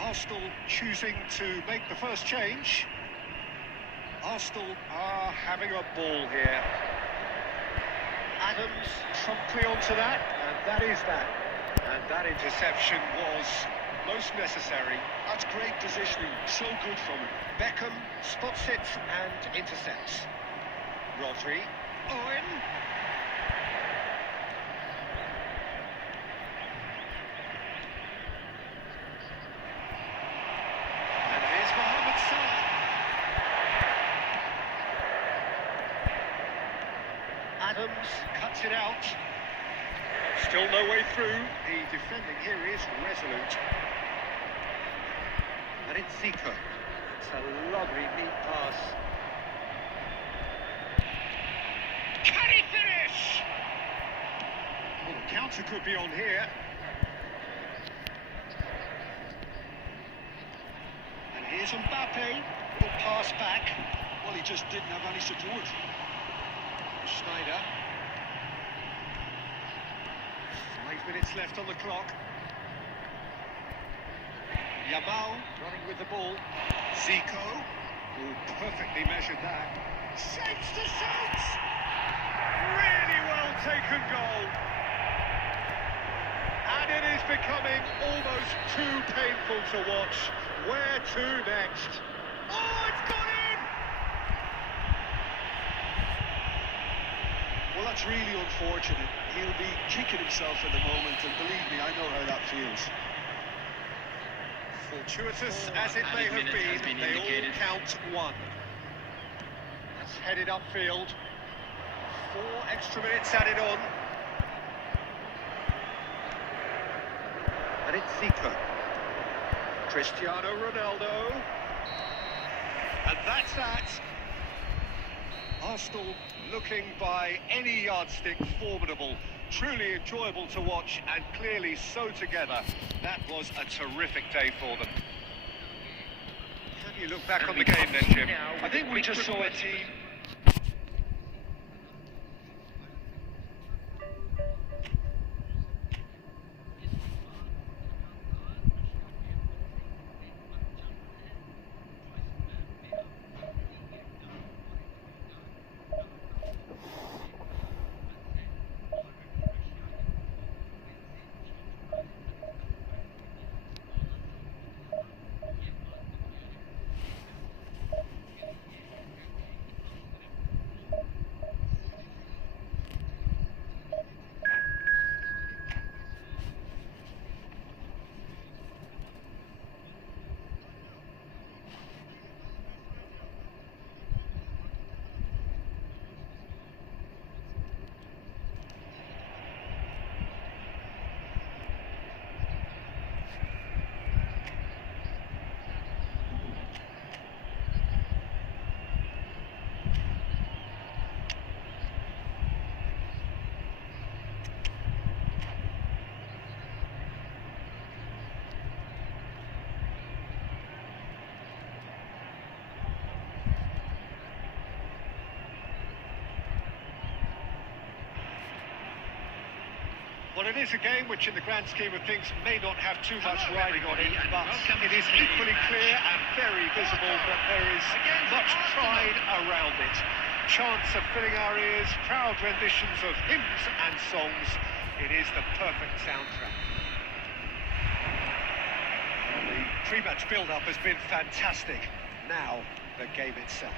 Arsenal choosing to make the first change. Arsenal are having a ball here. Adams promptly onto that, and that is that. And that interception was most necessary. That's great positioning, so good from him. Beckham spots it and intercepts. Rodri. Owen. And here's Mohamed Salah. Adams cuts it out. Still no way through. The defending here is resolute. And it's Zico. It's a lovely neat pass. Can he finish? Counter could be on here. And here's Mbappe. Little pass back. Well, he just didn't have any support. Schneider. 5 minutes left on the clock. Yamal running with the ball. Zico, who perfectly measured that. Shapes to shoot! Really well taken goal. And it is becoming almost too painful to watch. Where to next? Oh, it's gone in! Well, that's really unfortunate. He'll be kicking himself at the moment, and believe me, I know how that feels. Fortuitous as it may have been, they all count one. That's headed upfield. 4 extra minutes added on. And it's Zico. Cristiano Ronaldo. And that's that. Arsenal looking by any yardstick formidable. Truly enjoyable to watch and clearly so together. That was a terrific day for them. How do you look back on the game then, Jim? I think we just saw a team. Well, it is a game which in the grand scheme of things may not have too much riding on it, but it is equally clear and very visible that there is much pride around it. Chants are filling our ears, proud renditions of hymns and songs. It is the perfect soundtrack. Well, the pre-match build-up has been fantastic. Now, the game itself.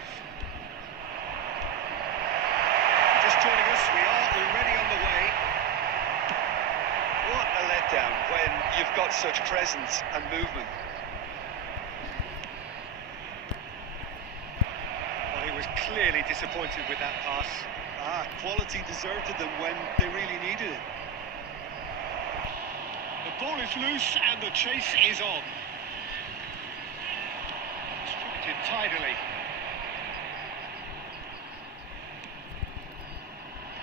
Just joining us, we are already on the way. What a letdown when you've got such presence and movement. Well, he was clearly disappointed with that pass. Quality deserted them when they really needed it. The ball is loose and the chase is on. Distributed tidily.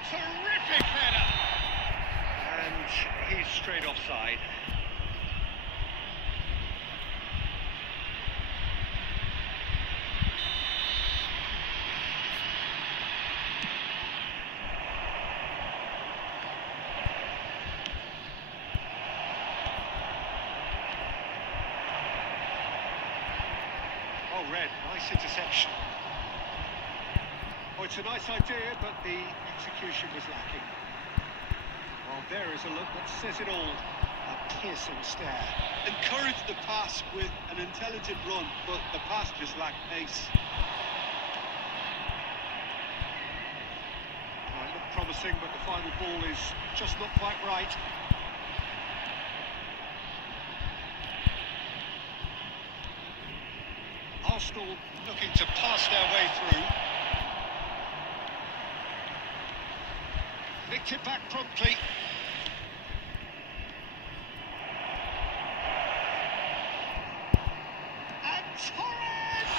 Terrific header! And he's straight offside. Oh, Red, nice interception. Oh, it's a nice idea, but the execution was lacking. Well, there is a look that says it all. A piercing stare. Encouraged the pass with an intelligent run, but the pass just lacked pace. Well, it looked promising, but the final ball is just not quite right. Arsenal looking to pass their way through. Nicked it back promptly. And Torres!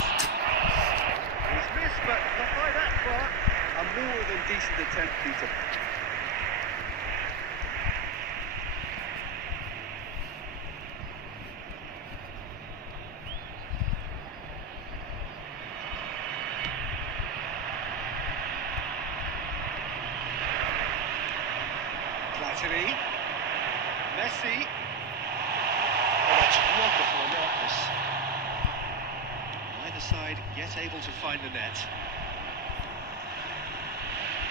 He's missed, but not by that far. A more than decent attempt, Peter. Italy. Messi. Oh, that's wonderful alertness. Neither side yet able to find the net.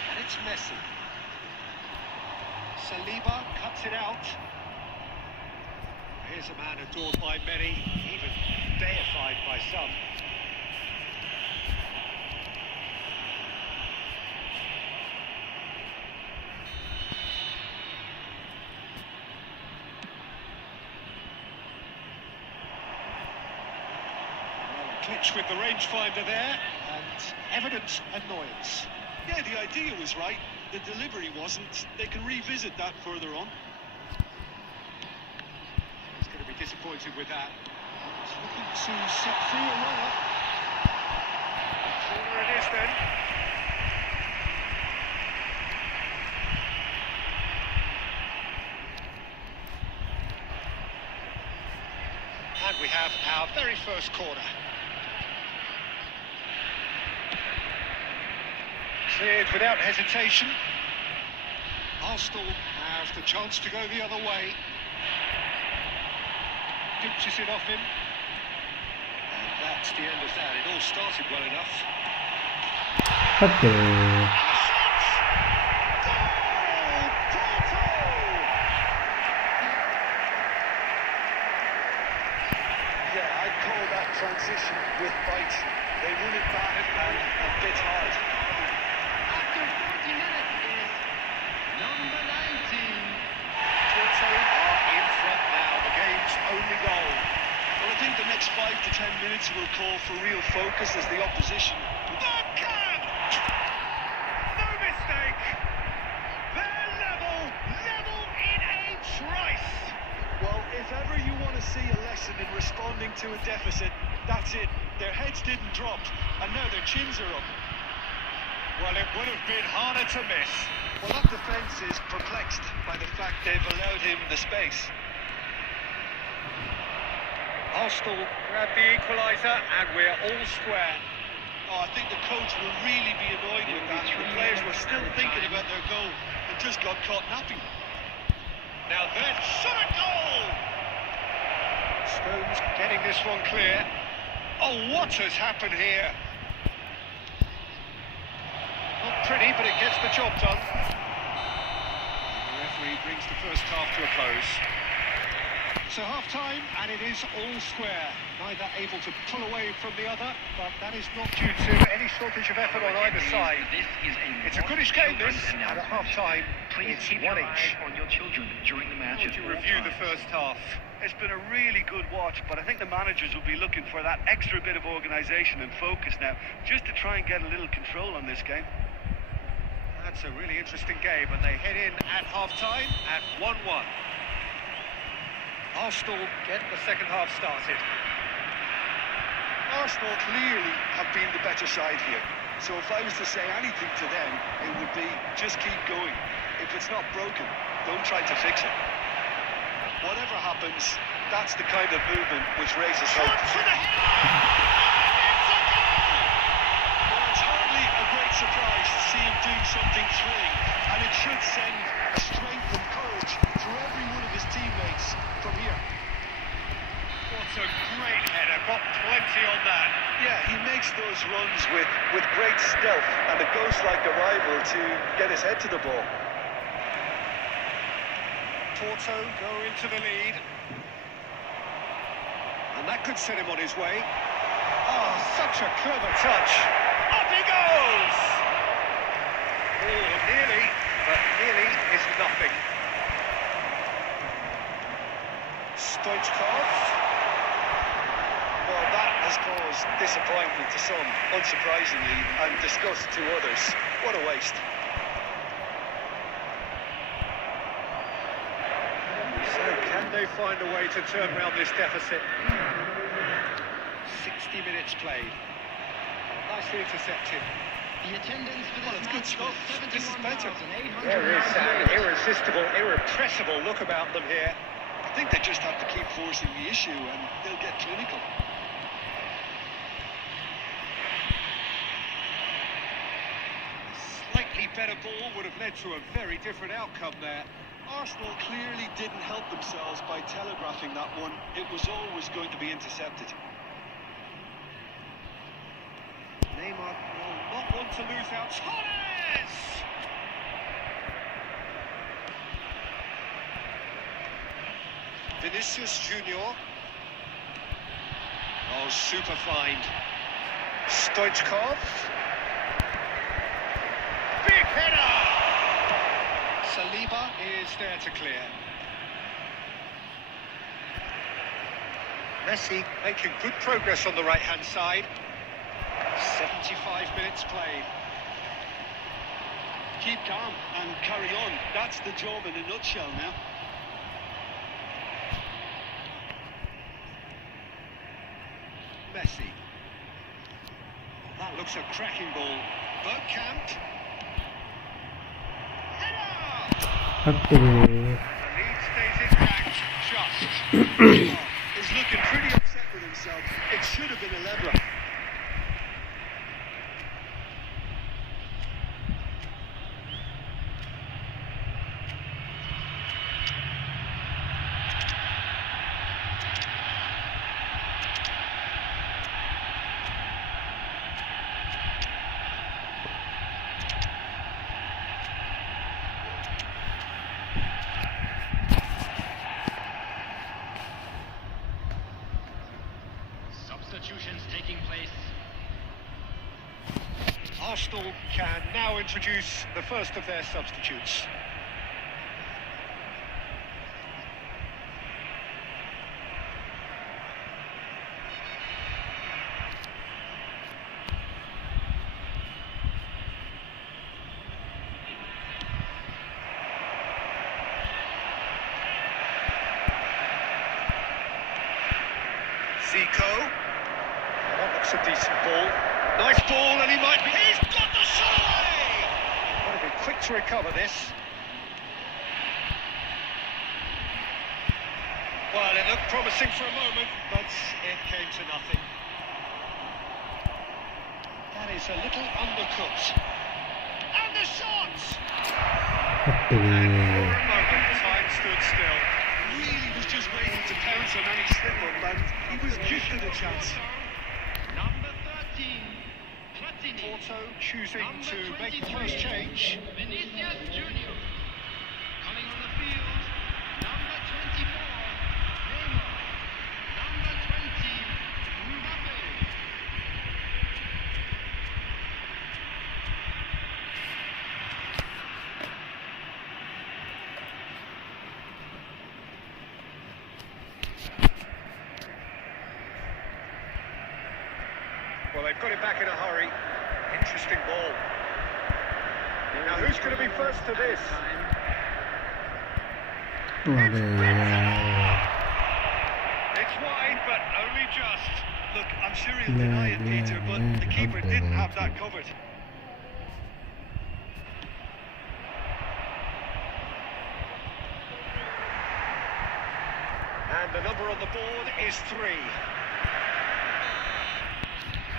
And it's Messi. Saliba cuts it out. Here's a man adored by many, even deified by some. Glitch with the rangefinder there, and evident annoyance. Yeah, the idea was right. The delivery wasn't. They can revisit that further on. He's going to be disappointed with that. He's looking to set free a runner. Corner it is then. And we have our very first corner. Cleared without hesitation. Arsenal have the chance to go the other way. Pinches it off him. And that's the end of that. It all started well enough. Okay. Goal! Porto! Yeah, I'd call that transition with bite. They run it back and a bit hard. After 40 minutes is number 19. Porto are in front now. The game's only goal. Well, I think the next 5 to 10 minutes will call for real focus as the opposition. Backhand! No mistake! They're level in a trice! Well, if ever you want to see a lesson in responding to a deficit, that's it. Their heads didn't drop, and now their chins are up. Well, it would have been harder to miss. Well, that defence is perplexed by the fact they've allowed him the space. Arsenal grab the equaliser, and we're all square. Oh, I think the coach will really be annoyed with that. The players were still thinking about their goal and just got caught napping. Now then, shot a goal! Stones getting this one clear. Oh, what has happened here? Not pretty, but it gets the job done. The referee brings the first half to a close. So half-time, and it is all square. Neither able to pull away from the other, but that is not due to any shortage of effort on either side. It's a goodish game, this, and at half-time, Please it's keep one your each. eye on your children during the match. How would you review the first half? It's been a really good watch, but I think the managers will be looking for that extra bit of organisation and focus now, just to try and get a little control on this game. That's a really interesting game, and they head in at half-time at 1-1. Arsenal get the second half started. Arsenal clearly have been the better side here. So if I was to say anything to them, it would be just keep going. If it's not broken, don't try to fix it. Whatever happens, that's the kind of movement which raises hope. Shot for the header! It's a goal! Well, it's hardly a great surprise to see him do something thrilling, and it should send a strength and courage through every one of his teammates from here. What a great header, got plenty on that. Yeah, he makes those runs with great stealth and a ghost-like arrival to get his head to the ball. Porto go into the lead. And that could set him on his way. Oh, such a clever touch. Up he goes! Oh, nearly, but nearly is nothing. Stoichkov. Well, that has caused disappointment to some, unsurprisingly, and disgust to others. What a waste. So can they find a way to turn around this deficit? 60 minutes played. Nicely intercepted. The attendance for Well, this it's good match was stuff. This is better. 71,800. There is an irresistible, irrepressible look about them here. I think they just have to keep forcing the issue and they'll get clinical. Slightly better ball would have led to a very different outcome there. Arsenal clearly didn't help themselves by telegraphing that one. It was always going to be intercepted. Neymar will not want to lose out. Torres! Vinicius Junior. Oh, super find. Stoichkov. Big header! Saliba is there to clear. Messi making good progress on the right-hand side. 75 minutes played. Keep calm and carry on. That's the job in a nutshell now. Messi. That looks a cracking ball. Bergkamp. Header! The lead stays intact. Just. He's looking pretty upset with himself. It should have been a leveller. Substitutions taking place. Arsenal can now introduce the first of their substitutes. Zico. That looks a decent ball. Nice ball, and he might be. He's got the shot away! Got to be quick to recover this. Well, it looked promising for a moment, but it came to nothing. That is a little undercut. And the shot! And for a moment, time stood still. Really was just waiting to pounce on any slip up, and he was gifted a chance. Number 13, Platini. Porto choosing Number to make the 23, first change. Vinicius Junior. Coming on the field, number 24, Neymar. Number 20, Mbappe. Well, they've got it back in a hurry. Interesting ball. Now, who's going to be first to this? It's wide, but only just. Look, I'm sure he'll deny it, Peter, but the keeper didn't have that covered. And the number on the board is 3.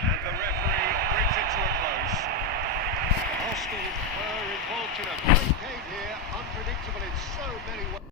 And the referee brings it to a close. Arsenal were involved in a great game here, unpredictable in so many ways.